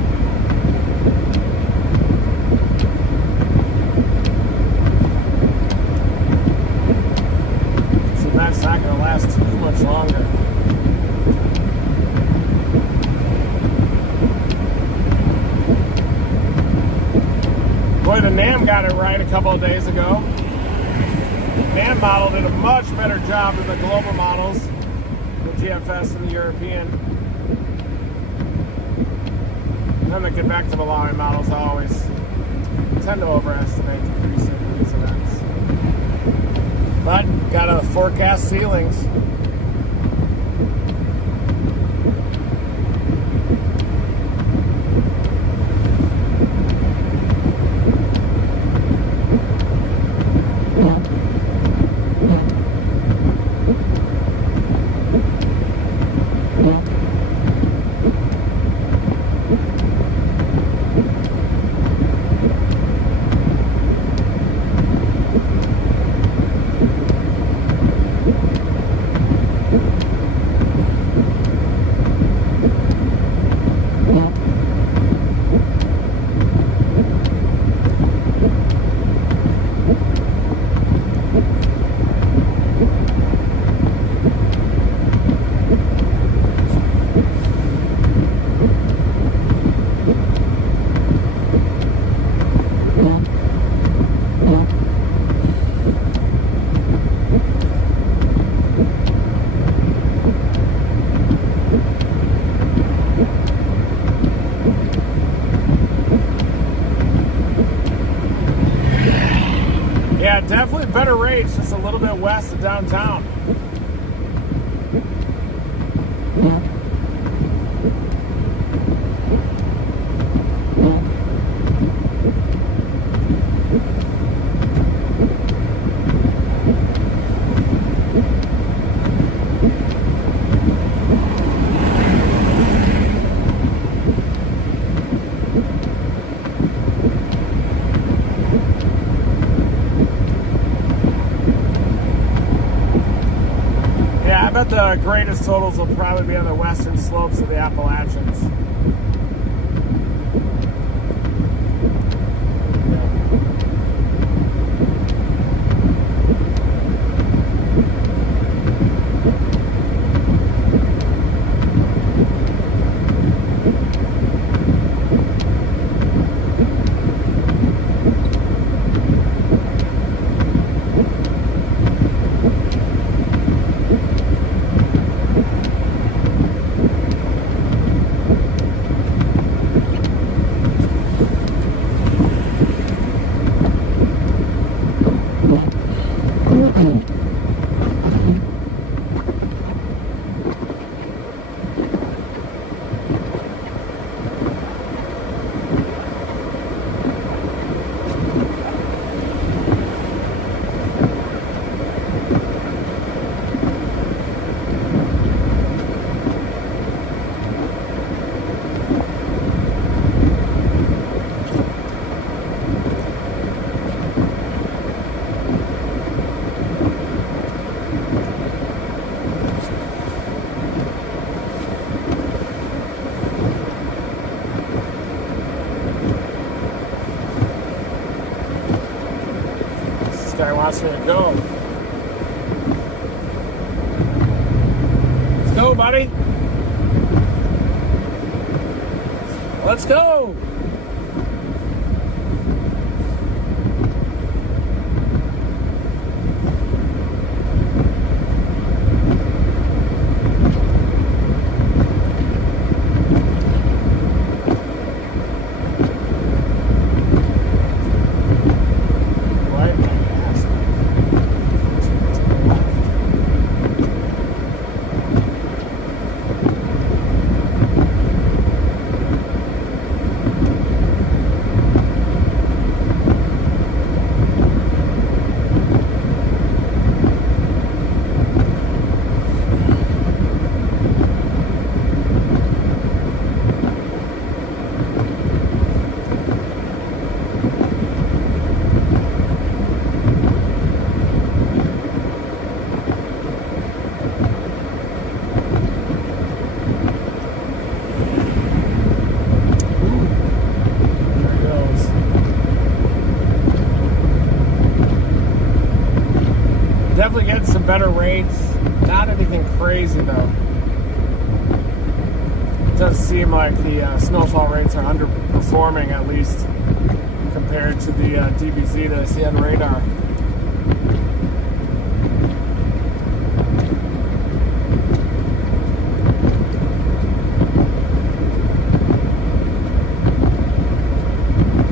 So that's not going to last too much longer. Boy, the NAM got it right a couple of days ago. NAM model did a much better job than the global models, the GFS and the European. Then the convective allowing models always tend to overestimate the creasing in these events. But gotta forecast ceilings. Yeah, definitely better rates, just a little bit west of downtown. I bet the greatest totals will probably be on the western slopes of the Appalachians. Guy wants me to go. Let's go, buddy. Let's go. better rates. Not anything crazy though. It does seem like the snowfall rates are underperforming, at least compared to the DBZ that I see on radar.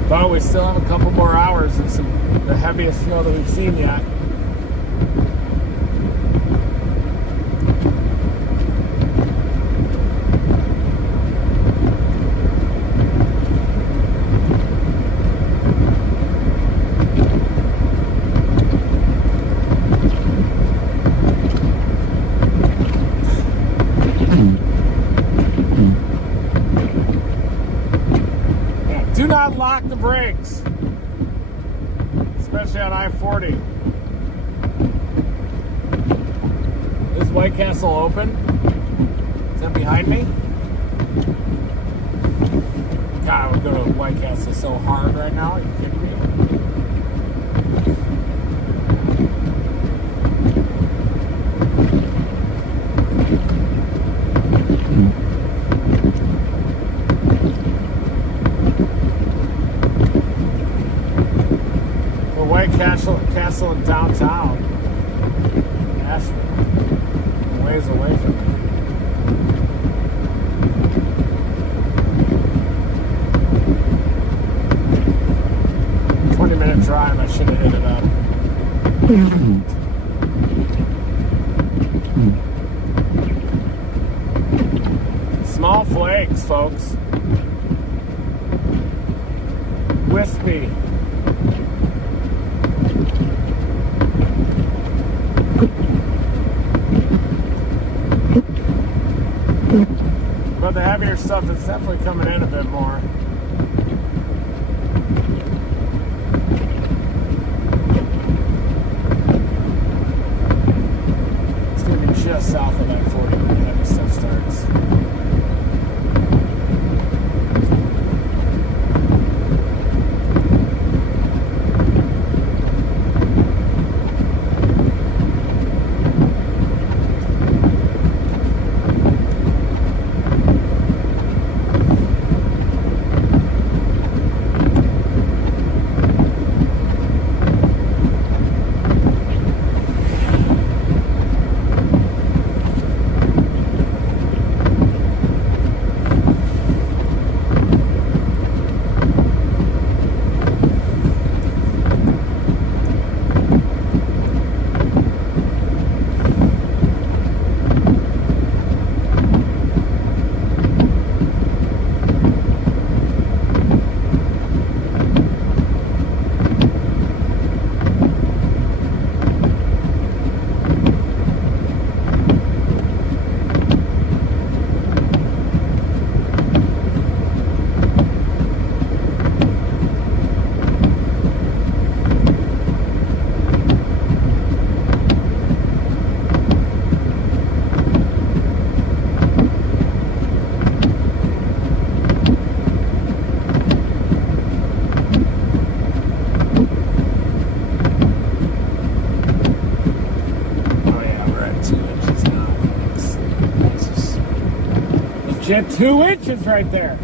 But we still have a couple more hours of the heaviest snow that we've seen yet. Do not lock the brakes, especially on I-40. Is White Castle open? Is that behind me? God, I would go to White Castle so hard right now. Are you kidding me? Castle in downtown Nashville, a ways away from me. 20-minute drive, I should have hit it up. Small flakes, folks. Wispy. But the heavier stuff is definitely coming in a bit more. It's going to be just south of that 40 when the heavy stuff starts. Legit 2 inches right there.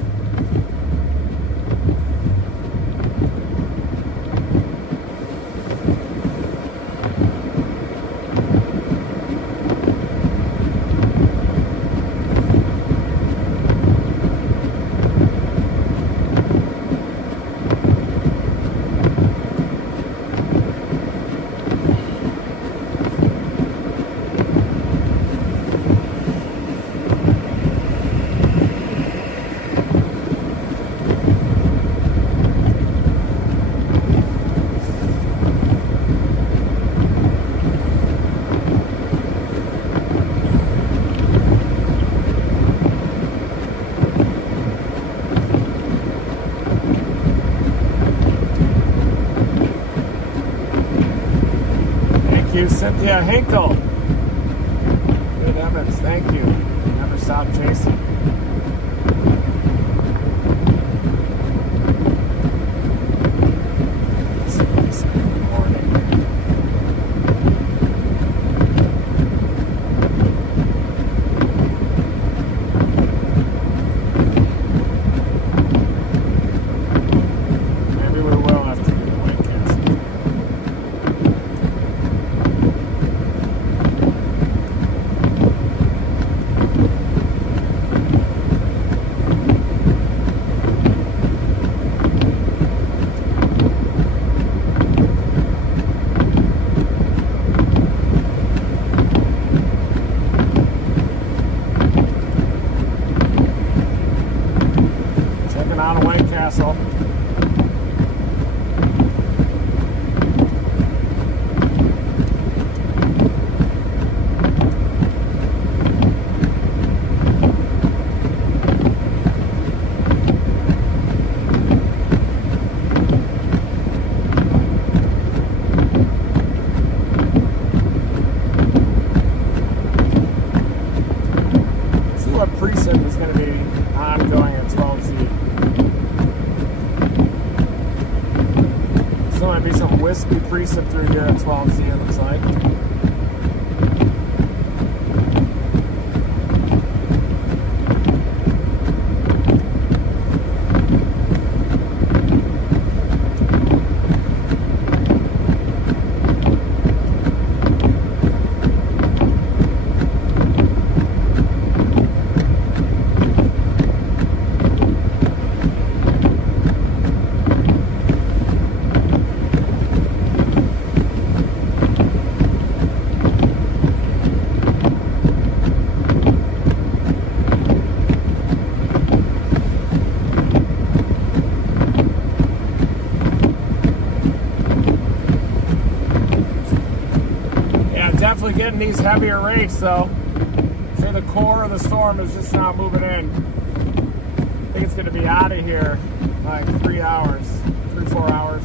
Cynthia Hinkle. Good Evans, thank you. Never stop chasing. Castle. Precip is going to be ongoing at 12Z. So might be some wispy precip through here at 12Z, it looks like. Definitely getting these heavier rates though. See, the core of the storm is just now moving in. I think it's going to be out of here like 3 hours, 3-4 hours.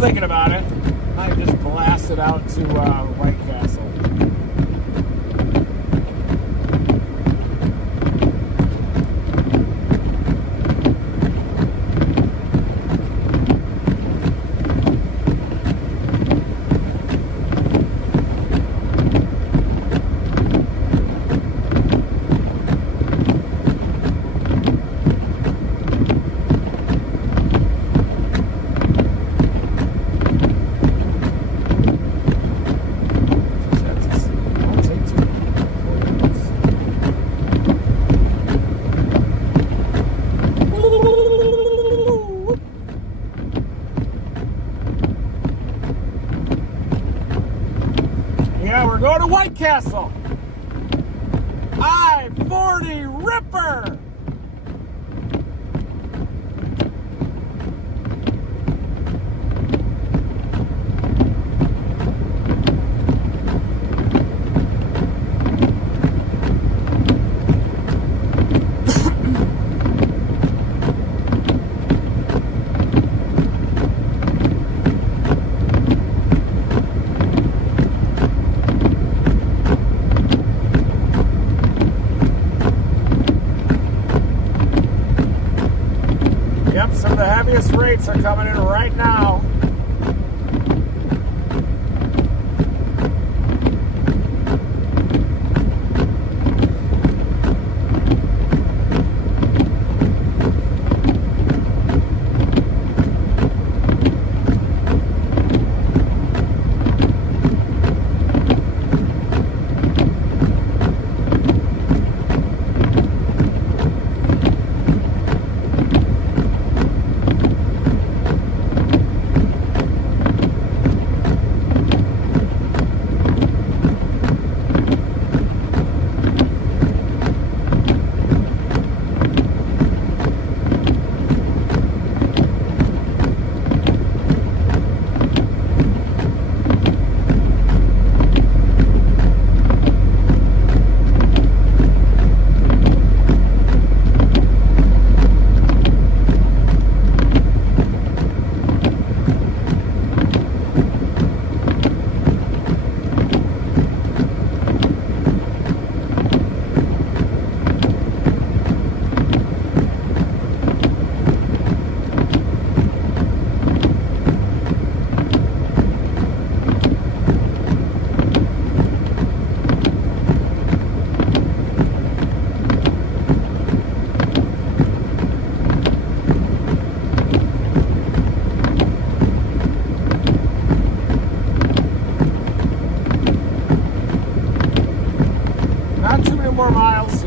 Thinking about it, I just blast it out to White Castle. Go to White Castle. I-40 Ripper. Some of the heaviest rates are coming in right now.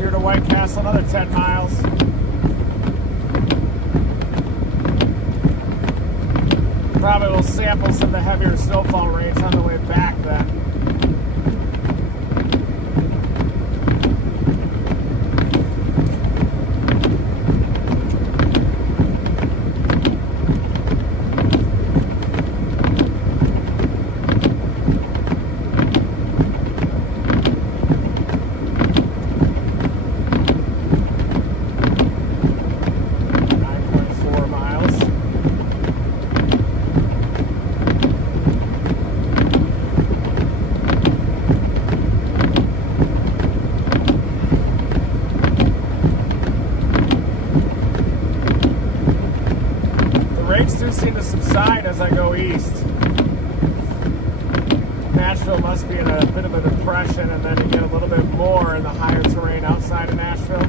here to White Castle, another 10 miles. Probably will sample some of the heavier snowfall rates on the way back then. Seem to subside as I go east. Nashville must be in a bit of a depression, and then you get a little bit more in the higher terrain outside of Nashville.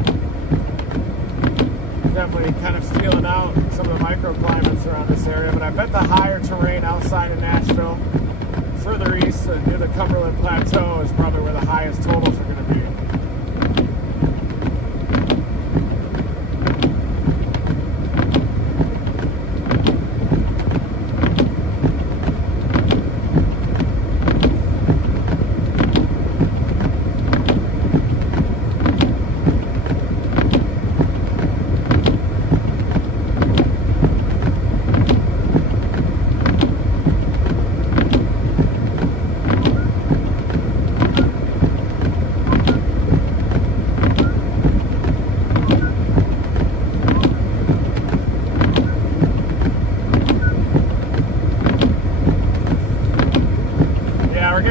Definitely kind of feeling out some of the microclimates around this area, but I bet the higher terrain outside of Nashville, further east near the Cumberland Plateau, is probably where the highest totals are going to be.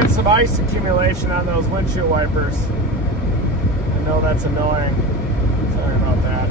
Some ice accumulation on those windshield wipers. I know that's annoying. Sorry about that.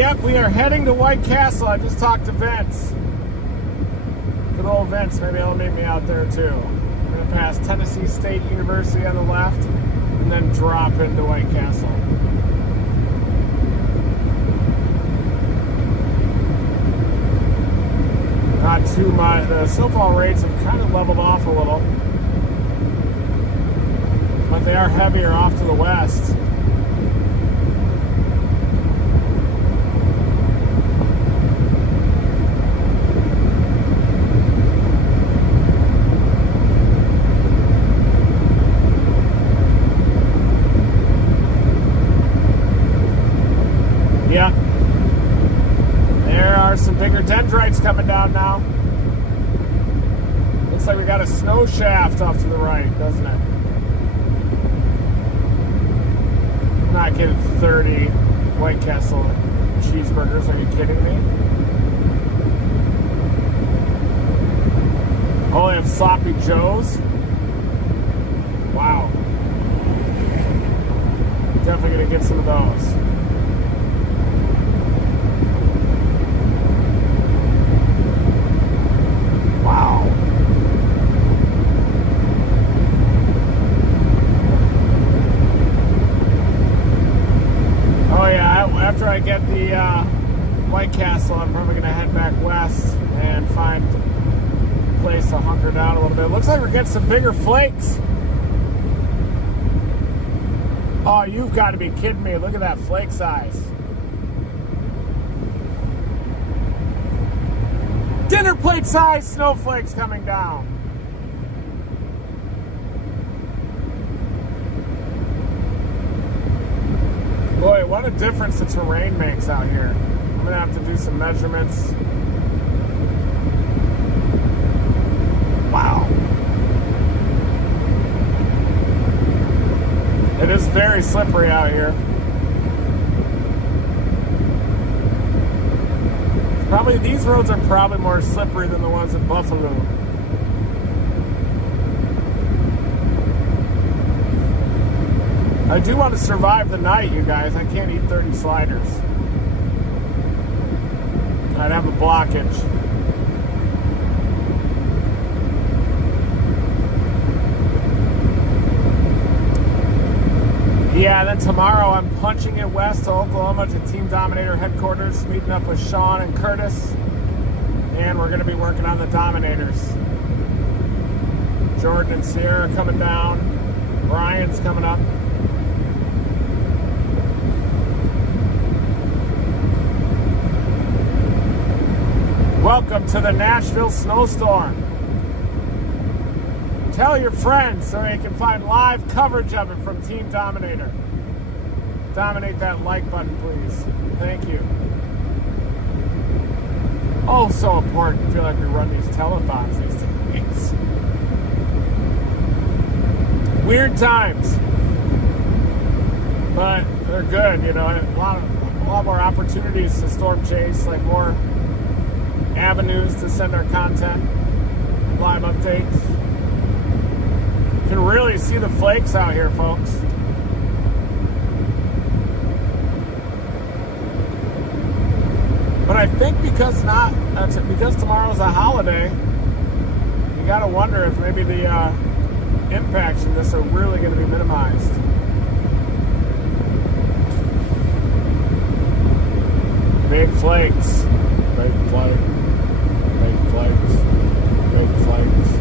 Yep, we are heading to White Castle. I just talked to Vince. Good old Vince. Maybe he'll meet me out there too. I'm going to pass Tennessee State University on the left and then drop into White Castle. Not too much. The snowfall rates have kind of leveled off a little, but they are heavier off to the west. Yeah. There are some bigger dendrites coming down now. Looks like we got a snow shaft off to the right, doesn't it? I'm not getting 30 White Castle cheeseburgers. Are you kidding me? Oh, they have sloppy joes. Wow. Definitely gonna get some of those. Wow. Oh yeah, after I get the White Castle, I'm probably going to head back west and find a place to hunker down a little bit. Looks like we're getting some bigger flakes. Oh, you've got to be kidding me. Look at that flake size. Dinner plate size snowflakes coming down. Boy, what a difference the terrain makes out here. I'm gonna have to do some measurements. Wow. It is very slippery out here. Probably these roads are probably more slippery than the ones in Buffalo. I do want to survive the night, you guys. I can't eat 30 sliders. I'd have a blockage. Yeah, then tomorrow I'm punching it west to Oklahoma to Team Dominator headquarters, meeting up with Sean and Curtis, and we're going to be working on the Dominators. Jordan and Sierra coming down. Brian's coming up. Welcome to the Nashville snowstorm. Tell your friends so they can find live coverage of it from Team Dominator. Dominate that like button, please. Thank you. Oh, so important. I feel like we run these telethons these days. Weird times. But they're good, you know. A lot more opportunities to storm chase, like more avenues to send our content, live updates. You can really see the flakes out here, folks. But I think because tomorrow's a holiday, you gotta wonder if maybe the impacts from this are really going to be minimized. Big flakes. Big flakes. Big flakes. Big flakes.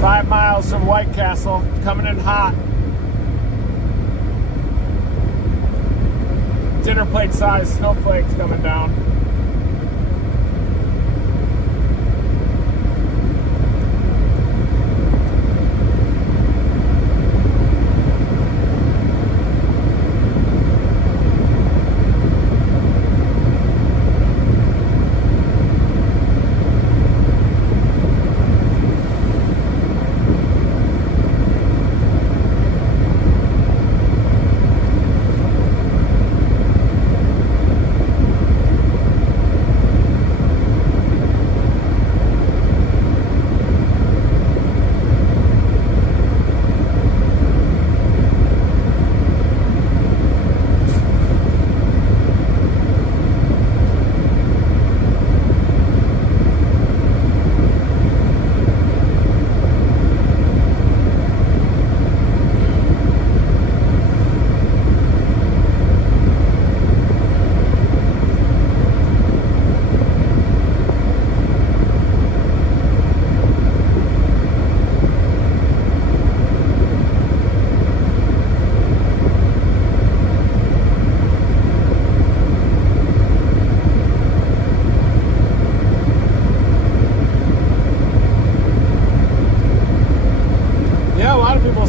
5 miles from White Castle, coming in hot. Dinner plate size snowflakes coming down.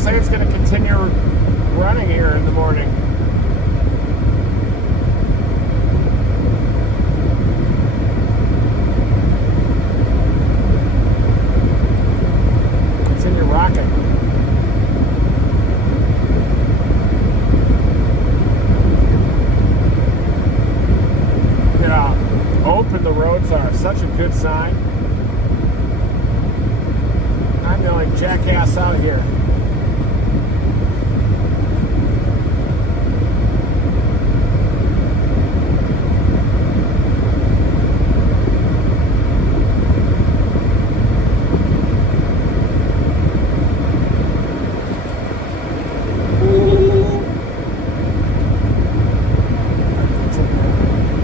like it's going to continue running here in the morning. Continue rocking. Look at how open the roads are. Such a good sign. I'm the only jackass out here.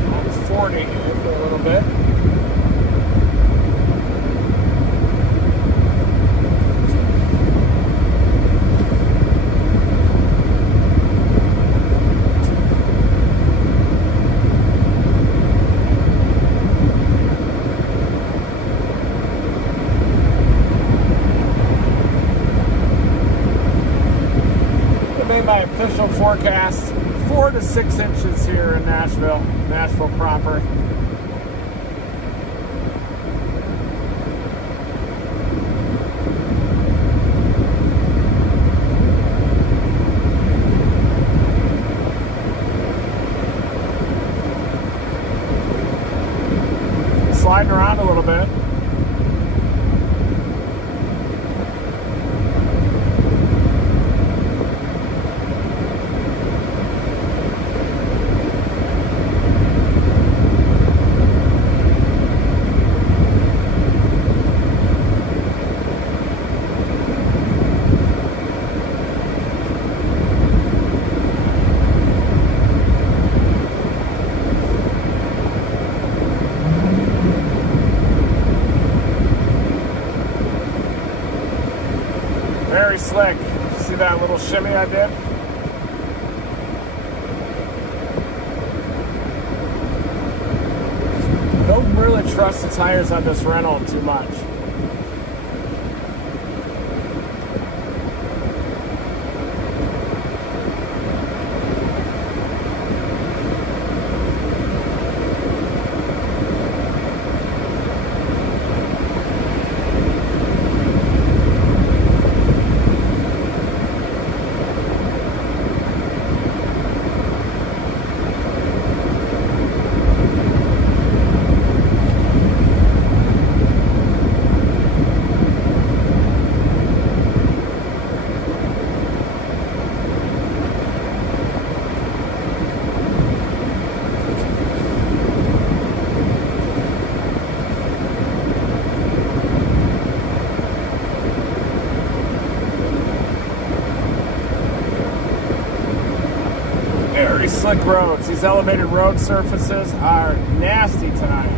I'm 40 here for a little bit. My official forecast 4 to 6 inches here in Nashville proper. Sliding around a little bit. Very slick. See that little shimmy I did? Don't really trust the tires on this rental too much. Very slick roads. These elevated road surfaces are nasty tonight.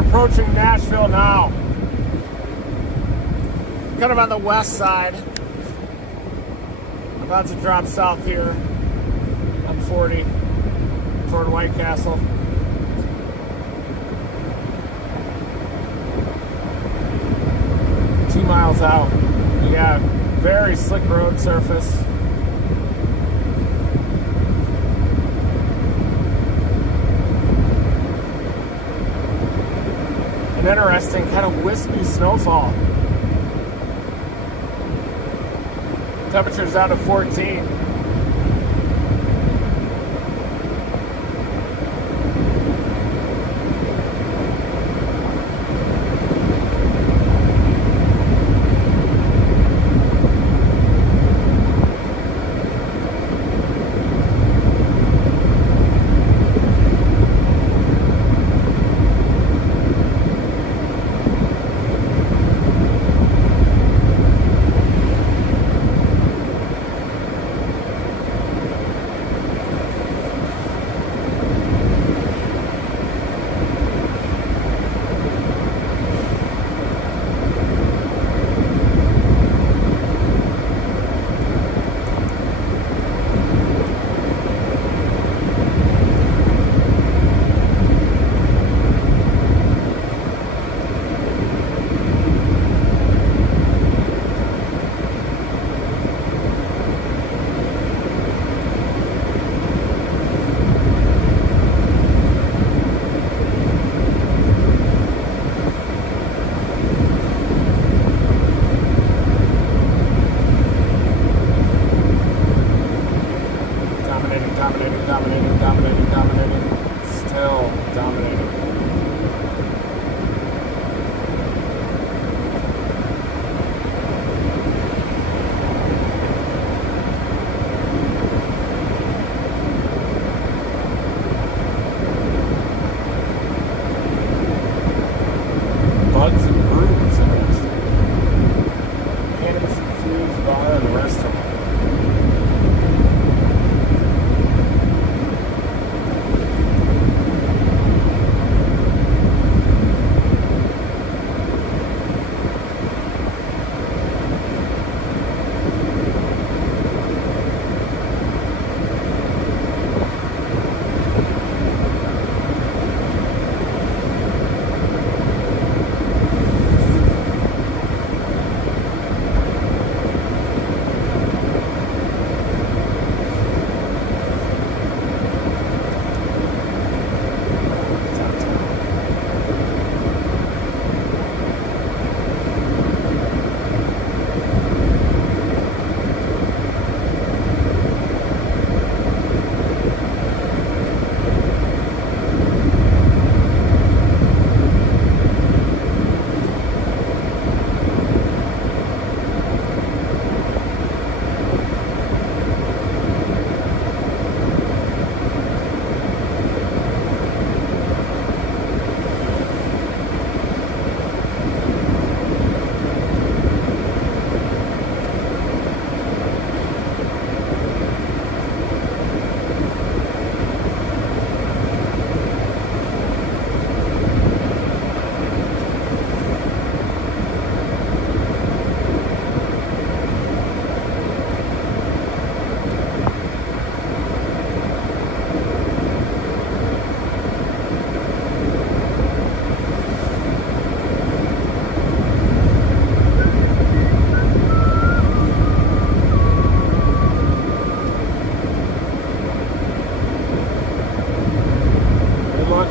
Approaching Nashville now. Kind of on the west side. About to drop south here on 40 toward White Castle. Two miles out. Yeah, very slick road surface. An interesting kind of wispy snowfall. Temperature's down to 14.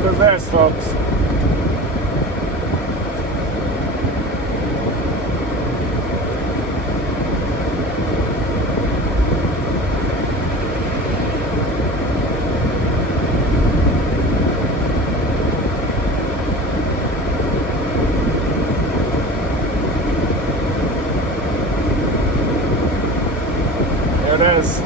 Look at this, folks. There it is.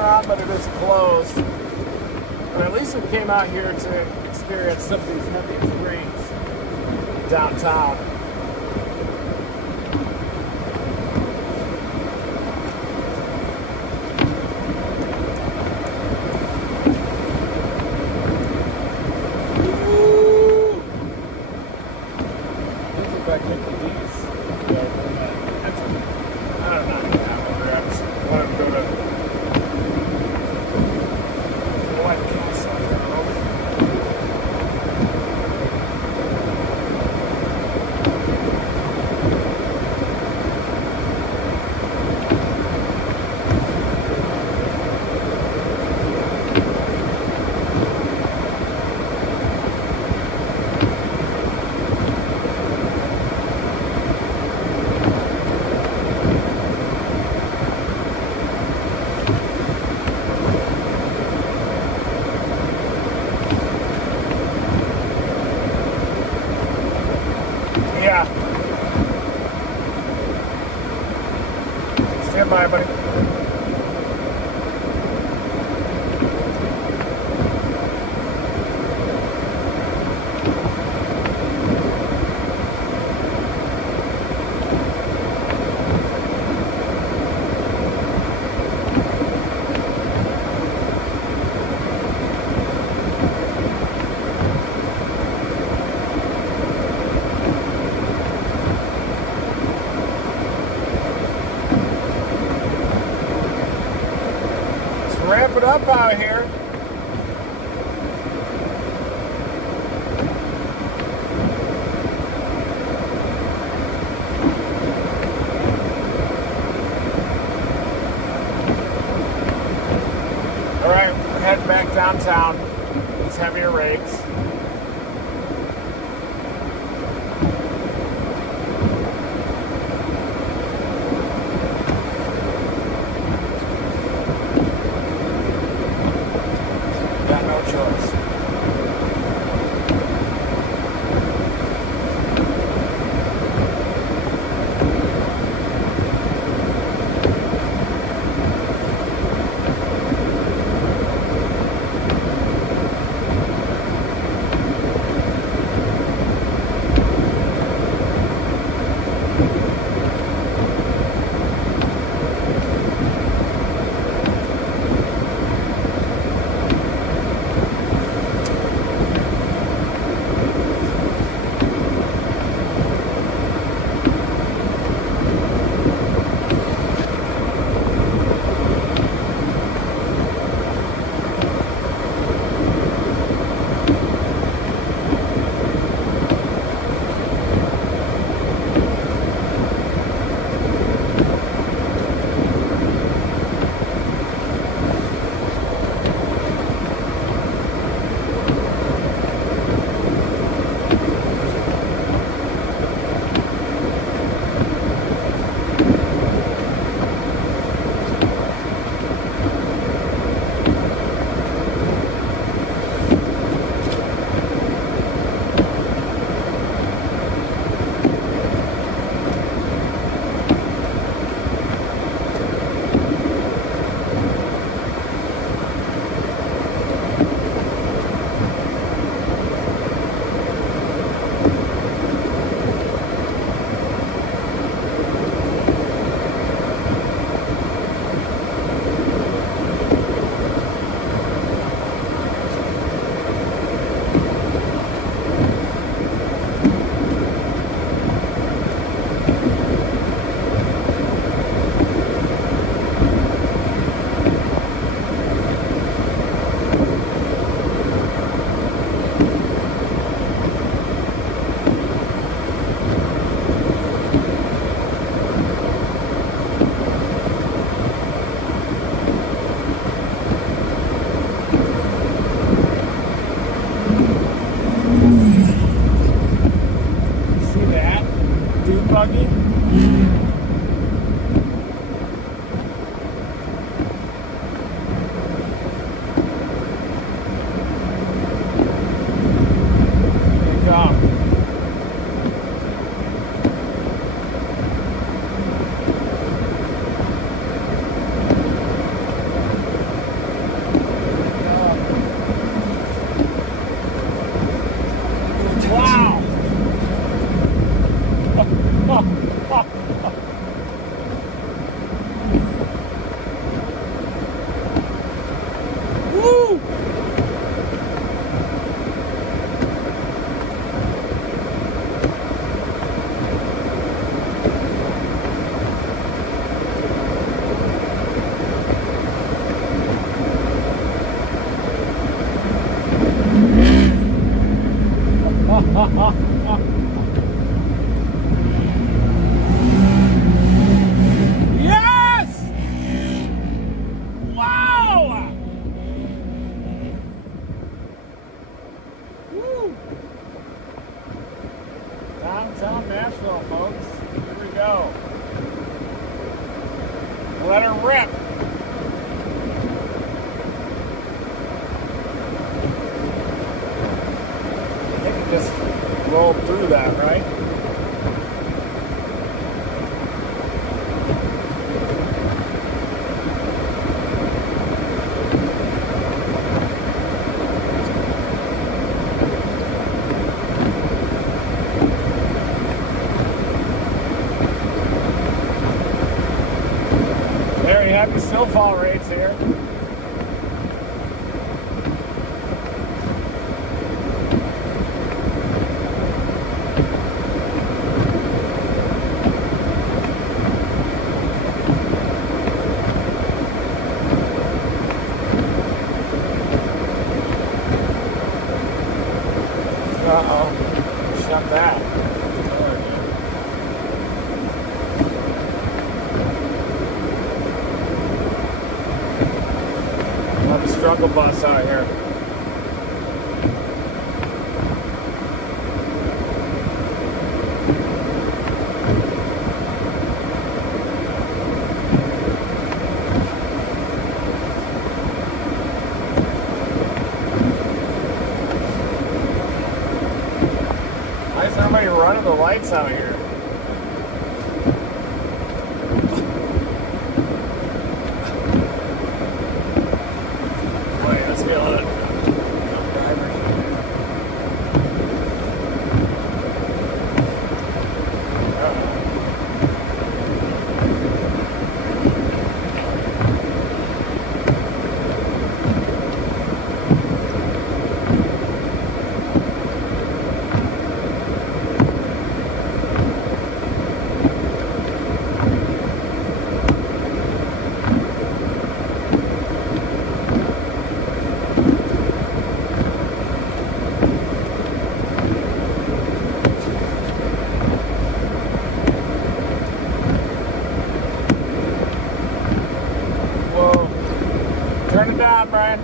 around, but it is closed. But at least we came out here to experience some of these heavy extremes downtown. Stand by, buddy. Ramp it up out here. All right, we're heading back downtown. These heavier rigs. Got no choice. Yes! Wow! Woo! Downtown Nashville, folks. Here we go. Let her rip. I think it just rolled through that, right? There you have the snowfall rates here. Uh-oh. Shut that. Have a struggle bus out here. Why is everybody running the lights out here? Boy, let's be honest. Turn it down, Brian.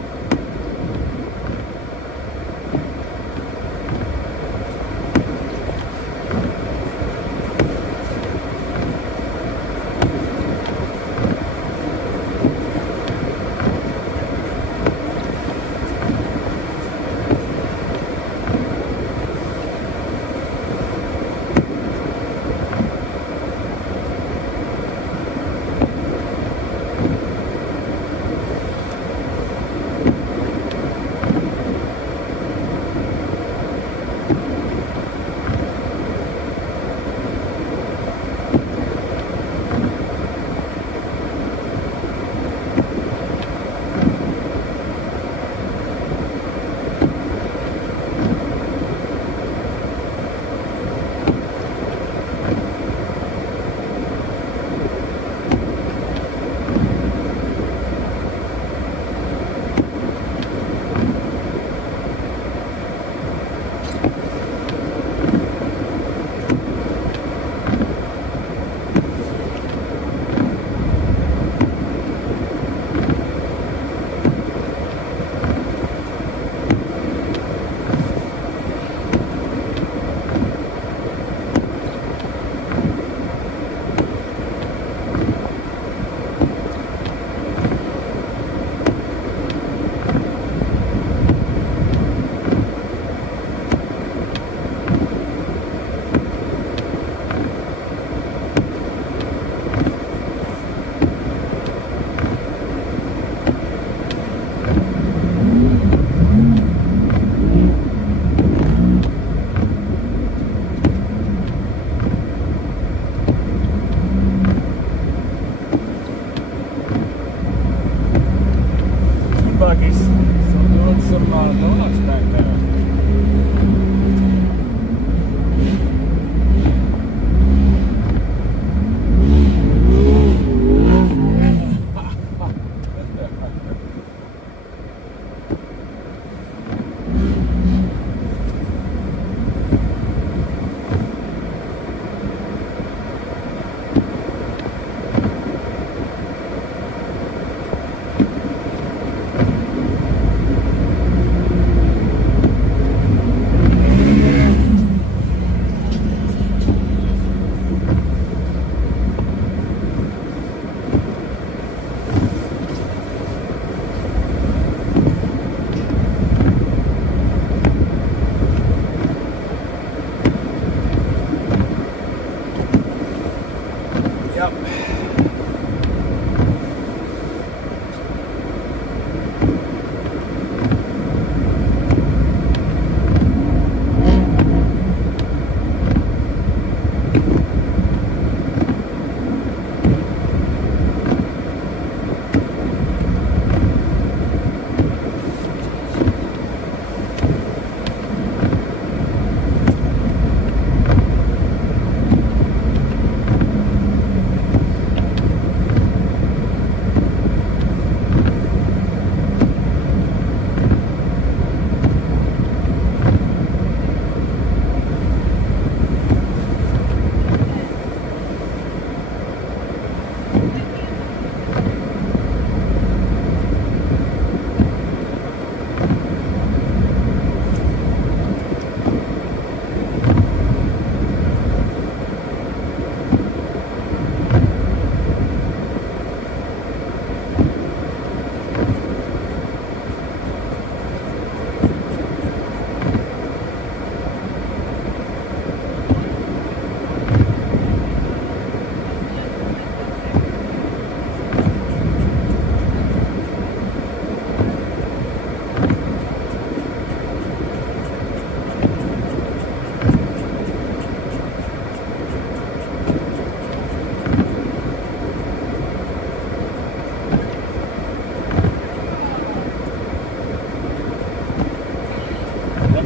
Buggies. So doing some donuts back there.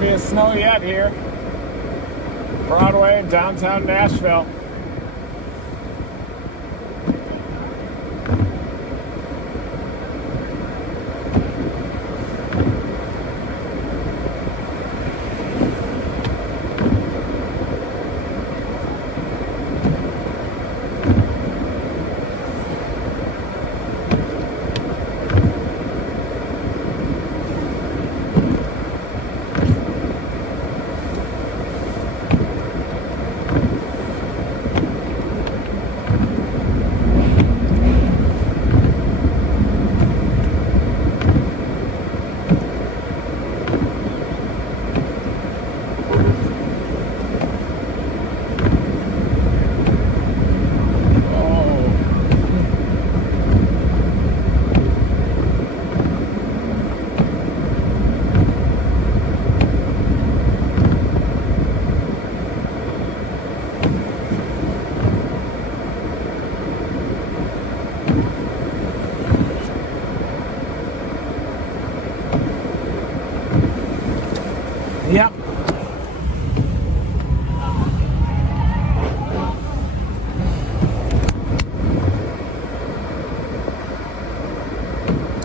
heavy as snow yet here. Broadway in downtown Nashville. Yep.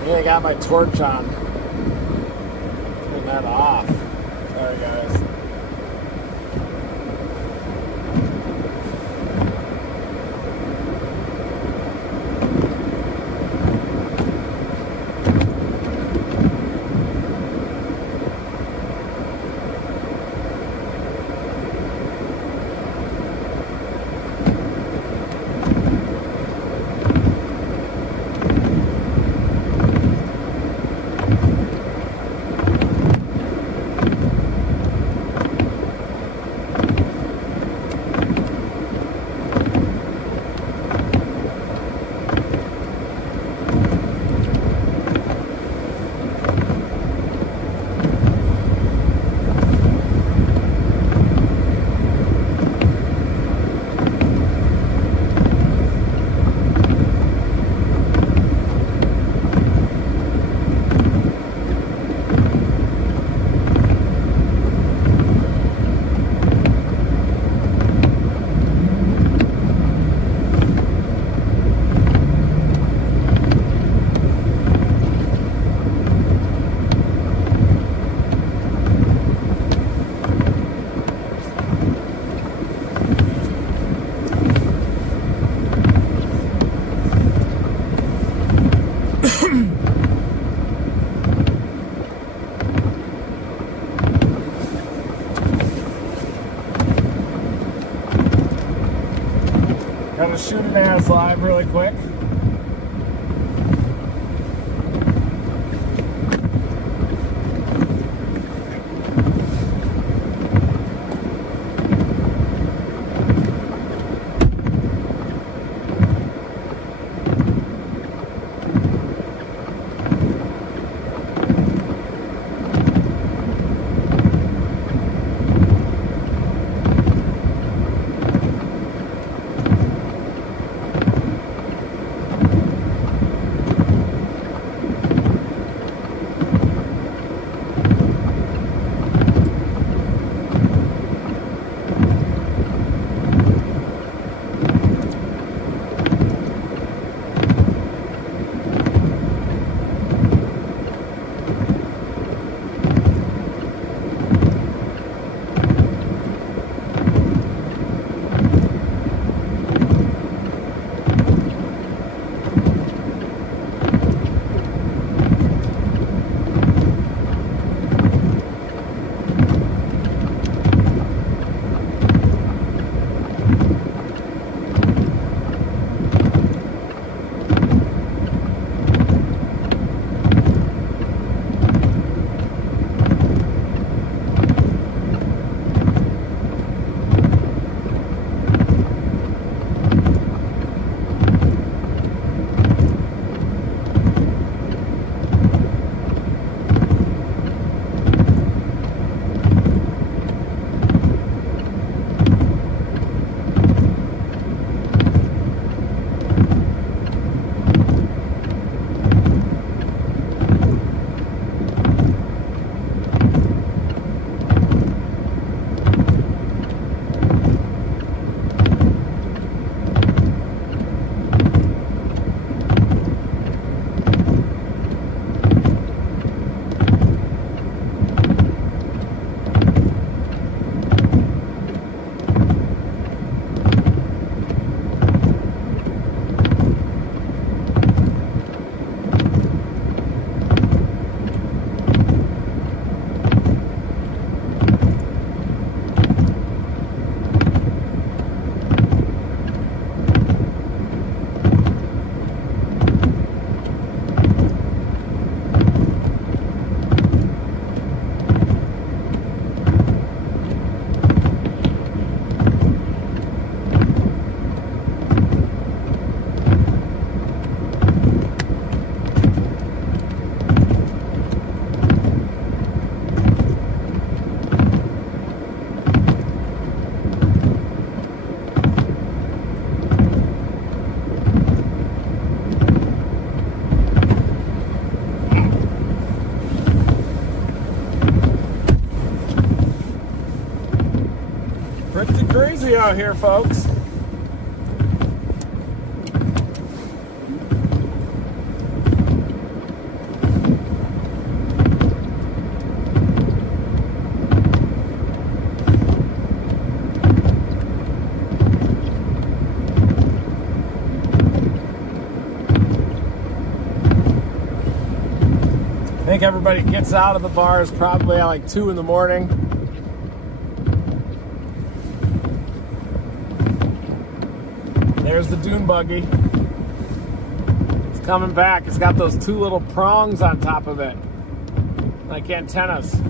Yeah, I got my torch on. Turn that off. Sorry, guys. Gonna shoot an ass live really quick. crazy out here, folks. I think everybody gets out of the bars probably at like 2 in the morning. There's the Dune buggy. It's coming back. It's got those 2 little prongs on top of it, like antennas.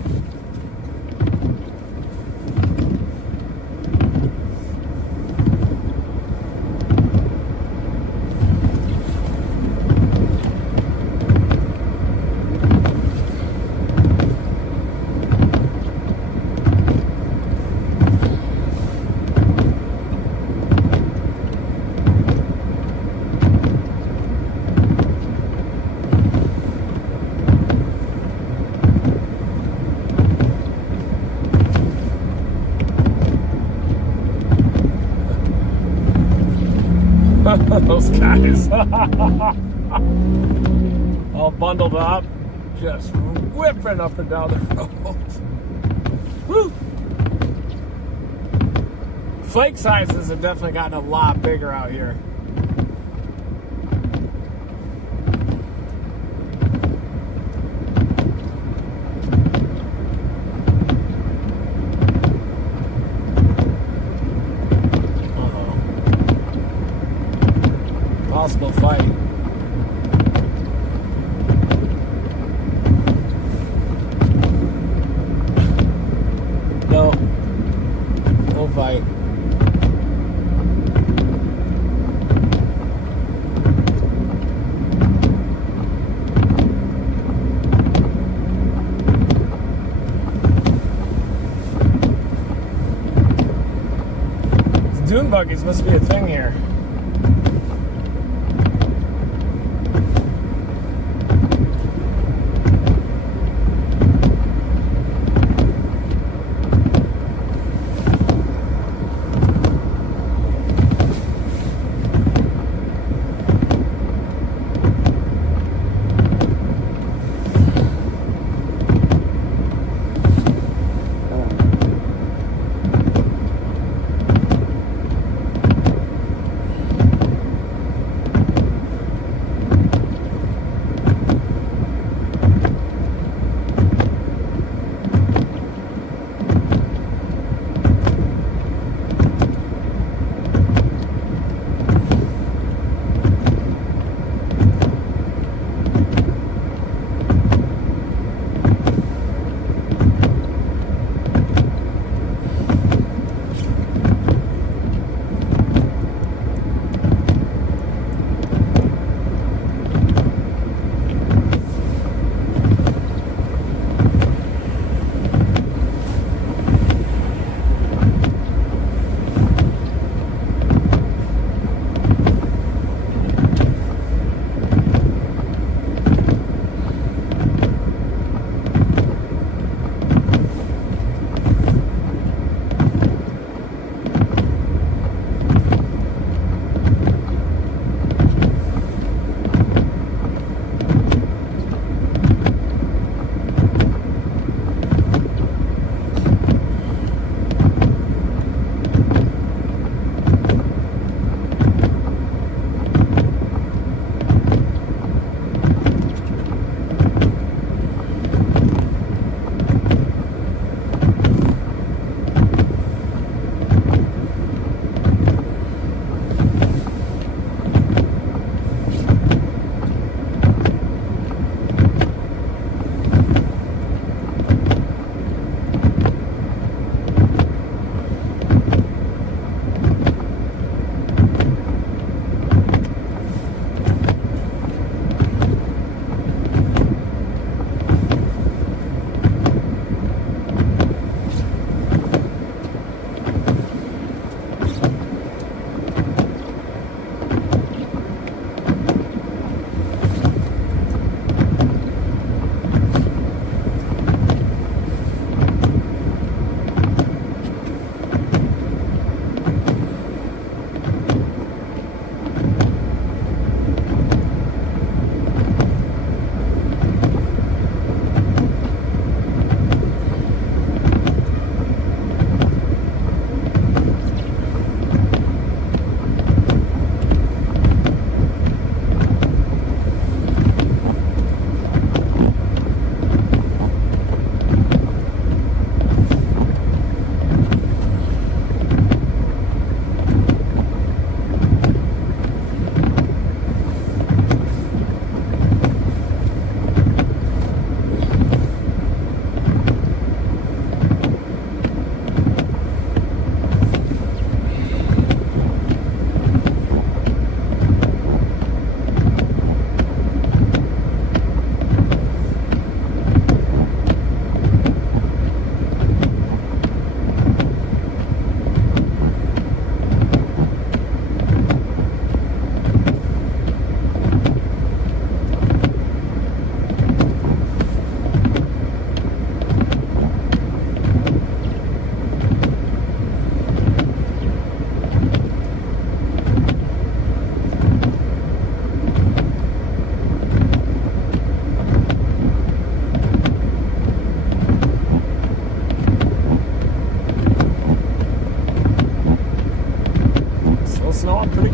Those guys all bundled up, just whipping up and down the road. Woo! Flake sizes have definitely gotten a lot bigger out here. Possible fight. No. No fight. These dune buggies must be a thing here.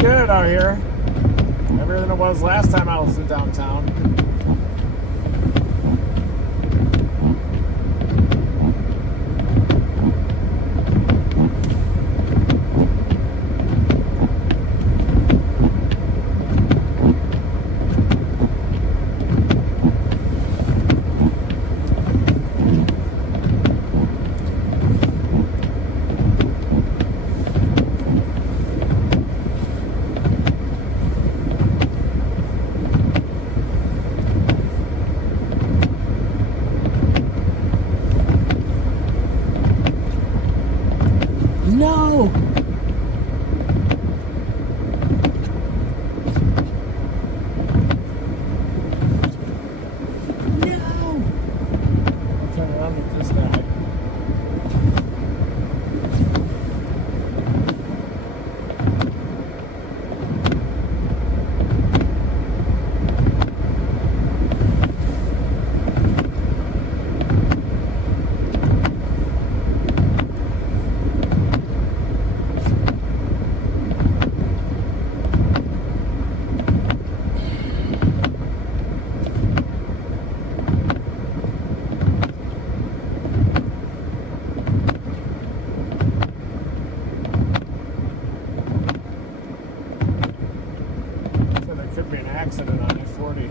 good out here. Better than it was last time I was in downtown. No! No! Turn around with this guy. Could be an accident on I-40.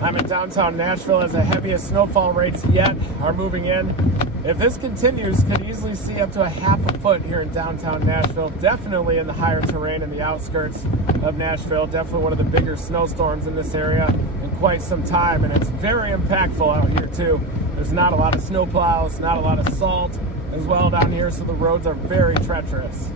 I'm in downtown Nashville as the heaviest snowfall rates yet are moving in. If this continues, could easily see up to a half a foot here in downtown Nashville. Definitely in the higher terrain in the outskirts of Nashville. Definitely one of the bigger snowstorms in this area in quite some time, and it's very impactful out here too. There's not a lot of snow plows, not a lot of salt as well down here, so the roads are very treacherous.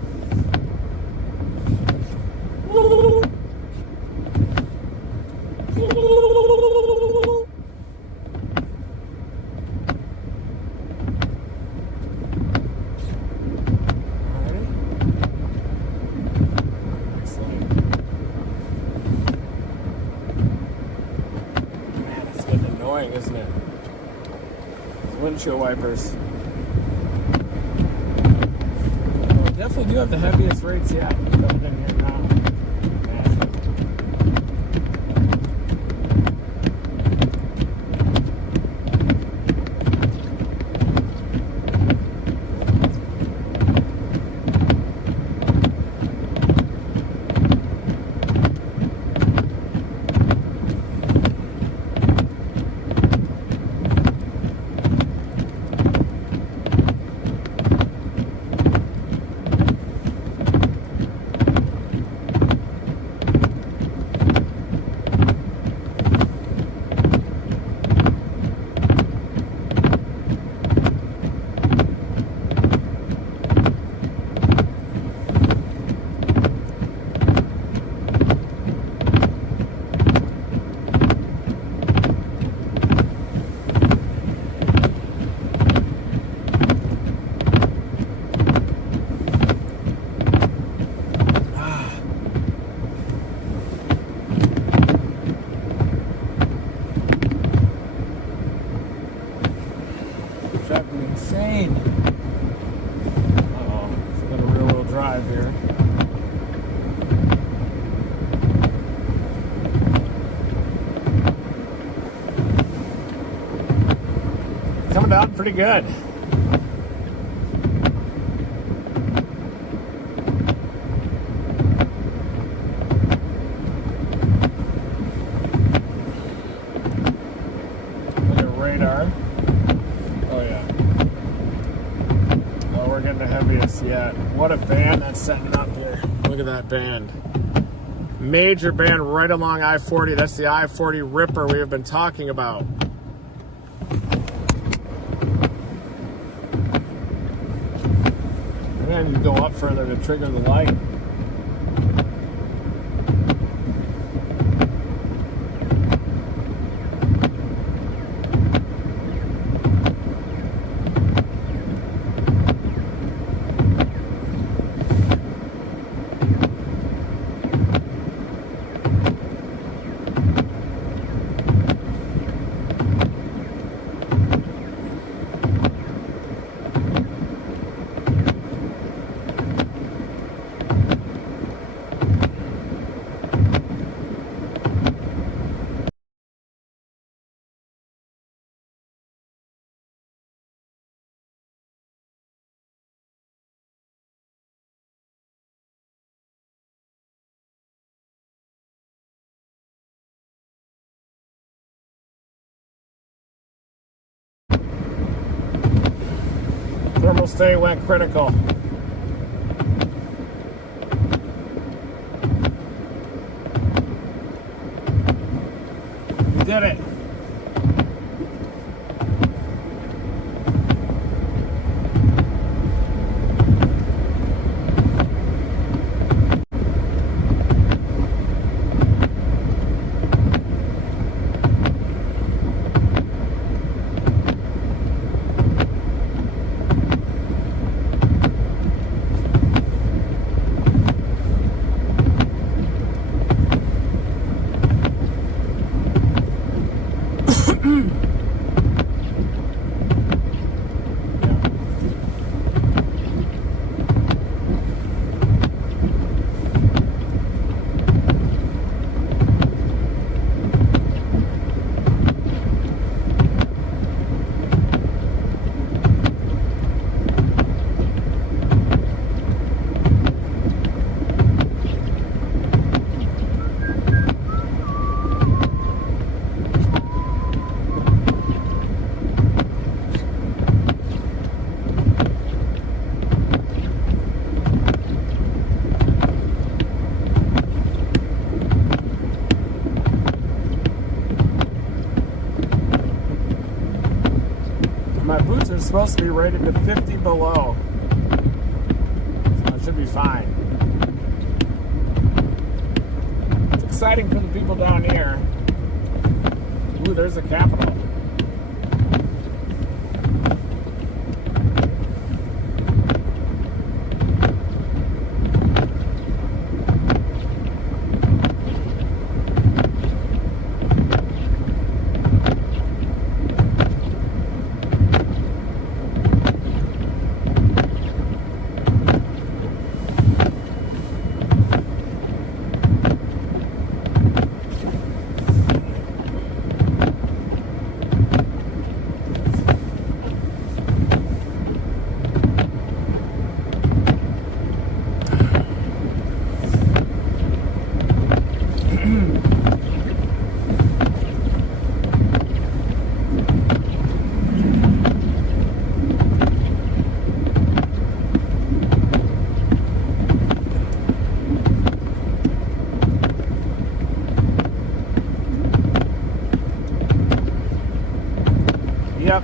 Isn't it? Windshield wipers. Well, definitely do have the heaviest rates yet coming in here now. Driving me insane. Uh-oh, it's got a rear-wheel drive here. Coming down pretty good. Look at radar. Oh yeah. Oh, we're getting the heaviest yet. What a band that's setting up here. Look at that band. Major band right along I-40. That's the I-40 ripper we have been talking about. And you go up further to trigger the light. Thermal state went critical. We did it. My boots are supposed to be rated to 50 below, so it should be fine. It's exciting for the people down here. Ooh, there's a Capitol. Yep.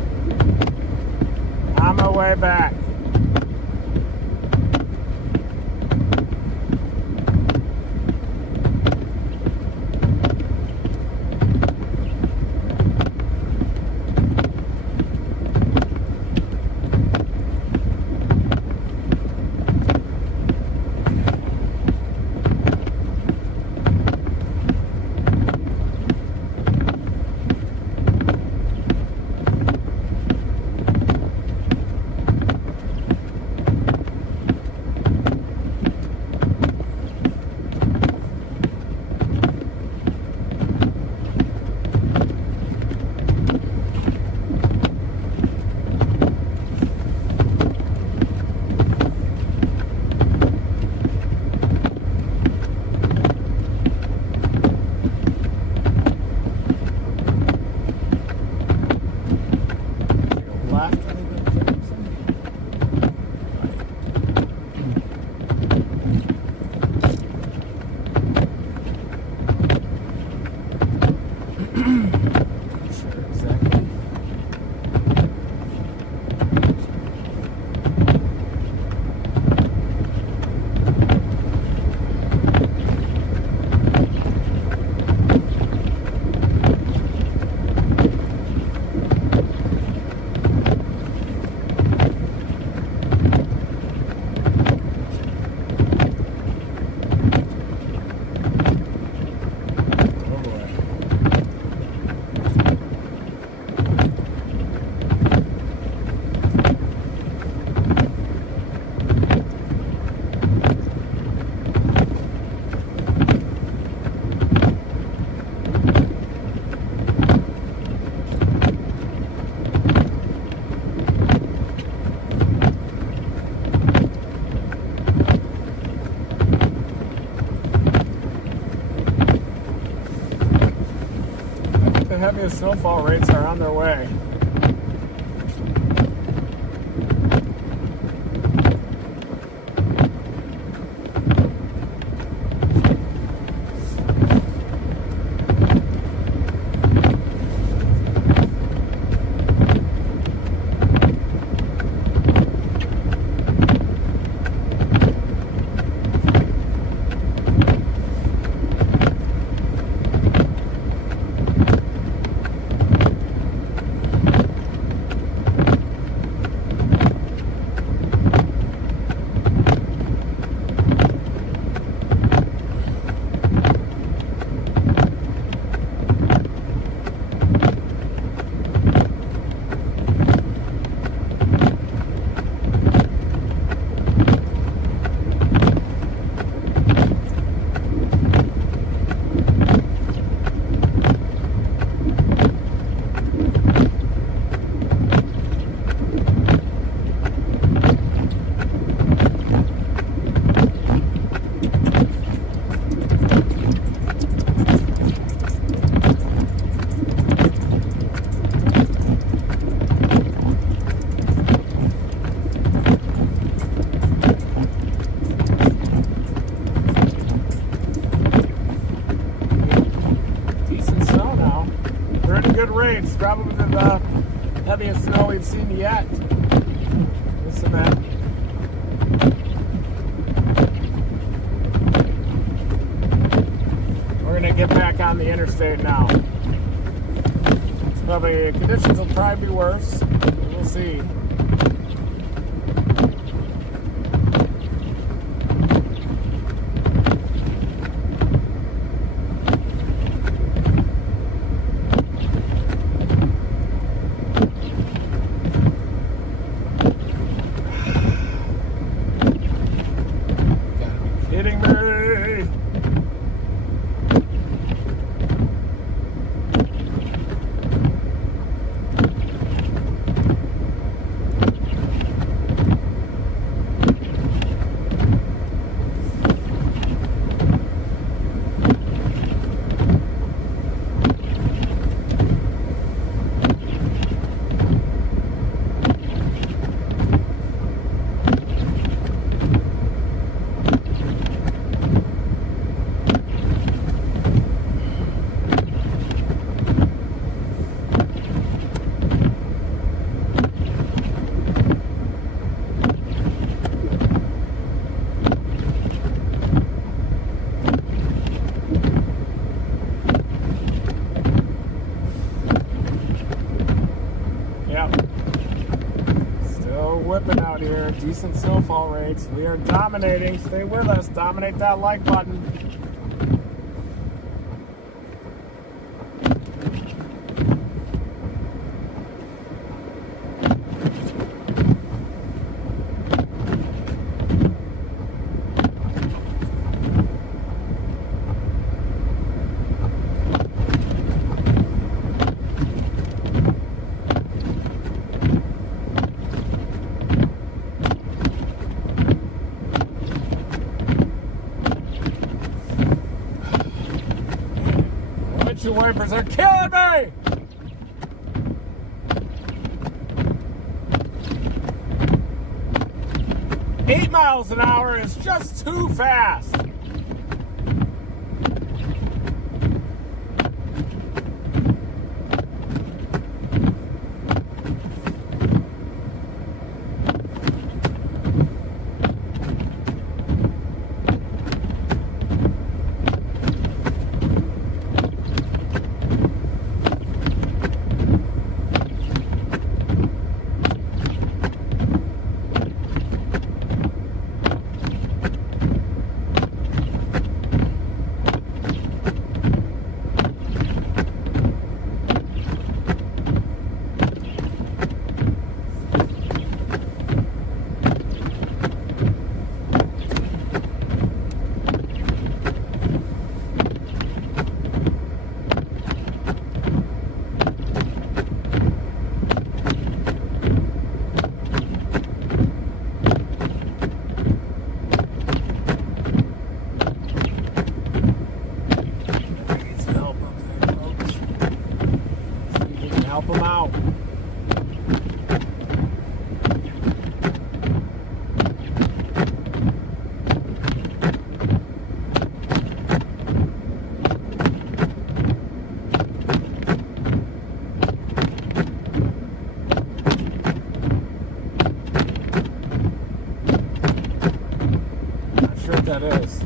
On my way back. heaviest snowfall rates are on their way. heaviest snow we've seen yet. This event. We're gonna get back on the interstate now. It's probably, conditions will probably be worse. We'll see. Kidding me? Whipping out here, decent snowfall rates. We are dominating. Stay with us. Dominate that like button. Windshield wipers are killing me! Eight miles an hour is just too fast. Help them out. Not sure what that is.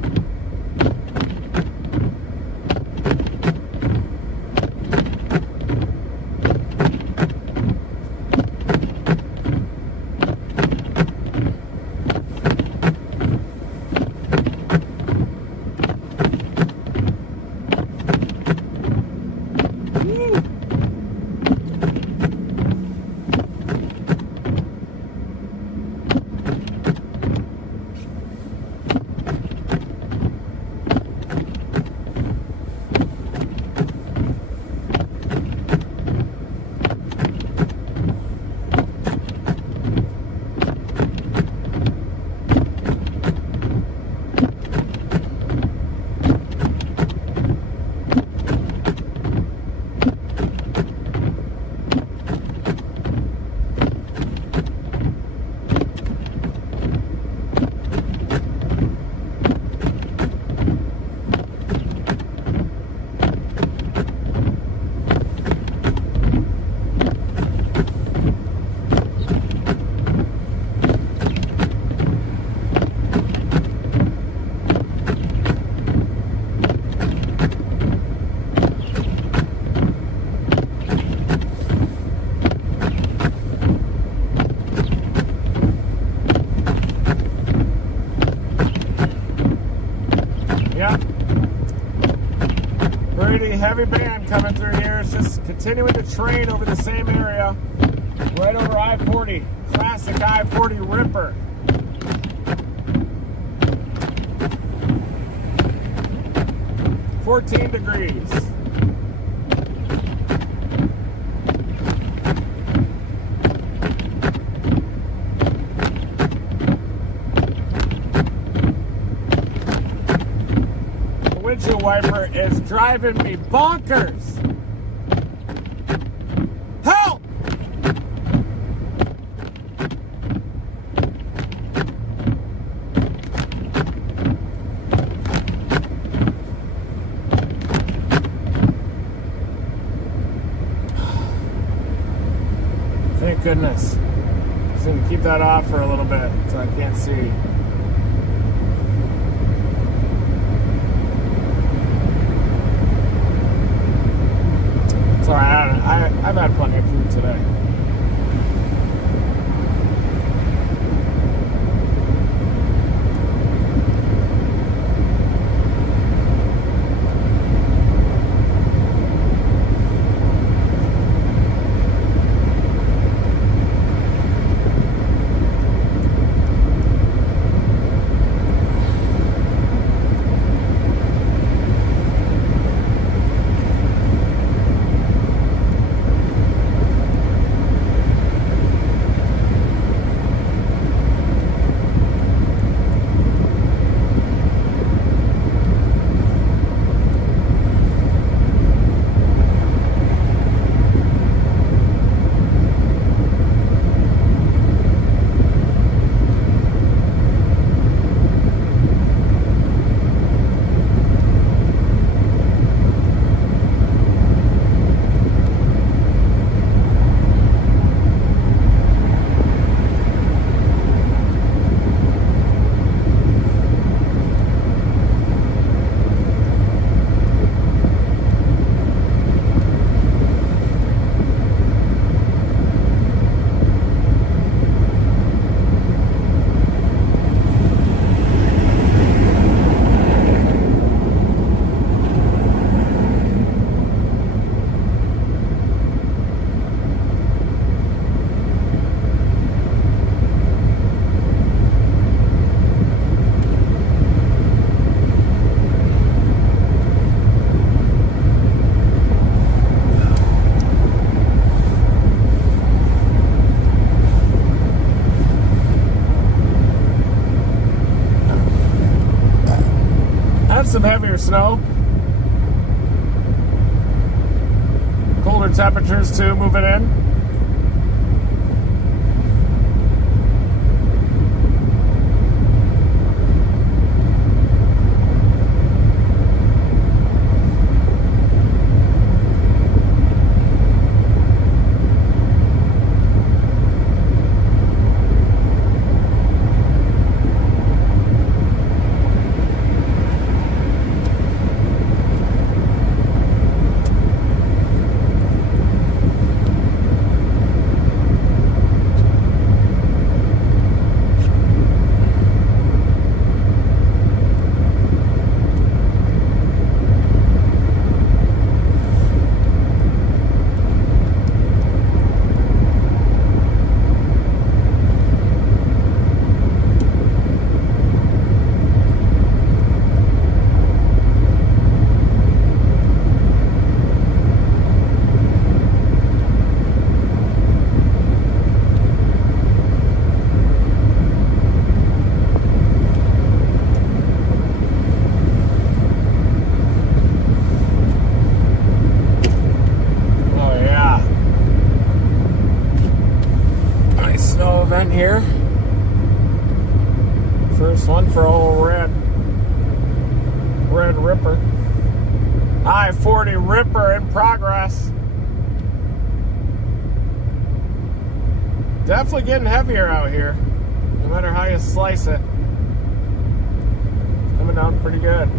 continuing to train over the same area, right over I-40. Classic I-40 Ripper. $14 degrees. The windshield wiper is driving me bonkers. Help! Thank goodness. Just going to keep that off for a little bit so I can't see. It's alright, I've had plenty of food today. Some heavier snow. Colder temperatures too moving in. Here. First one for old Red Ripper. I-40 Ripper in progress. Definitely getting heavier out here, no matter how you slice it. Coming down pretty good.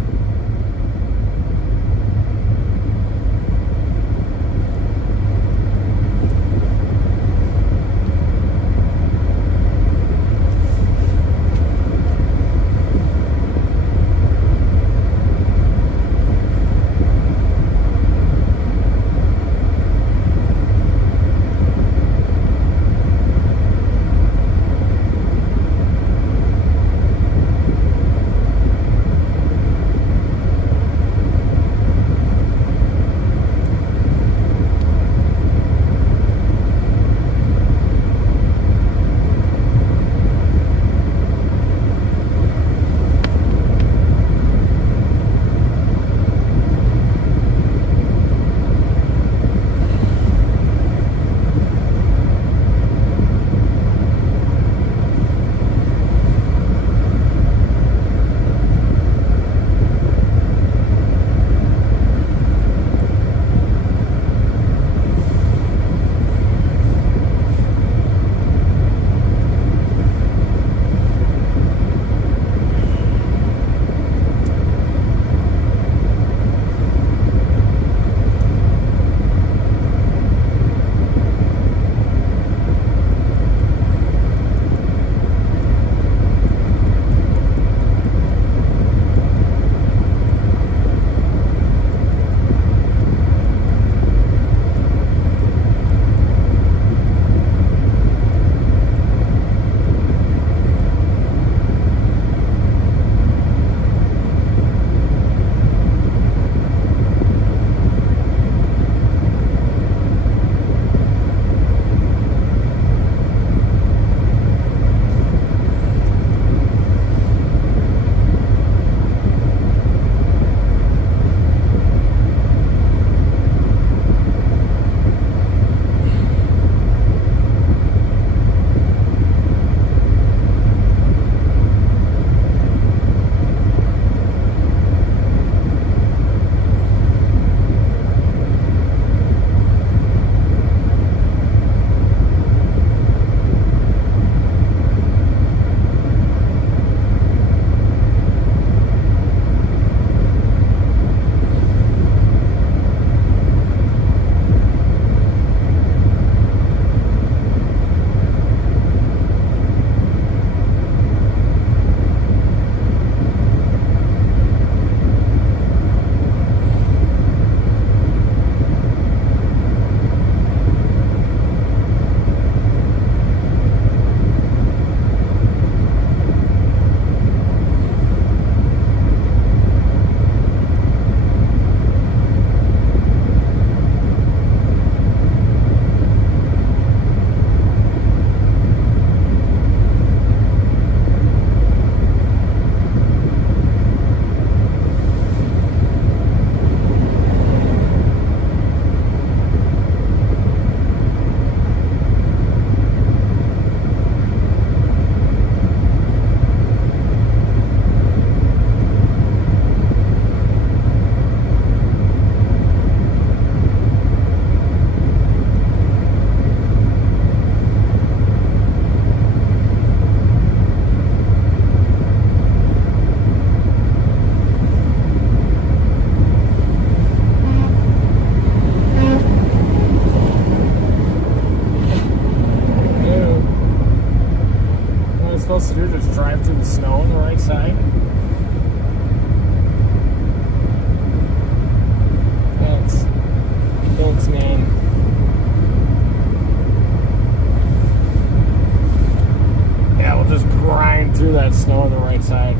supposed to do? Just drive through the snow on the right side? Thanks. Thanks, man. Yeah, we'll just grind through that snow on the right side.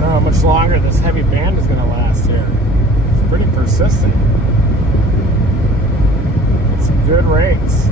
How much longer this heavy band is going to last here. It's pretty persistent. It's some good rates.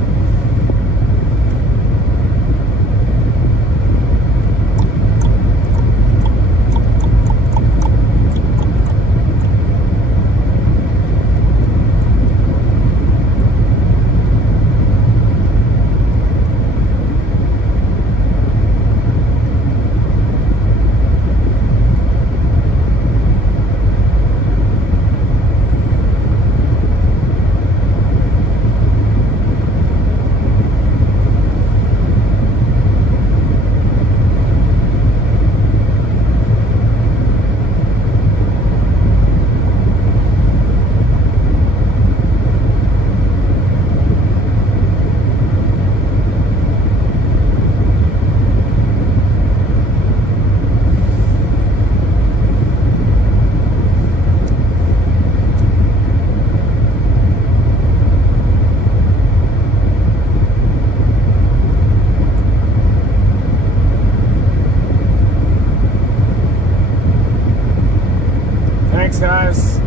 Thanks, guys.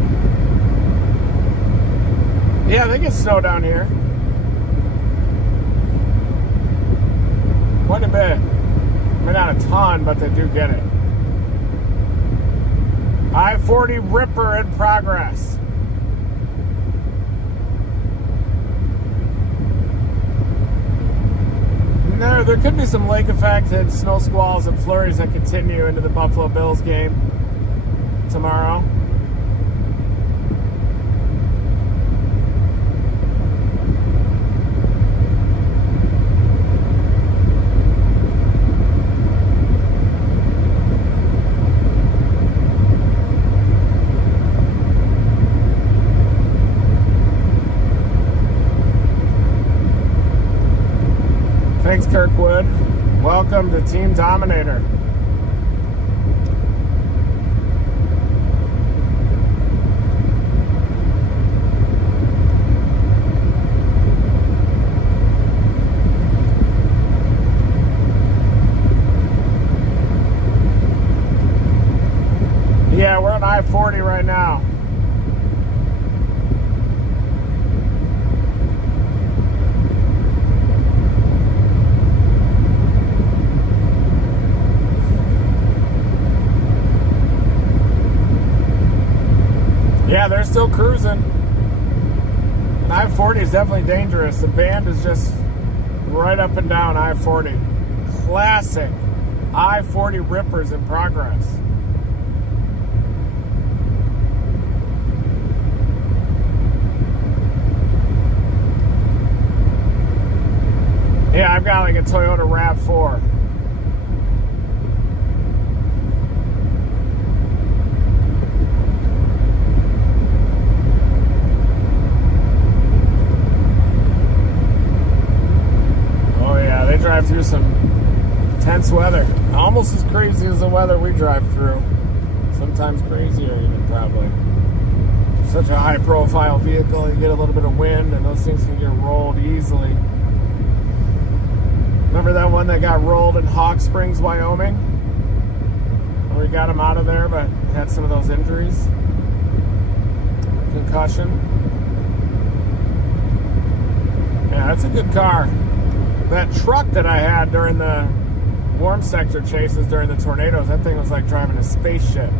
Yeah, they get snow down here. Quite a bit. I mean, not a ton, but they do get it. I-40 Ripper in progress. There could be some lake effect and snow squalls and flurries that continue into the Buffalo Bills game tomorrow. Thanks, Kirkwood. Welcome to Team Dominator. Yeah, we're on I-40 right now. Yeah, they're still cruising. And I-40 is definitely dangerous. The band is just right up and down I-40. Classic I-40 Rippers in progress. Yeah, I've got like a Toyota RAV4. They drive through some intense weather. Almost as crazy as the weather we drive through. Sometimes crazier even, probably. Such a high profile vehicle, you get a little bit of wind and those things can get rolled easily. Remember that one that got rolled in Hawk Springs, Wyoming? We got him out of there, but had some of those injuries. Concussion. Yeah, that's a good car. That truck that I had during the warm sector chases during the tornadoes, that thing was like driving a spaceship.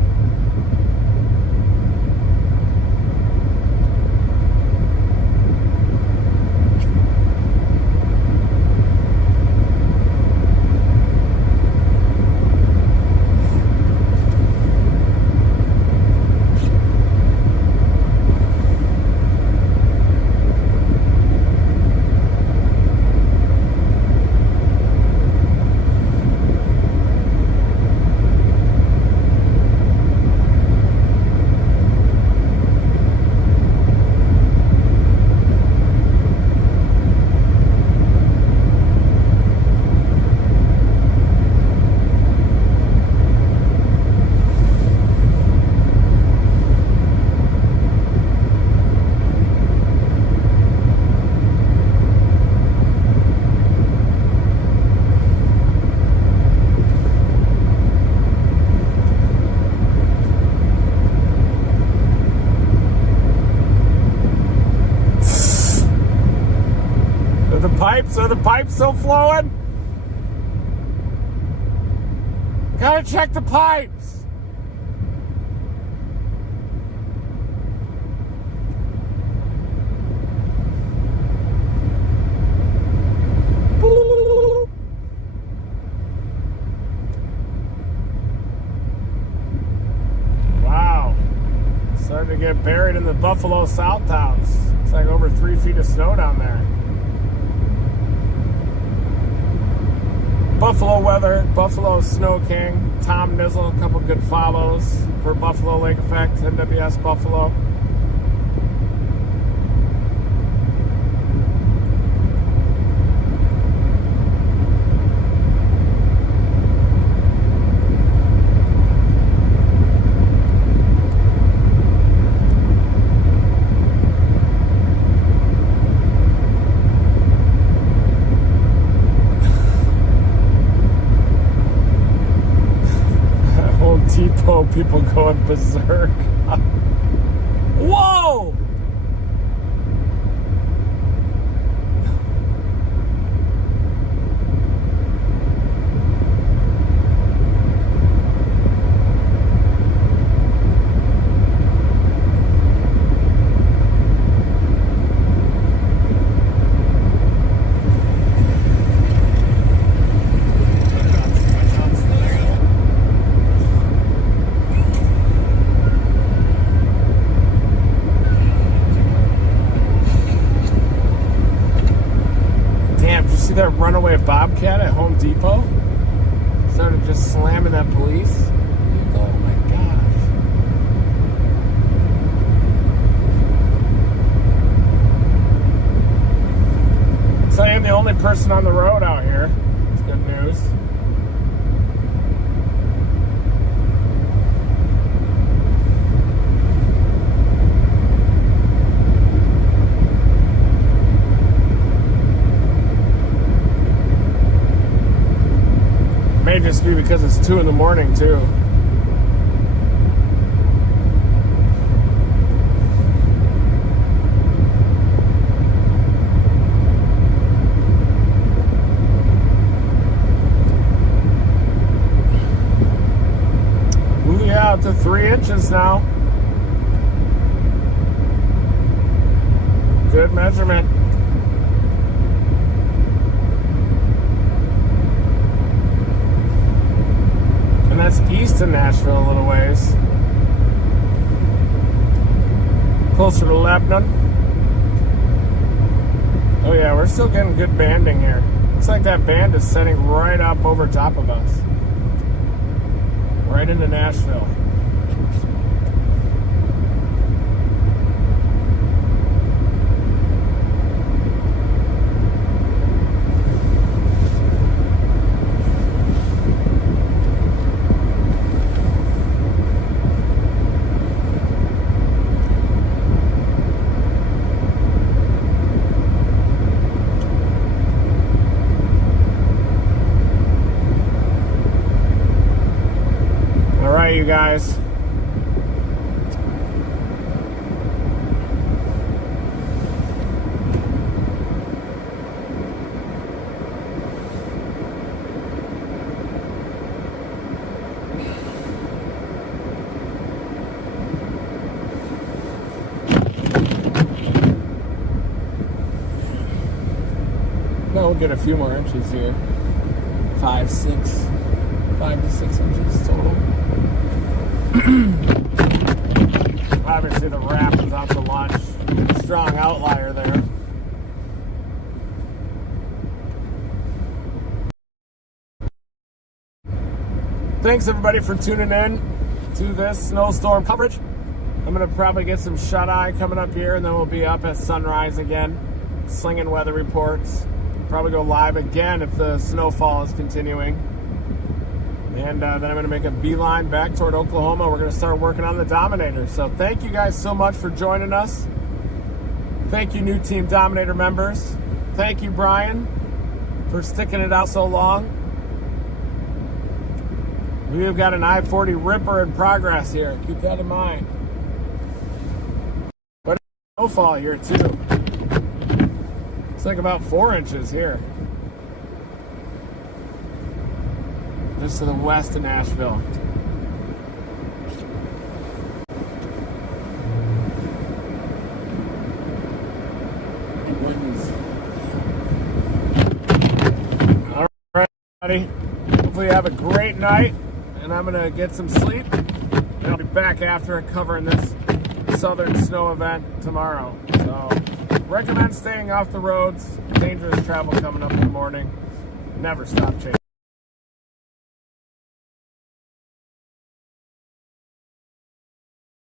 the pipe's still flowing? Gotta check the pipes. Wow. Starting to get buried in the Buffalo South towns. It's like over 3 feet of snow down there. Buffalo weather, Buffalo Snow King, Tom Nizzle, a couple good follows for Buffalo Lake Effect, NWS Buffalo. Depot people going berserk. Whoa! See that runaway Bobcat at Home Depot? Started just slamming that police. Oh my gosh. So I am the only person on the road out here. It's good news. May just be because it's 2 in the morning too. Ooh yeah, up to 3 inches now. Good measurement. That's east of Nashville a little ways. Closer to Lebanon. Oh yeah, we're still getting good banding here. Looks like that band is setting right up over top of us. Right into Nashville. You guys. Now we'll get a few more inches here. 5 to 6 inches total. Obviously the wrap is out to lunch. Strong outlier there. Thanks everybody for tuning in to this snowstorm coverage. I'm going to probably get some shut-eye coming up here, and then we'll be up at sunrise again, slinging weather reports. Probably go live again if the snowfall is continuing. And then I'm going to make a beeline back toward Oklahoma. We're going to start working on the Dominator. So thank you guys so much for joining us. Thank you, new Team Dominator members. Thank you, Brian, for sticking it out so long. We've got an I-40 Ripper in progress here. Keep that in mind. But snowfall here, too. It's like about 4 inches here. Just to the west of Nashville. All right, everybody. Hopefully you have a great night, and I'm gonna get some sleep. And I'll be back after it covering this southern snow event tomorrow. So recommend staying off the roads. Dangerous travel coming up in the morning. Never stop chasing.